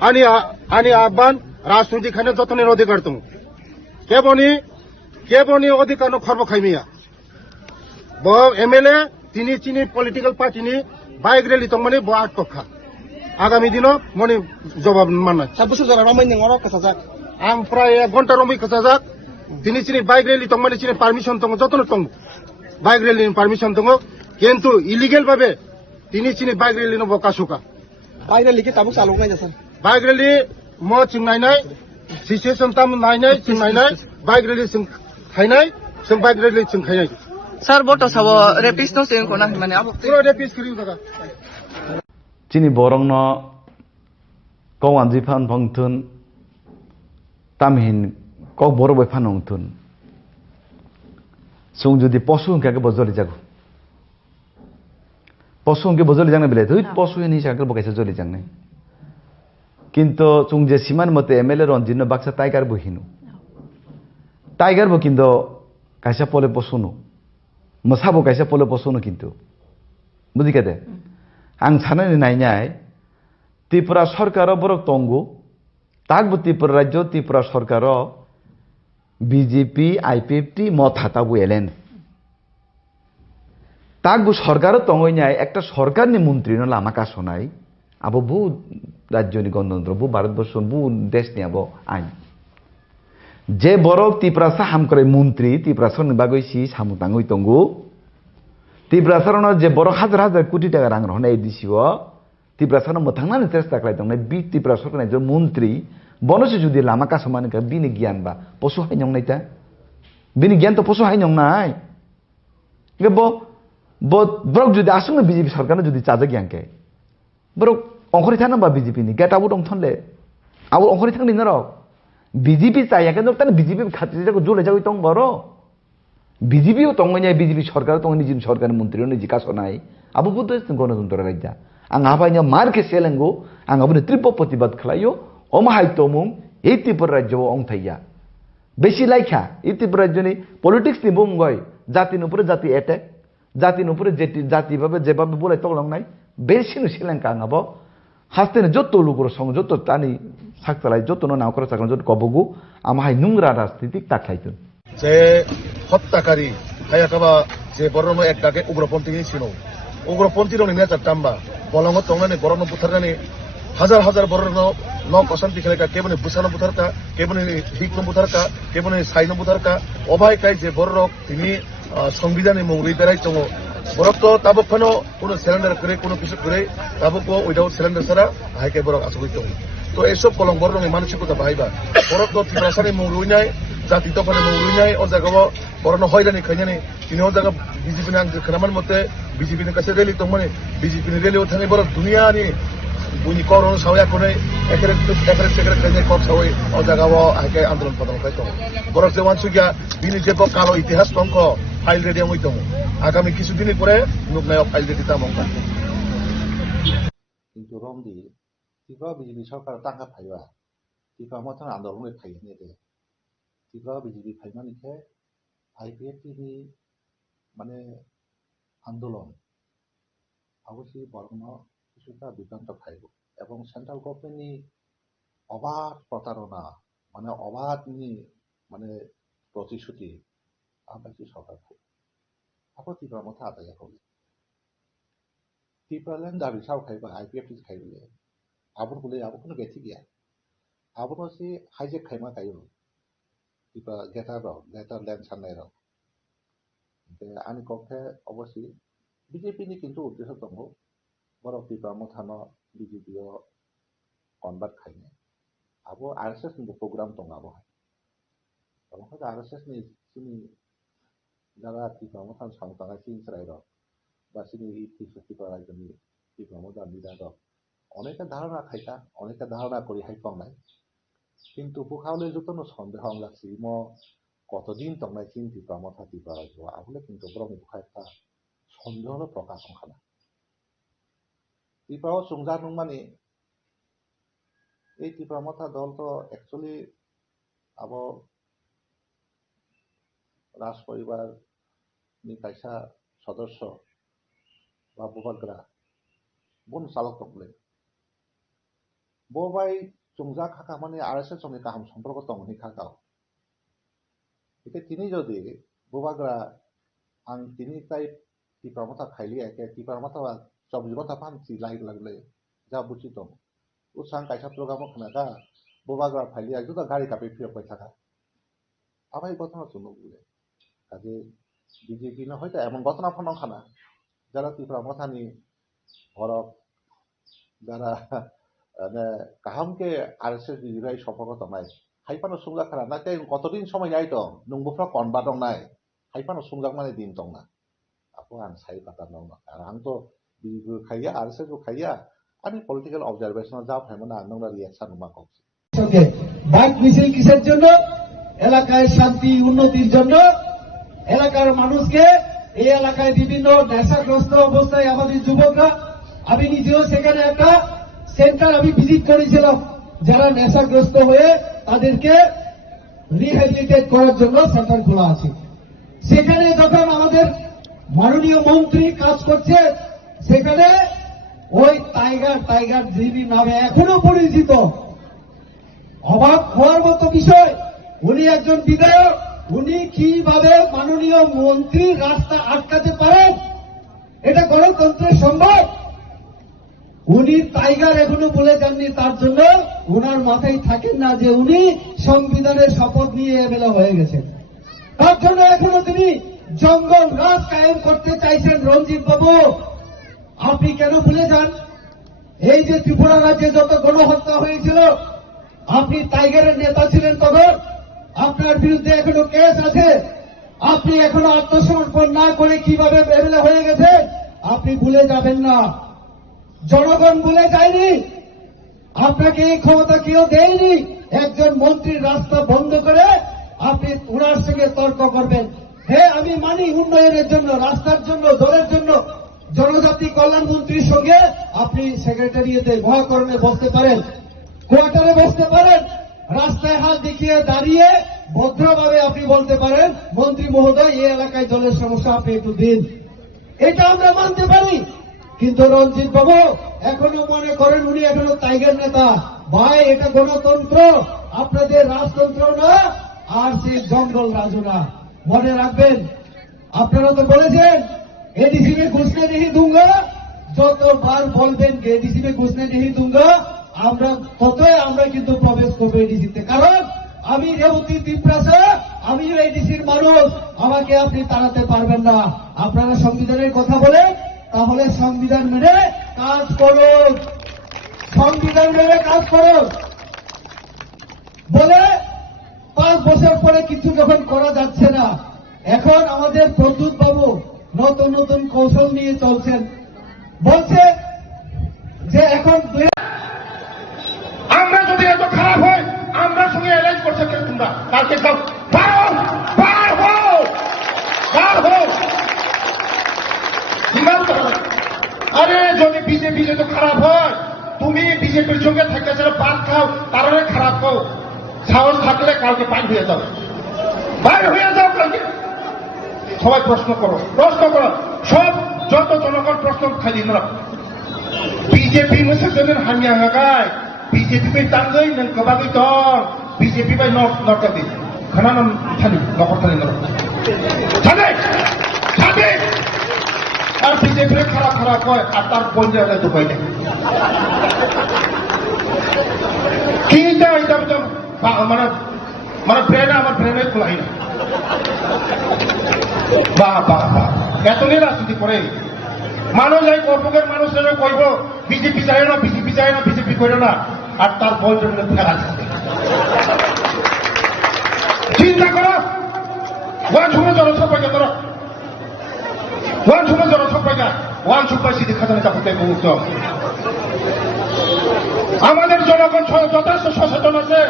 आनी आह्वान राजनीति खाने जतने अधिकार तुम केबनी अधिकार नो खर्ब खाइमिया ब एमएलए तीन चीनी पॉलिटिकल पार्टी नि बाइक रैली तंगमानि ब आत्मखा आगामी दिनों मनि जवाब मानना सबसे जरा रमाय निंगरो कसाजाक आं प्राय 1 घंटा रमाय कसाजाक तीन चीनी बाइक रैली तंगमानि चीनी परमिशन तंग जतने तंग বাইক রেলি পারমিশন দङ কিন্তু ইলিগেল ভাবে তিনি চিনি বাইক রেলি বका सुका বাইরে লিখে তাবুক চালক নাই স্যার বাইক রেলি म जों नायनाय सिचुएसन ताम नायनाय जों नायनाय बाइक रेली जों खायनाय जों बाइक रेली जों खायनाय Sir, boto sawo repis no sen ko na mane abo. पुरो रेपिस करियो दागा Chini borong no kawan jifan bangtun tamhin kok boro bai phanong tun sung jodi posu ke bojoli jago posu ke bojoli jangne bele thoi posu ni sakal bokaise joli jangne কিন্তু চুং যে সীমান মতে MLA রঞ্জিত Baksa tiger বহিনু tiger বো কিন্তু কাইসা পলে পশুনো মসাবো কাইসা পলে পশুনো কিন্তু বুঝি কেদে আং সানানি নাইনাই ত্রিপুরা সরকার বরক তঙ্গু তাকবো ত্রিপুরা রাজ্য ত্রিপুরা সরকার বিজেপি আইপিএফটি মত হাতাবো এলেন তাকবো সরকারও তঙ্গই নাই একটা সরকারনি মন্ত্রী নলে আমাকা শোনাই আবো বহু রাজ্যনি গণতন্ত্র বহু ভারতবর্ষ বহু দেশ নিয়ে আবো আইন যে বড় ত্রিপুরা সাহাম করে মন্ত্রী ত্রিপুরা সরনি বাগৈসি সামুতাঙ্গই তঙ্গু ত্রিপুরা সরণ যে বড় হাজার হাজার কোটি টাকা রাং রহনা এই দিছিও ত্রিপুরা সরণ মথাংনানি চেষ্টা খাই তংনাই বি ত্রিপুরা সরকার যে মন্ত্রী বনসে যদি লামা কাসমানি কা বিনি জ্ঞান বা পশু হাই নং নাইতা বিনি জ্ঞান তো পশু হাই নং নাই গে ব্রক যদি আসুন বিজেপি সরকার যদি চাজা জ্ঞানকে ব্রক অংখরি থানা বা বিজেপি নি গেট আবু দংথনলে আবু অংখরি থাকনি না রক বিজেপি চাই একে তাহলে বিজেপি খাতি জলে যাবি তং বড় বিজেপিও তঙ্গ নাই বিজেপি সরকার তঙ্গ নিজি সরকারের মন্ত্রী নিজি কাছ নাই আবু বুদ্ধ গণতন্ত্র রাজ্যা আং আবাইনা মারকে সেলেঙ্গো আং আবুনি তীব্র প্রতিবাদ খালাইও অমাহাই তমুং এই ত্রিপুরা রাজ্য অংথাইয়া বেশি লাইখা এই ত্রিপুরা রাজ্যনি পলিটিক্স নি বুমগয় জাতির উপরে জাতি অ্যাটাক জাতির উপরে জাতিভাবে যেভাবে বলে তগলং নাই বেশি শিলেঙ্কা আঙাবো হাসতেনে যত লোকের সঙ্গে যত টানি সাকতালাই যত নাও করে চাকরি যত কবগু আমাহাই নোংরা রাজনীতি তাকাইতুন যে হত্যাকারী হায়াকাবা যে বরম এক ডাকে উগ্রপন্থী ছিল উগ্রপন্থী রং নেতা টাম্বা বলঙ্গ তংনানি বরণ বুথারনানি হাজার হাজার বরণ নক অশান্তি খেলেকা কেবনি বুসানো বুথারকা কেবনি হিকনো বুথারকা কেবনি সাইনো বুথারকা অবাইকাই যে বড় তিনি সংবিধানে মৌরি বেড়াই দङ বরক তো তাবক ফানো কোনো সিলিন্ডার করে কোনো কিছু করে তাবক উইদাউট সিলিন্ডার ছাড়া হাইকে বরক আসবই দङ তো এইসব কলম বড় রঙের মানসিকতা বাহাইবা বরক তো ত্রিপুরাসানি মৌরুইনাই জাতি তফানে মৌরুইনাই ও জায়গায় বরণ হয়রানি খাইনানি তিনি ও জায়গা বিজেপি আং খানামান মতে বিজেপি কাছে রেলি দङ মানে বিজেপি রেলিও থানি বরক দুনিয়ানি বুনি করণ সাওয়া করে একেরে সেকেরে খাইনে কক সাওয়াই ও জায়গায় হাইকে আন্দোলন পদন খাই দङ বরক যে ওয়ানসুগিয়া বিনি যে কালো ইতিহাস দङ ফাইল রেডি আমি দङ আগামী কিছুদিনের পরে নুকনায়ক ফাইল রেডি তাম কিন্তু রংদি ত্রিপুরা বিজেপি সরকার টাকা ফাইবা ত্রিপুরা মতন আন্দোলন ফাইনি দে ত্রিপুরা বিজেপি ফাইমানিকে আইপিএফটি মানে আন্দোলন অবশ্যই বর্ণ কিছুটা বিভ্রান্ত ফাইব এবং সেন্ট্রাল গভর্নমেন্টনি অবাধ প্রতারণা মানে অবাধনি মানে প্রতিশ্রুতি আবাসী সরকার ফাইব আবার ত্রিপুরা মতো আদায় হবে ত্রিপুরাল্যান্ড দাবি সাও খাইবা আইপিএফটি খাইবলে আবুর বলে আবু কোনো গেছি গিয়া আবুর হচ্ছে হাইজেক খাইমা খাইও ত্রিপুরা গেটার ল্যান্ড সান্নাই রাও আমি কক্ষে অবশ্যই বিজেপি নি কিন্তু উদ্দেশ্য দङ বড় ত্রিপুরা মথানো বিজেপিও কনভার্ট খাইনে আবু আরএসএস নি প্রোগ্রাম দङ আবু এবং হয়তো আরএসএস নি চিনি যারা ত্রিপুরা মথান সংস্থায় চিনসরাই রাও বা চিনি ত্রিপুরা রাজ্যনি ত্রিপুরা মথান লিডার রাও অনেকে ধারণা খাইতা অনেকে ধারণা করি হাইফং নাই কিন্তু পুখাওলে যতন সন্দেহ লাগছি ম কতদিন তংনাই চিন ত্রিপুরা মথা ত্রিপুরা রাজ্য আহলে কিন্তু ব্রহ্ম পুখাইতা সন্দেহ প্রকাশ খানা ত্রিপুরা সুংজা নং মানে এই ত্রিপুরা মথা দল তো একচুয়ালি আবো রাজ পরিবার নি কাইসা সদস্য বা বুবাগ্রা বন চালক দংলে ববাই চুংজা খাকা মানে আরএসএস সঙ্গে কাহাম সম্পর্ক দংনি খাকাও এতে তিনি যদি বুবাগ্রা আং তিনি তাই ত্রিপুরা মথা খাইলি একে ত্রিপুরা মথা চব্বিশ ঘন্টা ফানছি লাইট লাগলে যা বুঝি দং উৎসাং কাইসা প্রোগ্রাম খানাকা বুবাগ্রা ফাইলি একজুদা গাড়ি কাপে ফিরবাই থাকা আবার এই ঘটনা শুনো বলে কাজে বিজেপি না হয়তো এমন ঘটনা ফনখানা যারা ত্রিপুরা মাথানি হরক যারা কাহামকে RSS বিজেপি সম্পর্ক নাই হাইপানো সুংজাক খারা না তাই কতদিন সময় নাই দं नोंबोफ्रा कनबा दं नाय हाइपानो सुंजाक माने दिन दं ना आपो आं साइ पाता दं ना आं तो बिजेपि खाइया RSS को खाइया আমি পলিটিক্যাল অবজারভেশন যা ফাইমো না নোংরা রিঅ্যাকশন নুমা কইছি সঙ্গে বাইক মিছিল কিসের জন্য এলাকায় শান্তি উন্নতির জন্য এলাকার মানুষকে এই এলাকায় বিভিন্ন নেশাগ্রস্ত অবস্থায় আমাদের যুবকরা আমি নিজেও সেখানে একটা সেন্টার আমি ভিজিট করেছিলাম যারা নেশাগ্রস্ত হয়ে তাদেরকে রিহ্যাবিলিটেট করার জন্য সেন্টার খোলা আছে সেখানে যখন আমাদের মাননীয় মন্ত্রী কাজ করছে সেখানে ওই টাইগার জিবি নামে এখনো পরিচিত অবাক হওয়ার মতো বিষয় উনি একজন বিধায়ক উনি কিভাবে মাননীয় মন্ত্রী রাস্তা আটকাতে পারেন এটা গণতন্ত্রে সম্ভব উনি টাইগার এখনো বলে যাননি তার জন্য উনার মাথায় থাকেন না যে উনি সংবিধানের শপথ নিয়ে এমএলএ হয়ে গেছেন তার জন্য এখনো তিনি জঙ্গল রাজ কায়েম করতে চাইছেন রঞ্জিত বাবু আপনি কেন ভুলে যান এই যে ত্রিপুরা রাজ্যে যত গণহত্যা হয়েছিল আপনি টাইগারের নেতা ছিলেন তখন আপনার বিরুদ্ধে এখনো কেস আছে আপনি এখনো আত্মসমর্পণ না করে কিভাবে এমএলএ হয়ে গেছেন আপনি ভুলে যাবেন না জনগণ ভুলে যায়নি আপনাকে এই ক্ষমতা কেউ দেয়নি একজন মন্ত্রীর রাস্তা বন্ধ করে আপনি ওনার সঙ্গে তর্ক করবেন হ্যাঁ আমি মানি উন্নয়নের জন্য রাস্তার জন্য দলের জন্য জনজাতি কল্যাণ মন্ত্রীর সঙ্গে আপনি সেক্রেটারিয়েটে মহাকরণে বসতে পারেন কোয়ার্টারে বসতে পারেন রাস্তায় হাত দেখিয়ে দাঁড়িয়ে ভদ্রভাবে আপনি বলতে পারেন মন্ত্রী মহোদয় এই এলাকায় জলের সমস্যা আপনি একটু দিন এটা আমরা মানতে পারি কিন্তু রঞ্জিত বাবু এখনো মনে করেন উনি এখনো টাইগার নেতা ভাই এটা গণতন্ত্র আপনাদের রাজতন্ত্র না আর সেই জঙ্গল রাজু না মনে রাখবেন আপনারা তো বলেছেন एडीसी में घुसने नहीं दूंगा যতবার বলবেন এডিসি में घुसने नहीं दूंगा আমরা ততই আমরা কিন্তু প্রবেশ করবো এডিসিতে কারণ আমি রেবতী ত্রিপুরা আমি এডিসির মানুষ আমাকে আপনি তাড়াতে পারবেন না আপনারা সংবিধানের কথা বলেন তাহলে সংবিধান মেনে কাজ করুন সংবিধান মেনে কাজ করুন বলে 5 বছর পরে কিছু যখন করা যাচ্ছে না এখন আমাদের প্রদ্যুৎ বাবু নতুন নতুন কৌশল নিয়ে চলছেন বলছে যে এখন আমরা যদি এত খারাপ হয় আমরা সঙ্গে অ্যারেঞ্জ করছে কেন তোমরা কালকে সব বার হও আরে যদি বিজেপি যদি খারাপ হয় তুমি বিজেপির সঙ্গে থাকতে ছিল পান খাও তারপরে খারাপ হও সাহস থাকলে কালকে বাইর হয়ে যাও কালকে সবাই প্রশ্ন করো সব যত জনগণ প্রশ্ন খালি না বিজেপি মোসাজনের হামিয়া হাগায় বিজেপি বাই তাঙ্গই নং কবাগই দं বিজেপি বাই নরকাদি খানান থানি নকর থানি নর থানে আর বিজেপি খারাপ হয় আর তার বন্ধে হলে দুপাই নেই কিটা এটা মানে ব্রেনে আমার ব্রেনে খোলাই না বাহ এতদিন রাজনীতি করে মানুষ এই কর্মকের মানুষেরা কইব বিজেপি চায় না বিজেপি করে না আর তার বল জন্য ফেরা চিন্তা করো ওয়ান সময় জনসংখ্যা করো ওয়ান সুপার সিটি খাজানা চাপতে মুক্ত আমাদের জনগণ যথেষ্ট সচেতন আছে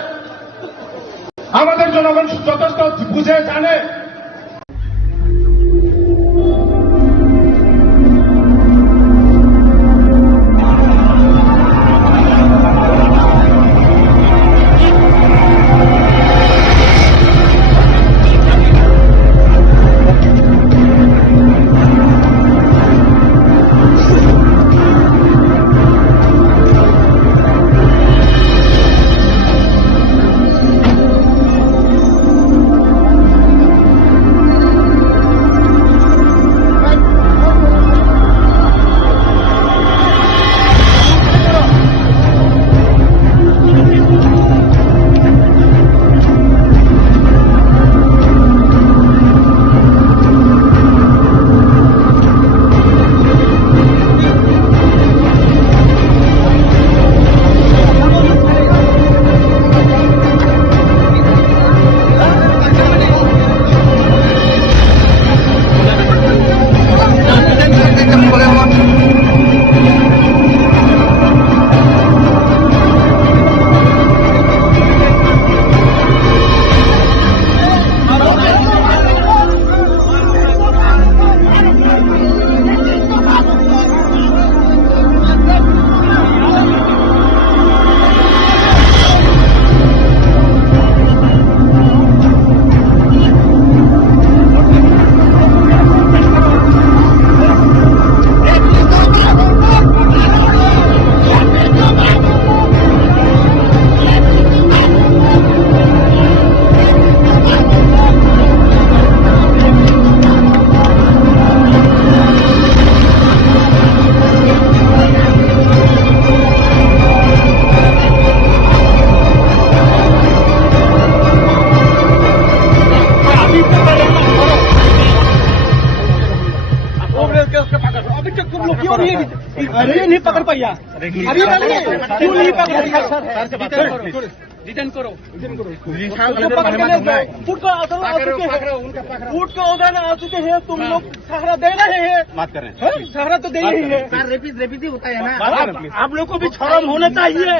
আমাদের জনগণ যথেষ্ট বুঝে জানে पकड़ पाया अभी क्यों नहीं पकड़ डिटेन करो फूट का असर आ चुके हैं फूट का ओगान आ चुके हैं तुम लोग सहारा दे रहे हैं बात कर रहे हैं सहारा तो दे ही है रेपिड होता है ना आप लोग को भी शर्म होना चाहिए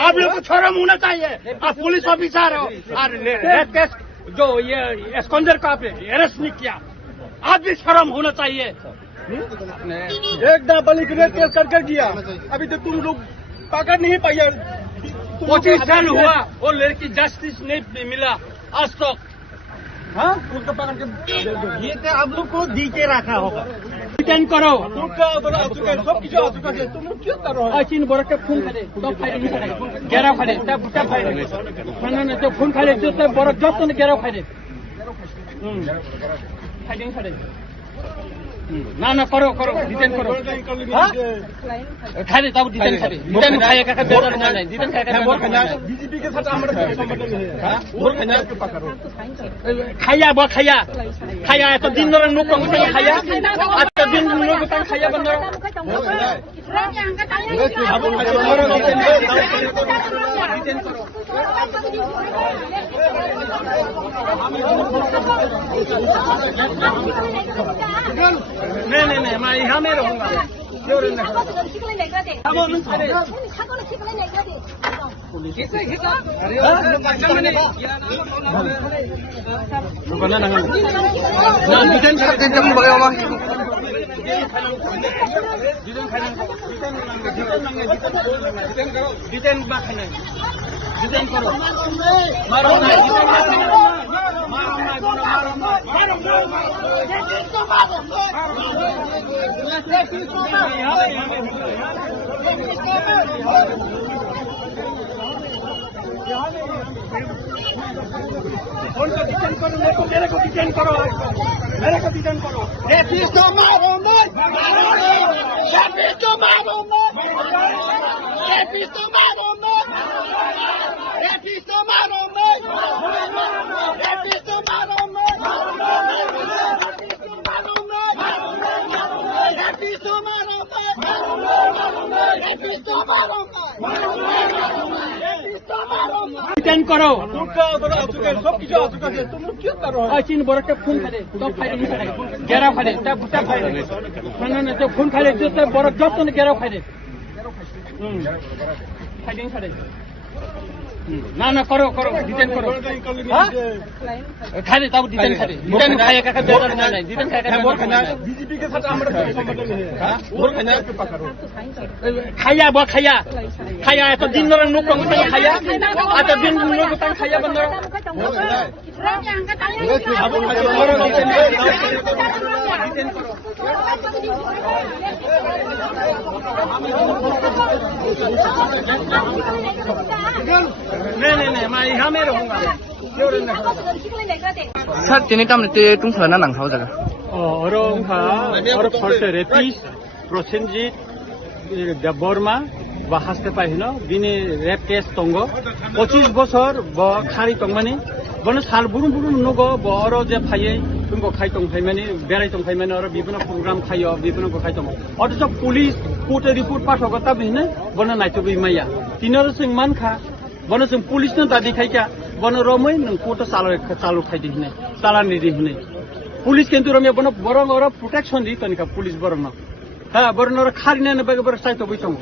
आप लोग को शर्म होना चाहिए आप पुलिस ऑफिसर हो और रेप केस जो ये एस्कॉन्डर का आपने अरेस्ट नहीं किया आप भी शर्म होना चाहिए एक नाबालिग रेप केस करके दिया अभी तक तुम लोग पकड़ नहीं पाया 25 साल हुआ वो लड़की जस्टिस नहीं मिला आज तक हाँ उसको पकड़ के ये तो आप लोग को दी के रखा होगा डिटेन करो सब किसी आ चुका है तुम लोग क्यों करो चीन बरक के खून खाले तो फाइल घेराव खाले तब फाइल ना तो खून खाले जो तो बरक जब तो घेराव खाले फाइलिंग खाले ना करो डिटेन करो खाले तब डिटेन खाले डिटेन खाया का बेदर नहीं डिटेन खाया का बीजेपी के साथ हमारा संबंध नहीं है खाया तो दिन रात नुक खाया तो दिन नुक खाया बंद नहीं मैं यहाँ में रहूँगा डिटेन करो मारो मेरे को डिटेन करो रेपिस्टो मारो डिटेन करो सब किसी आ चुका है तुम लोग क्यों करो चीन बरक के खून खाले तो फाइल घेराव खाले तब फाइल ना तो खून खाले जो तो बरक जब तो घेराव खाले फाइलिंग खाले ना करो डिटेन करो खाले तब डिटेन खाले डिटेन खाया का बेदर नहीं डिटेन खाया का बीजेपी के साथ हमारा संबंध नहीं है खाया तो दिन रात नुक खाया तो दिन नुक खाया बंद नहीं मैं यहाँ में रहूँगा सर तिनी टाइम ते तुम खलाना नांखाव जागा और फर्स्ट रेपिस प्रसेनजित देबबर्मा বা হাসতে পাইহিন বিনি রেপ কেস তঙ্গ 25 বছর ব খারি তংমানি বন সাল বুরুম বুরুম নগ বড় যে ফাইয়ে তুমको খাই তং ফাইমানি বেরাই তং ফাইমানি আর বিভিন্ন প্রোগ্রাম খাইও বিভিন্ন খাই তং অথচ পুলিশ কোর্টে রিপোর্ট পাস হগতা বিনে বন নাইতবি মাইয়া তিনর সিং মানখা বন সিং পুলিশ ন দাদি খাইকা বন রमै নং কোর্ট চালু খাই দিনে চালানি দিনে পুলিশ কিন্তু রমে বন বরং আর প্রোটেকশন দি তনিকা পুলিশ বরং হ্যাঁ বরং আর খারিনা বেগে बर साइतबि तंग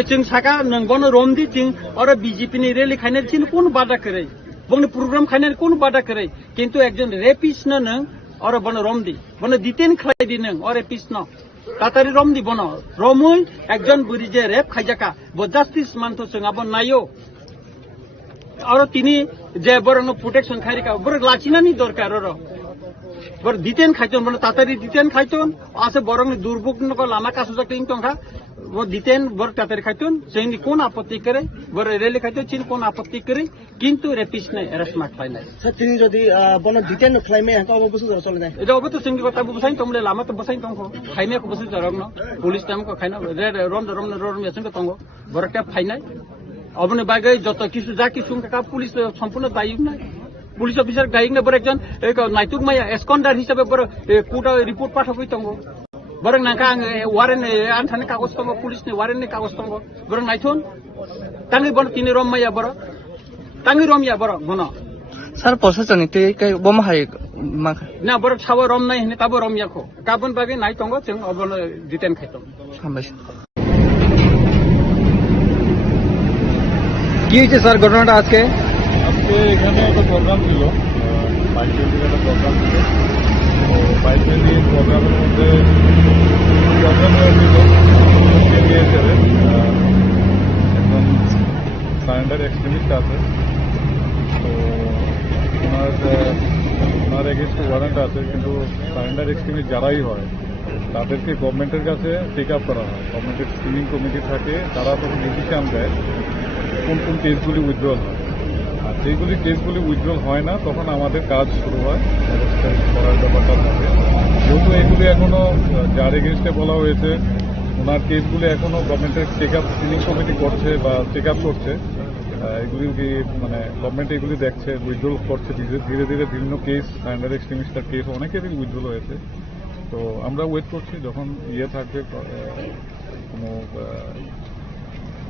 जों साका नोंबोनो रमदी थिं और बीजेपी नि रैली खाने थिन कोन बाधा करे बन प्रोग्राम खाने कोन बाधा करे किंतु एकजन रेपिस्ट न नों और बन रमदी बन डिटेन खालायदि नों और रेपिस्ट न तातारि रमदी बन रमै एकजन बुरि जे रेप खाइजाका ब जस्टिस मानतो जों अब नायो और तिनी जे बरन प्रोटेक्शन खारिका बर लाचिनानि दरकार र बर डिटेन खाइतन बन तातारि डिटेन खाइतन आसे बरन दुर्भोग नक लामा कासु जाकिं तंखा वो डिटेन बर तातारि खाइतन जोंनि कोन आपत्ति करे बर रेली खाइतन चिन कोन आपत्ति करे किंतु रेपिस्ट नै अरेस्ट मार्क पाइनाय सर तिनी जदि बन डिटेन नख्लाइमे हका अब बसु चले जाय एटा अब त जोंनि गता बुसाइन तमले लामा त बसाइन तंखो खाइने को बसु जरग न पुलिस टाइम को खाइना रम यासन को तंगो बर ट्याप फाइनाय अबने बागै जत किसु जा किसु का पुलिस सम्पूर्ण दायी नै पुलिस अफिसर गाइंग बर एकजन एक नाइतुक माया एस्कॉन्डर हिसाबै बर कोर्ट रिपोर्ट पाठक तंगो borong nangka ang warren antane kagos tongo police ni warren ni kagos tongo borong naithun tangi bon tini rom maya borong tangi rom ya borong bono sir প্রশাসনিক কে বোমা high na borong sawo rom nai hini tabo rom yako kabon bagi nai tongo chung obono detain khaitong হামবাইছে কি হয়েছে sir ঘটনাটা আজকে আজকে এখানে একটা programme ছিল বাইক র্যালির একটা প্রোগ্রাম ছিল তো বাইক র্যালি প্রোগ্রামের মধ্যে প্রোগ্রাম হয়েছিল একজন সারেন্ডার এক্সট্রিমিস্ট আছে তো ওনার এগেনস্টে ওয়ারেন্ট আছে কিন্তু সারেন্ডার এক্সট্রিমিস্ট যারাই হয় তাদেরকে গভর্নমেন্টের কাছে টেক আপ করা হয় গভর্নমেন্টের স্ক্রিনিং কমিটি থাকে তারা তখন ডিসিশন দেয় কোন কোন কেসগুলি উইথড্রল হয় আর যেগুলি কেসগুলি উইথড্রল হয় না তখন আমাদের কাজ শুরু হয় ব্যবস্থা করার ব্যাপারটা থাকে যেহেতু এগুলি এখনো যার এগেনস্টে বলা হয়েছে ওনার কেসগুলি এখনো গভর্নমেন্টের চেক আপ স্ক্রিনিং কমিটি করছে বা চেক আপ করছে এগুলি মানে গভর্নমেন্ট এগুলি দেখছে উইথড্রল করছে ধীরে ধীরে বিভিন্ন কেস সারেন্ডার এক্সট্রিমিস্টার কেস অনেকেরই উইথড্রল হয়েছে তো আমরা ওয়েট করছি যখন থাকবে কোনো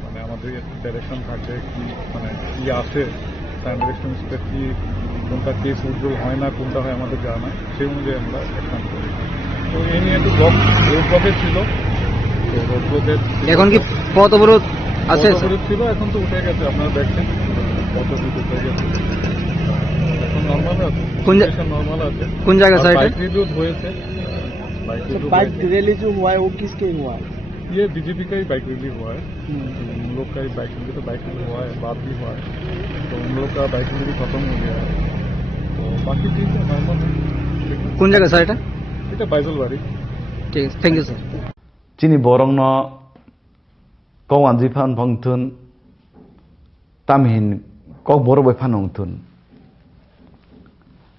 মানে আমাদের ডাইরেকশন থাকবে কি মানে কি আছে সারেন্ডার এক্সট্রিমিস্টের কি কোনটা কেস উইথড্রল হয় না কোনটা হয় আমাদের জানা নাই সেই অনুযায়ী আমরা অ্যাকশন করি তো এই নিয়ে একটু রোড ব্লকেজ ছিল তো রোড ব্লকেজ এখন কি পথ অবরোধ আছে ছিল এখন তো উঠে গেছে আপনারা দেখছেন পথ অবরোধ উঠে গেছে এখন নর্মাল আছে নর্মাল আছে কোন জায়গা স্যার বাইক রিভিউ হয়েছে बाइक रैली जो हुआ है वो किसके हुआ है ये बीजेपी का ही बाइक रैली हुआ है उन लोग का ही बाइक रैली तो बाइक रैली हुआ है बात भी हुआ है तो उन लोग का बाइक रैली खत्म हो गया है तो बाकी ठीक है नॉर्मल है কোন জায়গা স্যার এটা এটা বাইজলবাড়ি ঠিক আছে থ্যাংক ইউ স্যার চিনি বরং কৌয়ান জিফান ভংথুন তামহিন কক বড় বৈফান হংথুন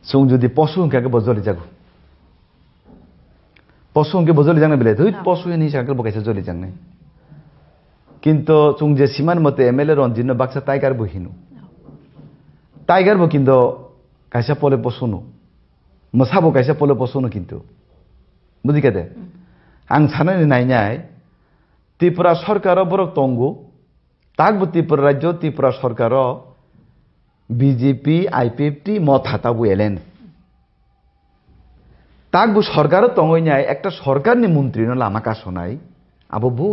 সুং যদি পশু সংখ্যাকে বজলি যাগো পশু সংখ্যা বজলি জাংনে বেলে তুই পশু হিনি সাইকেল বকাইছে জলি জাংনে কিন্তু চুং যে সীমান মতে এমএলএ রঞ্জিত বাক্সা টাইগার বহিনু টাইগার বো কিন্তু কাইসা পলে পশুনো মশাবো কাইসা পলে পশুনো কিন্তু বুঝি কেদে আং সানানি নাইনাই ত্রিপুরা সরকার বরক তঙ্গু তাকবো ত্রিপুরা রাজ্য ত্রিপুরা সরকার বিজেপি আইপিএফটি মত হাতাবো এলেন তাকবো সরকারও তঙ্গইনাই একটা সরকারনি মন্ত্রী নলে আমাকা শোনাই আবো বু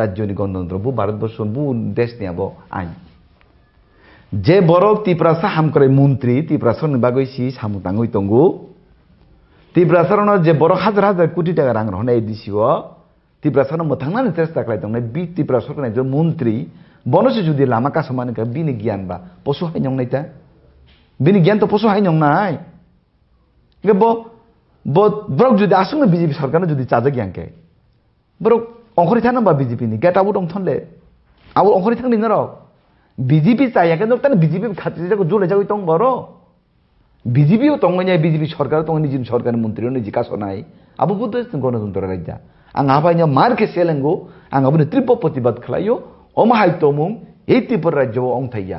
রাজ্যনি গণতন্ত্র বু ভারতবর্ষ বু দেশ নিয়ে আবো আইন যে বড় ত্রিপুরা সাহাম করে মন্ত্রী ত্রিপুরা সরনিবাগৈসি সামুতাঙ্গই তঙ্গু ত্রিপুরা সরণের যে বড় হাজার হাজার কোটি টাকা রাং রহনে দিছিও ত্রিপুরা সরণ মোথাंनानै চেষ্টা খালাই দं বি ত্রিপুরা সরকারनि যে মন্ত্রী বনসে যদি লামা কাসমানে কা বিনি জ্ঞান বা পশু হাইনং নাইতা বিনি জ্ঞান তো পশু হাইনং নাই গে ব্রক যদি আসলে বিজেপি সরকার যদি চাজে জ্ঞানকে ব্রক অংখরি থানা বা বিজেপি নি গেট আউট থনলে আউ অংখরি থাকনি ন রক বিজেপি চাই কেন তানে বিজেপি খাতি যাকো জলে যাই তং বড় বিজেপিও তংনাই বিজেপি সরকার তং নিজি সরকারের মন্ত্রী নিজি কাসনাই আবু বুদ্ধ গণতন্ত্র রাজ্য आं आबाइनो मारके सेलेंगो आं आबुनो त्रिप प्रतिबाद खालायो अमाहाय तमुं এই ত্রিপুরা রাজ্য अंथाइया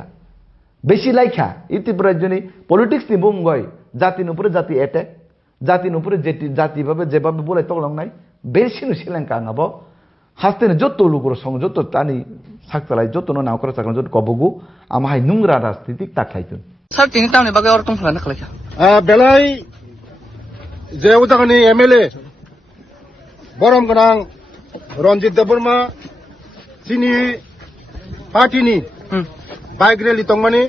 बेसि लाइखा এই ত্রিপুরা রাজ্যनि पलिटिक्स नि बुंगय जातिनि उपरे जाति एटेक जातिनि उपरे जाति भाबे जेबाबे बोलाय तगलांनाय बेसिनो सेलेंका आंबो हास्तेने जत्तो लुगुर सं जत्तो तानि साकतालाय जत्तो नावकरा साकन जत्तो कबगु आमाहाय नुंग्रा राजनीतिक ताखायतुन স্যার তিনি টাউনে বাগে অর টংফানা খালাইখা বেলাই যে উদাহরণে এমএলএ বরম গোনাं रंजित देबबर्मा चिनी पार्टीनि बाइक रैली तंगमानि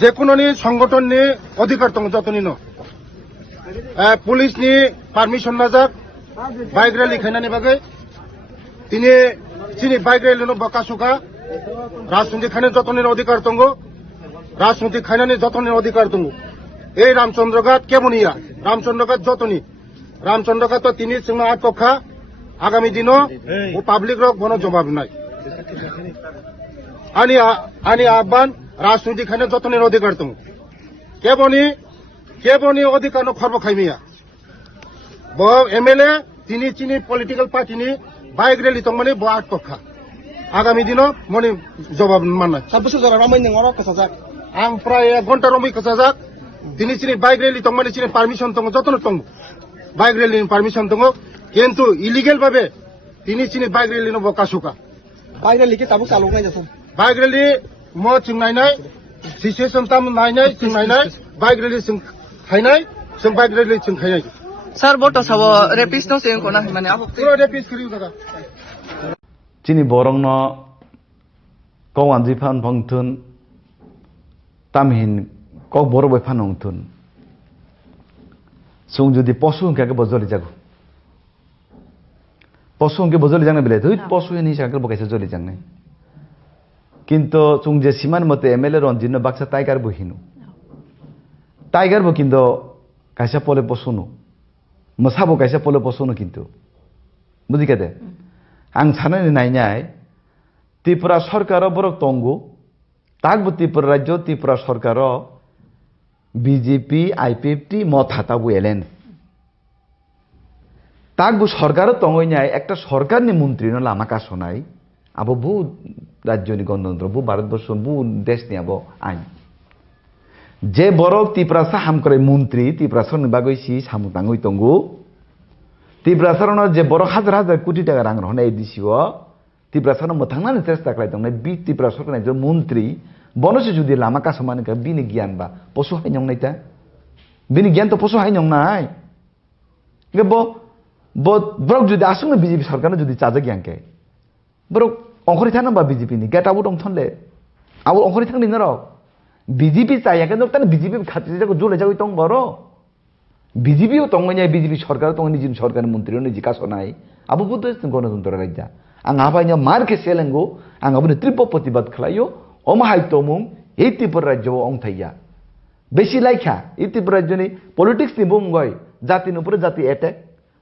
जेकुनोनि संगठननि अधिकार दं जतनि न पुलिसनि पारमिशन नाजाक बाइक रैली खायनानि बागै तिनि चिनी बाइक रैली न बकासुका राजनीति खायनानि जतनि अधिकार दं राजनीति खायनानि जतनि अधिकार दं এই রামচন্দ্রঘাট কেমনিয়া রামচন্দ্রঘাট যতনি রামচন্দ্রঘাট তো তিনি সিংহ আট কক্ষা আগামী দিনও ও পাবলিক রক বন জবাব নাই আনি আহ্বান রাজনীতি খানে যতনের অধিকার দं কেবনি অধিকার খর্ব খাইমিয়া ব এমএলএ তিনি চিনি পলিটিক্যাল পার্টিনি বাইক রেলি দं মানে ব আট কক্ষা আগামী দিনও মনে জবাব মাননাय সাবসু জরা রামাই নংরা কাসাজাক आं प्राय 1 घन्टा रमै कसाजाक दिनै चिनि बाइक रैली दं माने चिनि पारमिशन दं जतन दं বাইক রেলির পারমিশন দङ কিন্তু ইলিগেল ভাবে তিনি চিনি বাইক রেলিनो बका सुका বাইরে লিখে তাবো চালক নাই যাচ্ছেন বাইক রেলি म जों नायनाय सिचुएसन ताम नायनाय जों नायनाय বাইক রেলি जों खायनाय जों বাইক রেলি जों खायनाय স্যার বটো সাব রেপিস্ট নো সেন কোনা মানে আবো পুরো রেপিস করি দাদা চিনি বরংন কওয়ানজি ফান ফংথুন তামহিন কক বড় বই ফান হংথুন সুং যদি পশু হংকে বজলি যাগো পশু হংকে বজলি জাংনে বেলে তুই পশু হিনি সাকে বকাইছে জলি জাংনে কিন্তু সুং যে সীমান মতে এমএলএ রঞ্জিত বাক্সা টাইগার বহিনু টাইগার বো কিন্তু কাইসা পলে পশুনো মসাবো কাইসা পলে পশুনো কিন্তু বুঝিকাদে आं साननानै नायनाय त्रिपुरा सरकार बरक तंगु ताकबो त्रिपुरा राज्य त्रिपुरा सरकार बीजेपी आईपीएफटी मत हाताबो एलेन ताकबो सरकार तंगैनाय एकटा सरकारनि मन्त्रीनो लामा कासनाय आबो बु राज्यनि गणतन्त्र बु भारतबर्ष बु देशनि आबो आइन जे बरक त्रिपुरा साहाम करे मन्त्री त्रिपुरा सरनि बागैसि सामु तांगै तंगु त्रिपुरा सरनो जे बर हाजार हाजार कोटी टाका रां रहनाय दिसिओ त्रिपुरा सरनो मोथांनानै चेष्टा खालामदों बि त्रिपुरा सरकारनि जे मन्त्री बनसे जुदि लामा कासमानि का बिनि गियान बा पशु हाइनंनायता बिनि गियान तो पशु हाइनंनाय गे ब ब्रक जुदि आसुंनो बीजेपी सरकारनो जुदि चाजा गियानके ब्रक अंखरि थानबा बीजेपी नि गेटाबो दं थनले आबो अंखरि थांनि न र बीजेपी चायाके नक्तान बीजेपी खातिर जाको जुले जागो दं बरो बीजेपी तंगैनाय बीजेपी सरकार तंगैनि जिन सरकारनि मन्त्रीनो निजि कासनाय आबो बुद्ध गणतन्त्र राज्य आं आबायनो मारके सेलेंगो आं आबो त्रिप प्रतिबाद खालायो अमाहाय तमुं ए त्रिपुरा राज्यआव अंथाइया बेसि लाइखा ए त्रिपुरा राज्यनि पलिटिक्स नि बुंगय जातिनि उपरे जाति एटेक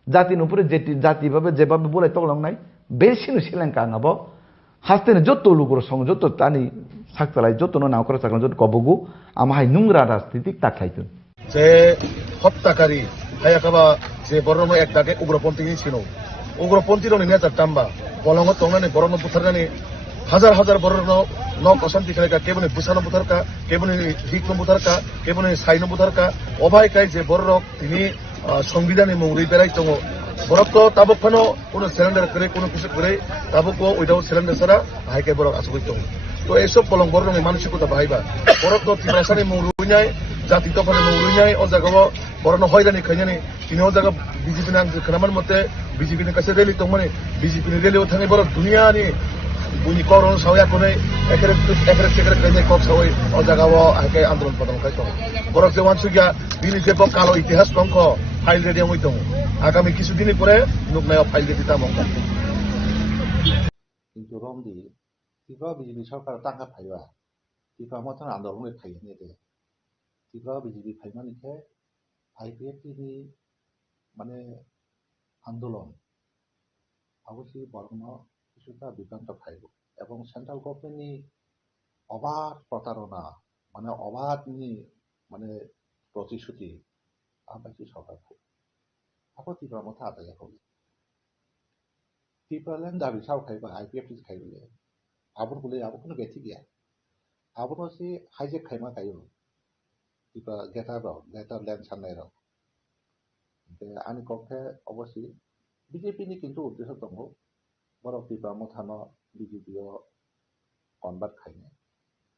जातिनि उपरे जाति भाबे जेबाबे बोलाय तगलांनाय बेसिनो सेलेंका आंबो हास्तेनो जत्तो लुगुर सं जत्तो तानि साक्तालाय जत्तो नावकरा साकन जत्तो कबगु आमाहाय नुंग्रा राजनीतिक ताखायतुन যে হত্যাকারী হায়াকাবা যে বরণ একটাকে উগ্রপন্থী ছিল উগ্রপন্থীর নেতা টাম্বা বলঙ্গ তংনানি বরণ বুথারনানি হাজার হাজার বরণ নক অশান্তি খাইকা কেবনে বুসানো বুথারকা কেবনে হিকনো বুথারকা কেবনে সাইনো বুথারকা অভায়কাই যে বরক তিনি সংবিধানে মৌরি বেড়াই দङ বরক তাবকখানো কোনো সিলিন্ডার করে কোনো কিছু করে তাবকও উইদাউট সিলিন্ডার ছাড়া হাইকে বরক আসবই দङ তো এসব বলং বরণ মানসিকতা বাহাইবা বরক ত্রিপুরাসানি মৌরুইনাই জাতি তফানি মৌরুইনাই ও জায়গাও বরণ হয়রানি খাইনানি তিনি ও জায়গা বিজেপি নাম খানামান মতে বিজেপিनि কাছে রেলি দङ মানে বিজেপিनि রেলিও थाङै বরক দুনিয়াनि बुनि करन सावया कोनै एकेरे टेकेरे खाइनाय कक सावै ও জায়গাও হাইকে आन्दोलन पदन खाइ दङ বরক যে ওয়ানসুগিয়া বিনি যে কালো ইতিহাস দङ ফাইল রেডি হই দङ আগামী কিছুদিন পরে নুকনায় ফাইল রেডি তাম কিন্তু রমদি ত্রিপুরা বিজেপি সরকার টাকা ফাইবা ত্রিপুরা মতন আন্দোলন ফাইনি দে ত্রিপুরা বিজেপি ফাইমানিকে আইপিএফটি মানে আন্দোলন অবশ্যই বর্ণ কিছুটা বিভ্রান্ত ফাইব এবং সেন্ট্রাল গভর্নমেন্টনি অবাধ প্রতারণা মানে অবাধনি মানে প্রতিশ্রুতি আবাসী সরকার ফাইব আবার ত্রিপুরা মতো আদায় হবে ত্রিপুরাল্যান্ড দাবি সাও খাইবা আইপিএফটি খাইবলে আবুর বলে আবু কোনো গেছি গিয়া আবুর সে হাইজেক খাইমা খাইও ত্রিপুরা গেটার ল্যান্ড সান্নাই রাও আনি কক্ষে অবশ্যই বিজেপিনি কিন্তু উদ্দেশ্য দङ বড় ত্রিপুরা মথানো বিজেপিও কনভার্ট খাইনে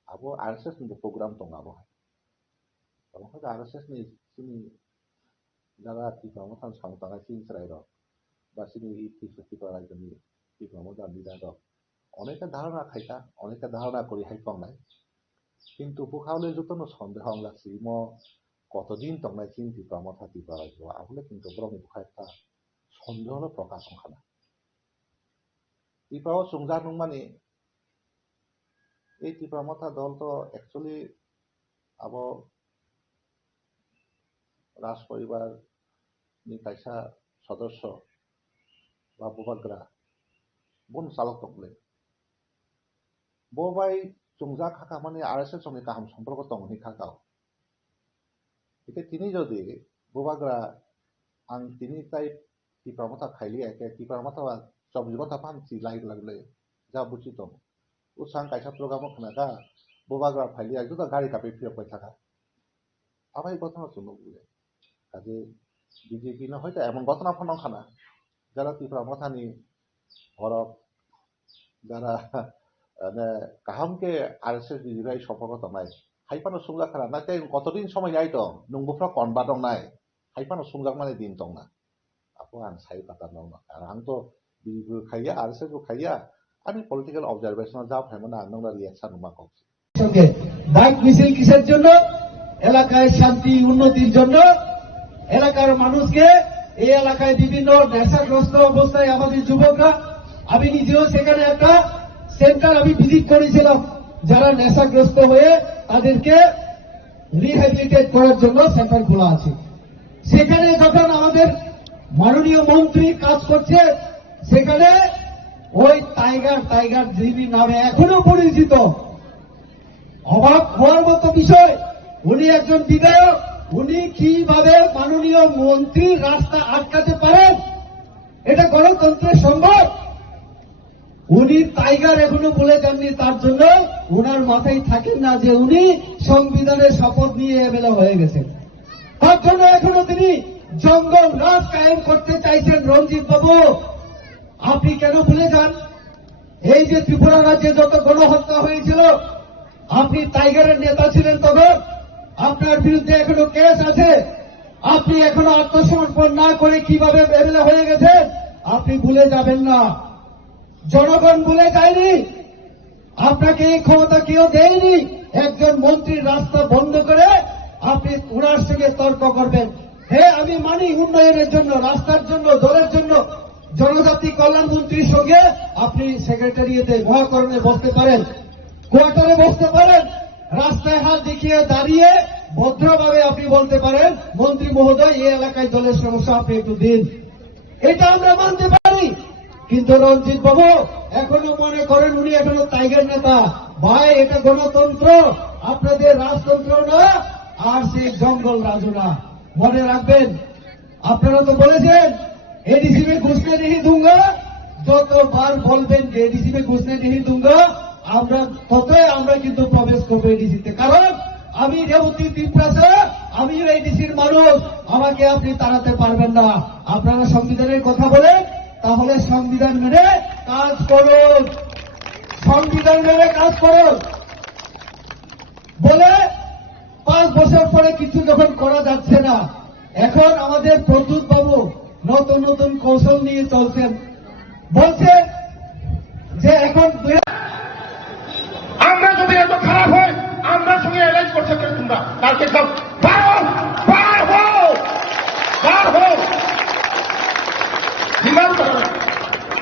আবু আরএসএস नि প্রোগ্রাম দङ আবু তখন আরএসএস नि সিনি যারা ত্রিপুরা মথান সংতানা সিনসরাই রাও বা সিনি ত্রিপুরা রাজ্যনি ত্রিপুরা মথান লিডার রাও অনেকে ধারণা খাইতা অনেকে ধারণা করি হাইপাংনাই কিন্তু বুখাওলে যতন সন্দেহ লাগছি ম কতদিন তংনাই চিন ত্রিপুরা মথা ত্রিপুরা রাজ্য আহলে কিন্তু ব্রহ্ম বুখাইতা সন্দেহ প্রকাশ খানা ত্রিপুরা সুংজা নুং মানে এই ত্রিপুরা মথা দল তো একচুয়ালি আবো রাজ পরিবার নি কাইসা সদস্য বা বুবাগ্রা বন চালক দংলে ববাই চুংজা খাকা মানে আরএসএস সঙ্গে কাহাম সম্পর্ক দংনি খাকাও এতে তিনি যদি বুবাগ্রা আং তিনি তাই ত্রিপুরা মথা খাইলি একে ত্রিপুরা মথা চব্বিশ ঘন্টা পানছি লাইট লাগলে যা বুঝি দং উসাং কাইসা প্রোগ্রাম খানাকা বুবাগ্রা ফাইলি একদম গাড়ি কাপে ফিরবাই থাকা আবার এই ঘটনা শুনো বলে কাজে বিজেপি না হয়তো এমন ঘটনা ফনখানা যারা ত্রিপুরা মাথানি হরক যারা কাহামকে RSS বিজেপি সম্পর্ক নাই হাইপানো সুংজাক খানা না তাই কতদিন সময় যাই দं नंगौफ्रा कनबा दं नाय हाइपानो सुंजाक माने दिन दं ना आपो आं साइ पाता दं ना आं तो बिबो खाइया RSS को खाइया আমি পলিটিক্যাল অবজারভেশন যা ভাইমো না নংলা রিঅ্যাকশন मा কইছি সঙ্গে বাইক মিছিল কিসের জন্য এলাকায় শান্তি উন্নতির জন্য এলাকার মানুষকে এই এলাকায় বিভিন্ন নেশাগ্রস্ত অবস্থায় আমাদের যুবকরা আমি নিজেও সেখানে একটা সেন্টার আমি ভিজিট করেছিলাম যারা নেশাগ্রস্ত হয়ে তাদেরকে রিহ্যাবিলিটেট করার জন্য সেন্টার খোলা আছে সেখানে যখন আমাদের মাননীয় মন্ত্রী কাজ করছে সেখানে ওই টাইগার জিবি নামে এখনো পরিচিত অবাক হওয়ার মতো বিষয় উনি একজন বিধায়ক উনি কিভাবে মাননীয় মন্ত্রী রাস্তা আটকাতে পারেন এটা গণতন্ত্রের সম্ভব উনি টাইগার এখনো বলে যাননি তার জন্য উনার মাথায় থাকেন না যে উনি সংবিধানের শপথ নিয়ে এমএলএ হয়ে গেছেন তার জন্য এখনো তিনি জঙ্গল রাজ কায়েম করতে চাইছেন রঞ্জিত বাবু আপনি কেন ভুলে যান এই যে ত্রিপুরা রাজ্যে যত গণহত্যা হয়েছিল আপনি টাইগারের নেতা ছিলেন তখন আপনার বিরুদ্ধে এখনো কেস আছে আপনি এখনো আত্মসমর্পণ না করে কিভাবে এমএলএ হয়ে গেছেন আপনি ভুলে যাবেন না জনগণ ভুলে যায়নি আপনাকে এই ক্ষমতা কেউ দেয়নি একজন মন্ত্রীর রাস্তা বন্ধ করে আপনি ওনার সঙ্গে তর্ক করবেন হ্যাঁ আমি মানি উন্নয়নের জন্য রাস্তার জন্য দলের জন্য জনজাতি কল্যাণ মন্ত্রীর সঙ্গে আপনি সেক্রেটারিয়েটে মহাকরণে বসতে পারেন কোয়ার্টারে বসতে পারেন রাস্তায় হাত দেখিয়ে দাঁড়িয়ে ভদ্রভাবে আপনি বলতে পারেন মন্ত্রী মহোদয় এই এলাকায় দলের সমস্যা আপনি একটু দিন এটা আমরা মানতে পারি কিন্তু রঞ্জিত বাবু এখনো মনে করেন উনি এখনো টাইগার নেতা ভাই এটা গণতন্ত্র আপনাদের রাজতন্ত্র না আর সেই জঙ্গল রাজু না মনে রাখবেন আপনারা তো বলেছেন एडीसी में घुसने नहीं दूंगा যতবার বলবেন যে এডিসি में घुसने नहीं दूंगा আমরা ততই আমরা কিন্তু প্রবেশ করবো এডিসিতে কারণ আমি রেবতী ত্রিপুরা আমি এডিসির মানুষ আমাকে আপনি তাড়াতে পারবেন না আপনারা সংবিধানের কথা বলেন তাহলে সংবিধান মেনে কাজ করুন সংবিধান মেনে কাজ করুন বলে 5 বছর পরে কিছু যখন করা যাচ্ছে না এখন আমাদের প্রদ্যুৎ বাবু নতুন নতুন কৌশল নিয়ে চলছেন বলছে যে এখন আমরা যদি এত খারাপ হয় আমরা সঙ্গে অ্যালাইজ করছে তোমরা কালকে সব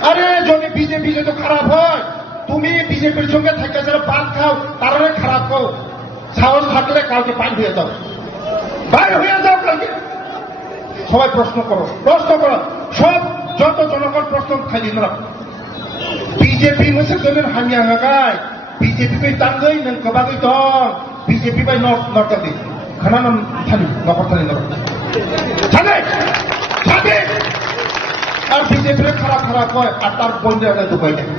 আরে যদি বিজেপি যদি খারাপ হয় তুমি বিজেপির সঙ্গে থেকে যারা পান খাও তারা খারাপ হও সাহস থাকলে কালকে বাইর হয়ে যাও কালকে সবাই প্রশ্ন করো সব যত জনগণ প্রশ্ন খালি বিজেপি मोनसे गोमोन हामिया गाय বিজেপি बै तांगै नों गोबाङै दं বিজেপি बै नर्कादि खानाम थानि नखर थानि थानि আর বিজেপি খারাপ হয় আর তার বন্ধে আগে দুবাই দেয়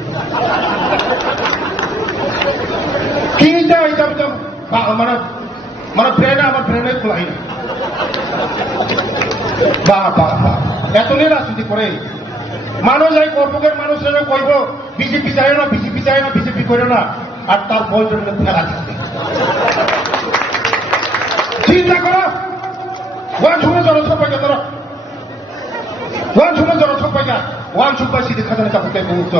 কি যায় এটা মানে ব্রেনে আমার ব্রেনে খোলাই না এতদিন রাজনীতি করে মানুষ এই কর্পকের মানুষেরা কইব বিজেপি চায় না বিজেপি করে না আর তার বয়সের মধ্যে ফেলা থাকে চিন্তা করো ওয়ান সময় জনসংখ্যা ধরো ওয়ান সুপার সিটি খাজানা চাপতে মুহূর্ত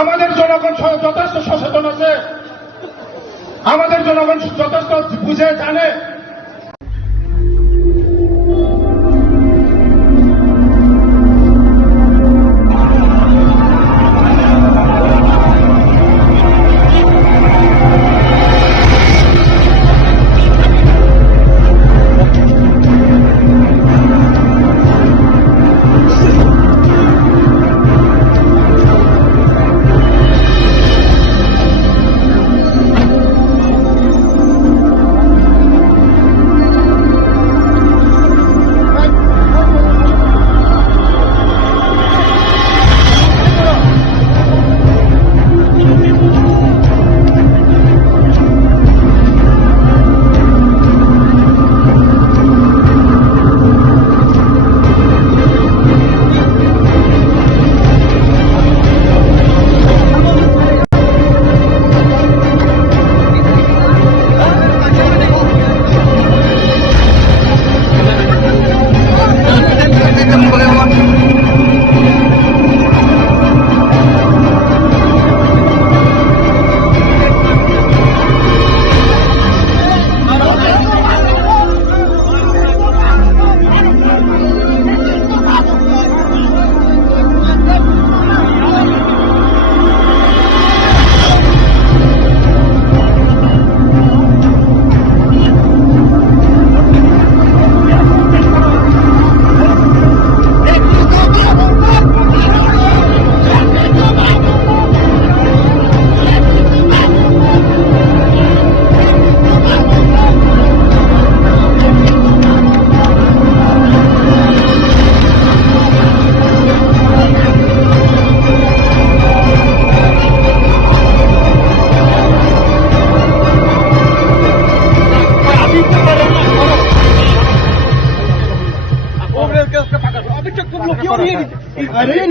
আমাদের জনগণ যথেষ্ট সচেতন আছে আমাদের জনগণ যথেষ্ট বুঝে জানে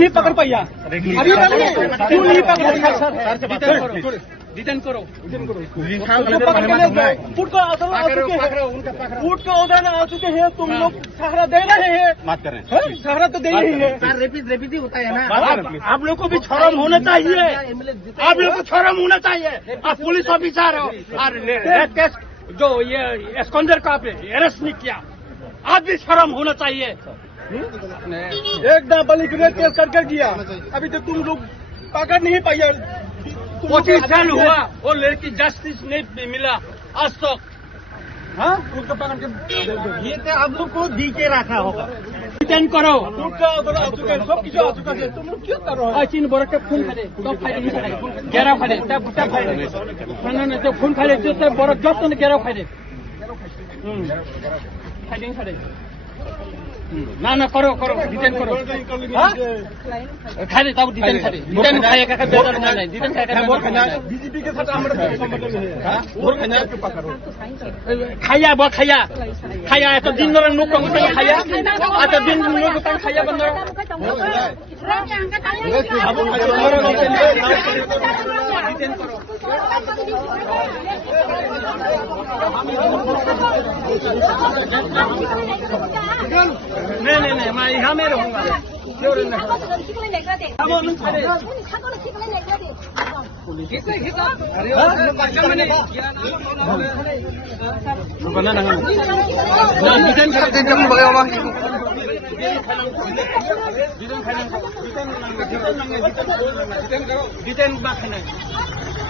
नहीं पकड़ पाया अभी तक क्यों नहीं पकड़ डिटेन करो फूट को उधर आ चुके हैं तुम लोग सहारा दे रहे हैं बात कर रहे हैं सहारा तो दे ही है रेपिड होता है ना आप लोग को भी शर्म होना चाहिए आप लोग को शर्म होना चाहिए आप पुलिस ऑफिसर हो और रेप केस जो ये एस्कॉन्डर का आपने अरेस्ट नहीं किया आप भी शर्म होना चाहिए एक नाबालिग रेप केस करके किया अभी तक तुम लोग पकड़ नहीं पाया 25 साल हुआ वो लड़की जस्टिस नहीं मिला आज तक हाँ उनको पकड़ के ये तो आप लोग को दी के रखा होगा डिटेन करो सब किसी आ चुका है तुम लोग क्यों कर रहे हो चीन बरक के खून खाले तो फाइल गेरा फाइले तब फाइले ना तो खून खाले तो बरक जब तो गेरा फाइले फाइलिंग खाले ना करो डिटेन करो खाले तब डिटेन खाले डिटेन खाए का बेदर नहीं डिटेन खाए का बीजेपी के साथ हमारे खाया तो दिन भर नुक को खाया आता दिन नुक को खाया बंद डिटेन करो नहीं मैं यहाँ में रहूँगा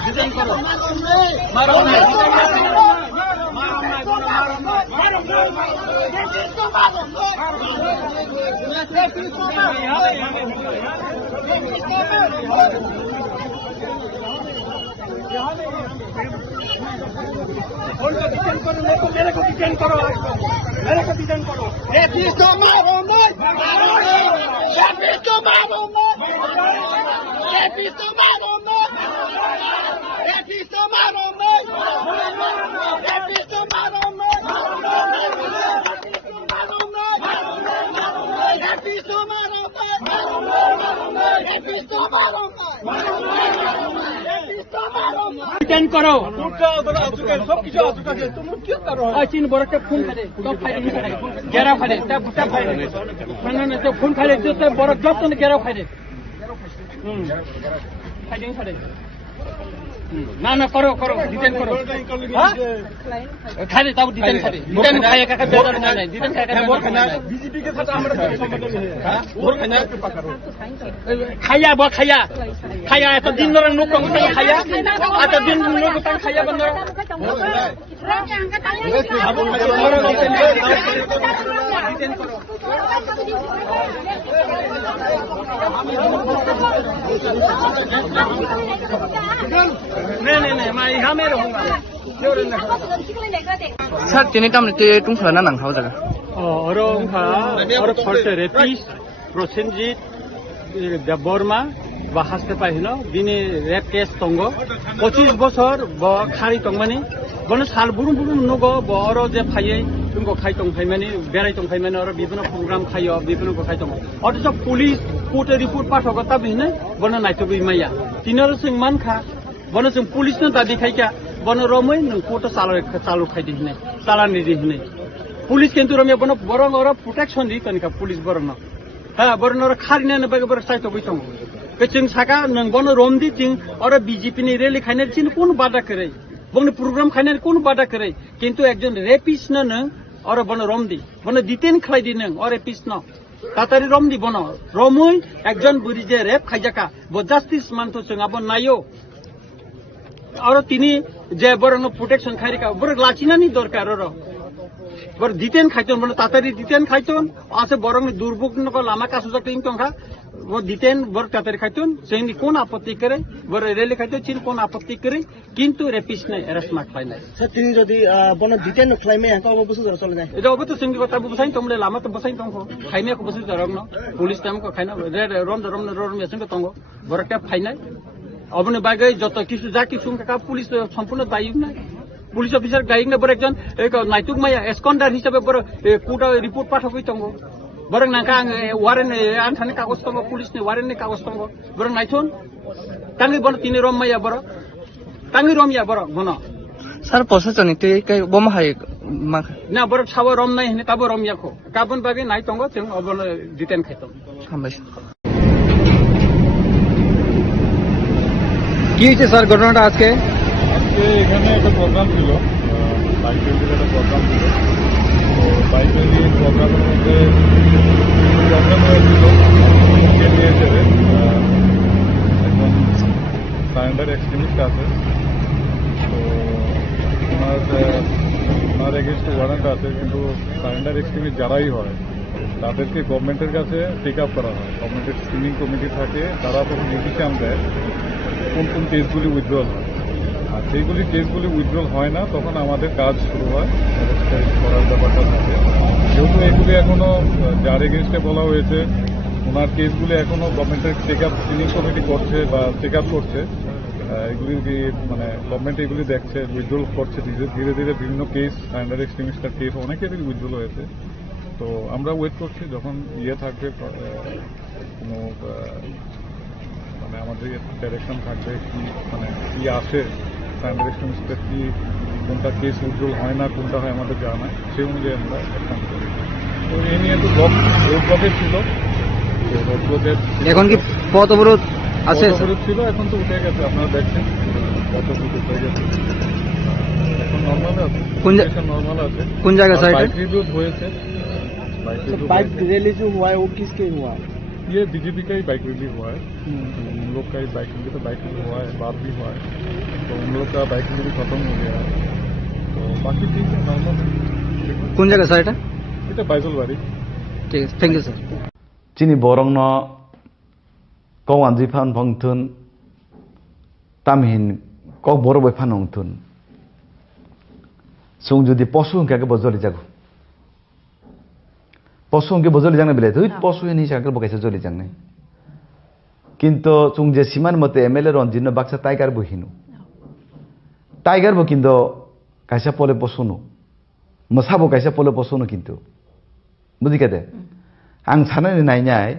डिटेन करो मारो मेरे को डिटेन करो डिटेन करो सब किसी आ चुका है तुम लोग क्यों कर रहे हो चीन बरक के खून खाले तो फाइल गेरा फाइले तब फाइले ना तो खून खाले तो बरक जब तो गेरा फाइले फाइलिंग खाले ना करो डिटेन करो खाले तब डिटेन खाले डिटेन खाए का बेदर नहीं डिटेन खाए का बीजेपी के साथ हमारे खाया तो दिन भर नुक को खाया आता दिन नुक को खाया बंद डिटेन करो नहीं मैं यहाँ में रहूँगा सर तिनी टाइम ते तुम ना नांखाव जागा और फर्स्ट रेपिस प्रसेनजित देवबर्मा বা হাসতে পাইল দিনে রেপ কেস তঙ্গ 25 বছর খারি তংমানি বন সাল বুরুম নগ বড় যে ফাইয়ে তুমको খাইতং ফাইমানি বেড়াই তং ফাইমানি আর বিভিন্ন প্রোগ্রাম খাইও বিভিন্ন খাইতং অথচ পুলিশ কোর্টে রিপোর্ট পাস হগতা বিনে বন নাইতবি মাইয়া তিনর সিং মানখা বন जों पुलिसनो दाबि खाइका बन रमै नों कोर्ट चालु खाइदि हिने चालानि दि हिने पुलिस किन्तु रमे बन बरं और प्रोटेक्शन दि तनिका पुलिस बरन हा बरन और खारिने बगे बर साइतो बैतंग जों साका नों बन रमदि थिं और बीजेपी नि रेली खाइने चिन कोन बादा करे बन प्रोग्राम खाइने कोन बादा करे किन्तु एकजन रेपिस्ट न नों और बन रमदि बन डिटेन खाइदि नों और रेपिस्ट न तातारि रमदि बन रमै एकजन बुरि जे रेप खाइजाका ब जस्टिस मानतो जों अब नायो और तिनी जे बरन प्रोटेक्शन खारिका बर लाचिनानि दरकार र बर डिटेन खाइतन बन तातारि डिटेन खाइतन आसे बरं दुर्भोगनको लामा कासुजा टिम टंखा वो डिटेन बर तातारि खाइतन जोंनि कोन आपत्ति करे बर रेले खाइतो चिन कोन आपत्ति करे किन्तु रेपिस्ट नै अरेस्ट मा खाइनाय सर तिनी जदि बन डिटेन नख्लाइमे यहाँ अब बसु जरा चले जाए एटा अब त जोंनि गता बसाइन तमले लामा त बसाइन तंखो खाइमेको बसु जरङ न पुलिस टाइमको खाइना रम मेसनको तंगो बरका फाइनाय अबने बागै जत किसु जा किसु का पुलिस सम्पूर्ण दायी नै पुलिस अफिसर दायी नै बर एकजन एक नाइतुक माया एस्कन्डार हिसाबै बर कोर्ट रिपोर्ट पाठकै तंगो Borong nangka ang waren antani kagos tongo pulis ni waren ni kagos tongo. Borong naithun. Tangi bono tini rom maya boro. Tangi rom ya boro bono. Sir, posisyon ito kay bumahay mag Na boro chawa rom nai hini tabo rom yako. Kabon babi nai tongo ting obon diten khaito. হামবাই কি হয়েছে sir ঘটনাটা আজকে? আজকে এখানে একটা programme ছিল, bike র্যালির একটা programme ছিল। তো বাইক র্যালির প্রোগ্রামের মধ্যে প্রবলেম হয়েছিল, কে নিয়েছে একজন সারেন্ডার এক্সট্রিমিস্ট আছে। তো ওনার এগেনস্টে ওয়ারেন্ট আছে, কিন্তু সারেন্ডার এক্সট্রিমিস্ট যারাই হয় তাদেরকে গভর্নমেন্টের কাছে টেক আপ করা হয়। গভর্নমেন্টের স্ক্রিনিং কমিটি থাকে, তারা তখন ডিসিশন দেয় কোন কোন কেসগুলি উইথড্রল হয়। আর সেইগুলি কেসগুলি উইথড্রল হয় না, তখন আমাদের কাজ শুরু হয়, অ্যারেস্ট করার ব্যাপারটা থাকে। যেহেতু এগুলি এখনো যার এগেনস্টে বলা হয়েছে ওনার কেসগুলি এখনো গভর্নমেন্টের চেক আপ স্ক্রিনিং কমিটি করছে বা চেক আপ করছে, এগুলি মানে গভর্নমেন্ট এগুলি দেখছে, উইথড্রল করছে ধীরে ধীরে। বিভিন্ন কেস সারেন্ডার এক্সট্রিমিস্টার কেস অনেকেরই উইথড্রল হয়েছে। তো আমরা ওয়েট করছি যখন থাকবে কোনো মানে আমাদের ডাইরেকশন থাকবে কি মানে কি আসে সারেন্ডার এক্সট্রিমিস্টের কি কোনটা কেস উইথড্রল হয় না, কোনটা হয় আমাদের জানা, সেই অনুযায়ী আমরা অ্যাকশন করি। তো এই নিয়ে তো রোড ব্লকের ছিল, রোড ব্লকের এখন কি পথ অবরোধ আছে? অবরোধ ছিল, এখন তো উঠে গেছে, আপনারা দেখছেন পথ অবরোধ উঠে গেছে, এখন নর্মাল আছে, নর্মাল আছে। কোন জায়গা স্যার? বাইক রিভিউ হয়েছে। बाइक रैली जो हुआ है वो किसके हुआ? ये बीजेपी का ही बाइक रैली हुआ है। उन लोग का ही बाइक रैली, तो बाइक रैली हुआ है, बात भी हुआ है, तो उन लोग का बाइक रैली खत्म हो गया है। तो बाकी ठीक है, नॉर्मल है। কোন জায়গা স্যার এটা? এটা বাইজলবাড়ি। ঠিক আছে, থ্যাংক ইউ স্যার। চিনি বরং কৌ আনজি ফান ভংথুন তামহিন কক বড় বই ফান হংথুন সুং যদি পশু হংকে বজলি যাগো পশু হংকে বজলি জাংনে বেলে তুই পশু হিনি সাকল বকাইছে জলি জাংনে কিন্তু চুং যে সীমান মতে এমএলএ রঞ্জিত বাক্সা টাইগার বহিনু টাইগার বো কিন্তু কাইসা পলে পশুনো মোসাবো কাইসা পলে পশুনো কিন্তু বুঝি কেদে आं साननानै नायनाय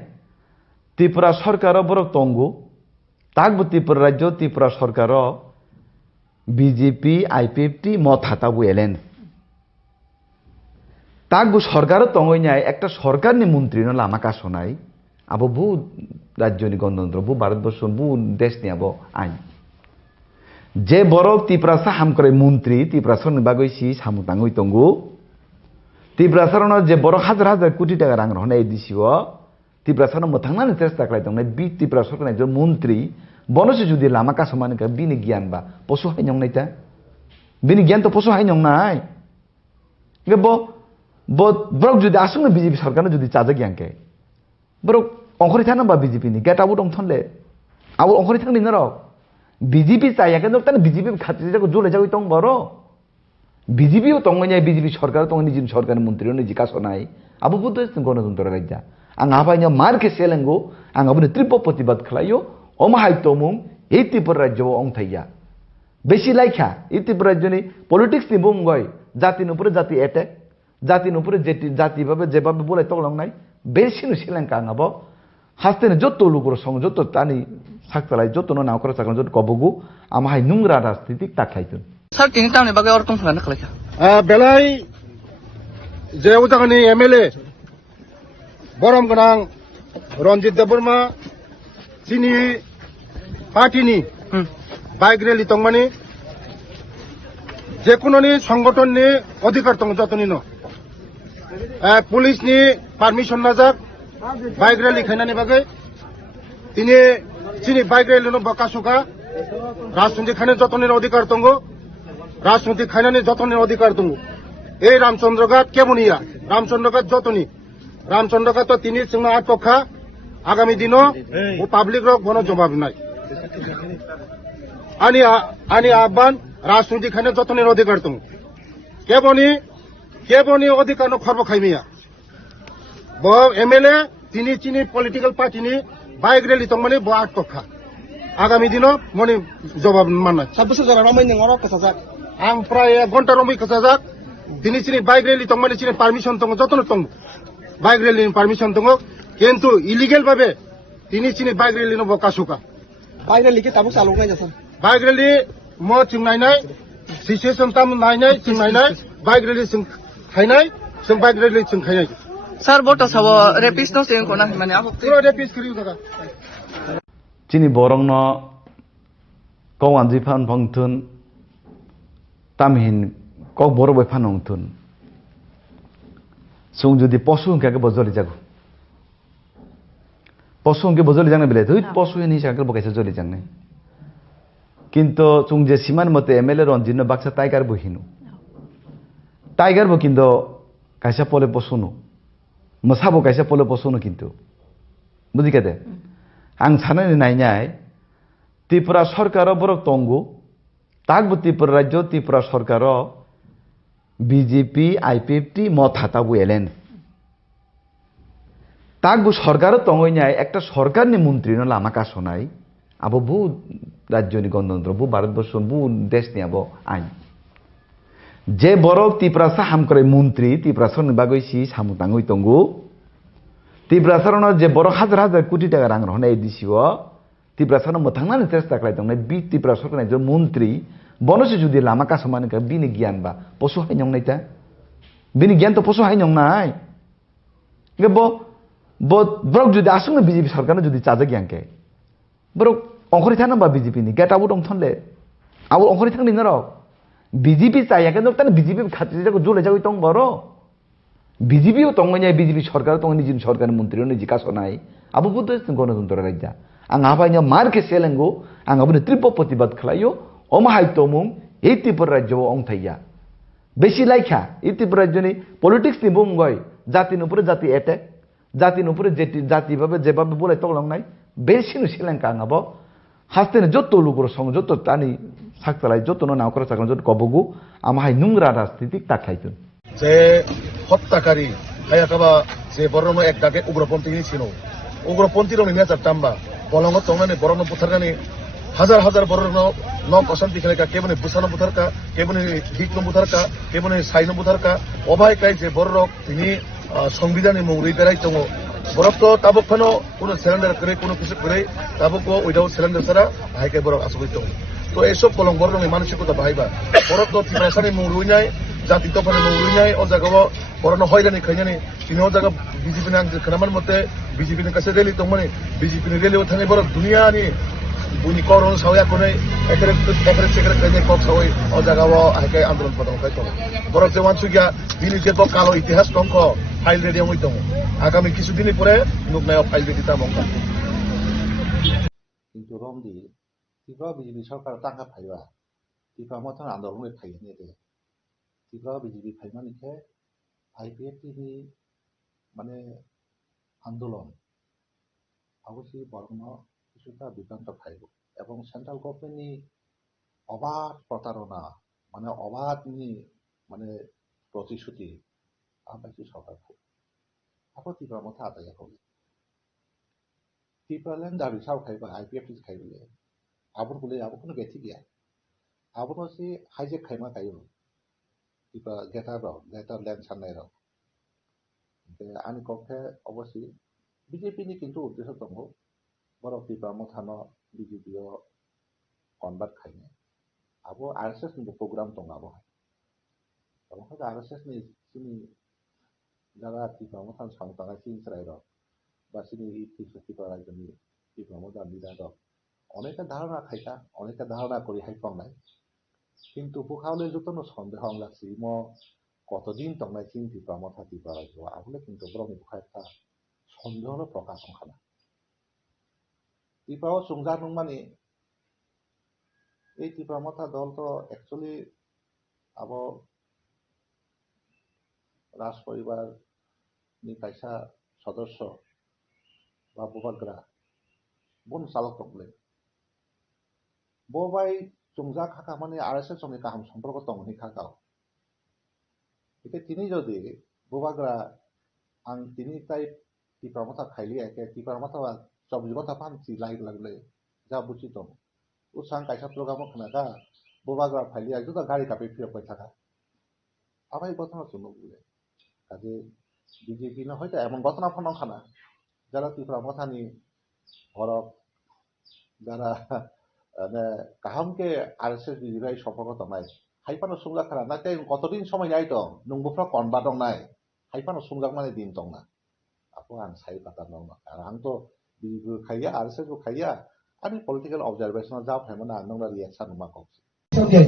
त्रिपुरा सरकाराव बरक तंगु ताकबो त्रिपुरा राज्य त्रिपुरा सरकाराव बीजेपी आईपीएफटी मत हाताबो एलेन ताकबो सरकार तंगैनाय एकटा सरकारनि मन्त्री न लामा कासनाय आबो बु राज्यनि गणतन्त्र बु भारतबर्ष बु देशनि आबो आइन जे बरक त्रिपुरा साहाम करे मन्त्री त्रिपुरा सरनि बागै सि सामु तांगै तंगु त्रिपुरा सरनाव जे बर' हाजार हाजार कोटी टाका रां होनाय दिसियो त्रिपुरा सरनाव मोथांनानै चेष्टा खालामदों बि त्रिपुरा सरकारनि जे मन्त्री बनसे जुदि लामा कासमानका बिनि गियान बा पशु हायनंनायता बिनि गियान तो पशु हायनंनाय गे ब्रक जुदि आसुंनो बीजेपी सरकारनो जुदि चाजा गियानके ब्रक अंखरि थानबा बीजेपी नि गेटाबो दं थनले आबो अंखरि थांनि नर बीजेपी चायाके न ताने बीजेपी खातिर जाको जुले जागै दं बर बीजेपीও तंगैनाय बीजेपी सरकार तंगैनि जिन सरकारनि मन्त्रिनो निजि कासनाय आबो बुद्धि गणतन्त्र राज्य आं आबायनो मारके सेलेंगो आं आबोनो तीव्र प्रतिबाद खालायो अमाहाय तमुं এই त्रिपुरा राज्यआव अंथाइया बेसि लाइखा এই त्रिपुरा राज्यनि पलिटिक्स नि बुंगय जातिनि उपरे जाति एटेक जातिनि उपरे जाति भाबे जेबाबे बोलाय तगलांनाय बेसिनो सेलेंका आंबो हास्तेनो जत्तो लुगुर सं जत्तो तानि साकतालाय जत्तो नावकरा साकन जत्तो कबगु आमाहाय नुंग्रा राजनीतिक ताखायथुन স্যার তিনি তাহলে বাগে আর তুমি ফানা খালাইছা বেলাই যে উজাগানি এমএলএ বরম গোনাं रঞ্জিত দেববর্মা চিনি পার্টিনি বাইক রেলি তংমানি যে কোননি সংগঠননি অধিকার তং যতনি ন পুলিশনি পারমিশন নাজাক বাইক রেলি খাইনানি বাগে তিনি চিনি বাইক রেলি ন বকাসুকা রাজনীতি খানে যতনির অধিকার তঙ্গ राजनीति खाइनानि जतनि अधिकार दङ এই রামচন্দ্রঘাট কেবনিয়া রামচন্দ্রঘাট যতনি রামচন্দ্রঘাট তো তিনি সিংহ আটপক্ষা আগামী দিনও ও পাবলিক রক বন জবাব নাই আনি আহ্বান রাজনীতি খাইনে যতনি অধিকার দङ কেবনি অধিকার খর্ব খাইমিয়া ব এমএলএ তিনি চিনি পলিটিক্যাল পার্টিনি বাইক রেলি দংমানি ব আটপক্ষা আগামী দিনও মনি জবাব মাননাय 7 বছর যারা রমাইনি ngorok kasasak आं प्राय 1 घन्टा रमै खसाजाक दिनै चिनि बाइक रेली तंमानि चिनि पारमिशन दङ जतन दङ বাইক রেলি পারমিশন দङ কিন্তু ইলিগেল ভাবে তিনি চিনি বাইক রেলি বকা सुका বাইরে লিখে তাবুক চালক নাই বাইক রেলি म जों नायनाय सिचुएसन ताम नायनाय जों नायनाय बाइक रेली जों खायनाय जों बाइक रेली जों खायनाय Sir, bota sawo rapist no sen kona mane abo. पुरा रेपिस करियो दादा chini borong no kau anji phan phangthun tamhin kau boro bai phan ongthun sung jodi posu hingka ke bojoli jago posu hingke bojoli jangne bele thoi posu ni sakal bokaisa joli jangne kinto sung je siman mote MLA Ronjino baksa tiger bohinu tiger bo kinto kaisa pole posunu masabo kaisa pole posunu kinto budi kate ang sanani nainai Tripura Sarkaro borok tongo takbo Tripura rajyo Tripura Sarkaro BJP IPFT mot hatabu elen takbo sarkaro tongoi nyai ekta sarkar ni mantri no lama kasonai abo bu rajyo ni gণতন্ত্র bu bharatborshon bu desh ni abo ain je borok Tripura saham kore mantri Tripura sor ni bagoi si samutangoi tongo Tripura Sarono je borok hajar hajar koটি টাকা rang rohna edisio Tripura Sarono mothangna chesta khlai tongnai bi Tripura Sarkar ni mantri bonose jodi lama kasomani ka bini gyan ba posu hai nyong naita bini gyan to posu hai nyong nai ge bo brok jodi asung BJP sarkar no jodi chaja gyan ke brok ongkhori thana ba BJP ni geta bu dong thonle abu ongkhori thangni na rok BJP chaya ke tan BJP khati jago jole jago tong boro BJP O তংগনি BJP সরকার তংগনি জিন সরকার মন্ত্রী নি জিকাসো নাই আবু বুদ্ধ গণতন্ত্র রাজ্যা আং আবাইনো মারকে সেলেঙ্গো আং আবুনি তীব্র প্রতিবাদ খালাইও অমাহাই তমুং এই ত্রিপুরা রাজ্য অংথাইয়া বেশি লাইখা এই ত্রিপুরা রাজ্যনি পলিটিক্স নি বুমগয় জাতির উপরে জাতি অ্যাটাক জাতির উপরে জাতিভাবে যেভাবে বলে তগলং নাই বেশি নু সেলেঙ্কা আং আবো হাস্তেনে যত লোকর সঙ্গে যত তানি সাকতালাই যত নাও করে সাকলাম যত কবগু আমাহাই নুংরা রাজনীতি তাকাইতুন যে হত্যাকারী হায়াকাবা যে বরনো এক ডাকে উগ্রপন্থী ছিল উগ্রপন্থীর নেচার টাম্বা বলঙ্গ তংনানি বরনো বুথারগানি হাজার হাজার বরনো নক অশান্তি খেলেকা কেবনে বুসানো বুথারকা কেবনে ভিকনো বুথারকা কেবনে সাইনো বুথারকা অবাই কাই যে বররক তিনি সংবিধানে মৌরি বেড়াই দङ বরক তো তাবক ফানো কোনো সিলিন্ডার করে কোনো কিছু করে তাবক উইদাউট সিলিন্ডার ছাড়া হাইকে বরক আসবই দङ তো এসব বলং বরননি মানসিকতা বাহাইবা বরক তো তিনাসানি মৌরুইনাই জাতি তফানে মৌরুইনাই ও জায়গাও বরনো হয়রানি খাইনানি তিনি ও জায়গা বিজেপি নাং খানামান মতে বিজেপি नि কাছে রেলি দङ মানে বিজেপি नि রেলিও থাঙে বরক দুনিয়ানি বুনি করন সাওয়া কোনে একরে সেকরে খাইনে কক সাওই ও জায়গাও হাইকে আন্দোলন পদং খাই দङ বরক যে ওয়ানসুগিয়া দিনি যে কালো ইতিহাস দङ ফাইল রেডি হই দङ আগামী কিছুদিন পরে নুকনায় ফাইল রেডি তা মঙ্কা কিন্তু রমদি ত্রিপুরা বিজেপি সরকার টাকা ফাইবা ত্রিপুরা মতন আন্দোলন ফাইনি দে ত্রিপুরা বিজেপি ফাইমানিকে IPFT ni মানে আন্দোলন অবশ্যই বর্ণ কিছুটা বিভ্রান্ত ফাইব এবং সেন্ট্রাল গভর্নমেন্টনি অবাধ প্রতারণা মানে অবাধ নি মানে প্রতিশ্রুতি আবাসী সরকার আবার ত্রিপুরা মতো আদায় হবে ত্রিপুরাল্যান্ড দাবি সাও খাইবা IPFT খাইবলে আবর বলে আবর কোনো বেথি গিয়া আবর হচ্ছে হাইজেক খাইমা গাইব ত্রিপুরা গেটার ল্যান্ড সান্নাই রাও আনি কক্ষে অবশ্যই বিজেপি নি কিন্তু উদ্দেশ্য দङ বরক ত্রিপুরা মথানো বিজেপি কনভার্ট খাইনে আবো RSS नि প্রোগ্রাম দङ আবো এবং হয়তো RSS ni sini যারা ত্রিপুরা মথান সংতানা চিনছরাই রাও বা sini ত্রিপুরা রাজ্যনি ত্রিপুরা মথান লিডার রাও অনেকে ধারণা খাইতা অনেকে ধারণা করি হাইফং নাই কিন্তু বুখাওলে যতন সন্দেহ লাগছে ম কতদিন তংনাই চিন ত্রিপুরা মথা ত্রিপুরা রাজ্য আহলে কিন্তু ব্রহ্ম বুখাইতা সন্দেহ প্রকাশ সংখানা ত্রিপুরা সুংজা নং মানে এই ত্রিপুরা মথা দল তো অ্যাকচুয়ালি আবো রাজ পরিবার নি কাইসা সদস্য বা বুবাগ্রা বন চালক দংলে ববাই চুংজা খাকা মানে RSS সঙ্গে কাহাম সম্পর্ক দংনি খাকাও এতে তিনি যদি বুবাগ্রা আং তিনি তাই ত্রিপুরা মথা খাইলি একে ত্রিপুরা মথা 24 ঘন্টা পানছি লাইট লাগলে যা বুঝি দং উসাং কাইসা প্রোগ্রাম খানাকা বুবাগ্রা ফাইলি একদম গাড়ি কাপে ফিরে থাকা আবার এই ঘটনা শুনো বলে কাজে বিজেপি না হয়তো এমন ঘটনা ফনখানা যারা ত্রিপুরা মথানি হরক যারা কাহামকে RSS বিজেপি সম্পর্ক দনাই হাইপানো সুংলা খানা নাতে কতদিন সময় নাই দं नंगौफ्रा कनबा दं नाय हाइपानो सुंजाक माने दिन दं ना आपको आं साइ पाता दं ना आं तो बिजेपि खाइया RSS खाइया আমি পলিটিক্যাল অবজারভেশন যা ফেমনা নোংরা রিঅ্যাকশন মা করছি সঙ্গে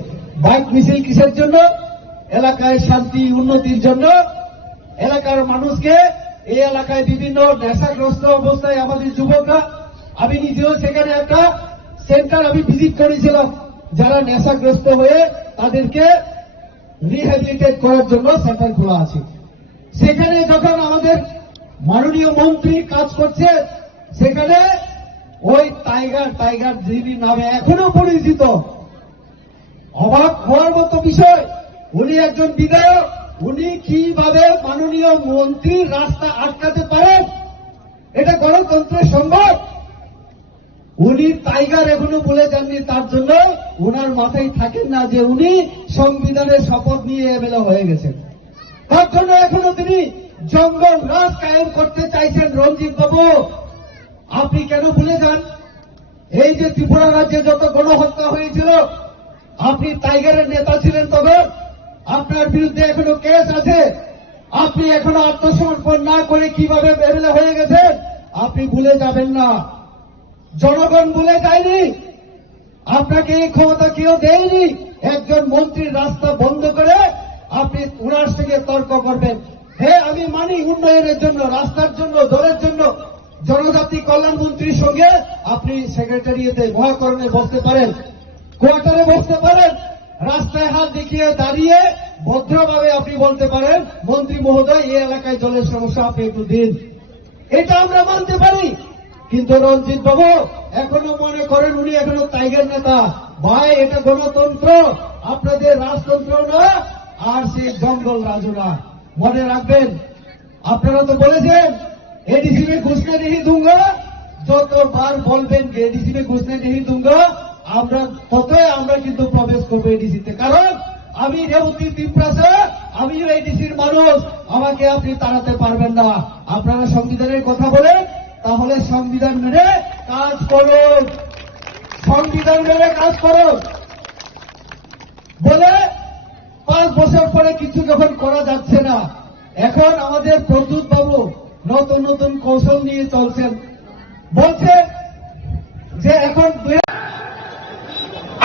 বাইক মিছিল কিসের জন্য? এলাকায় শান্তি উন্নতির জন্য, এলাকার মানুষকে এই এলাকায় বিভিন্ন নেশাগ্রস্ত অবস্থায় আমাদের যুবকরা, আমি নিজেও সেখানে একটা সেন্টার আমি ভিজিট করেছিলাম, যারা নেশাগ্রস্ত হয়ে তাদেরকে রিহ্যাবিলিটেট করার জন্য সেন্টার খোলা আছে। সেখানে যখন আমাদের মাননীয় মন্ত্রী কাজ করছে, সেখানে ওই টাইগার যিনি নামে এখনো পরিচিত, অবাক হওয়ার মতো বিষয়, উনি একজন বিধায়ক, উনি কিভাবে মাননীয় মন্ত্রীর রাস্তা আটকাতে পারেন? এটা গণতন্ত্রের সম্ভব? উনি টাইগার এখনো বলে যাননি, তার জন্য উনার মাথায় থাকেন না যে উনি সংবিধানের শপথ নিয়ে এমএলএ হয়ে গেছেন। তার জন্য এখনো তিনি জঙ্গল রাজ কায়েম করতে চাইছেন। রঞ্জিত বাবু, আপনি কেন ভুলে যান এই যে ত্রিপুরা রাজ্যে যত গণহত্যা হয়েছিল, আপনি টাইগারের নেতা ছিলেন, তবে আপনার বিরুদ্ধে এখনো কেস আছে, আপনি এখনো আত্মসমর্পণ না করে কিভাবে এমএলএ হয়ে গেছেন আপনি ভুলে যাবেন না। জনগণ ভুলে যায়নি, আপনাকে এই ক্ষমতা কেউ দেয়নি। একজন মন্ত্রীর রাস্তা বন্ধ করে আপনি উনার সঙ্গে তর্ক করবেন। হ্যাঁ, আমি মানি উন্নয়নের জন্য, রাস্তার জন্য, দলের জন্য জনজাতি কল্যাণ মন্ত্রীর সঙ্গে আপনি সেক্রেটারিয়েটে মহাকরণে বসতে পারেন, কোয়ার্টারে বসতে পারেন, রাস্তায় হাত দেখিয়ে দাঁড়িয়ে ভদ্রভাবে আপনি বলতে পারেন, মন্ত্রী মহোদয় এই এলাকায় জলের সমস্যা আপনি একটু দিন। এটা আমরা মানতে পারি। কিন্তু রঞ্জিত বাবু এখনো মনে করেন উনি এখনো টাইগার নেতা। ভাই, এটা গণতন্ত্র, আপনাদের রাজতন্ত্র না, আর সেই জঙ্গল রাজু না। মনে রাখবেন, আপনারা তো বলেছেন एडीसी में घुसने नहीं दूंगा, যতবার বলবেন যে এডিসি में घुसने नहीं दूंगा, আমরা ততই আমরা কিন্তু প্রবেশ করবো এডিসিতে। কারণ আমি রেবতী ত্রিপুরা, আমিও এডিসির মানুষ, আমাকে আপনি তাড়াতে পারবেন না। আপনারা সংবিধানের কথা বলেন, তাহলে সংবিধান মেনে কাজ করুন, সংবিধান মেনে কাজ করুন। বলে 5 বছর পরে কিছু যখন করা যাচ্ছে না, এখন আমাদের প্রদ্যুৎ বাবু নতুন নতুন কৌশল নিয়ে চলছেন, বলছে যে এখন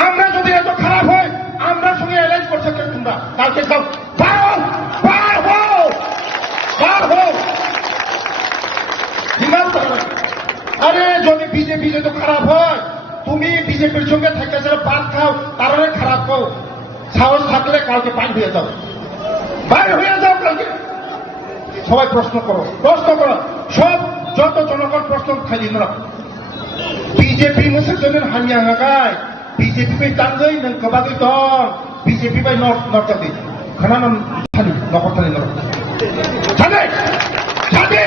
আমরা যদি এত খারাপ হয়, আমরা সঙ্গে অ্যালাইন্স করছে কেন? তোমরা কালকে সব আরে যদি বিজেপি যদি খারাপ হয়, তুমি বিজেপির সঙ্গে থেকে ভাত খাও, কারণে খারাপ হও, সাহস থাকলে কালকে বাইর হয়ে যাও, বাইর হয়ে যাও কালকে। সবাই প্রশ্ন করো, সব যত জনগণ প্রশ্ন খালি না। বিজেপি মুসলিমের হানিয়া হাগায়, বিজেপি বাই তাঙ্গই নং কবাগই দং, বিজেপি বাই নর্থ খানা নকরথানি ছাদে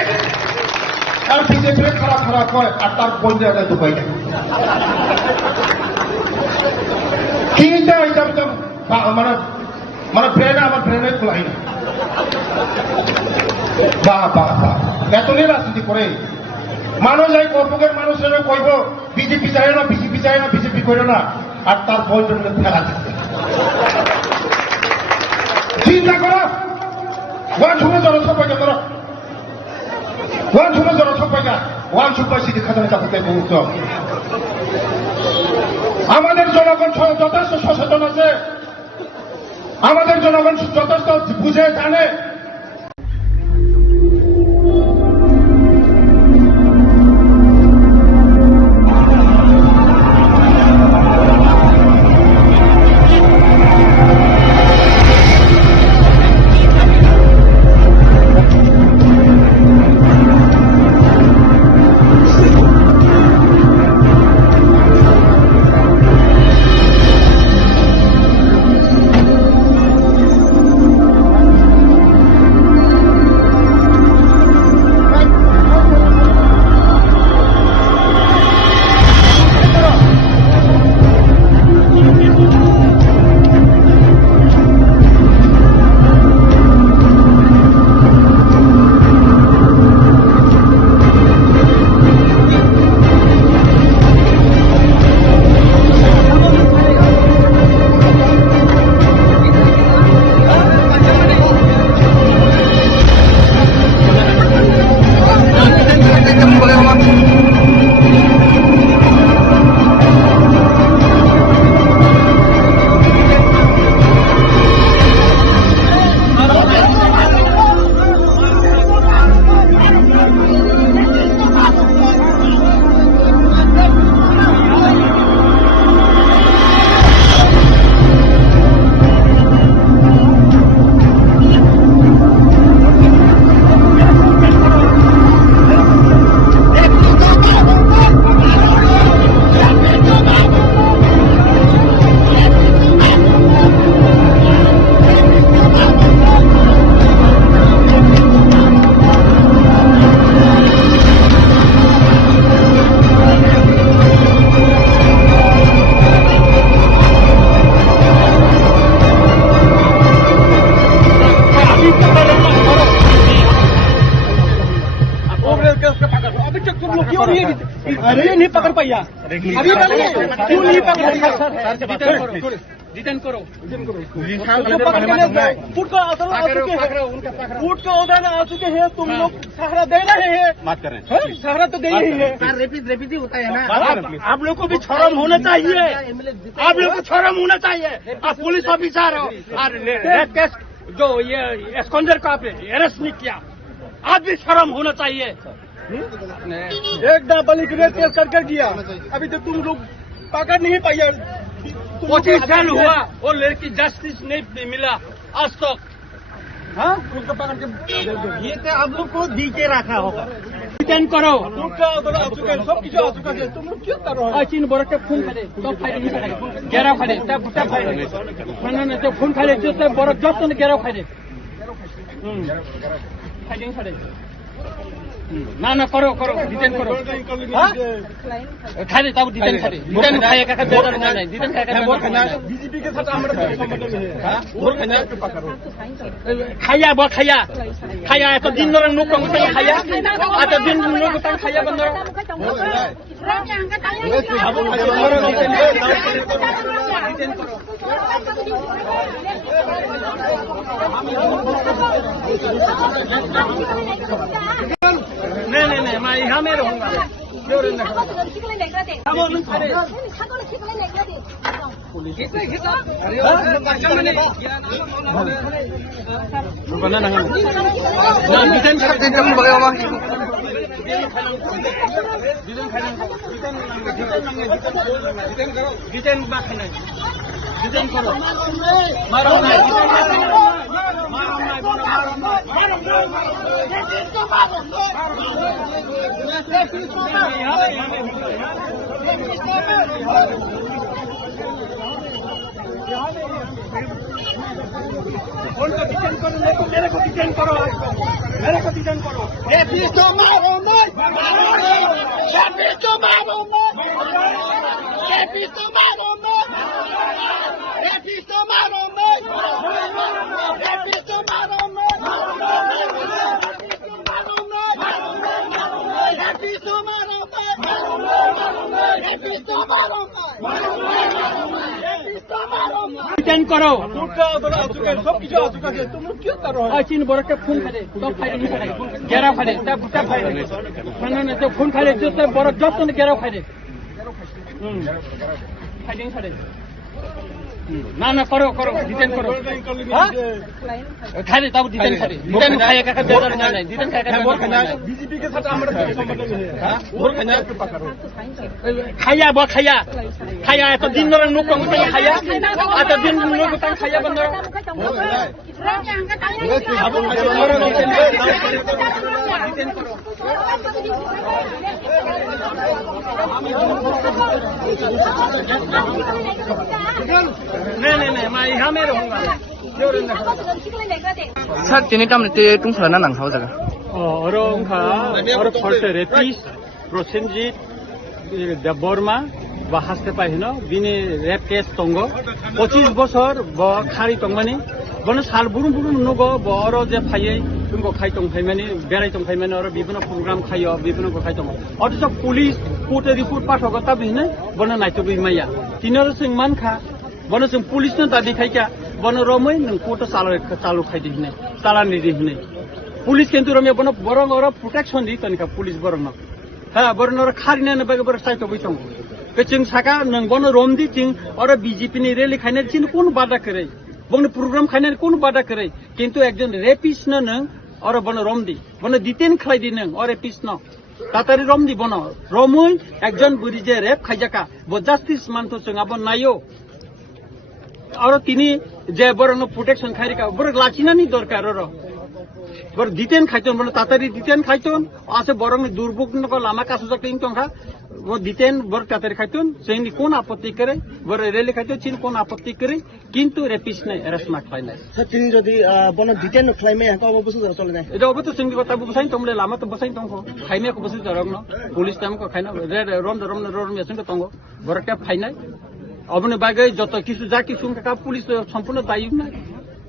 আর বিজেপি খারাপ হয়, আর তার বন্ধু দুবাই নেই কিনতে মানে ব্রেন আমার ব্রেনে খোলাই না। বেতনে রাজনীতি করে মানুষ, এই কর্পকের মানুষের কইব বিজেপি চাই না, বিজেপি করে না, আর তার বন্ধুর মধ্যে ফেলা দিচ্ছে। চিন্তা করো, ওয়ান শুনে জনসংখ্যা ধরো, ওয়ান শুনে জনসংখ্যা, ওয়ান সুপার সিটি খাজানা চাপাতে মুহূর্ত। আমাদের জনগণ যথেষ্ট সচেতন আছে, আমাদের জনগণ যথেষ্ট বুঝে জানে नहीं पकड़ पाया अभी क्यों नहीं पकड़ डिटेन करो फूट का असर आ चुके हैं फूट का उदाहरण आ चुके हैं तुम लोग सहारा दे रहे हैं बात कर रहे हैं सहारा तो दे ही है रेपिड ही होता है ना आप लोग को भी शर्म होना चाहिए आप लोग को शर्म होना चाहिए आप पुलिस ऑफिसर हो और रेप केस जो ये एस्कॉन्डर का आपने अरेस्ट नहीं किया आज भी शर्म होना चाहिए एक नाबालिग रेप केस करके दिया अभी तो तुम लोग पकड़ नहीं पाया 25 साल हुआ वो लड़की जस्टिस नहीं मिला आज तक हाँ उसको पकड़ के ये तो आप लोग को दी के रखा होगा डिटेन करो सब किसी आ चुका है तुम लोग क्यों करो चीन बरक के खून खाले तो फाइल घेराव खाले तब फाइल तो खून खाले जो बरक जस्ट घेराव खाले फाइलिंग खाले ना ना करो करो डिटेन करो खाले तब डिटेन खाले डिटेन खाए का बेदर नहीं डिटेन खाए का बीजेपी के साथ हमारा संबंध में है खाया बो खाया खाया तो दिन नरं नुक को खाया आता दिन नुक को खाया बंदर नहीं मैं यहाँ में रहूँगा डिटेन करो मारो मेरे को डिटेन करो मेरे को डिटेन करो डिटेन करो सब किसी आ चुका है तुम लोग क्यों करो चीन बरक के खून खाले तो फाइल घेराव खाले तब फाइल तो खून खाले जो बरक जस्ट घेराव खाले फाइलिंग खाले ना ना करो करो डिटेन करो खाले तब डिटेन खाले डिटेन खाए का बेदर नहीं डिटेन खाए का बीजेपी के साथ हमारा संबंध में है खाया बो खाया खाया तो दिन नरं नुक को खाया आता दिन नुक को खाया बंदर डिटेन करो नहीं मैं यहाँ में रहूँगा सर तिनी टाइम टुंफला नांखाव जागा और फर्स्ट रेपिस्ट प्रसेनजित देवबर्मा বা হাসতে পাইন বিনি রেপ কেস তঙ্গ 25 বছর ব খারি তংমানি বন সাল বুরুম বুরুম নগ বর যে ফাইয়ে তুমको খাই তং ফাইমানি বেরাই তং ফাইমানি আর বিভিন্ন প্রোগ্রাম খাইও বিভিন্ন খাই তং অথচ পুলিশ কোর্টে রিপোর্ট পাঠক তা বিনে বন নাইতো বিমাইয়া তিনর সিং মানখা বন সিং পুলিশ ন দাবি খাইকা বন রमै नों कोर्ट चालू खाइ दिने चालान नि दिने पुलिस किन्तु रमे बन बरं और प्रोटेक्शन दि तनिका पुलिस बरं हाँ बरं और खारिना न बगे बर साइतो बैसं बेचिं साका नों बन रोमदि तिं और बीजेपी नि रैली खाइने चिन कोन बादा करे बन प्रोग्राम खाइने कोन बादा करे किन्तु एकजन रेपिस्ट न नों और बन रोमदि बन डिटेन खाइ दि नों और रेपिस्ट न तातारि रोमदि बन रमै एकजन बुरि जे रेप खाइजाका ब जस्टिस मानतो जों अब नायो और तिनी जे बरं प्रोटेक्शन खाइरिका बर लाखिनानि दरकार र बर डिटेन खाइतन बन तातारि डिटेन खाइतन आसे बरं दुर्भोगनको लामा कासु जकिं तंखा वो डिटेन बर तातारि खाइतन जोंनि कोन आपत्ति करे बर रेली खाइतन चिन कोन आपत्ति करे किन्तु रेपिस्ट नै अरेस्ट मा खाइनाय सर तिनी जदि बन डिटेन नख्लाइमे हको अब बसु चले नै एटा अब त जोंनि कथा बसाइन तमले लामा त बसाइन तंखो खाइमेको बसु जरङ न पुलिस टाइमको खाइना रोम मेसिन तंगो बर ट्याप खाइनाय अबने बागे जत किसु जा किसु का पुलिस सम्पूर्ण दायी ना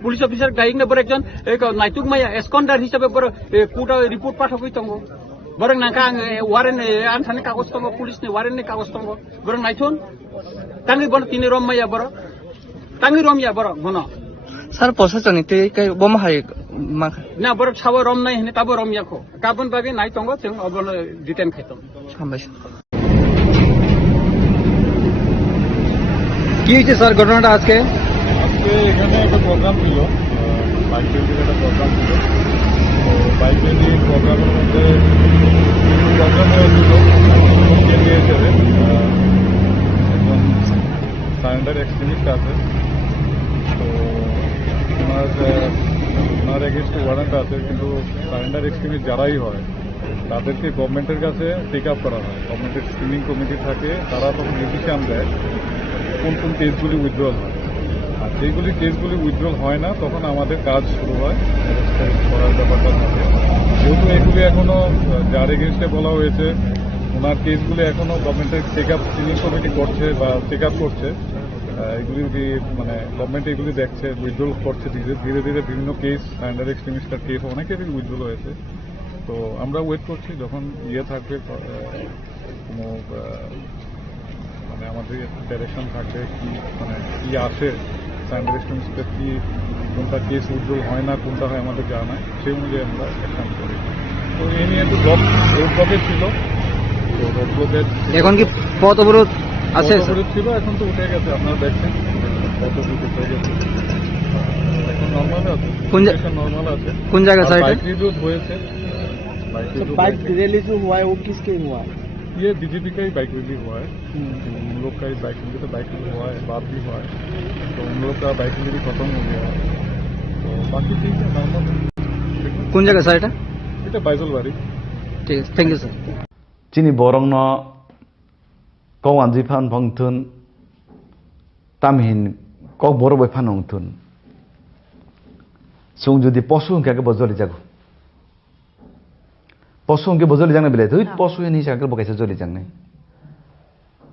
पुलिस अफिसर दायी ना बर एकजन एक नाइटुक माया एस्कन्डार हिसाबै बर कोर्ट रिपोर्ट पाठकै तंगो borong nangka ang warren antani kagos tongo police ni warren ni kagos tongo borong naithun tangi bon tini rom maya borong tangi rom ya borong bono sir প্রশাসনিক থেকে বোমা high na borong chawo rom nai hini tabo rom yako kabon bagi nai tongo chung obono detain khaitom হামবাইছে কি হয়েছে sir ঘটনাটা আজকে আজকে এখানে একটা প্রোগ্রাম ছিল বাইক রেলির একটা প্রোগ্রাম ছিল তো বাইক রেলি প্রোগ্রামের মধ্যে প্রোগ্রাম হয়েছিল কেন্দ্রীয় হিসেবে একজন সারেন্ডার এক্সট্রিমিস্ট আছে তো ওনার এগেনস্টে ওয়ারেন্ট আছে কিন্তু সারেন্ডার এক্সট্রিমিস্ট যারাই হয় তাদেরকে গভর্নমেন্টের কাছে টেক আপ করা হয় গভর্নমেন্টের স্ক্রিনিং কমিটি থাকে তারা তখন ডিসিশন দেয় কোন কোন কেসগুলি উইথড্রল হয় আর যেগুলি কেসগুলি উইথড্রল হয় না তখন আমাদের কাজ শুরু হয় অ্যারেস্ট করার ব্যাপারটা থাকে যেহেতু এগুলি এখনো যার এগেনস্টে বলা হয়েছে ওনার কেসগুলি এখনো গভর্নমেন্টের টেক আপ স্ক্রিনিং কমিটি করছে বা টেক আপ করছে এগুলি মানে গভর্নমেন্ট এগুলি দেখছে উইথড্রল করছে ধীরে ধীরে বিভিন্ন কেস সারেন্ডার এক্সট্রিমিস্টের কেস অনেকেরই উইথড্রল হয়েছে তো আমরা ওয়েট করছি যখন থাকবে কোনো মানে আমাদের ডাইরেকশন থাকবে কি মানে কি আসে সারেন্ডার এক্সট্রিমিস্টের কি কোনটা কেস উইথড্রল হয় না কোনটা হয় আমাদের জানা নাই সেই অনুযায়ী আমরা অ্যাকশন করি তো এই নিয়ে একটু রোড ব্লকে ছিল তো রোড ব্লকের এখন কি পথ অবরোধ আছে ছিল এখন তো উঠে গেছে আপনারা দেখছেন কত কিছু উঠে গেছে এখন নর্মাল আছে নর্মাল আছে কোন জায়গা স্যার বাইক রিভিউ হয়েছে बाइक रैली जो हुआ है वो किसके हुआ है ये बीजेपी का ही बाइक रैली हुआ है उन लोग का ही बाइक रैली तो बाइक रैली हुआ है बात भी हुआ है तो उन लोग का बाइक रैली खत्म हो गया है तो बाकी ठीक है नॉर्मल কোন জায়গা স্যার এটা এটা বাইজলবাড়ি ঠিক আছে থ্যাংক ইউ স্যার চিনি বরং কওয়ানজি ফান ভংথুন তামহিন কক বড় বই ফান হংথুন সুং যদি পশু হংকে বজলি যাগো পশু হংকে বজলি জাংনে বেলে তুই পশু হিনি সাকে বকাইছে জলি জাংনে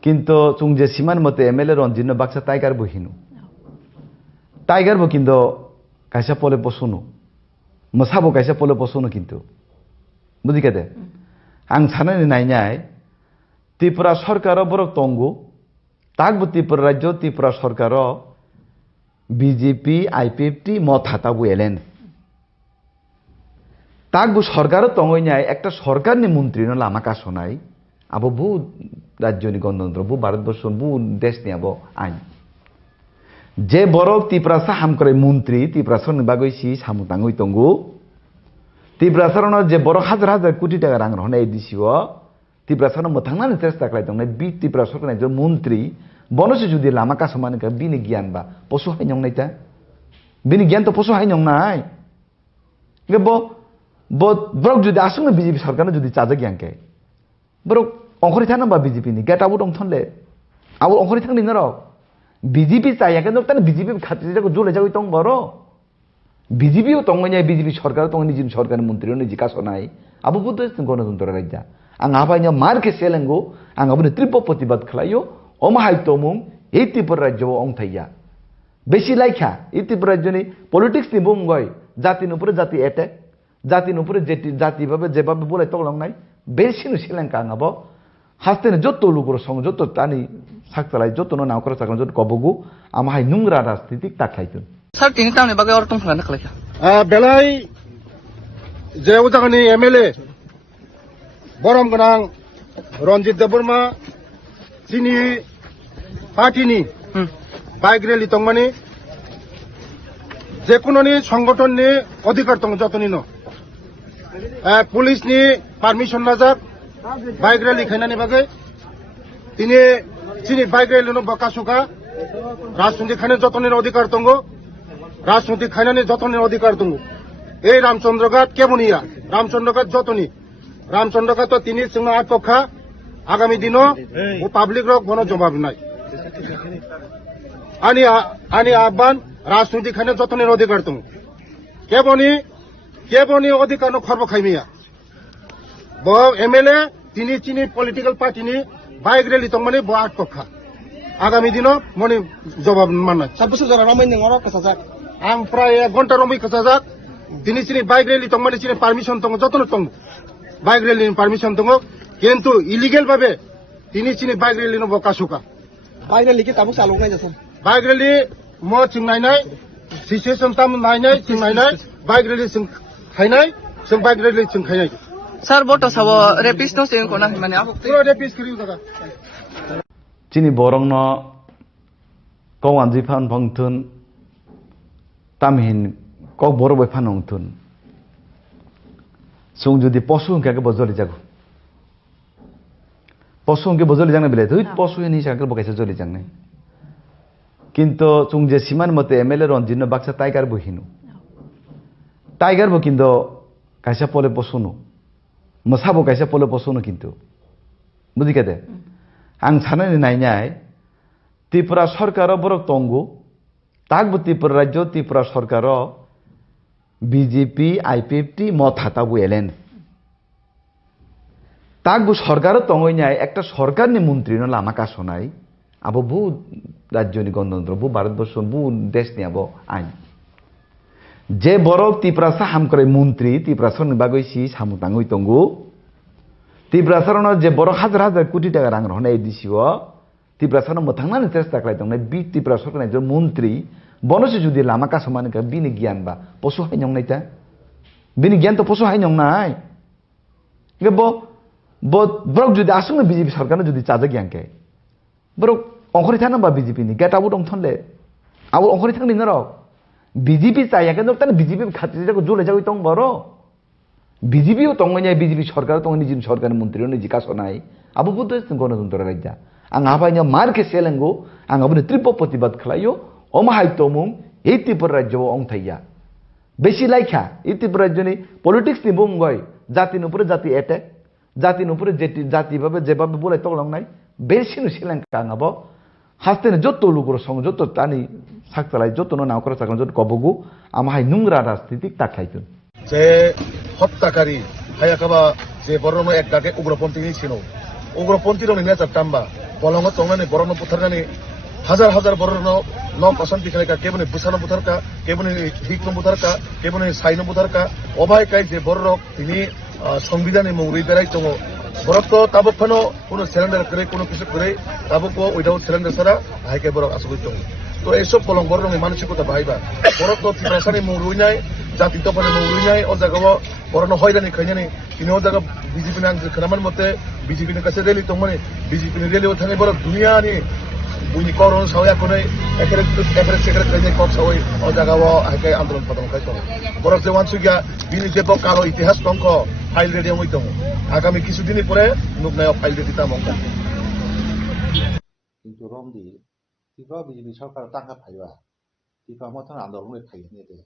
কিন্তু চুং যে সীমান মতে এমএলএ রঞ্জিত বাক্সা টাইগার বহিনু টাইগার বো কিন্তু কাইসা পলে পশুনো মোসাবো কাইসা পলে পশুনো কিন্তু বুঝি কেদে আং সানানি নাইনাই ত্রিপুরা সরকার বরক তঙ্গু তাকবো ত্রিপুরা রাজ্য ত্রিপুরা সরকার বিজেপি আইপিএফটি মত হাতাবো এলেন তাকবো সরকার তঙ্গই একটা সরকারনি মন্ত্রী নলে আমাকে শোনাই আবো বু রাজ্যনি গণতন্ত্র বু ভারতবর্ষ বু দেশ নিয়ে আবো আইন যে বরক ত্রিপুরা সাহাম করে মন্ত্রী ত্রিপুরা সরনি বাগৈছি সামু তাঙ্গই তঙ্গু ত্রিপুরা সরণ যে বড় হাজার হাজার কোটি টাকা রাং রহনাই দিছিও ত্রিপুরা সরণ মোথাंनानै চেষ্টা খালাইदोंनाय बि ত্রিপুরা সরকারनि যে মন্ত্রী বনসে যদি লামা কাসমানিকা বিনি জ্ঞান বা পশু হাইনংনাইতা বিনি জ্ঞান তো পশু হাইনংনাই গে ব্রক যদি আসুন বিজেপি সরকার যদি চাজা জ্ঞানকে ব্রক অংখরি থানা বা বিজেপি নি গেট আবু দংথনলে আবু অংখরি থাকনি নর বিজেপি চাইয়াকে তানে বিজেপি খাতিরে জলে যাই তং বড় বিজেপিও তঙ্গনাই বিজেপি সরকার তঙ্গনি যিনি সরকারি মন্ত্রী নিজি কাসনাই আবু বুদ্ধ গণতন্ত্র রাজ্যা आं आबाइनो मारके सेलेंगो आं आबुनो त्रिप प्रतिबाद खालायो अमाहाय तमुं ए त्रिपुरा राज्यो अंथाइया बेसि लाइखा ए त्रिपुरा राज्यनि पलिटिक्स नि बुंगय जातिनि उपरे जाति एटेक जातिनि उपरे जाति भाबे जेबाबे बोलाय तगलांनाय बेसिनो सेलेंका आं आबो हास्तेने जत्त लुगुर सं जत्त तानि साकतालाय जत्तनो नावकरा साकन जत्त कबगु आमाहाय नुंग्रा राजनीतिक ताखायतुन স্যার তিনি তামনি বাগে আর টং ফানা খালাইখা बेलाय जे उजागनि एमएलए बरम गोनां रनजित देबबर्मा चिनि पार्टीनि बाइक रैली तंगमानि जेकुनोनि संगठननि अधिकार दं जतनिनो पुलिसनि पारमिशन नाजाक बाइक रैली खायनानि बागै तिनि चिनि बाइक रैलिनो बकासुका राजनीति खायनानि जतनिनो अधिकार दङ राजनीति खायनानि जतनिनो अधिकार दङ এই রামচন্দ্রঘাট কেমনিয়া রামচন্দ্রঘাট যতনি রামচন্দ্রঘাট তো তিনি সিংহ আটপক্ষা আগামী দিনও ও পাবলিক রক গণ জবাব নাই আনি আহ্বান রাজনৈতিক খানে যতনের অধিকার দङ কেবনি অধিকার খর্ব খাইমিয়া ব এমএলএ তিনি চিনি পলিটিক্যাল পার্টিনি বাইক রেলি তংমানি ব আটপক্ষা আগামী দিনও মনি জবাব মাননাय সাবসে যারা রমাই নং অর কাসাজাক आं प्राय 1 घन्टा रमै खसाजाक दिनै चिनि बाइक रैली तंमानि चिनि पारमिशन दङ जतन दङ বাইক রেলি পারমিশন দङ কিন্তু ইলিগেল ভাবে তিনি চিনি বাইক রেলি বका सुका বাইরে লিখে তাবো চালক নাই যাচ্ছে বাইক রেলি म जों नायनाय सिचुएसन ताम नायनाय जों नायनाय बाइक रेली जों खायनाय जों बाइक रेली जों खायनाय Sir, boto sabo repisto sing ko na himani ako. पुरो रेपिस करियो दादा chini borong no kawan jifan phangthun tamhin kok boro bai phanong thun sung jodi posu ke bojoli jago posu ke bojoli jangne bele thut posu ni sakal bokaise joli jangne কিন্তু chung je siman mote MLA Ranjit no baksa tiger bo hinu tiger bo kindo kaisa pole posuno masabo kaisa pole posuno kintu বুঝি কেদে আং সানানি নাইনাই ত্রিপুরা সরকার বরক তঙ্গু তাকবো ত্রিপুরা রাজ্য ত্রিপুরা সরকার BJP IPFT মত হাতাবো এলেন তাকবো সরকারও তঙ্গই নাই একটা সরকারনি মন্ত্রী ন লামা কাশনাই আবো বু রাজ্যনি গণতন্ত্র বু ভারতবর্ষ বু দেশ নি আবো আইন যে বরক ত্রিপুরা সাহাম করে মন্ত্রী ত্রিপুরা সরনি বাগৈসি সামুতাঙ্গই তঙ্গু ত্রিপুরা সরণ যে বড় হাজার হাজার কোটি টাকা রাং রহনাই দিছিও ত্রিপুরা সরণ মথাংনানি চেষ্টা খাই দং বি ত্রিপুরা সরকার যে মন্ত্রী বনসে যদি লামা কাসমানি কা বিনি জ্ঞান বা পশু হাই নং নাইতা বিনি জ্ঞান তো পশু হাই নং নাই গে ব্রক যদি আসুন বিজেপি সরকার যদি চাজা জ্ঞান কে ব্রক অংখরি থানা বা বিজেপি নি গেট আবু দং থনলে আবু অংখরি থাকনি ন রক বিজেপি চাই কেন তানে বিজেপি খাতি যাগো জলে যাগো তং বড় বিজেপিও তঙ্গনাই বিজেপি সরকার তঙ্গনি যিনি সরকারের মন্ত্রীও নিজি কাশনাই আবু বুদ্ধ গণতন্ত্র রাজ্যা আং আবাইনো মারকে সেলেঙ্গো আং আবুনি তীব্র প্রতিবাদ খালাইও অমাহাই তমুং এই ত্রিপুরা রাজ্য অংথাইয়া বেশি লাইখা এই ত্রিপুরা রাজ্যনি পলিটিক্স নি বুমগয় জাতির উপরে জাতি অ্যাটাক জাতির উপরে জাতিভাবে যেভাবে বলে তগলাংনাই বেশি সেলেঙ্কা আং আবো হাসতেনে যত লোকের সঙ্গে যত টানি সাকতালাই যত নাও করে থাকলাম যত কবগু আমাহাই নোংরা রাজনীতি তাকাইতুন যে হত্যাকারী হায়াকাবা যে বরণ এক ডাকে উগ্রপন্থী ছিল উগ্রপন্থী রং নেচার টাম্বা বলঙ্গ তংনানি বরণ পুথারনানি হাজার হাজার বরণ নক অশান্তি খেলাকা কেবনি বুসানো বুথারকা কেবনি হিকনো বুথারকা কেবনি সাইনো বুথারকা অবাইকাই যে বরক তিনি সংবিধানে মৌরি বেড়াই দङ বরক তো তাবক ফানো কোনো সিলিন্ডার করে কোনো কিছু করে তাবক উইদাউট সিলিন্ডার ছাড়া হাইকে বরক আসলে দङ তো এইসব কলম বরং মানসিকতা বাহাইবা বরক তো ত্রিপুরাসানি মৌরুইনাই জাতি তফানে মৌরুইনাই ও জায়গাও বরণ হয়রানি খাইনানি তিনি ও জায়গা বিজেপি নাং খানামান মতে বিজেপি কাছে রেলি দङ মানে বিজেপি রেলিও থানে বরক দুনিয়ানি বুনি করণ সাওয়া কোনে একেরে সেকেরে খাইনে কক সাওই ও জায়গাও হাইকে আন্দোলন পাতন খাই দङ বরক যে ওয়ানসুগিয়া বিনি যে কালো ইতিহাস দङ ফাইল রেডি হই দङ আগামী কিছুদিন পরে নুকনায় ফাইল রেডি তামঙ্কা কিন্তু রমদি ত্রিপুরা বিজেপি সরকার টাকা ফাইবা ত্রিপুরা মতন আন্দোলন ফাইনি দে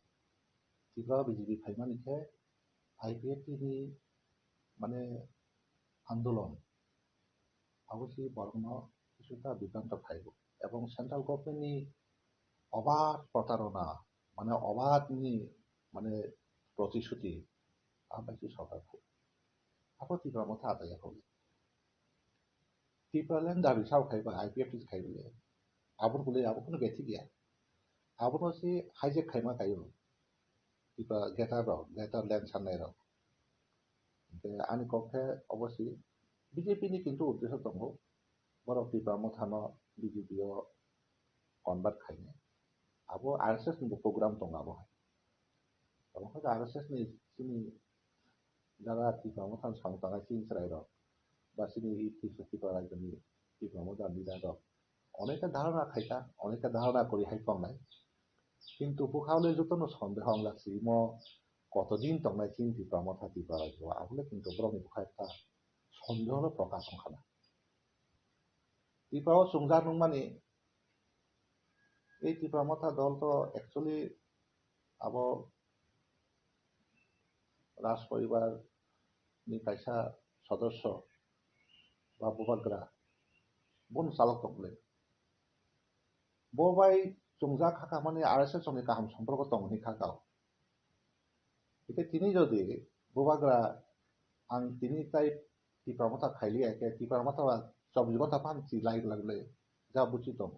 ত্রিপুরা বিজেপি ফাইমানিকে আইপিএফটি মানে আন্দোলন অবশ্যই বরং কিছুটা বিভ্রান্ত ফাইব এবং সেন্ট্রাল গভর্নমেন্টনি অবাধ প্রতারণা মানে অবাধনি মানে প্রতিশ্রুতি আবাসী সরকার আবার ত্রিপুরা মতো আদায় হবে ত্রিপুরাল্যান্ড দাবি সাও খাইবা আইপিএফটি খাইবলে আবুন বলে আবু কোনো বেথি গিয়া আবুন হচ্ছে হাইজেক খাইমা খাইও ত্রিপুরা গেটার ল্যান্ড সামনে রক আনি কক্ষে অবশ্যই বিজেপি নি কিন্তু উদ্দেশ্য দङ বড় ত্রিপুরা মথানো বিজেপিও কনভার্ট খাইনে আবো আরএসএস নি প্রোগ্রাম দङ আবো এবং হয়তো আরএসএস নি চিনি যারা ত্রিপুরা মথান সামতাঙ্গা চিন সেরাই রক বা চিনি ত্রিপুরা রাজ্যনি ত্রিপুরা মথান লিডার রক অনেকে ধারণা খাইতা অনেকে ধারণা করি হাইফং নাই কিন্তু পুখাওলে যত সন্দেহ লাগছি ম কতদিন তংনাই চিন ত্রিপুরা মথা ত্রিপুরা রাজ্য আহলে কিন্তু ব্রহ্মি পুখা একটা সন্দেহ প্রকাশ খানা ত্রিপুরা সুংজা নুং মানে এই ত্রিপুরা মথা দল তো একচুয়ালি আবো রাজ পরিবার নি কাইসা সদস্য বা বুবাগ্রা বন চালক দংলে ববাই চুংজা খাকা মানে আরএসএস সঙ্গে কাহাম সম্পর্ক দংনি খাকাও এটা তিনি যদি বুবাগ্রা আং তিনি তাই ত্রিপুরা মথা খাইলি একে ত্রিপুরা মথা 24 ঘন্টা পানছি লাইক লাগলে যা বুঝি দং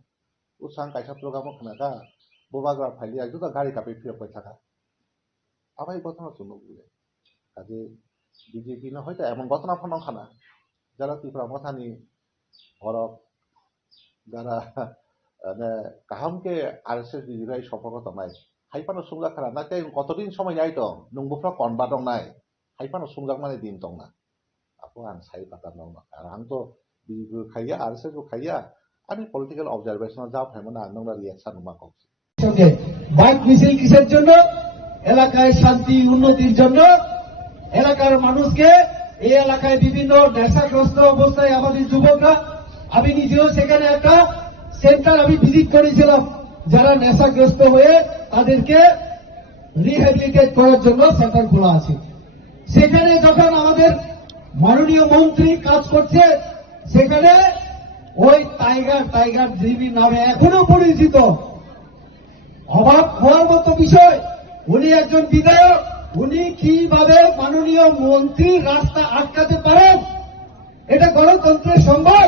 উসাং কাইসা প্রোগ্রাম খানাকা বুবাগ্রা ফাইলি একদম গাড়ি কাপে ফিরবাই থাকা আবার এই ঘটনা শুনো বলে কাজে বিজেপি না হয়তো এমন ঘটনা ফনখানা যারা ত্রিপুরা মথানি হরক যারা কাহামকে RSS বিজেপি সম্পর্ক নাই হাইপানো সুংজাক খানা নাকি কতদিন সময় নাই দं नंगौफ्रा कनबा दं नाय हाइपानो सुंजाक माने दिन दं ना आपको आं साइ पाता दं ना आं तो बिजेपि खाइया RSS को खाइया আমি পলিটিক্যাল অবজারভেশন যা ভাইমোনা আমরা রিয়াকশন নুমা করছি সঙ্গে বাইক মিছিল কিসের জন্য এলাকায় শান্তি উন্নতির জন্য এলাকার মানুষকে এই এলাকায় বিভিন্ন নেশাগ্রস্ত অবস্থায় আমাদের যুবকরা আমি নিজেও সেখানে একটা সেন্টার আমি ভিজিট করেছিলাম যারা নেশাগ্রস্ত হয়ে তাদেরকে রিহ্যাবিলিটেট করার জন্য সেন্টার খোলা আছে সেখানে যখন আমাদের মাননীয় মন্ত্রী কাজ করছে সেখানে ওই টাইগার জিবি নামে এখনো পরিচিত অবাক হওয়ার মতো বিষয় উনি একজন বিধায়ক উনি কিভাবে মাননীয় মন্ত্রী রাস্তা আটকাতে পারেন এটা গণতন্ত্রের সম্ভব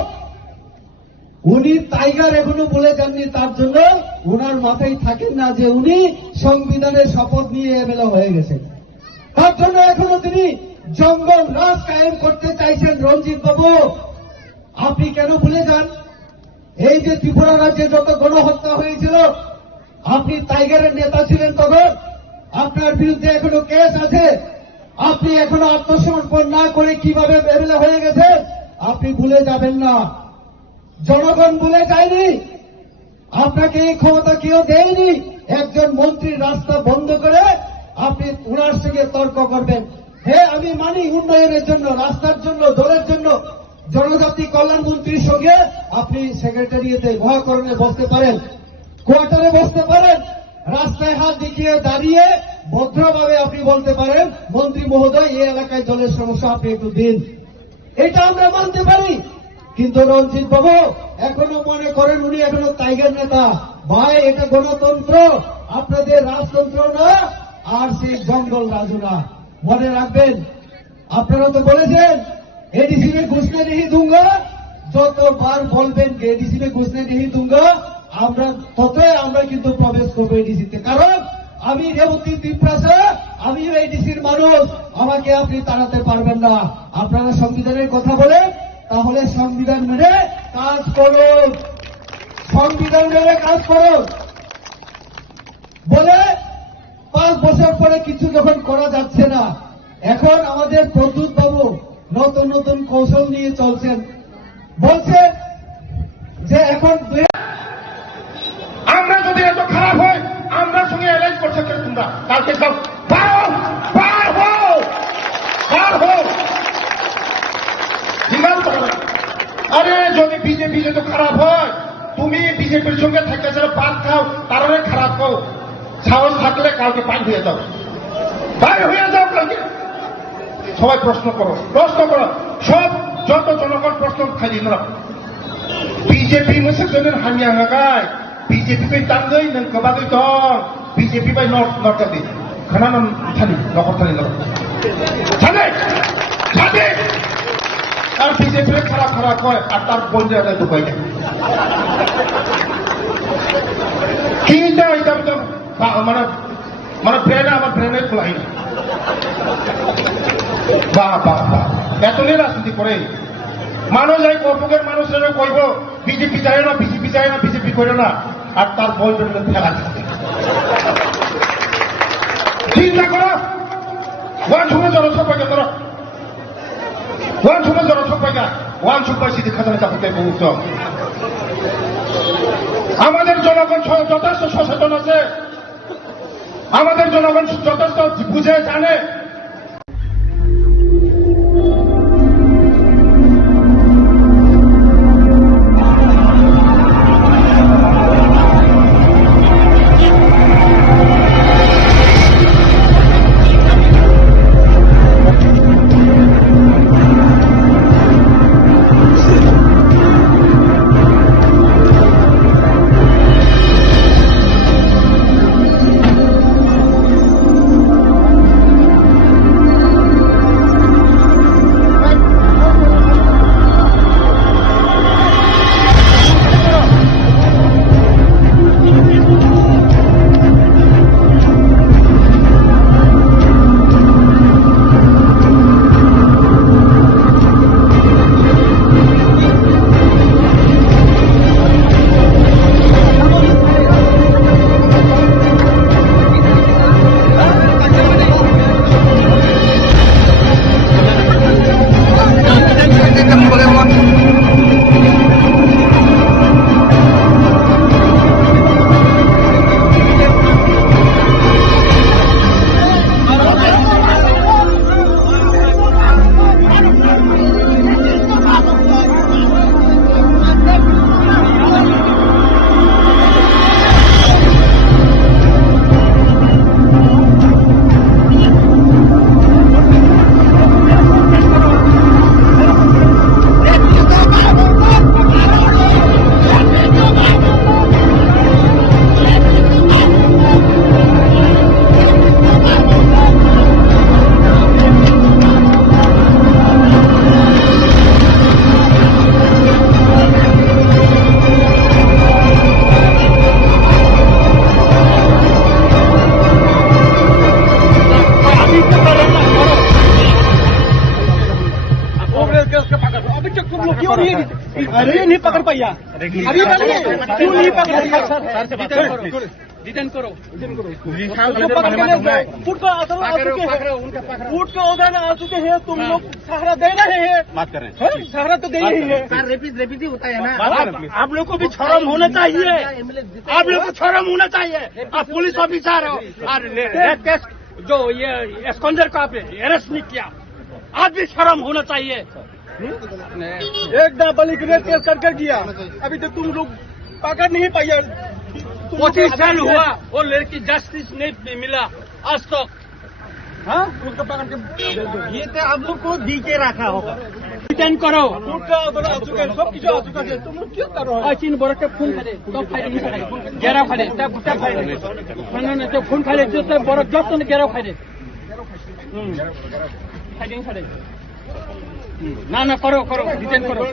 উনি টাইগার এখনো বলে যাননি তার জন্য উনার মাথায় থাকেন না যে উনি সংবিধানের শপথ নিয়ে এমএলএ হয়ে গেছেন তার জন্য এখনো তিনি জঙ্গল রাজ কায়েম করতে চাইছেন রঞ্জিত বাবু আপনি কেন ভুলে যান এই যে ত্রিপুরা রাজ্যে যত গণহত্যা হয়েছিল আপনি টাইগারের নেতা ছিলেন তখন আপনার বিরুদ্ধে এখনো কেস আছে আপনি এখনো আত্মসমর্পণ না করে কিভাবে এমএলএ হয়ে গেছেন আপনি ভুলে যাবেন না জনগণ ভুলে যায়নি আপনাকে এই ক্ষমতা কেউ দেয়নি একজন মন্ত্রীর রাস্তা বন্ধ করে আপনি উনার সঙ্গে তর্ক করবেন হ্যাঁ আমি মানি উন্নয়নের জন্য রাস্তার জন্য দলের জন্য জনজাতি কল্যাণ মন্ত্রীর সঙ্গে আপনি সেক্রেটারিয়েটে মহাকরণে বসতে পারেন কোয়ার্টারে বসতে পারেন রাস্তায় হাত দেখিয়ে দাঁড়িয়ে ভদ্রভাবে আপনি বলতে পারেন মন্ত্রী মহোদয় এই এলাকায় জলের সমস্যা আপনি একটু দিন এটা আমরা মানতে পারি কিন্তু রঞ্জিত বাবু এখনো মনে করেন উনি এখনো টাইগার নেতা ভাই এটা গণতন্ত্র আপনাদের রাজতন্ত্র না আর সেই জঙ্গল রাজু না মনে রাখবেন আপনারা তো বলেছেন एडीसी में घुसने नहीं दूंगा যতবার বলবেন এডিসি में घुसने नहीं दूंगा আমরা ততই আমরা কিন্তু প্রবেশ করবো এডিসিতে কারণ আমি রেবতী ত্রিপুরা আমি এডিসির মানুষ আমাকে আপনি তাড়াতে পারবেন না আপনারা সংবিধানের কথা বলেন তাহলে সংবিধান মেনে কাজ করুন সংবিধান মেনে কাজ করুন বলে 5 বছর পরে কিছু যখন করা যাচ্ছে না এখন আমাদের প্রদ্যুৎ বাবু নতুন নতুন কৌশল নিয়ে চলছেন বলছে যে এখন আমরা যদি এত খারাপ হয় আমরা সঙ্গে অ্যারেঞ্জ করছে তোমরা কালকে সব আরে যদি বিজেপি যদি খারাপ হয় তুমি বিজেপির সঙ্গে থাকলে যারা পাত খাও তারা খারাপ হও সাহস থাকলে কালকে বাইর হয়ে যাও কালকে সবাই প্রশ্ন করো সব যত জনগণ প্রশ্ন খালি না বিজেপি মোসাজনের হামি আঙাগায় বিজেপি বাই তাঙ্গই নং কবাগৈ দं বিজেপি বাই নরকাদি খানান থানি নকর থানি নর সাদে আর বিজেপি খারাপ হয় আর তার বন্ধু এটা দুবাই যায় কিটা এটা মানে ব্রেনে আমার ব্রেনে খোলাই না এতলে রাজনীতি করে মানুষ এই কর্পকের মানুষেরা কইব বিজেপি চায় না বিজেপি করে না আর তার বলবেন ফেলা চিন্তা করো ওয়ান সময় জনসংখ্যা করো ওয়ান সুপার সিটি খাজানা চাপতে বহুত আমাদের জনগণ যথেষ্ট সচেতন আছে আমাদের জনগণ যথেষ্ট বুঝে জানে अरे नहीं पकड़ पाया अभी क्यों नहीं पकड़ पाया डिटेन करो फुट को असर आ चुके हैं फुट को उधर आ चुके हैं तुम लोग सहारा दे रहे हैं बात कर रहे हैं सहारा तो दे ही है रेपिड होता है ना आप लोग को भी शर्म होना चाहिए आप लोग को शर्म होना चाहिए आप पुलिस ऑफिसर हो और रेप केस जो ये एस्कॉन्डर को आपने अरेस्ट नहीं किया आज भी शर्म होना चाहिए एक नाबालिग रेप केस करके किया अभी तक तुम लोग पकड़ नहीं पाया 25 साल हुआ वो लड़की जस्टिस नहीं मिला आज तक हाँ उसको पकड़ के ये तो आप लोग को दी के रखा होगा डिटेन करो सब किसी आ चुका है तुम लोग क्यों करो चीन बरक के फोन करे तो फाइल गेरा फाइले तब फाइल नहीं तो फोन फाइले जो बरक जब तो गेरा फाइले फाइलिंग फाइले ना करो डिटेन करो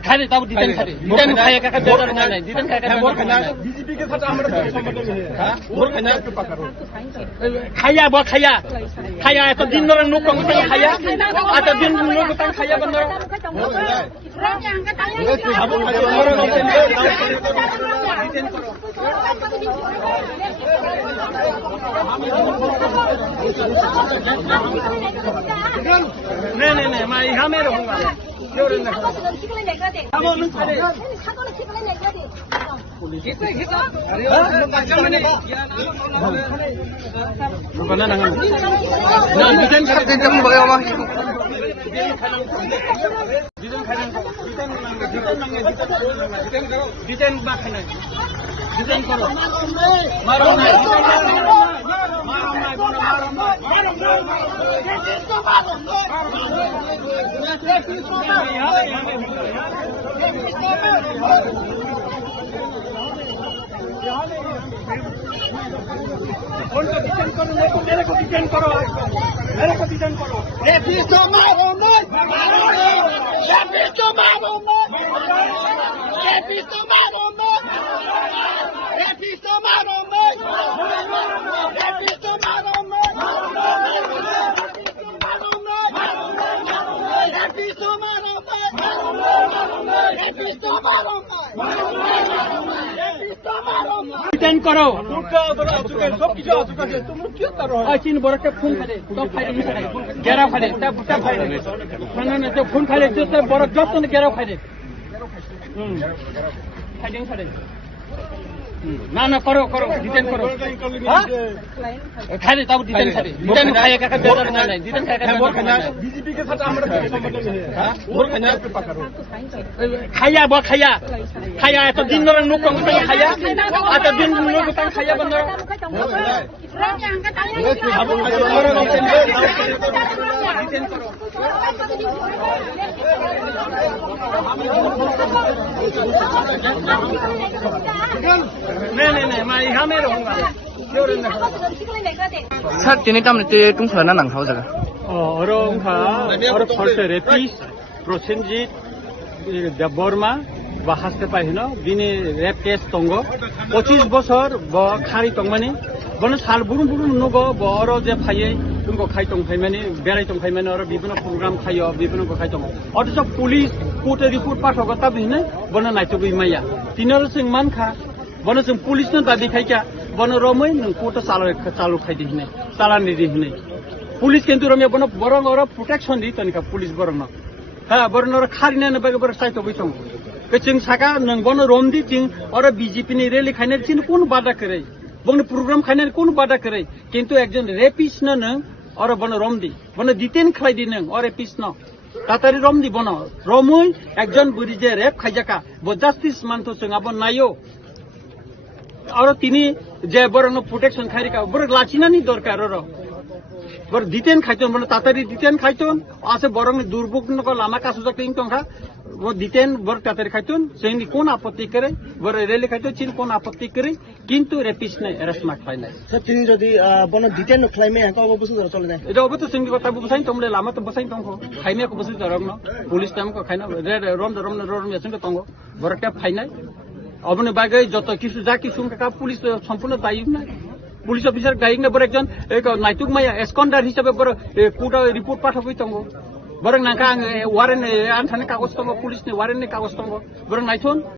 खाली तब डिटेन खाली डिटेन खाया का बेदर नहीं डिटेन खाया का बीजेपी के साथ हमारा खाया तो दिन भर नुक खाया आता दिन नुक खाया बंदर नहीं मैं यहाँ में रहूँगा डिटेन करो मारो मेरे को डिटेन करो डिटेन करो सब किसी आ चुका है तुम लोग क्यों करो चीन बरक के फोन करे तो फाइल गेरा फाइले तब फाइल नहीं तो फोन फाइले जो बरक जब तो गेरा फाइले फाइलिंग फाइले ना करो डिटेन करो खाली तब डिटेन खाली डिटेन खाया का बेदर नहीं डिटेन खाया का बीजेपी के साथ हमारा खाया तो दिन भर नुक खाया आता दिन नुक खाया बंदर डिटेन करो नहीं मैं यहाँ में रहूँगा सर तिनी टाइम ते तुम खना नंग हाउ जगह और फर्स्ट रेपिस प्रसेनजित देवबर्मा বা হাসতে পাইনো দিনে রেপ কেস তঙ্গ 25 বছর ব খারি তংমানি বন সাল বুরুন নগ বড় যে ফাইয়ে তুমকো খাইতং ফাইমানি বেড়াই তং ফাইমানি আর বিভিন্ন প্রোগ্রাম খাইও বিভিন্ন খাইতং অথচ পুলিশ কোর্টে রিপোর্ট পাঠাও তা বিনে বন নাইতবই মাইয়া তিনর সিং মানখা বন जों पुलिसनो दाबि खाइका बन रमै नों कोर्ट चालु खाइदि हिने चालानि दि हिने पुलिस किन्तु रमे बन बरं और प्रोटेक्शन दि तनिका पुलिस बरं हा बरं और खारिने बगे बर साइतो बैथं जों साका नों बन रमदि थिं और बीजेपी नि रेली खाइने थिन कोन बादा करे बन प्रोग्राम खाइने कोन बादा करे किन्तु एकजन रेपिस्ट न नों और बन रमदि बन डिटेन खाइदि नों और रेपिस्ट न तातारि रमदि बन रमै एकजन बुरि जे रेप खाइजाका ब जस्टिस मानतो जों अब नायो और तिनी जे बरं प्रोटेक्शन खारिका बर लाचिनानि दरकार र बर डिटेन खाइतन बन तातारि डिटेन खाइतन आसे बरं दुर्भोगनको लामा कासु जकिं तंखा वो डिटेन बर तातारि खाइतन जोंनि कोन आपत्ति करे बर रेली खाइतो चिन कोन आपत्ति करे किन्तु रेपिस्ट ने अरेस्ट मा खाइनाय सर तिनी जदि बन डिटेन नख्लाइमे हका अब बसु चले ना एटा अब त जोंनि गता बसाइन तमले लामा त बसाइन तंखो खाइमेको बसु जरङ न पुलिस टाइमको खाइना रम यासंग तंगो बर ट्याप खाइनाय अबने बागै जत किसु जा किसु का पुलिस सम्पूर्ण दायी नै पुलिस अफिसर दायी नै बर एकजन एक नाइतुक माया एस्कन्डार हिसाबै बर कोर्ट रिपोर्ट पाठाबै तंगो Borong nangka ang waran anthani kagos tongo, pulis ni waran ni kagos tongo. Borong naitun.